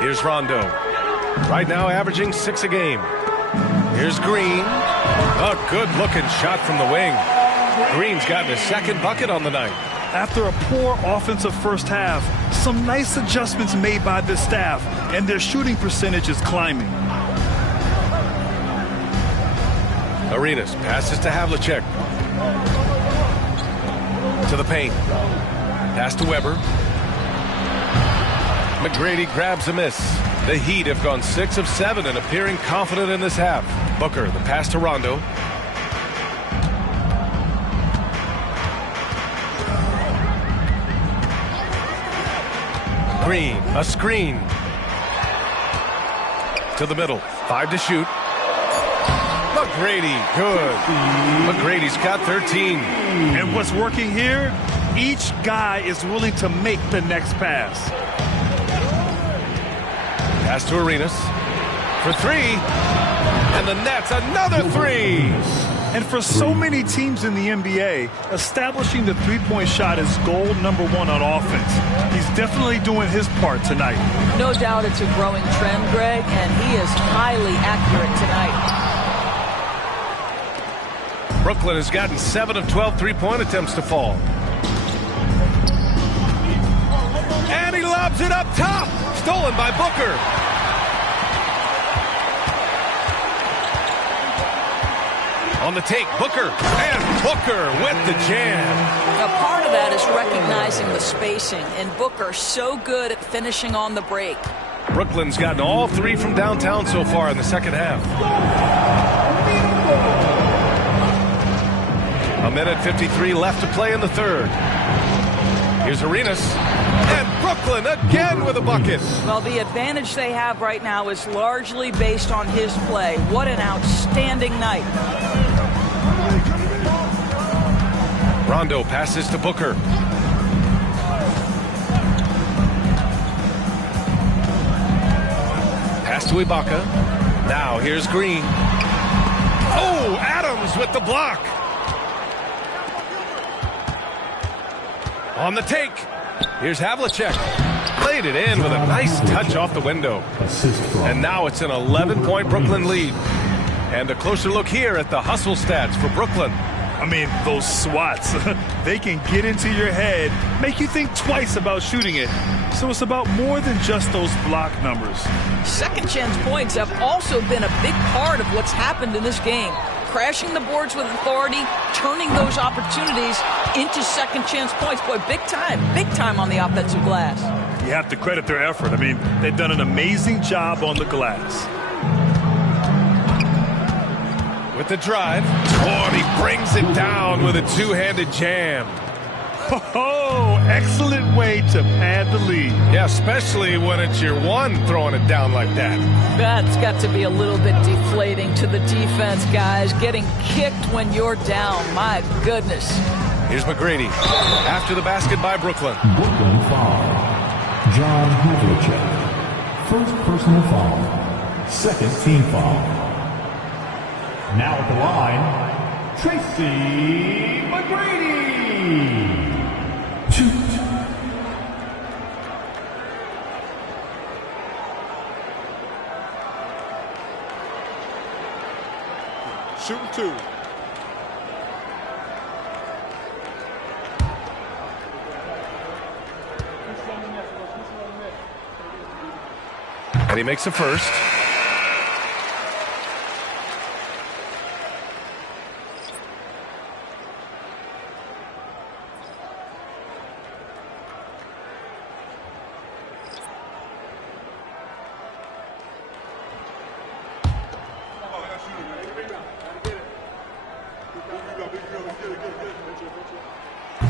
Here's Rondo. Right now averaging 6 a game. Here's Green. A good-looking shot from the wing. Green's gotten his second bucket on the night. After a poor offensive first half, some nice adjustments made by this staff, and their shooting percentage is climbing. Arenas passes to Havlicek. To the paint. Pass to Weber. McGrady grabs a miss. The Heat have gone 6 of 7 and appearing confident in this half. Booker, the pass to Rondo. Green, a screen. To the middle, 5 to shoot. McGrady, good. McGrady's got 13. And what's working here? Each guy is willing to make the next pass. Pass to Arenas for 3. And the Nets, another 3. And for so many teams in the NBA, establishing the three-point shot is goal number 1 on offense. He's definitely doing his part tonight. No doubt it's a growing trend, Greg, and he is highly accurate tonight. Brooklyn has gotten 7 of 12 three-point attempts to fall. And he lobs it up top. Stolen by Booker. On the take, Booker, and Booker with the jam. A part of that is recognizing the spacing, and Booker so good at finishing on the break. Brooklyn's gotten all 3 from downtown so far in the second half. A minute 53 left to play in the third. Here's Arenas, and Brooklyn again with a bucket. Well, the advantage they have right now is largely based on his play. What an outstanding night. Rondo passes to Booker. Pass to Ibaka. Now here's Green. Oh, Adams with the block. On the take. Here's Havlicek. Laid it in with a nice touch off the window. And now it's an 11-point Brooklyn lead. And a closer look here at the hustle stats for Brooklyn. I mean, those swats, they can get into your head, make you think twice about shooting it. So it's about more than just those block numbers. Second chance points have also been a big part of what's happened in this game. Crashing the boards with authority, turning those opportunities into second chance points. Boy, big time on the offensive glass. You have to credit their effort. I mean, they've done an amazing job on the glass. With the drive. Oh, and he brings it down with a two-handed jam. Oh, excellent way to pad the lead. Yeah, especially when it's your one throwing it down like that. That's got to be a little bit deflating to the defense, guys. Getting kicked when you're down. My goodness. Here's McGrady. After the basket by Brooklyn. Brooklyn foul. John Havlicek. First personal foul. Second team foul. Now at the line, Tracy McGrady. Shoot. Shooting 2. And he makes a first.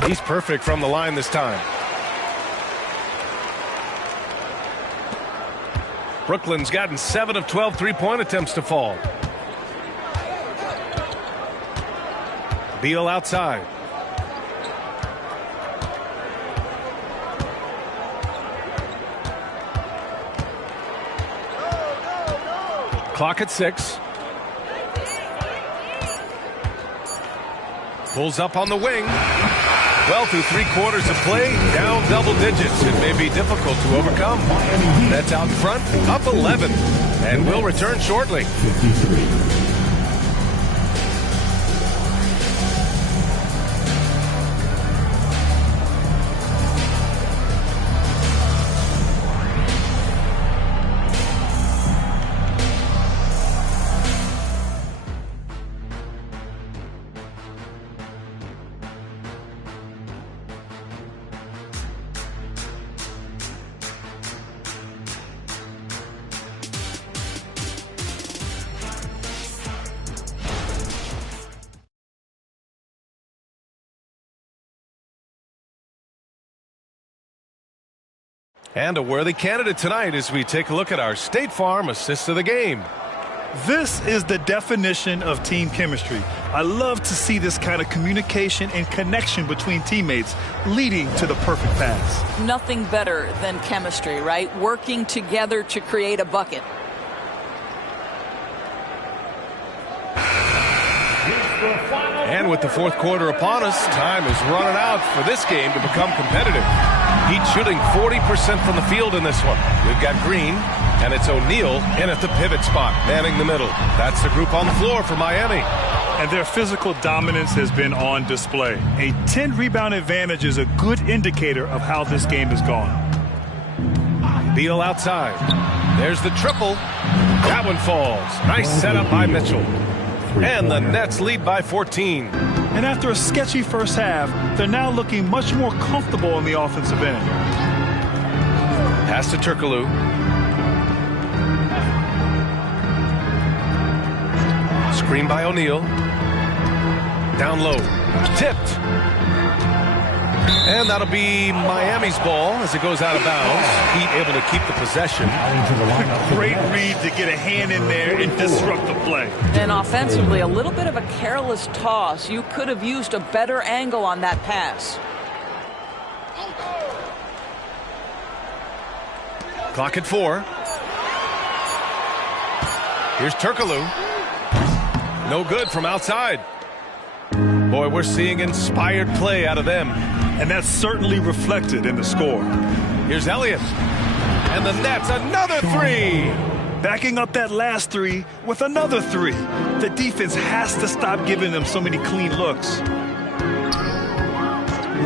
He's perfect from the line this time. Brooklyn's gotten 7 of 12 3-point attempts to fall. Beal outside. Clock at 6. Pulls up on the wing. Well, through 3/4 of play, down double digits. It may be difficult to overcome. That's out front, up 11, and will return shortly. And a worthy candidate tonight as we take a look at our State Farm assist of the game. This is the definition of team chemistry. I love to see this kind of communication and connection between teammates leading to the perfect pass. Nothing better than chemistry, right? Working together to create a bucket. And with the 4th quarter upon us, time is running out for this game to become competitive. Heat shooting 40% from the field in this one. We've got Green, and it's O'Neal in at the pivot spot, manning the middle. That's the group on the floor for Miami. And their physical dominance has been on display. A 10-rebound advantage is a good indicator of how this game has gone. Beal outside. There's the triple. That one falls. Nice setup by Mitchell. And the Nets lead by 14. And after a sketchy first half, they're now looking much more comfortable on the offensive end. Pass to Turkoglu. Screen by O'Neal. Down low. Tipped. And that'll be Miami's ball as it goes out of bounds. Heat able to keep the possession. Great read to get a hand in there and disrupt the play. And offensively, a little bit of a careless toss. You could have used a better angle on that pass. Clock at 4. Here's Turkoglu. No good from outside. Boy, we're seeing inspired play out of them. And that's certainly reflected in the score. Here's Elliott. And the Nets, another 3. Backing up that last 3 with another 3. The defense has to stop giving them so many clean looks.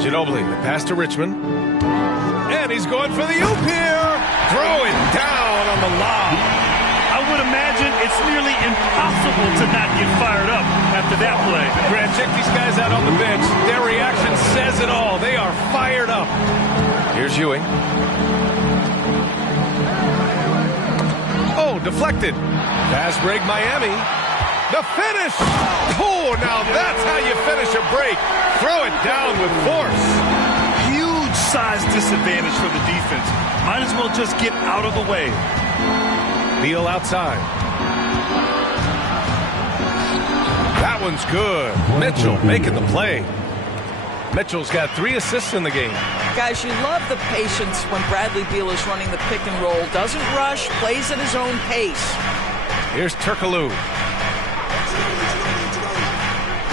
Ginobili, the pass to Richmond. And he's going for the oop here. Throw it down on the lob. I would imagine it's nearly impossible to not get fired up after that play. Grant, check these guys out on the bench. Their reaction says it all. They are fired up. Here's Ewing. Oh, deflected. Pass break Miami. The finish. Oh, now that's how you finish a break. Throw it down with force. Huge size disadvantage for the defense. Might as well just get out of the way. Beal outside. That one's good. Mitchell making the play. Mitchell's got 3 assists in the game. Guys, you love the patience when Bradley Beal is running the pick and roll. Doesn't rush, plays at his own pace. Here's Turkoglu.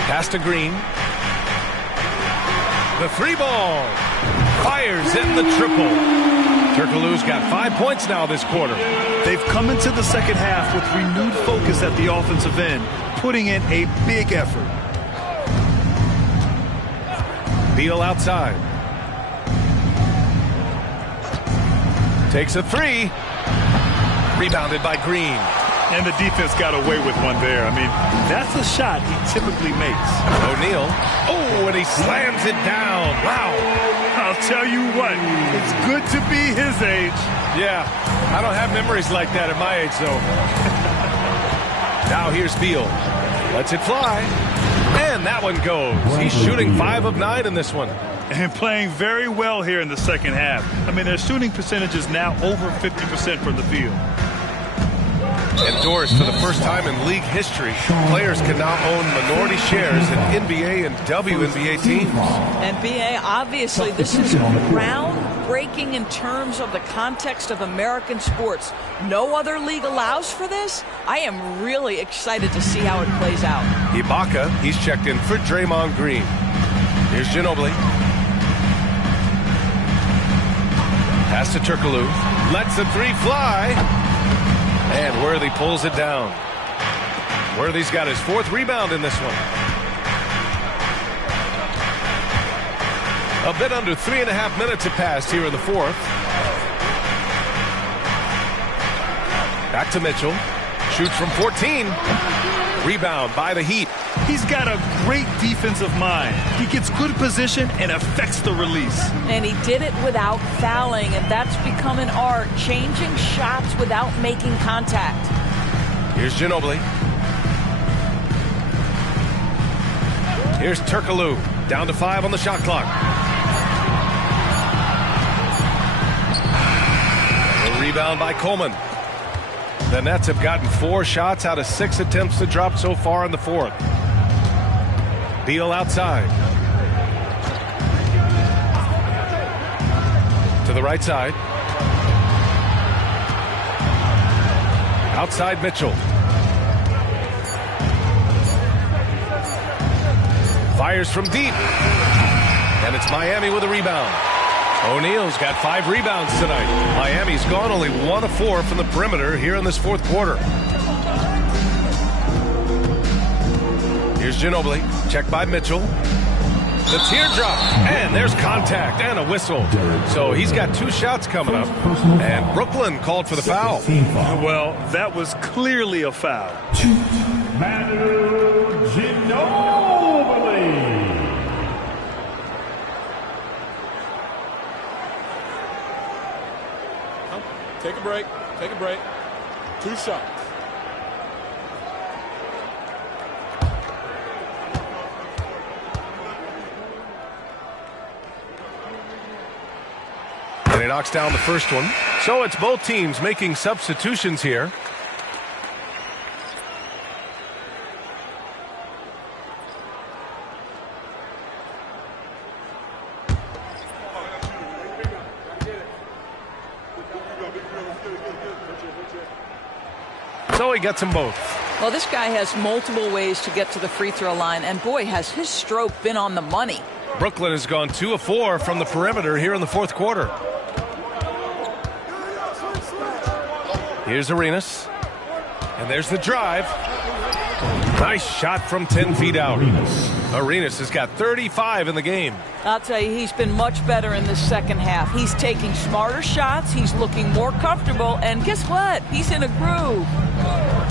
Pass to Green. The 3-ball. Fires in the triple. Turkoglu's got 5 points now this quarter. They've come into the second half with renewed focus at the offensive end, putting in a big effort. Beal outside. Takes a 3. Rebounded by Green. And the defense got away with one there. I mean, that's a shot he typically makes. O'Neal. Oh, and he slams it down. Wow. I'll tell you what, it's good to be his age. Yeah, I don't have memories like that at my age, though. Now here's Beal. Lets it fly. And that one goes. He's shooting 5 of 9 in this one. and playing very well here in the second half. I mean, their shooting percentage is now over 50% from the field. And Doris, for the first time in league history, players can now own minority shares in NBA and WNBA teams. NBA, obviously, this is groundbreaking in terms of the context of American sports. No other league allows for this. I am really excited to see how it plays out. Ibaka, he's checked in for Draymond Green. Here's Ginobili. Pass to Turkoglu. Lets the three fly. And Worthy pulls it down. Worthy's got his 4th rebound in this one. A bit under 3.5 minutes have passed here in the 4th. Back to Mitchell. Shoots from 14. Rebound by the Heat. He's got a great defensive mind. He gets good position and affects the release. And he did it without fouling, and that's become an art, changing shots without making contact. Here's Ginobili. Here's Turkoglu. Down to 5 on the shot clock. A rebound by Coleman. The Nets have gotten 4 shots out of 6 attempts to drop so far in the 4th. Beal outside. To the right side. Outside Mitchell. Fires from deep. And it's Miami with a rebound. O'Neal's got 5 rebounds tonight. Miami's gone only 1 of 4 from the perimeter here in this 4th quarter. Here's Ginobili. Checked by Mitchell. The teardrop. And there's contact and a whistle. So he's got 2 shots coming up. And Brooklyn called for the foul. Well, that was clearly a foul. Manu Ginobili. Take a break. Take a break. 2 shots. And he knocks down the first one. So it's both teams making substitutions here. So he gets them both. Well, this guy has multiple ways to get to the free throw line, and boy, has his stroke been on the money. Brooklyn has gone 2 of 4 from the perimeter here in the 4th quarter. Here's Arenas. And there's the drive. Nice shot from 10 feet out. Arenas has got 35 in the game. I'll tell you, he's been much better in the second half. He's taking smarter shots. He's looking more comfortable. And guess what? He's in a groove.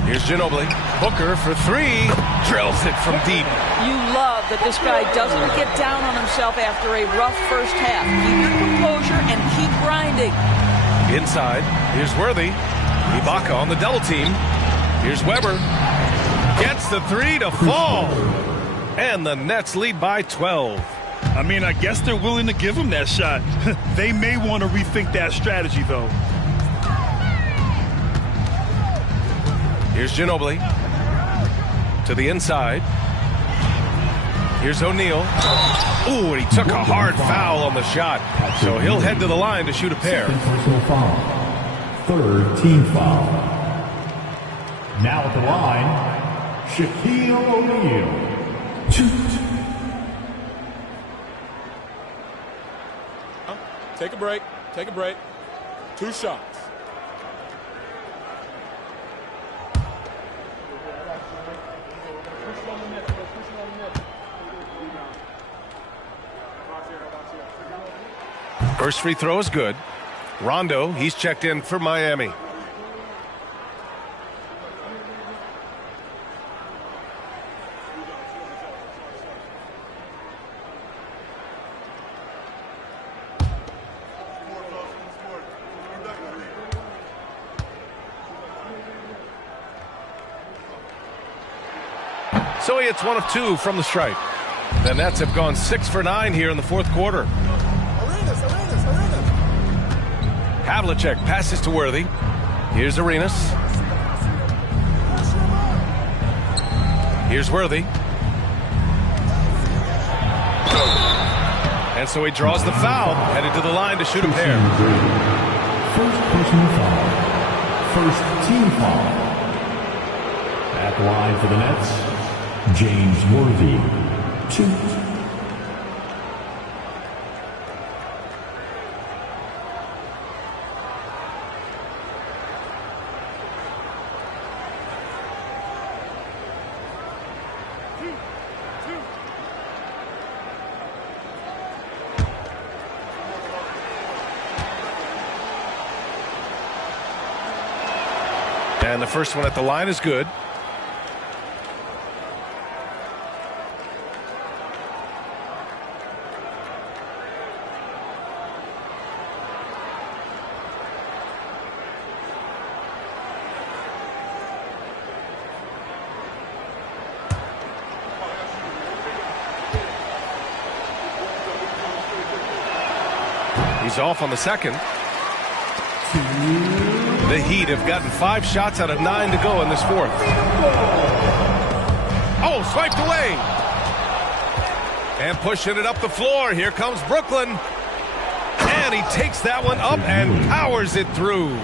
Here's Ginobili. Booker for 3. Drills it from deep. You love that this guy doesn't get down on himself after a rough first half. Keep your composure and keep grinding. Inside. Here's Worthy. Ibaka on the double team. Here's Weber. Gets the 3 to fall. And the Nets lead by 12. I mean, I guess they're willing to give him that shot. They may want to rethink that strategy, though. Here's Ginobili. To the inside. Here's O'Neal. Ooh, and he took a hard foul on the shot. So he'll head to the line to shoot a pair. Third team foul. Now at the line, Shaquille O'Neal. Take a break. Take a break. 2 shots. First free throw is good. Rondo, he's checked in for Miami. So he hits 1 of 2 from the stripe. The Nets have gone 6 for 9 here in the fourth quarter. Havlicek passes to Worthy. Here's Arenas. Here's Worthy. And so he draws the foul, headed to the line to shoot a pair. First personal foul. First team foul. At the line for the Nets, James Worthy. 2. And the first one at the line is good. He's off on the second. The Heat have gotten 5 shots out of 9 to go in this fourth. Oh, swiped away. And pushing it up the floor. Here comes Brooklyn. And he takes that one up and powers it through.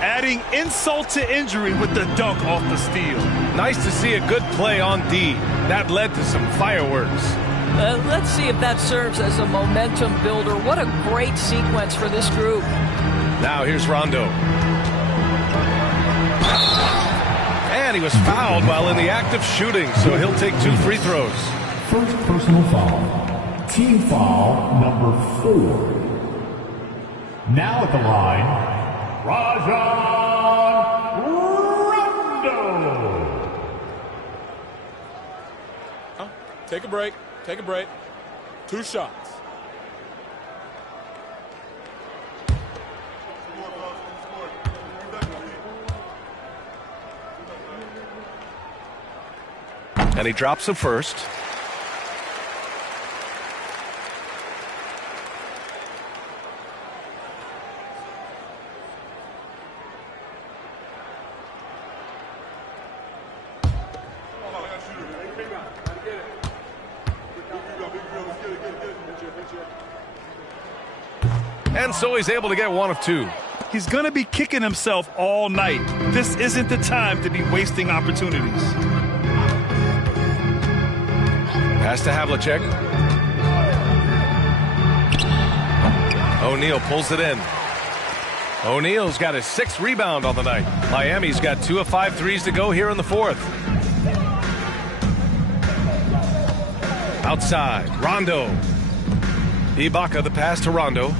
Adding insult to injury with the dunk off the steal. Nice to see a good play on D. That led to some fireworks. Let's see if that serves as a momentum builder. What a great sequence for this group. Now here's Rondo. And he was fouled while in the act of shooting, so he'll take 2 free throws. First personal foul. Team foul number 4. Now at the line, Rajon Rondo. Take a break. Take a break. 2 shots. And he drops the first. And so he's able to get 1 of 2. He's going to be kicking himself all night. This isn't the time to be wasting opportunities. Pass to Havlicek. O'Neal pulls it in. O'Neal's got his 6th rebound on the night. Miami's got 2 of 5 threes to go here in the fourth. Outside, Rondo. Ibaka the pass to Rondo.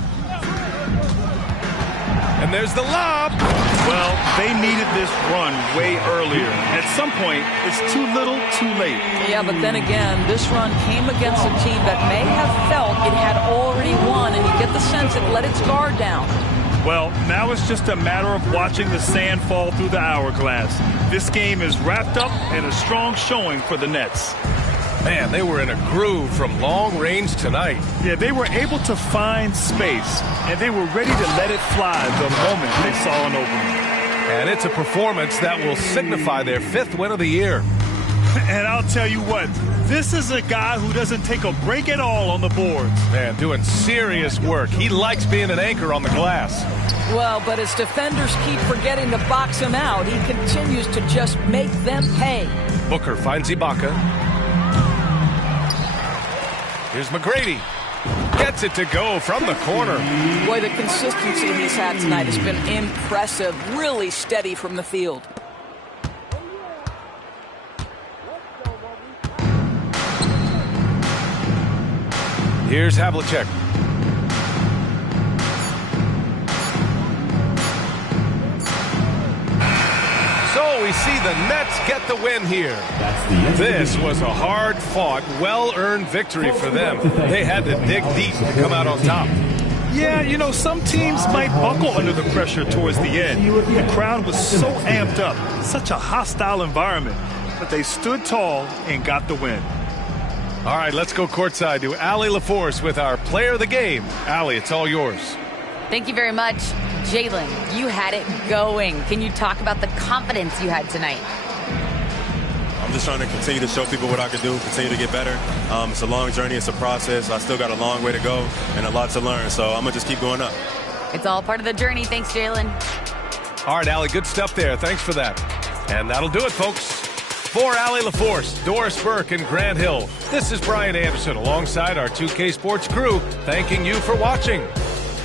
And there's the lob. Well, they needed this run way earlier. At some point, it's too little, too late. Yeah, but then again, this run came against a team that may have felt it had already won, and you get the sense it let its guard down. Well, now it's just a matter of watching the sand fall through the hourglass. This game is wrapped up and a strong showing for the Nets. Man, they were in a groove from long range tonight. Yeah, they were able to find space, and they were ready to let it fly the moment they saw an opening. And it's a performance that will signify their 5th win of the year. And I'll tell you what, this is a guy who doesn't take a break at all on the boards. Man, doing serious work. He likes being an anchor on the glass. Well, but as defenders keep forgetting to box him out, he continues to just make them pay. Booker finds Ibaka. Here's McGrady. Gets it to go from the corner. Boy, the consistency he's had tonight has been impressive. Really steady from the field. Here's Havlicek. So we see the Nets get the win here. This was a hard-fought, well-earned victory for them. They had to dig deep to come out on top. Yeah, you know, some teams might buckle under the pressure towards the end. The crowd was so amped up, such a hostile environment, but they stood tall and got the win. All right, let's go courtside to Allie LaForce with our player of the game. Allie, it's all yours. Thank you very much. Jalen, you had it going. Can you talk about the confidence you had tonight? I'm just trying to continue to show people what I can do, continue to get better. It's a long journey. It's a process. I still got a long way to go and a lot to learn. So I'm going to just keep going up. It's all part of the journey. Thanks, Jalen. All right, Allie, good stuff there. Thanks for that. And that'll do it, folks. For Allie LaForce, Doris Burke, and Grant Hill, this is Brian Anderson alongside our 2K Sports crew, thanking you for watching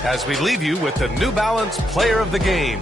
as we leave you with the New Balance Player of the Game.